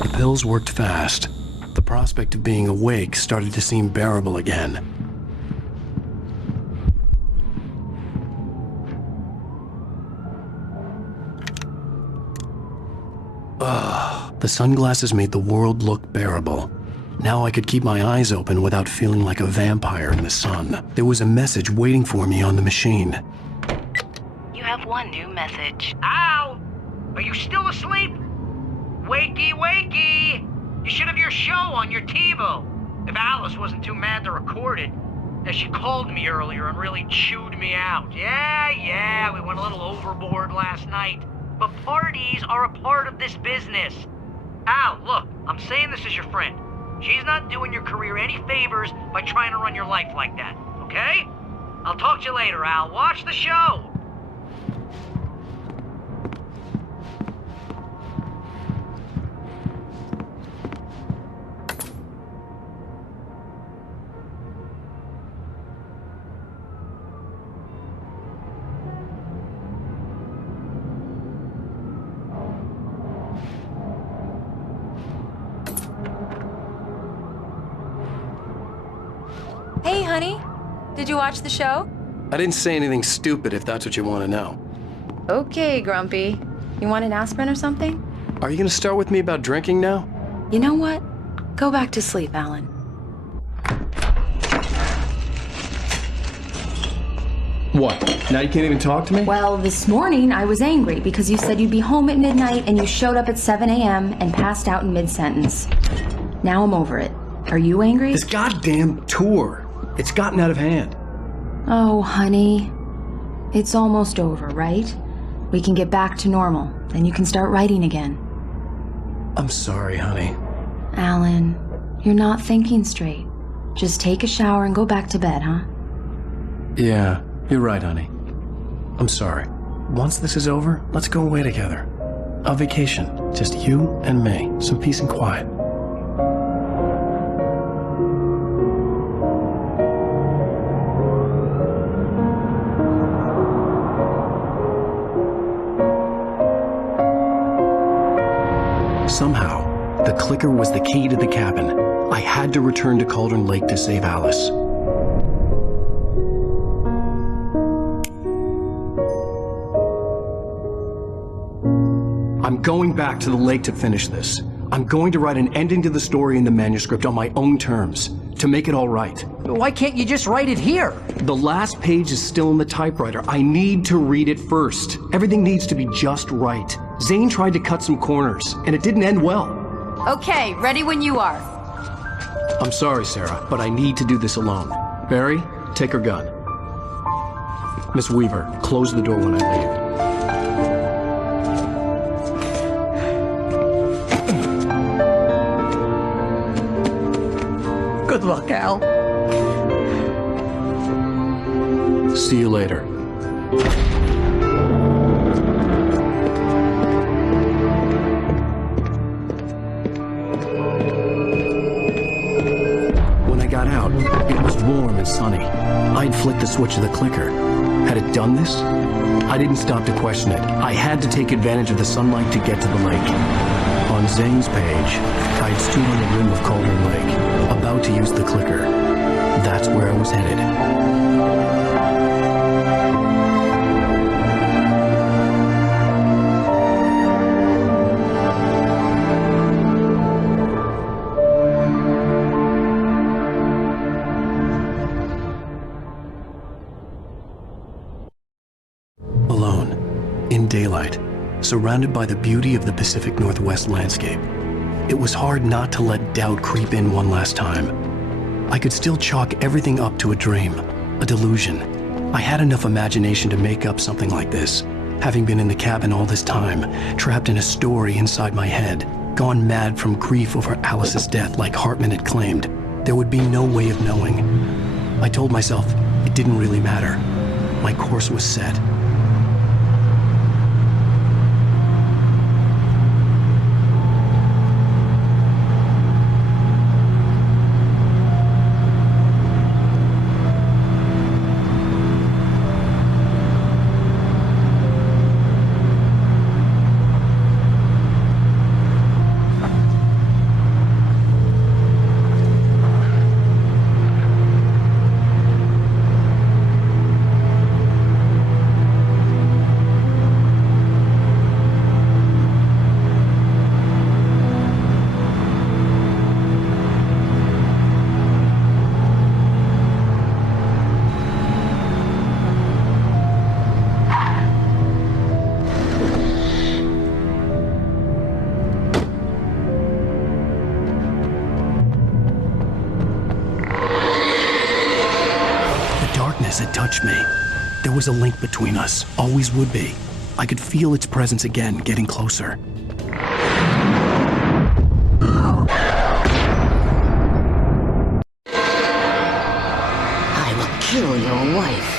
The pills worked fast. The prospect of being awake started to seem bearable again. The sunglasses made the world look bearable. Now I could keep my eyes open without feeling like a vampire in the sun. There was a message waiting for me on the machine. You have one new message. Al! Are you still asleep? Wakey, wakey! You should have your show on your TiVo. If Alice wasn't too mad to record it. As she called me earlier and really chewed me out. Yeah, we went a little overboard last night. But parties are a part of this business. Al, look, I'm saying this as your friend. She's not doing your career any favors by trying to run your life like that, okay? I'll talk to you later, Al. Watch the show! Hey, honey. Did you watch the show? I didn't say anything stupid if that's what you want to know. Okay, Grumpy. You want an aspirin or something? Are you going to start with me about drinking now? You know what? Go back to sleep, Alan. What? Now you can't even talk to me? Well, this morning I was angry because you said you'd be home at midnight and you showed up at 7 a.m. and passed out in mid-sentence. Now I'm over it. Are you angry? This goddamn tour. It's gotten out of hand. Oh, honey. It's almost over, right? We can get back to normal. Then you can start writing again. I'm sorry, honey. Alan, you're not thinking straight. Just take a shower and go back to bed, huh? Yeah, you're right, honey. I'm sorry. Once this is over, let's go away together. A vacation. Just you and me. Some peace and quiet. Somehow, the clicker was the key to the cabin. I had to return to Cauldron Lake to save Alice. I'm going back to the lake to finish this. I'm going to write an ending to the story in the manuscript on my own terms, to make it all right. Why can't you just write it here? The last page is still in the typewriter. I need to read it first. Everything needs to be just right. Zane tried to cut some corners, and it didn't end well. Okay, ready when you are. I'm sorry, Sarah, but I need to do this alone. Barry, take her gun. Miss Weaver, close the door when I leave. Good luck, Al. See you later. got out, it was warm and sunny. I'd flicked the switch of the clicker. Had it done this? I didn't stop to question it. I had to take advantage of the sunlight to get to the lake. On Zane's page, I'd stood on the rim of Cauldron Lake, about to use the clicker. That's where I was headed. In daylight, surrounded by the beauty of the Pacific Northwest landscape, it was hard not to let doubt creep in one last time. I could still chalk everything up to a dream, a delusion. I had enough imagination to make up something like this, having been in the cabin all this time, trapped in a story inside my head, gone mad from grief over Alice's death like Hartman had claimed. There would be no way of knowing. I told myself it didn't really matter. My course was set. Had touched me. There was a link between us, always would be. I could feel its presence again, getting closer. I will kill your wife.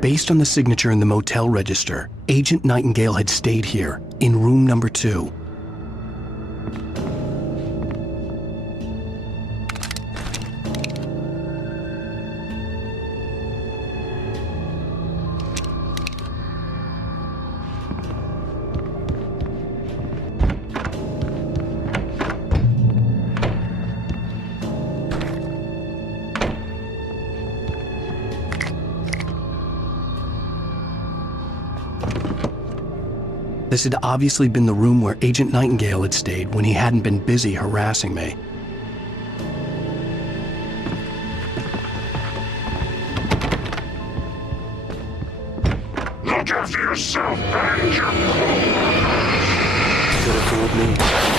Based on the signature in the motel register, Agent Nightingale had stayed here, in room number 2. This had obviously been the room where Agent Nightingale had stayed when he hadn't been busy harassing me. Look after yourself, and your Could have fooled me.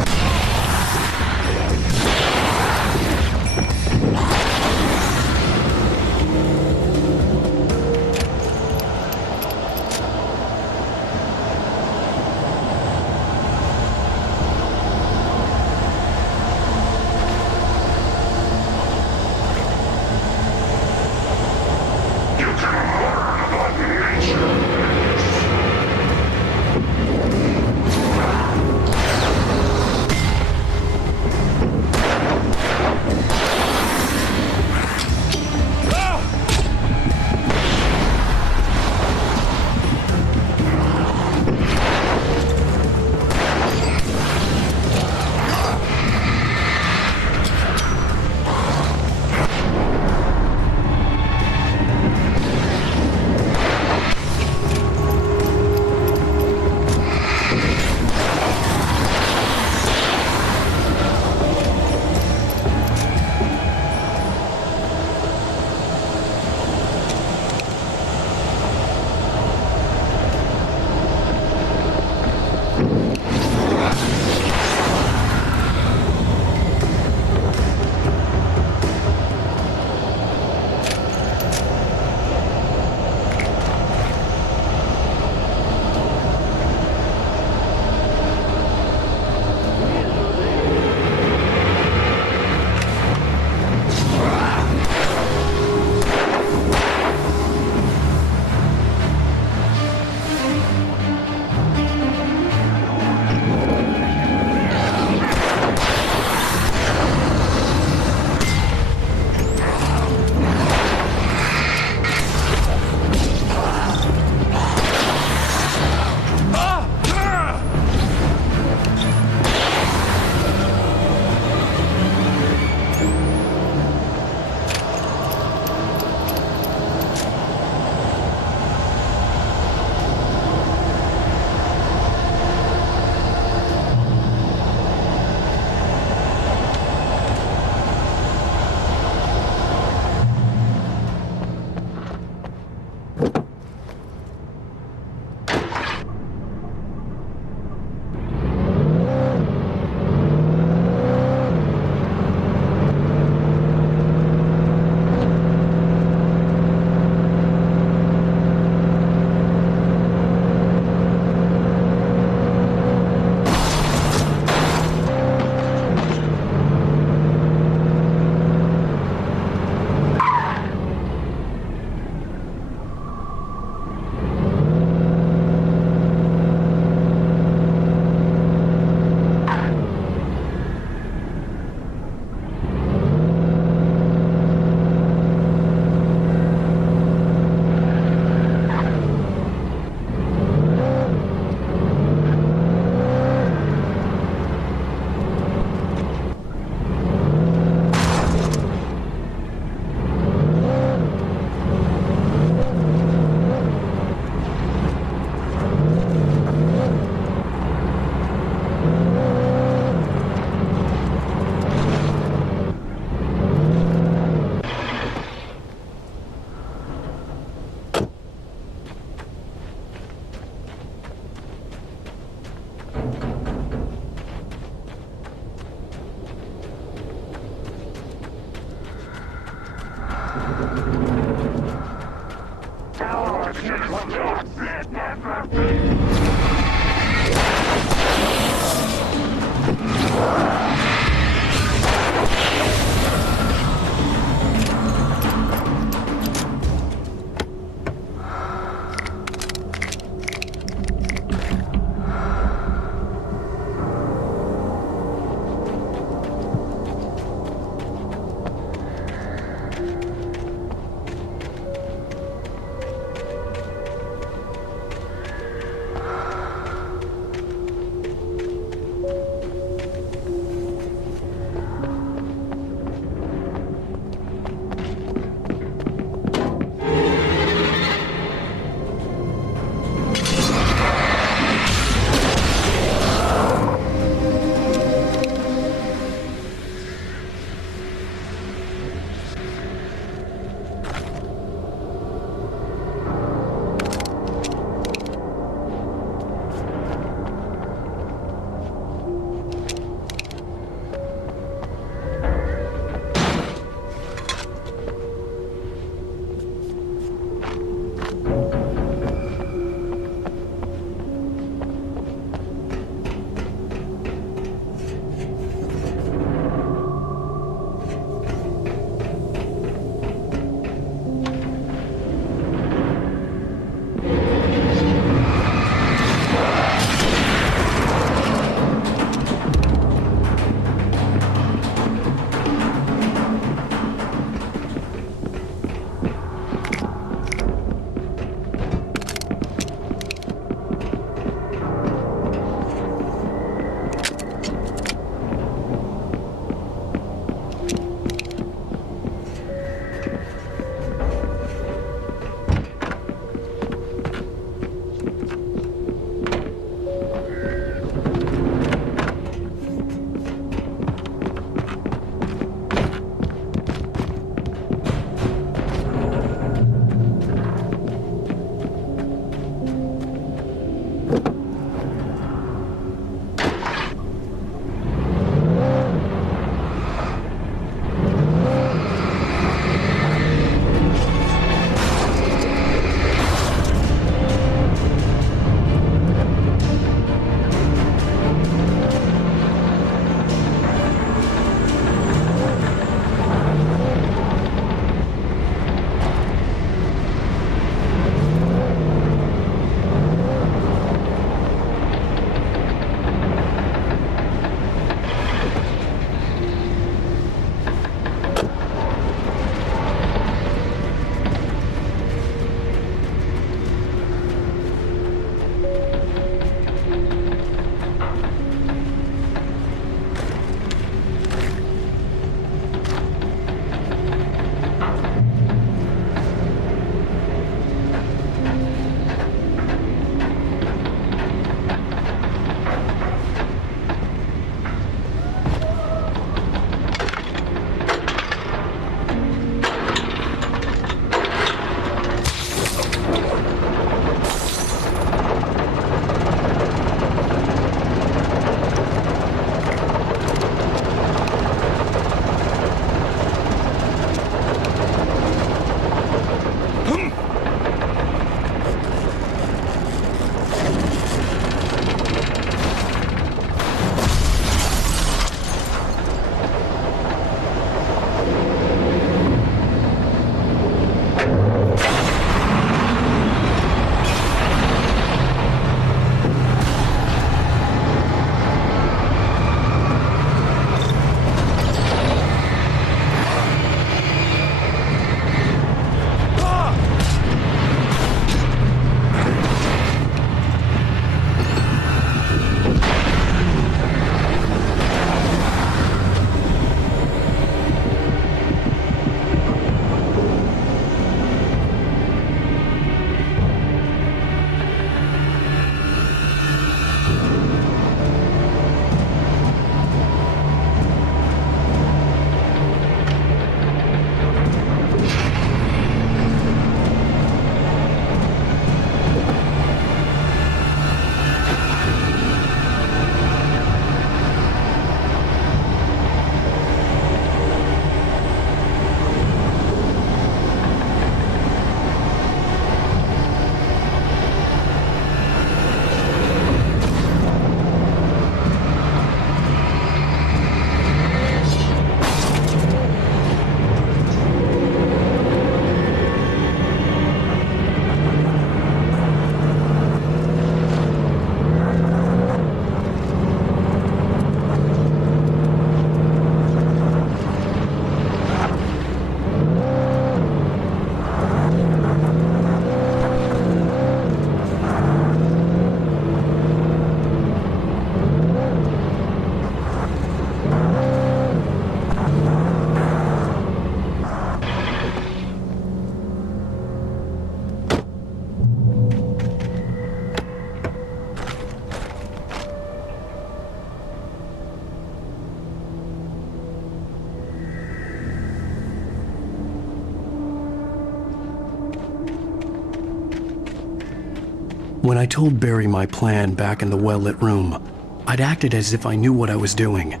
When I told Barry my plan back in the well-lit room, I'd acted as if I knew what I was doing.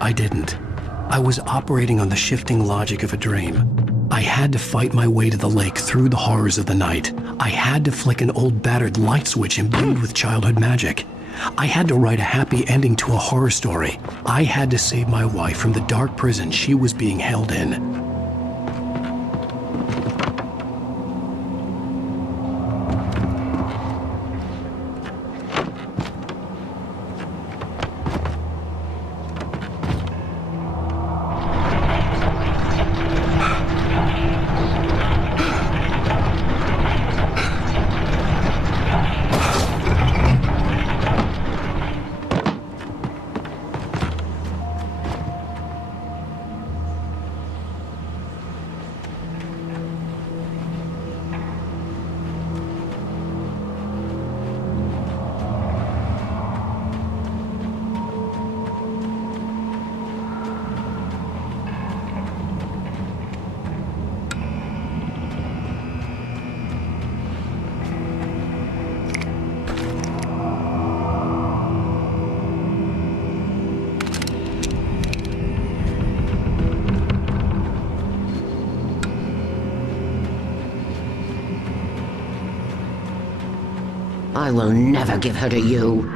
I didn't. I was operating on the shifting logic of a dream. I had to fight my way to the lake through the horrors of the night. I had to flick an old battered light switch imbued with childhood magic. I had to write a happy ending to a horror story. I had to save my wife from the dark prison she was being held in. I will never give her to you.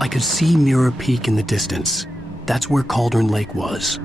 I could see Mirror Peak in the distance. That's where Cauldron Lake was.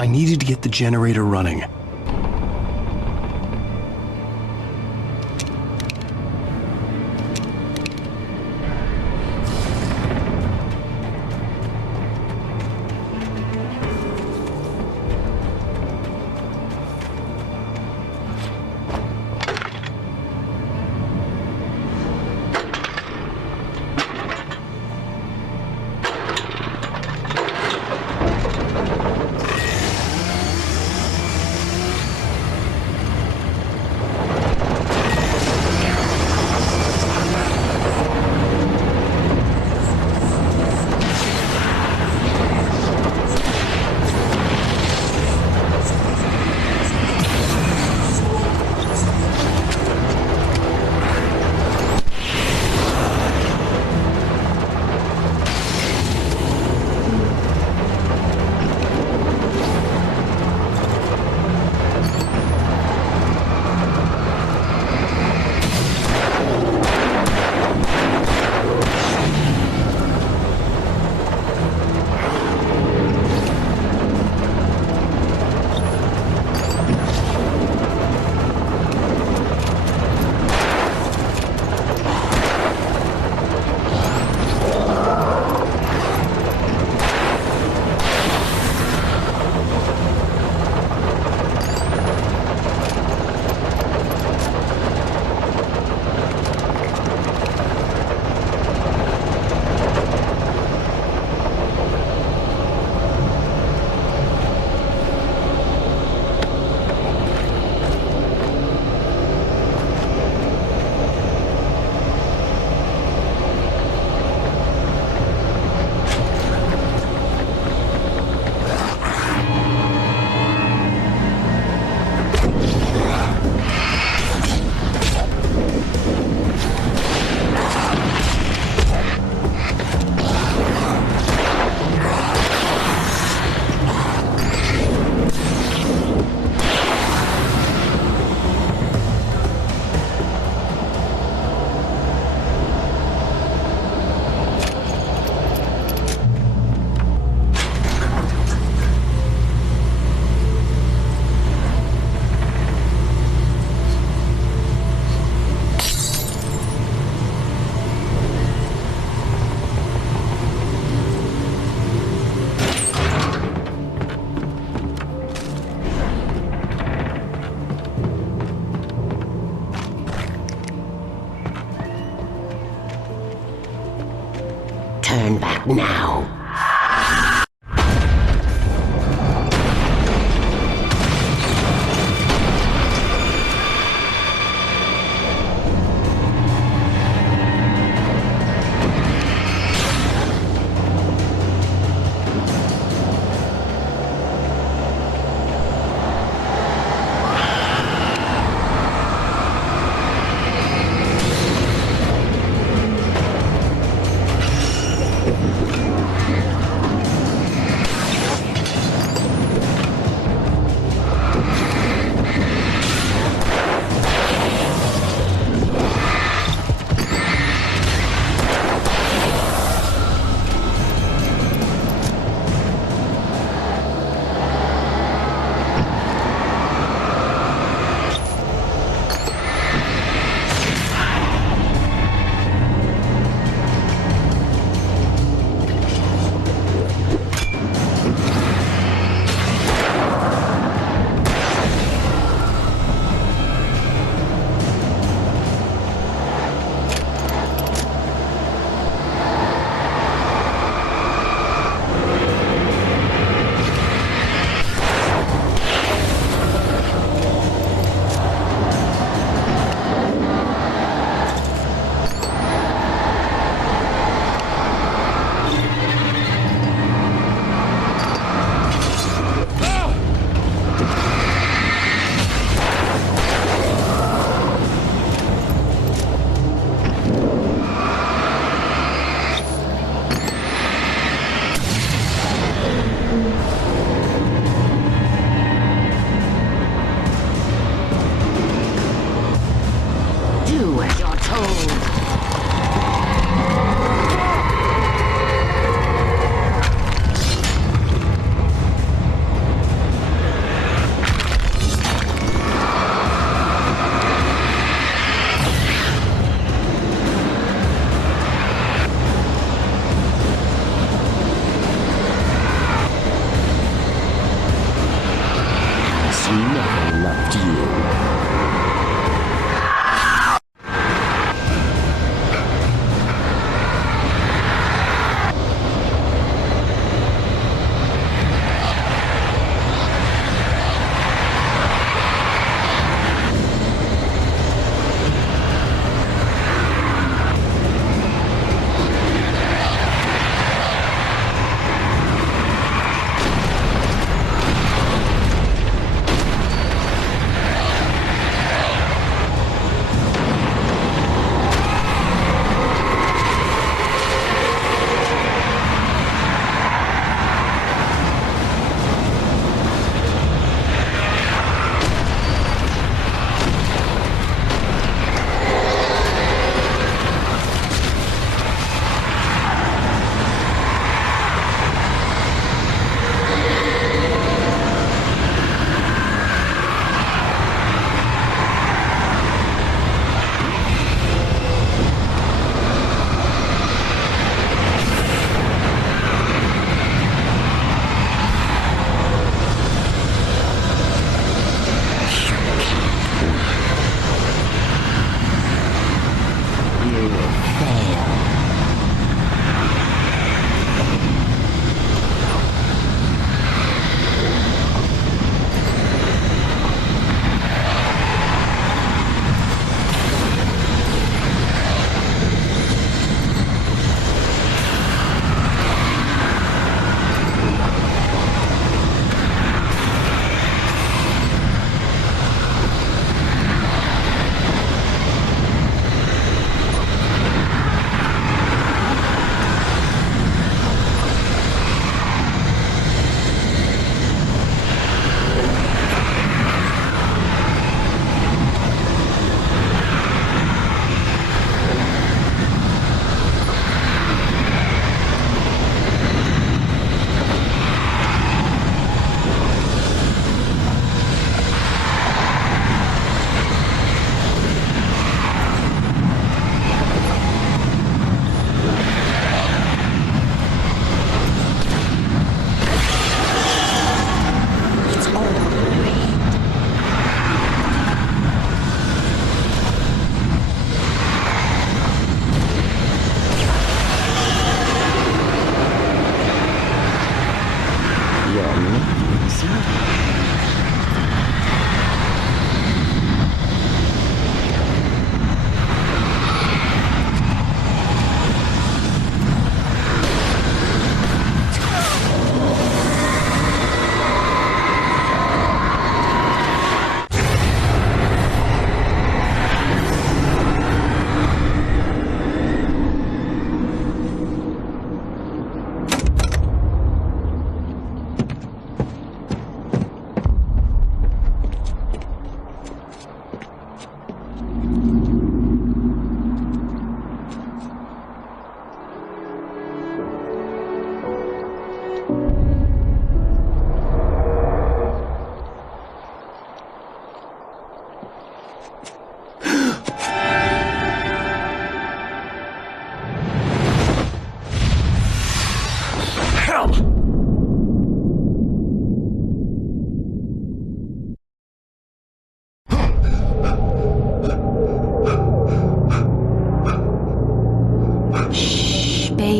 I needed to get the generator running. Turn back now.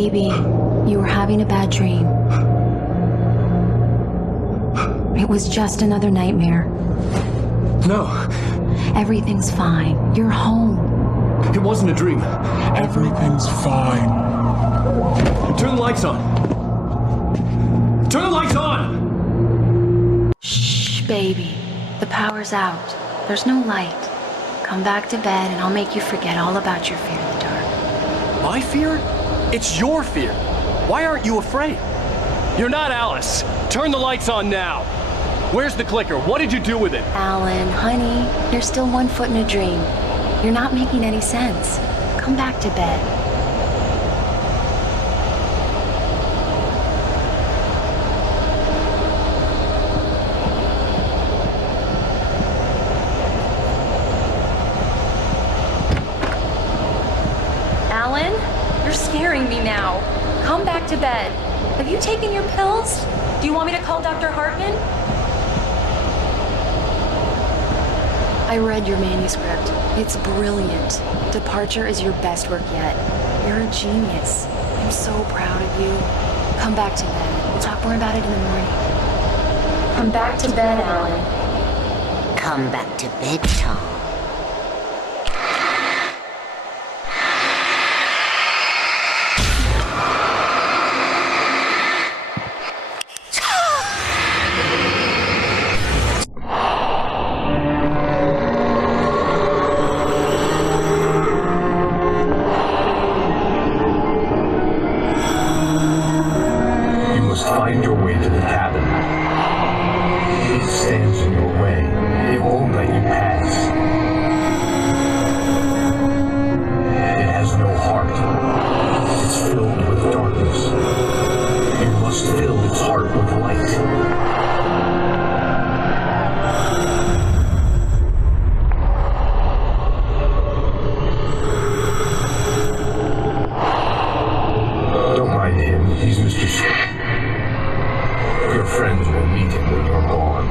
Baby, you were having a bad dream. It was just another nightmare. No. Everything's fine. You're home. It wasn't a dream. Everything's fine. Turn the lights on. Turn the lights on! Shh, baby. The power's out. There's no light. Come back to bed and I'll make you forget all about your fear in the dark. My fear? It's your fear. Why aren't you afraid? You're not Alice. Turn the lights on now. Where's the clicker? What did you do with it? Alan, honey, you're still 1 foot in a dream. You're not making any sense. Come back to bed. Alan, you're scaring me now. Come back to bed. Have you taken your pills? Do you want me to call Dr. Hartman? I read your manuscript. It's brilliant. Departure is your best work yet. You're a genius. I'm so proud of you. Come back to bed. We'll talk more about it in the morning. Come back to bed, Alan. Come back to bed, Tom. Find your way to the cabin. It stands in your way. It won't let you pass. It has no heart. It's filled with darkness. You must fill its heart with light. Don't mind him. He's Mr. Your friends will meet him when you're gone.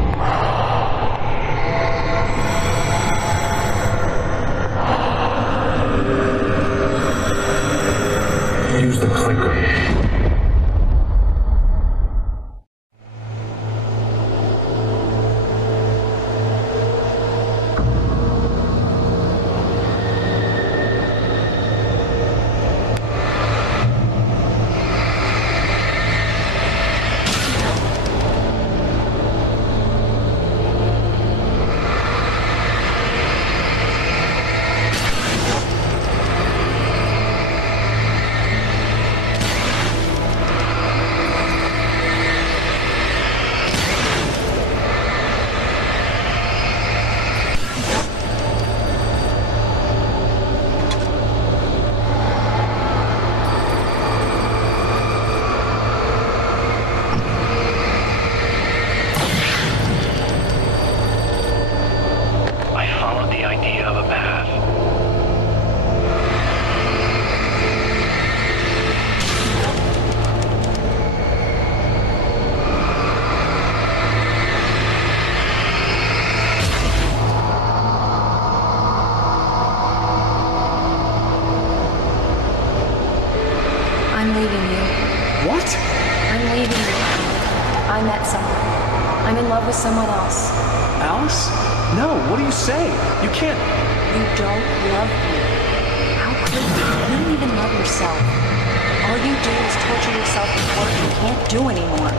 Use the clicker. I'm leaving you. What? I'm leaving you. I met someone. I'm in love with someone else. Alice? No, what do you say? You can't. You don't love me. How could you? You don't even love yourself. All you do is torture yourself with work you can't do anymore.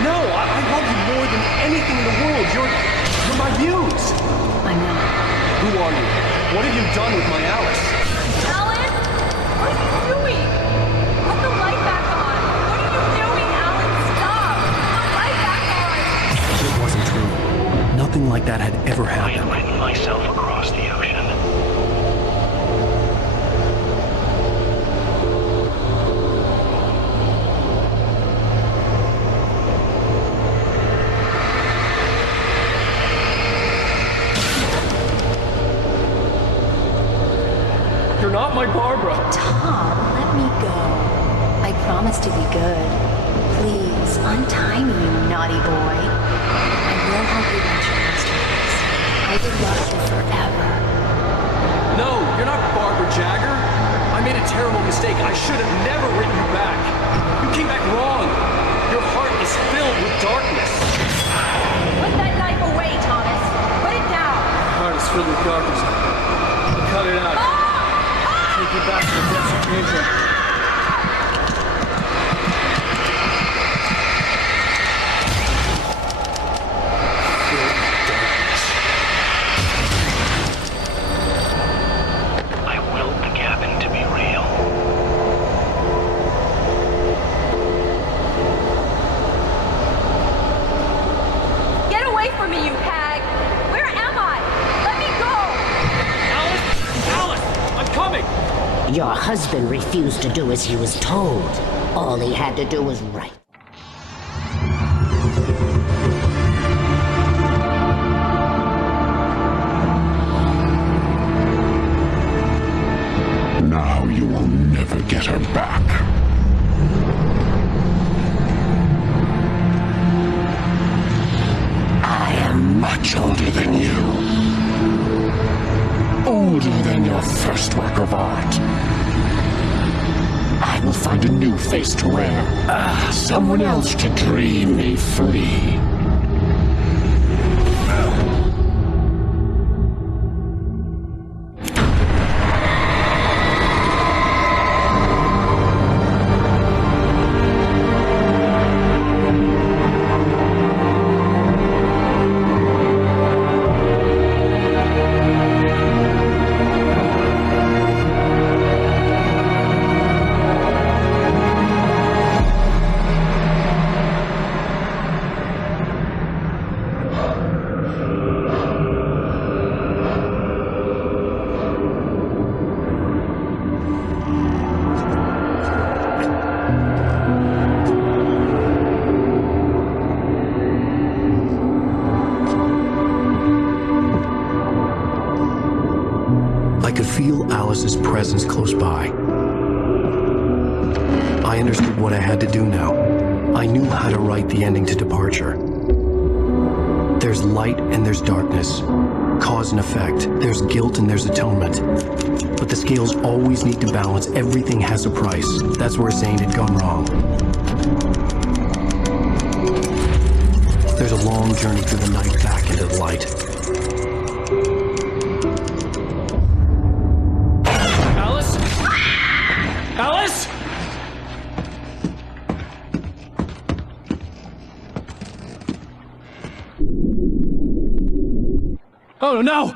No, I love you more than anything in the world. You're my muse. I'm not. Who are you? What have you done with my Alice? Alan? What are you doing? Put the light back on. What are you doing, Alan? Stop. Put the light back on. It wasn't true. Nothing like that had ever happened. I had written myself across the ocean. You're not my Barbara. Tom, let me go. I promise to be good. Please, untie me, you naughty boy. I will help you reach your masterpiece. I will love you forever. No, you're not Barbara Jagger. I made a a terrible mistake. I should have never written you back. You came back wrong. Your heart is filled with darkness. Put that knife away, Thomas. Put it down. Heart is filled with darkness. I'll cut it out. Take you back to the depths you came from. I willed the cabin to be real. Get away from me, you hag! Where am I? Let me go! Alice! I'm coming! Your husband refused to do as he was told. All he had to do was write. Now you will never get her back. I am much older than you. Older than your first work of art. I will find a new face to wear. Someone else to dream me free. I could feel Alice's presence close by. I understood what I had to do now. I knew how to write the ending to Departure. There's light and there's darkness. Cause and effect. There's guilt and there's atonement. But the scales always need to balance. Everything has a price. That's where Zane had gone wrong. There's a long journey through the night back into the light. Alice? Alice? Oh no!